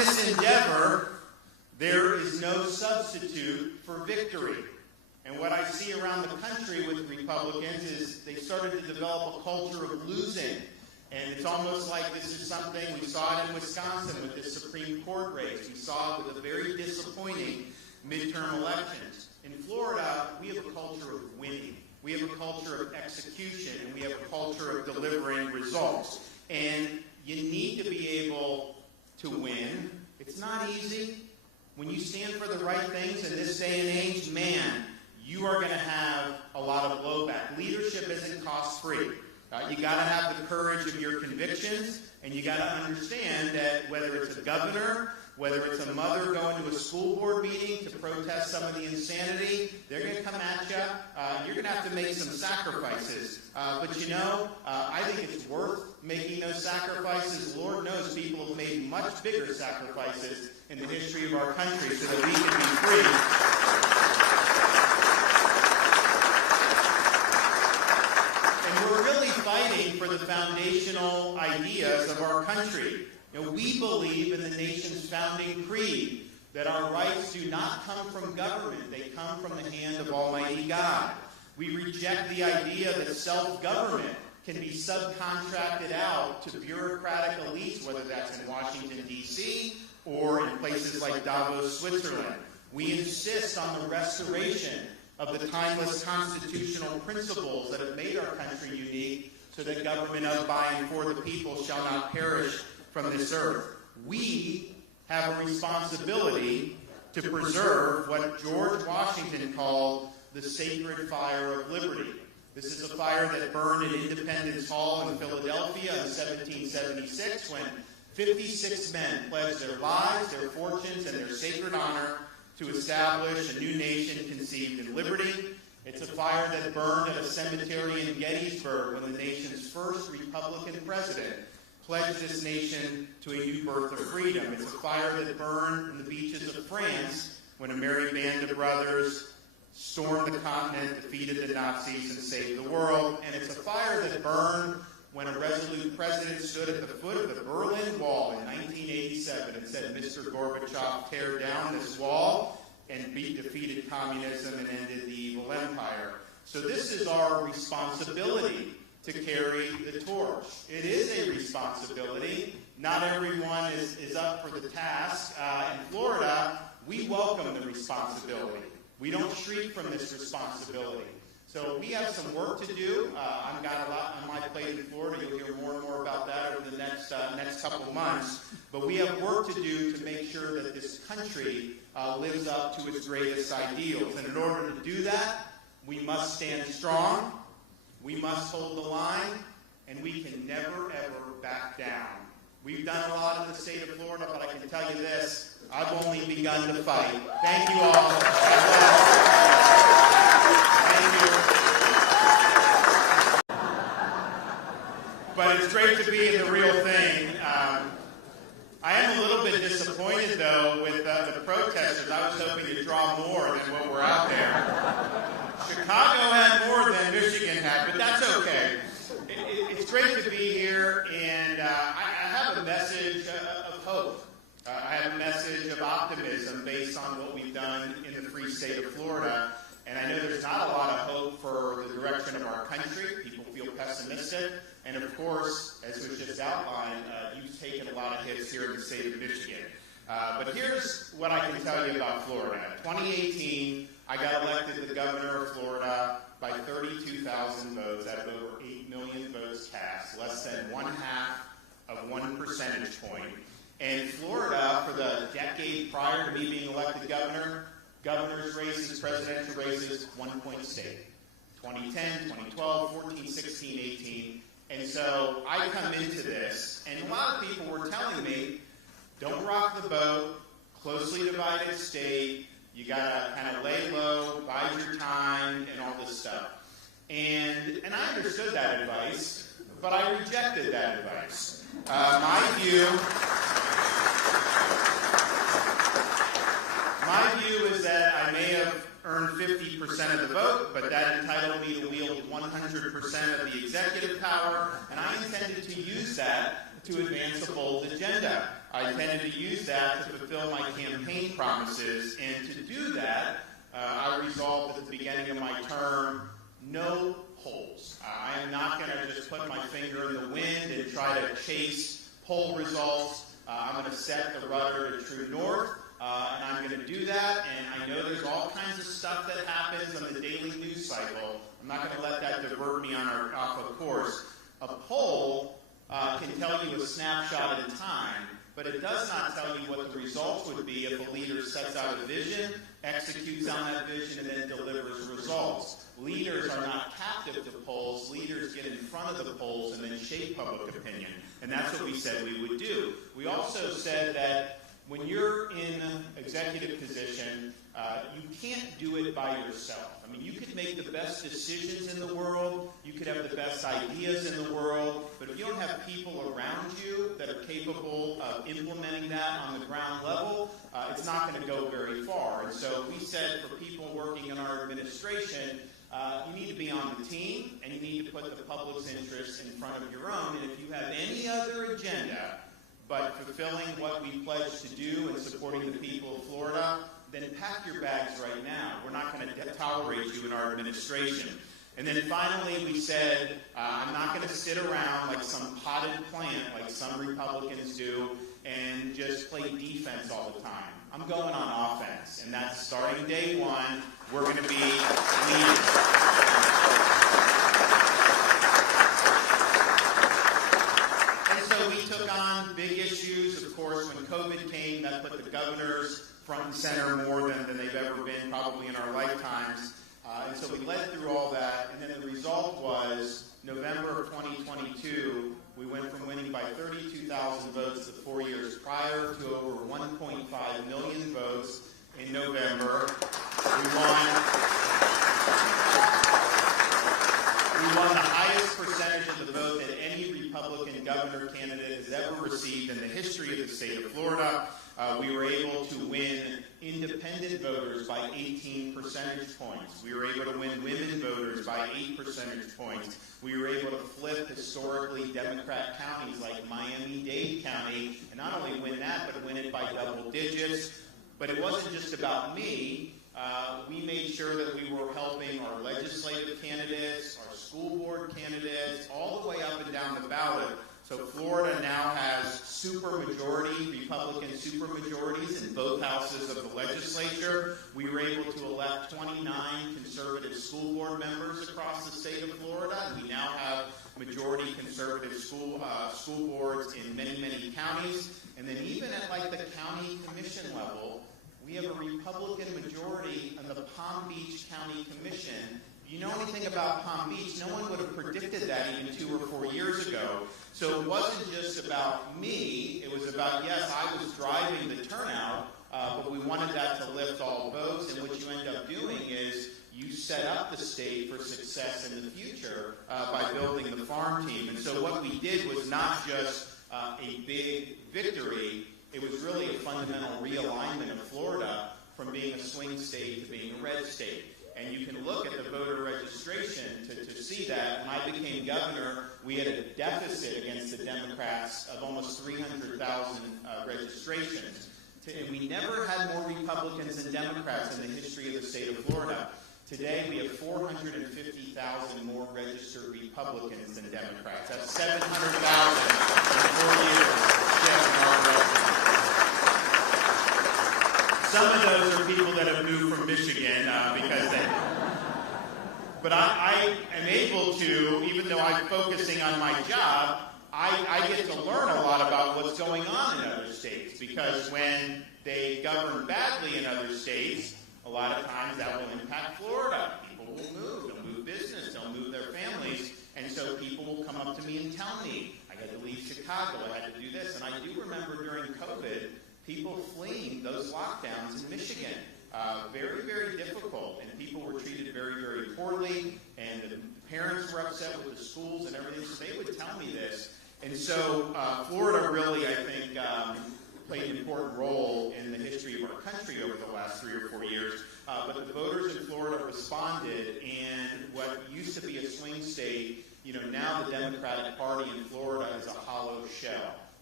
this endeavor, there is no substitute for victory. And what I see around the country with Republicans is they started to develop a culture of losing. And it's almost like this is something, we saw it in Wisconsin with this Supreme Court race. We saw it with a very disappointing midterm elections. In Florida, we have a culture of winning. We have a culture of execution, and we have a culture of delivering results. And you need to be able to win. It's not easy. When you stand for the right things in this day and age, man, you are going to have a lot of blowback. Leadership isn't cost-free. You got to have the courage of your convictions, and you got to understand that whether it's a governor, whether it's a mother going to a school board meeting to protest some of the insanity, they're going to come at you. You're going to have to make some sacrifices. But you know, I think it's worth making those sacrifices. Lord knows people have made much bigger sacrifices in the history of our country so that we can be free. We're really fighting for the foundational ideas of our country. You know, we believe in the nation's founding creed that our rights do not come from government. They come from the hand of Almighty God. We reject the idea that self-government can be subcontracted out to bureaucratic elites, whether that's in Washington, D.C., or in places like Davos, Switzerland. We insist on the restoration of the timeless constitutional principles that have made our country unique so that government of, by, and for the people shall not perish from this earth. We have a responsibility to preserve what George Washington called the sacred fire of liberty. This is a fire that burned in Independence Hall in Philadelphia in 1776 when 56 men pledged their lives, their fortunes, and their sacred honor to establish a new nation conceived in liberty. It's a fire that burned at a cemetery in Gettysburg when the nation's first Republican president pledged this nation to a new birth of freedom. It's a fire that burned on the beaches of France when a merry band of brothers stormed the continent, defeated the Nazis, and saved the world. And it's a fire that burned when a resolute president stood at the foot of the Berlin Wall in 1987 and said, "Mr. Gorbachev, tear down this wall," and defeated communism and ended the evil empire. So this is our responsibility to carry the torch. It is a responsibility. Not everyone is up for the task. In Florida, we welcome the responsibility. We don't shriek from this responsibility. So we have some work to do. I've got a lot on my plate in Florida. You'll hear more and more about that over the next couple of months. But we have work to do to make sure that this country lives up to its greatest ideals. And in order to do that, we must stand strong. We must hold the line. And we can never, ever back down. We've done a lot in the state of Florida, but I can tell you this, I've only begun to fight. Thank you all. But it's great to be in the real thing. I am a little bit disappointed, though, with the protesters. I was hoping to draw more than what were out there. Chicago had more than Michigan had, but that's okay. It's great to be here, and I have a message of hope. I have a message of optimism based on what we've done in the free state of Florida. And I know there's not a lot of hope for the direction of our country. People feel pessimistic. And of course, as was just outlined, you've taken a lot of hits here in the state of Michigan. But here's what I can tell you about Florida. In 2018, I got elected the governor of Florida by 32,000 votes out of over 8 million votes cast, less than 1/2 of 1 percentage point. And Florida, for the decade prior to me being elected governor, governor's races, presidential races, 1-point state. 2010, 2012, 14, 16, 18. And so I come into this, and a lot of people were telling me, don't rock the boat, closely divided state, you got to kind of lay low, bide your time, and all this stuff. And I understood that advice, but I rejected that advice. My view is that I may have earned 50% of the vote, but that entitled me to wield 100% of the executive power, and I intended to use that to advance a bold agenda. I intended to use that to fulfill my campaign promises, and to do that, I resolved at the beginning of my term, no polls. I am not going to just put my finger in the wind and try to chase poll results. I'm going to set the rudder to true north, and I'm going to do that, and I know there's all kinds of stuff that happens on the daily news cycle. I'm not going to let that divert me off of course. A poll can tell you a snapshot in time, but it does not tell you what the results would be if a leader sets out a vision, executes on that vision, and then delivers results. Leaders are not captive to polls. Leaders get in front of the polls and then shape public opinion. And that's what we said we would do. We also said that when you're in executive position, you can't do it by yourself. I mean, you could make the best decisions in the world, you could have the best ideas in the world, but if you don't have people around you that are capable of implementing that on the ground level, it's not going to go very far. And so we said for people working in our administration, you need to be on the team, and you need to put the public's interests in front of your own. And if you have any other agenda but fulfilling what we pledged to do and supporting the people of Florida, then pack your bags right now. We're not going to tolerate you in our administration. And then finally we said, I'm not going to sit around like some potted plant like some Republicans do and just play defense all the time. I'm going on offense, and that's starting day one. We're going to be leaders. And so we took on big issues. Of course, when COVID came, that put the governors front and center more than they've ever been probably in our lifetimes. And so we led through all that, and then the result was November of 2022, we went from winning by 32,000 votes the 4 years prior to over 1.5 million votes in November. We won the highest percentage of the vote that any Republican governor candidate has ever received in the history of the state of Florida. We were able to win independent voters by 18 percentage points. We were able to win women voters by 8 percentage points. We were able to flip historically Democrat counties like Miami-Dade County, and not only win that, but win it by double digits. But it wasn't just about me. We made sure that we were helping our legislative candidates, our school board candidates, all the way up and down the ballot. So Florida now has supermajority, Republican supermajorities in both houses of the legislature. We were able to elect 29 conservative school board members across the state of Florida, and we now have majority conservative school boards in many, many counties. And then even at like the county commission level, we have a Republican majority on the Palm Beach County Commission. If you know anything about Palm Beach, no one would have predicted that even 2 or 4 years ago. So it wasn't just about me. It was about, yes, I was driving the turnout, but we wanted that to lift all votes. And what you end up doing is you set up the state for success in the future by building the farm team. And so what we did was not just a big victory. It was really a fundamental realignment of Florida from being a swing state to being a red state. And you can look at the voter registration to see that. When I became governor, we had a deficit against the Democrats of almost 300,000 registrations. And we never had more Republicans than Democrats in the history of the state of Florida. Today, we have 450,000 more registered Republicans than Democrats. That's 700,000 in 4 years. Some of those are people that have moved from Michigan because they... But I am able to, even though I'm focusing on my job, I get to learn a lot about what's going on in other states, because when they govern badly in other states, a lot of times that will impact Florida. People will move. They'll move business. They'll move their families. And so people will come up to me and tell me, I got to leave Chicago. I had to do this. And I do remember during COVID, people fleeing those lockdowns in Michigan. Very, very difficult. And people were treated very, very poorly. And the parents were upset with the schools and everything. So they would tell me this. And so Florida really, I think, played an important role in the history of our country over the last 3 or 4 years. But the voters in Florida responded, and what used to be a swing state, now the Democratic Party in Florida is a hollow shell.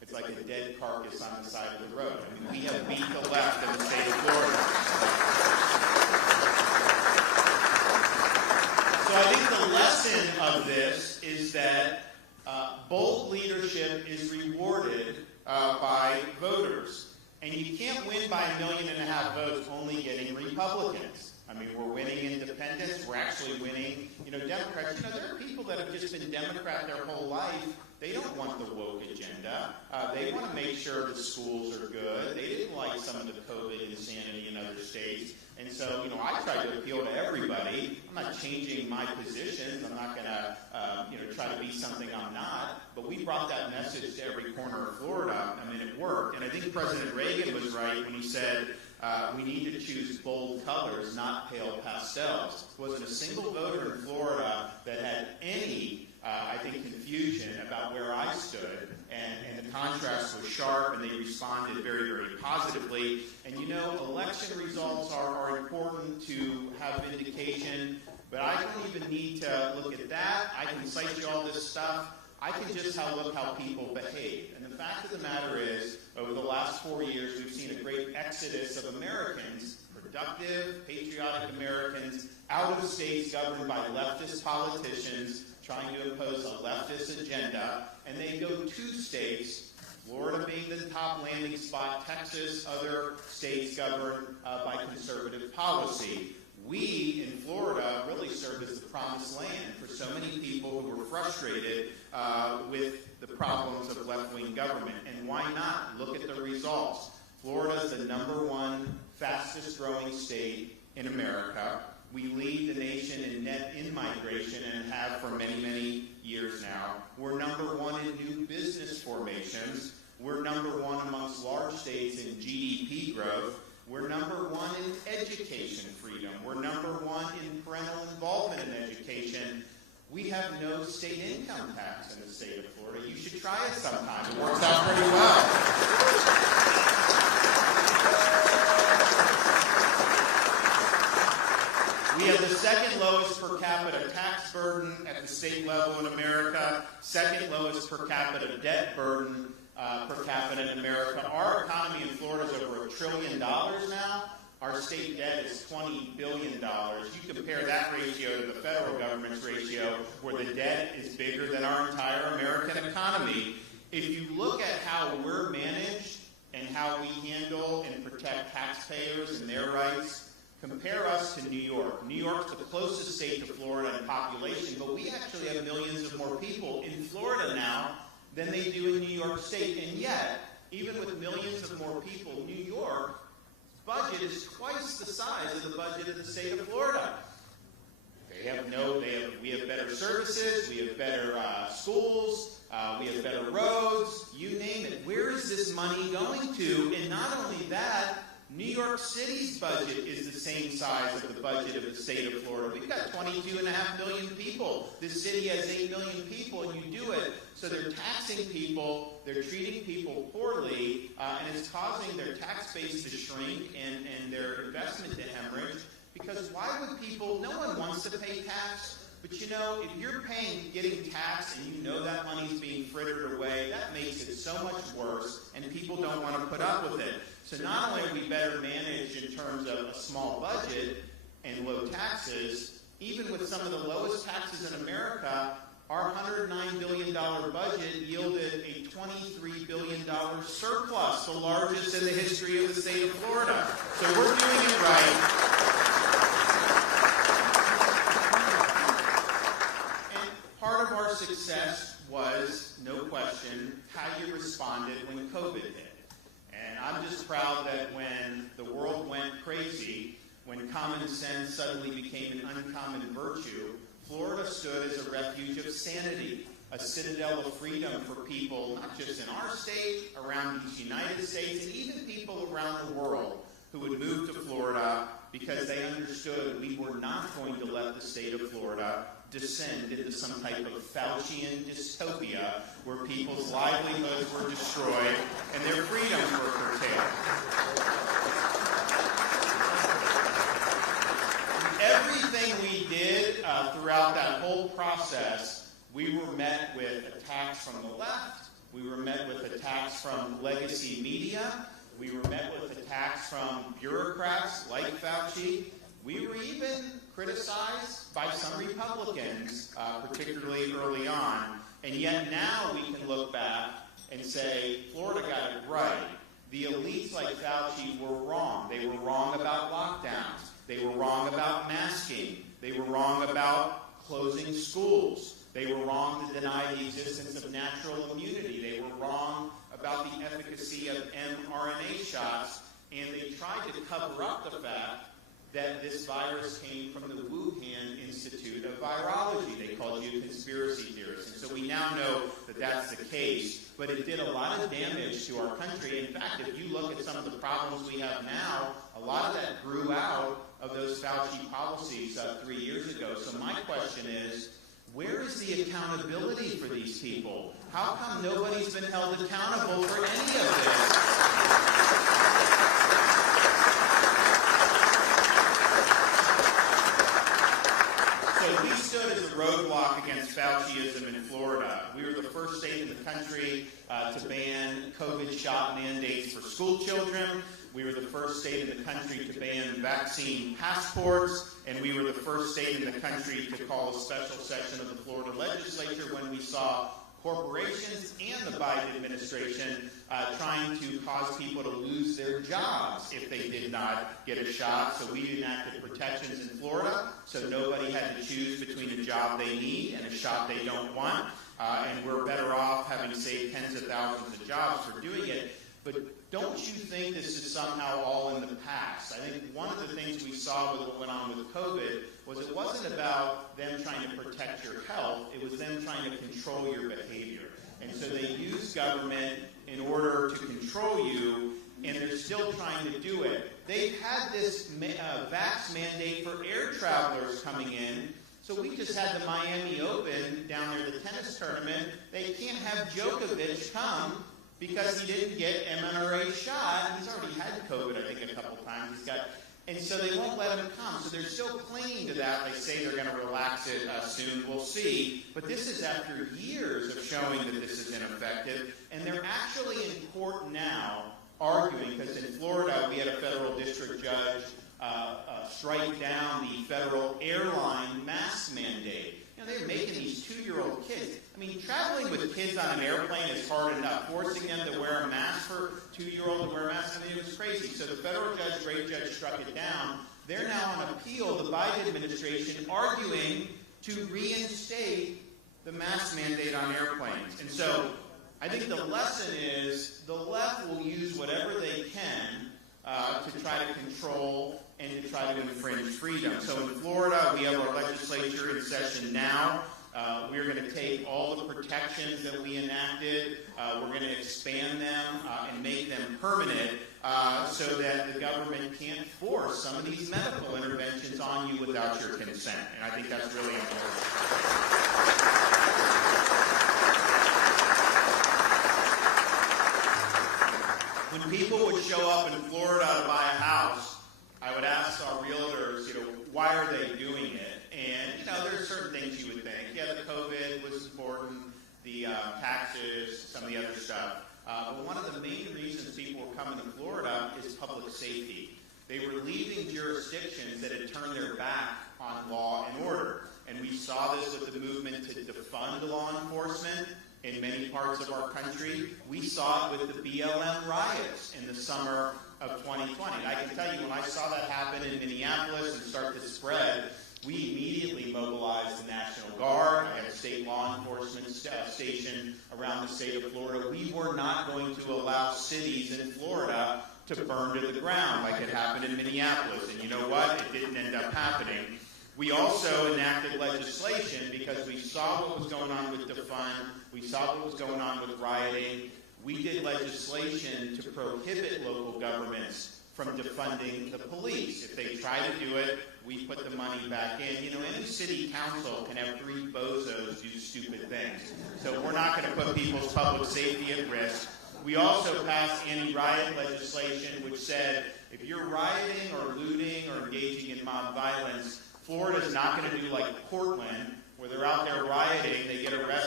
It's like a dead carcass on the side of the road. I mean, we have beat the left in the state of Florida. So I think the lesson of this is that bold leadership is rewarded by voters. And you can't win by 1.5 million votes only getting Republicans. I mean, we're winning independents. We're actually winning, Democrats. There are people that have just been Democrat their whole life. They don't want the woke agenda. They want to make sure the schools are good. They didn't like some of the COVID insanity in other states. And so, I try to appeal to everybody. I'm not changing my positions. I'm not going to, try to be something I'm not. But we brought that message to every corner of Florida. I mean, it worked. And I think President Reagan was right when he said, we need to choose bold colors, not pale pastels. There wasn't a single voter in Florida that had any, confusion about where I stood. And the contrast was sharp, and they responded very, very positively. And election results are important to have vindication, but I don't even need to look at that. I can cite you all this stuff. I can just look how people behave. And the fact of the matter is, over the last 4 years, we've seen a great exodus of Americans, productive, patriotic Americans, out of states governed by leftist politicians trying to impose a leftist agenda. And they go to states, Florida being the top landing spot, Texas, other states governed by conservative policy. We, in Florida, really served as the promised land for so many people who were frustrated with the problems of left-wing government. And why not? Look at the results. Florida is the #1 fastest-growing state in America. We lead the nation in net in-migration and have for many, many years now. We're #1 in new business formations. We're #1 amongst large states in GDP growth. We're #1 in education freedom. We're #1 in parental involvement in education. We have no state income tax in the state of Florida. You should try it sometime. It works out pretty well. We have the second lowest per capita tax burden at the state level in America, second lowest per capita debt burden per capita in America. Our economy in Florida is over $1 trillion now. Our state debt is $20 billion. You compare that ratio to the federal government's ratio, where the debt is bigger than our entire American economy. If you look at how we're managed and how we handle and protect taxpayers and their rights, compare us to New York. New York's the closest state to Florida in population, but we actually have millions of more people in Florida now than they do in New York State. And yet, even with millions of more people, New York's budget is twice the size of the budget of the state of Florida. We have better services, we have better schools, we have better roads, you name it. Where is this money going to? And not only that, New York City's budget is the same size of the budget of the state of Florida. We've got 22.5 million people. This city has 8 million people, and you do it. So they're taxing people, they're treating people poorly, and it's causing their tax base to shrink and their investment to hemorrhage. Because why would people, no one wants to pay tax, but if you're getting taxed and you know that money's being frittered away, that makes it so much worse, and people don't want to put up with it. So not only are we better managed in terms of a small budget and low taxes, even with some of the lowest taxes in America, our $109 billion budget yielded a $23 billion surplus, the largest in the history of the state of Florida. So we're doing it right. Part of our success was, no question, how you responded when COVID hit. And I'm just proud that when the world went crazy, when common sense suddenly became an uncommon virtue, Florida stood as a refuge of sanity, a citadel of freedom for people, not just in our state, around these United States, and even people around the world who would move to Florida because they understood we were not going to let the state of Florida descend into some type of Faucian dystopia where people's livelihoods were destroyed and their freedoms were curtailed. Everything we did throughout that whole process, we were met with attacks from the left, We were met with attacks from legacy media. We were met with attacks from bureaucrats like Fauci. We were even criticized by some Republicans, particularly early on. And yet now we can look back and say, Florida got it right. The elites like Fauci were wrong. They were wrong about lockdowns. They were wrong about masking. They were wrong about closing schools. They were wrong to deny the existence of natural immunity. They were wrong about the efficacy of mRNA shots. And they tried to cover up the fact that this virus came from the Wuhan Institute of Virology. They called you a conspiracy theorist. And so we now know that that's the case, but it did a lot of damage to our country. In fact, if you look at some of the problems we have now, a lot of that grew out of those Fauci policies 3 years ago. So my question is, where is the accountability for these people? How come nobody's been held accountable for any of this? We stood as a roadblock against Fauciism in Florida. We were the first state in the country to ban COVID shot mandates for school children. We were the first state in the country to ban vaccine passports. And we were the first state in the country to call a special session of the Florida legislature when we saw corporations and the Biden administration trying to cause people to lose their jobs if they did not get a shot. So we enacted protections in Florida so nobody had to choose between a job they need and a shot they don't want. And we're better off having saved tens of thousands of jobs for doing it. But don't you think this is somehow all in the past? I think one of the things we saw with what went on with COVID was it wasn't about them trying to protect your health, it was them trying to control your behavior. And so they used government in order to control you, and they're still trying to do it. They've had this vax mandate for air travelers coming in. So we just had the Miami Open down there, the tennis tournament. They can't have Djokovic come because he didn't get mRNA shot. He's already had COVID, I think, a couple times. And so they won't let him come. So they're still clinging to that. They say they're going to relax it soon. We'll see. But this is after years of showing that this is ineffective. And they're actually in court now arguing, because in Florida we had a federal district judge strike down the federal airline mask mandate. You know, they're making these 2-year-old kids. I mean, traveling with kids on an airplane is hard enough. Forcing them to wear a mask for a 2-year-old to wear a mask, I mean, it was crazy. So the federal judge, great judge, struck it down. They're now on appeal, the Biden administration, arguing to reinstate the mask mandate on airplanes. And so I think the lesson is the left will use whatever they can to try to control and to try to infringe freedom. So in Florida, we have our legislature in session now. We're going to take all the protections that we enacted, we're going to expand them and make them permanent so that the government can't force some of these medical interventions on you without your consent. And I think that's really important. When people would show up in Florida to buy a house, I would ask our realtors, why are they doing it? And, there are certain things you would think. Yeah, the COVID was important, the taxes, some of the other stuff. But one of the main reasons people were coming to Florida is public safety. They were leaving jurisdictions that had turned their back on law and order. And we saw this with the movement to defund law enforcement in many parts of our country. We saw it with the BLM riots in the summer of 2020. And I can tell you, when I saw that happen in Minneapolis and start to spread, we immediately mobilized the National Guard. I had a state law enforcement station around the state of Florida. We were not going to allow cities in Florida to burn to the ground like it happened in Minneapolis. And you know what? It didn't end up happening. We also enacted legislation because we saw what was going on with defund. We saw what was going on with rioting. We did legislation to prohibit local governments from defunding the police. If they try to do it, we put the money back in. Any city council can have 3 bozos do stupid things. So we're not going to put people's public safety at risk. We also passed anti-riot legislation which said if you're rioting or looting or engaging in mob violence, Florida's not going to do like Portland, where they're out there rioting, they get arrested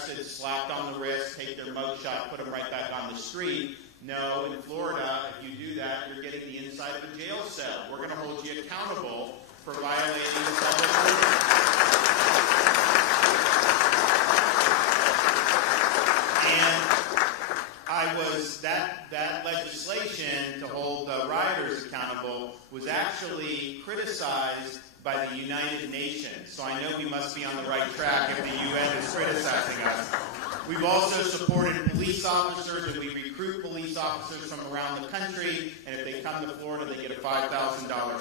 arrested, slapped on the wrist, take their mugshot, put them right back on the street. No, in Florida, if you do that, you're getting the inside of a jail cell. We're going to hold you accountable for violating the public order. That legislation to hold rioters accountable was actually criticized by the United Nations. So I know we must be on the right track if the UN is criticizing us. We've also supported police officers, and we recruit police officers from around the country, and if they come to Florida, they get a $5,000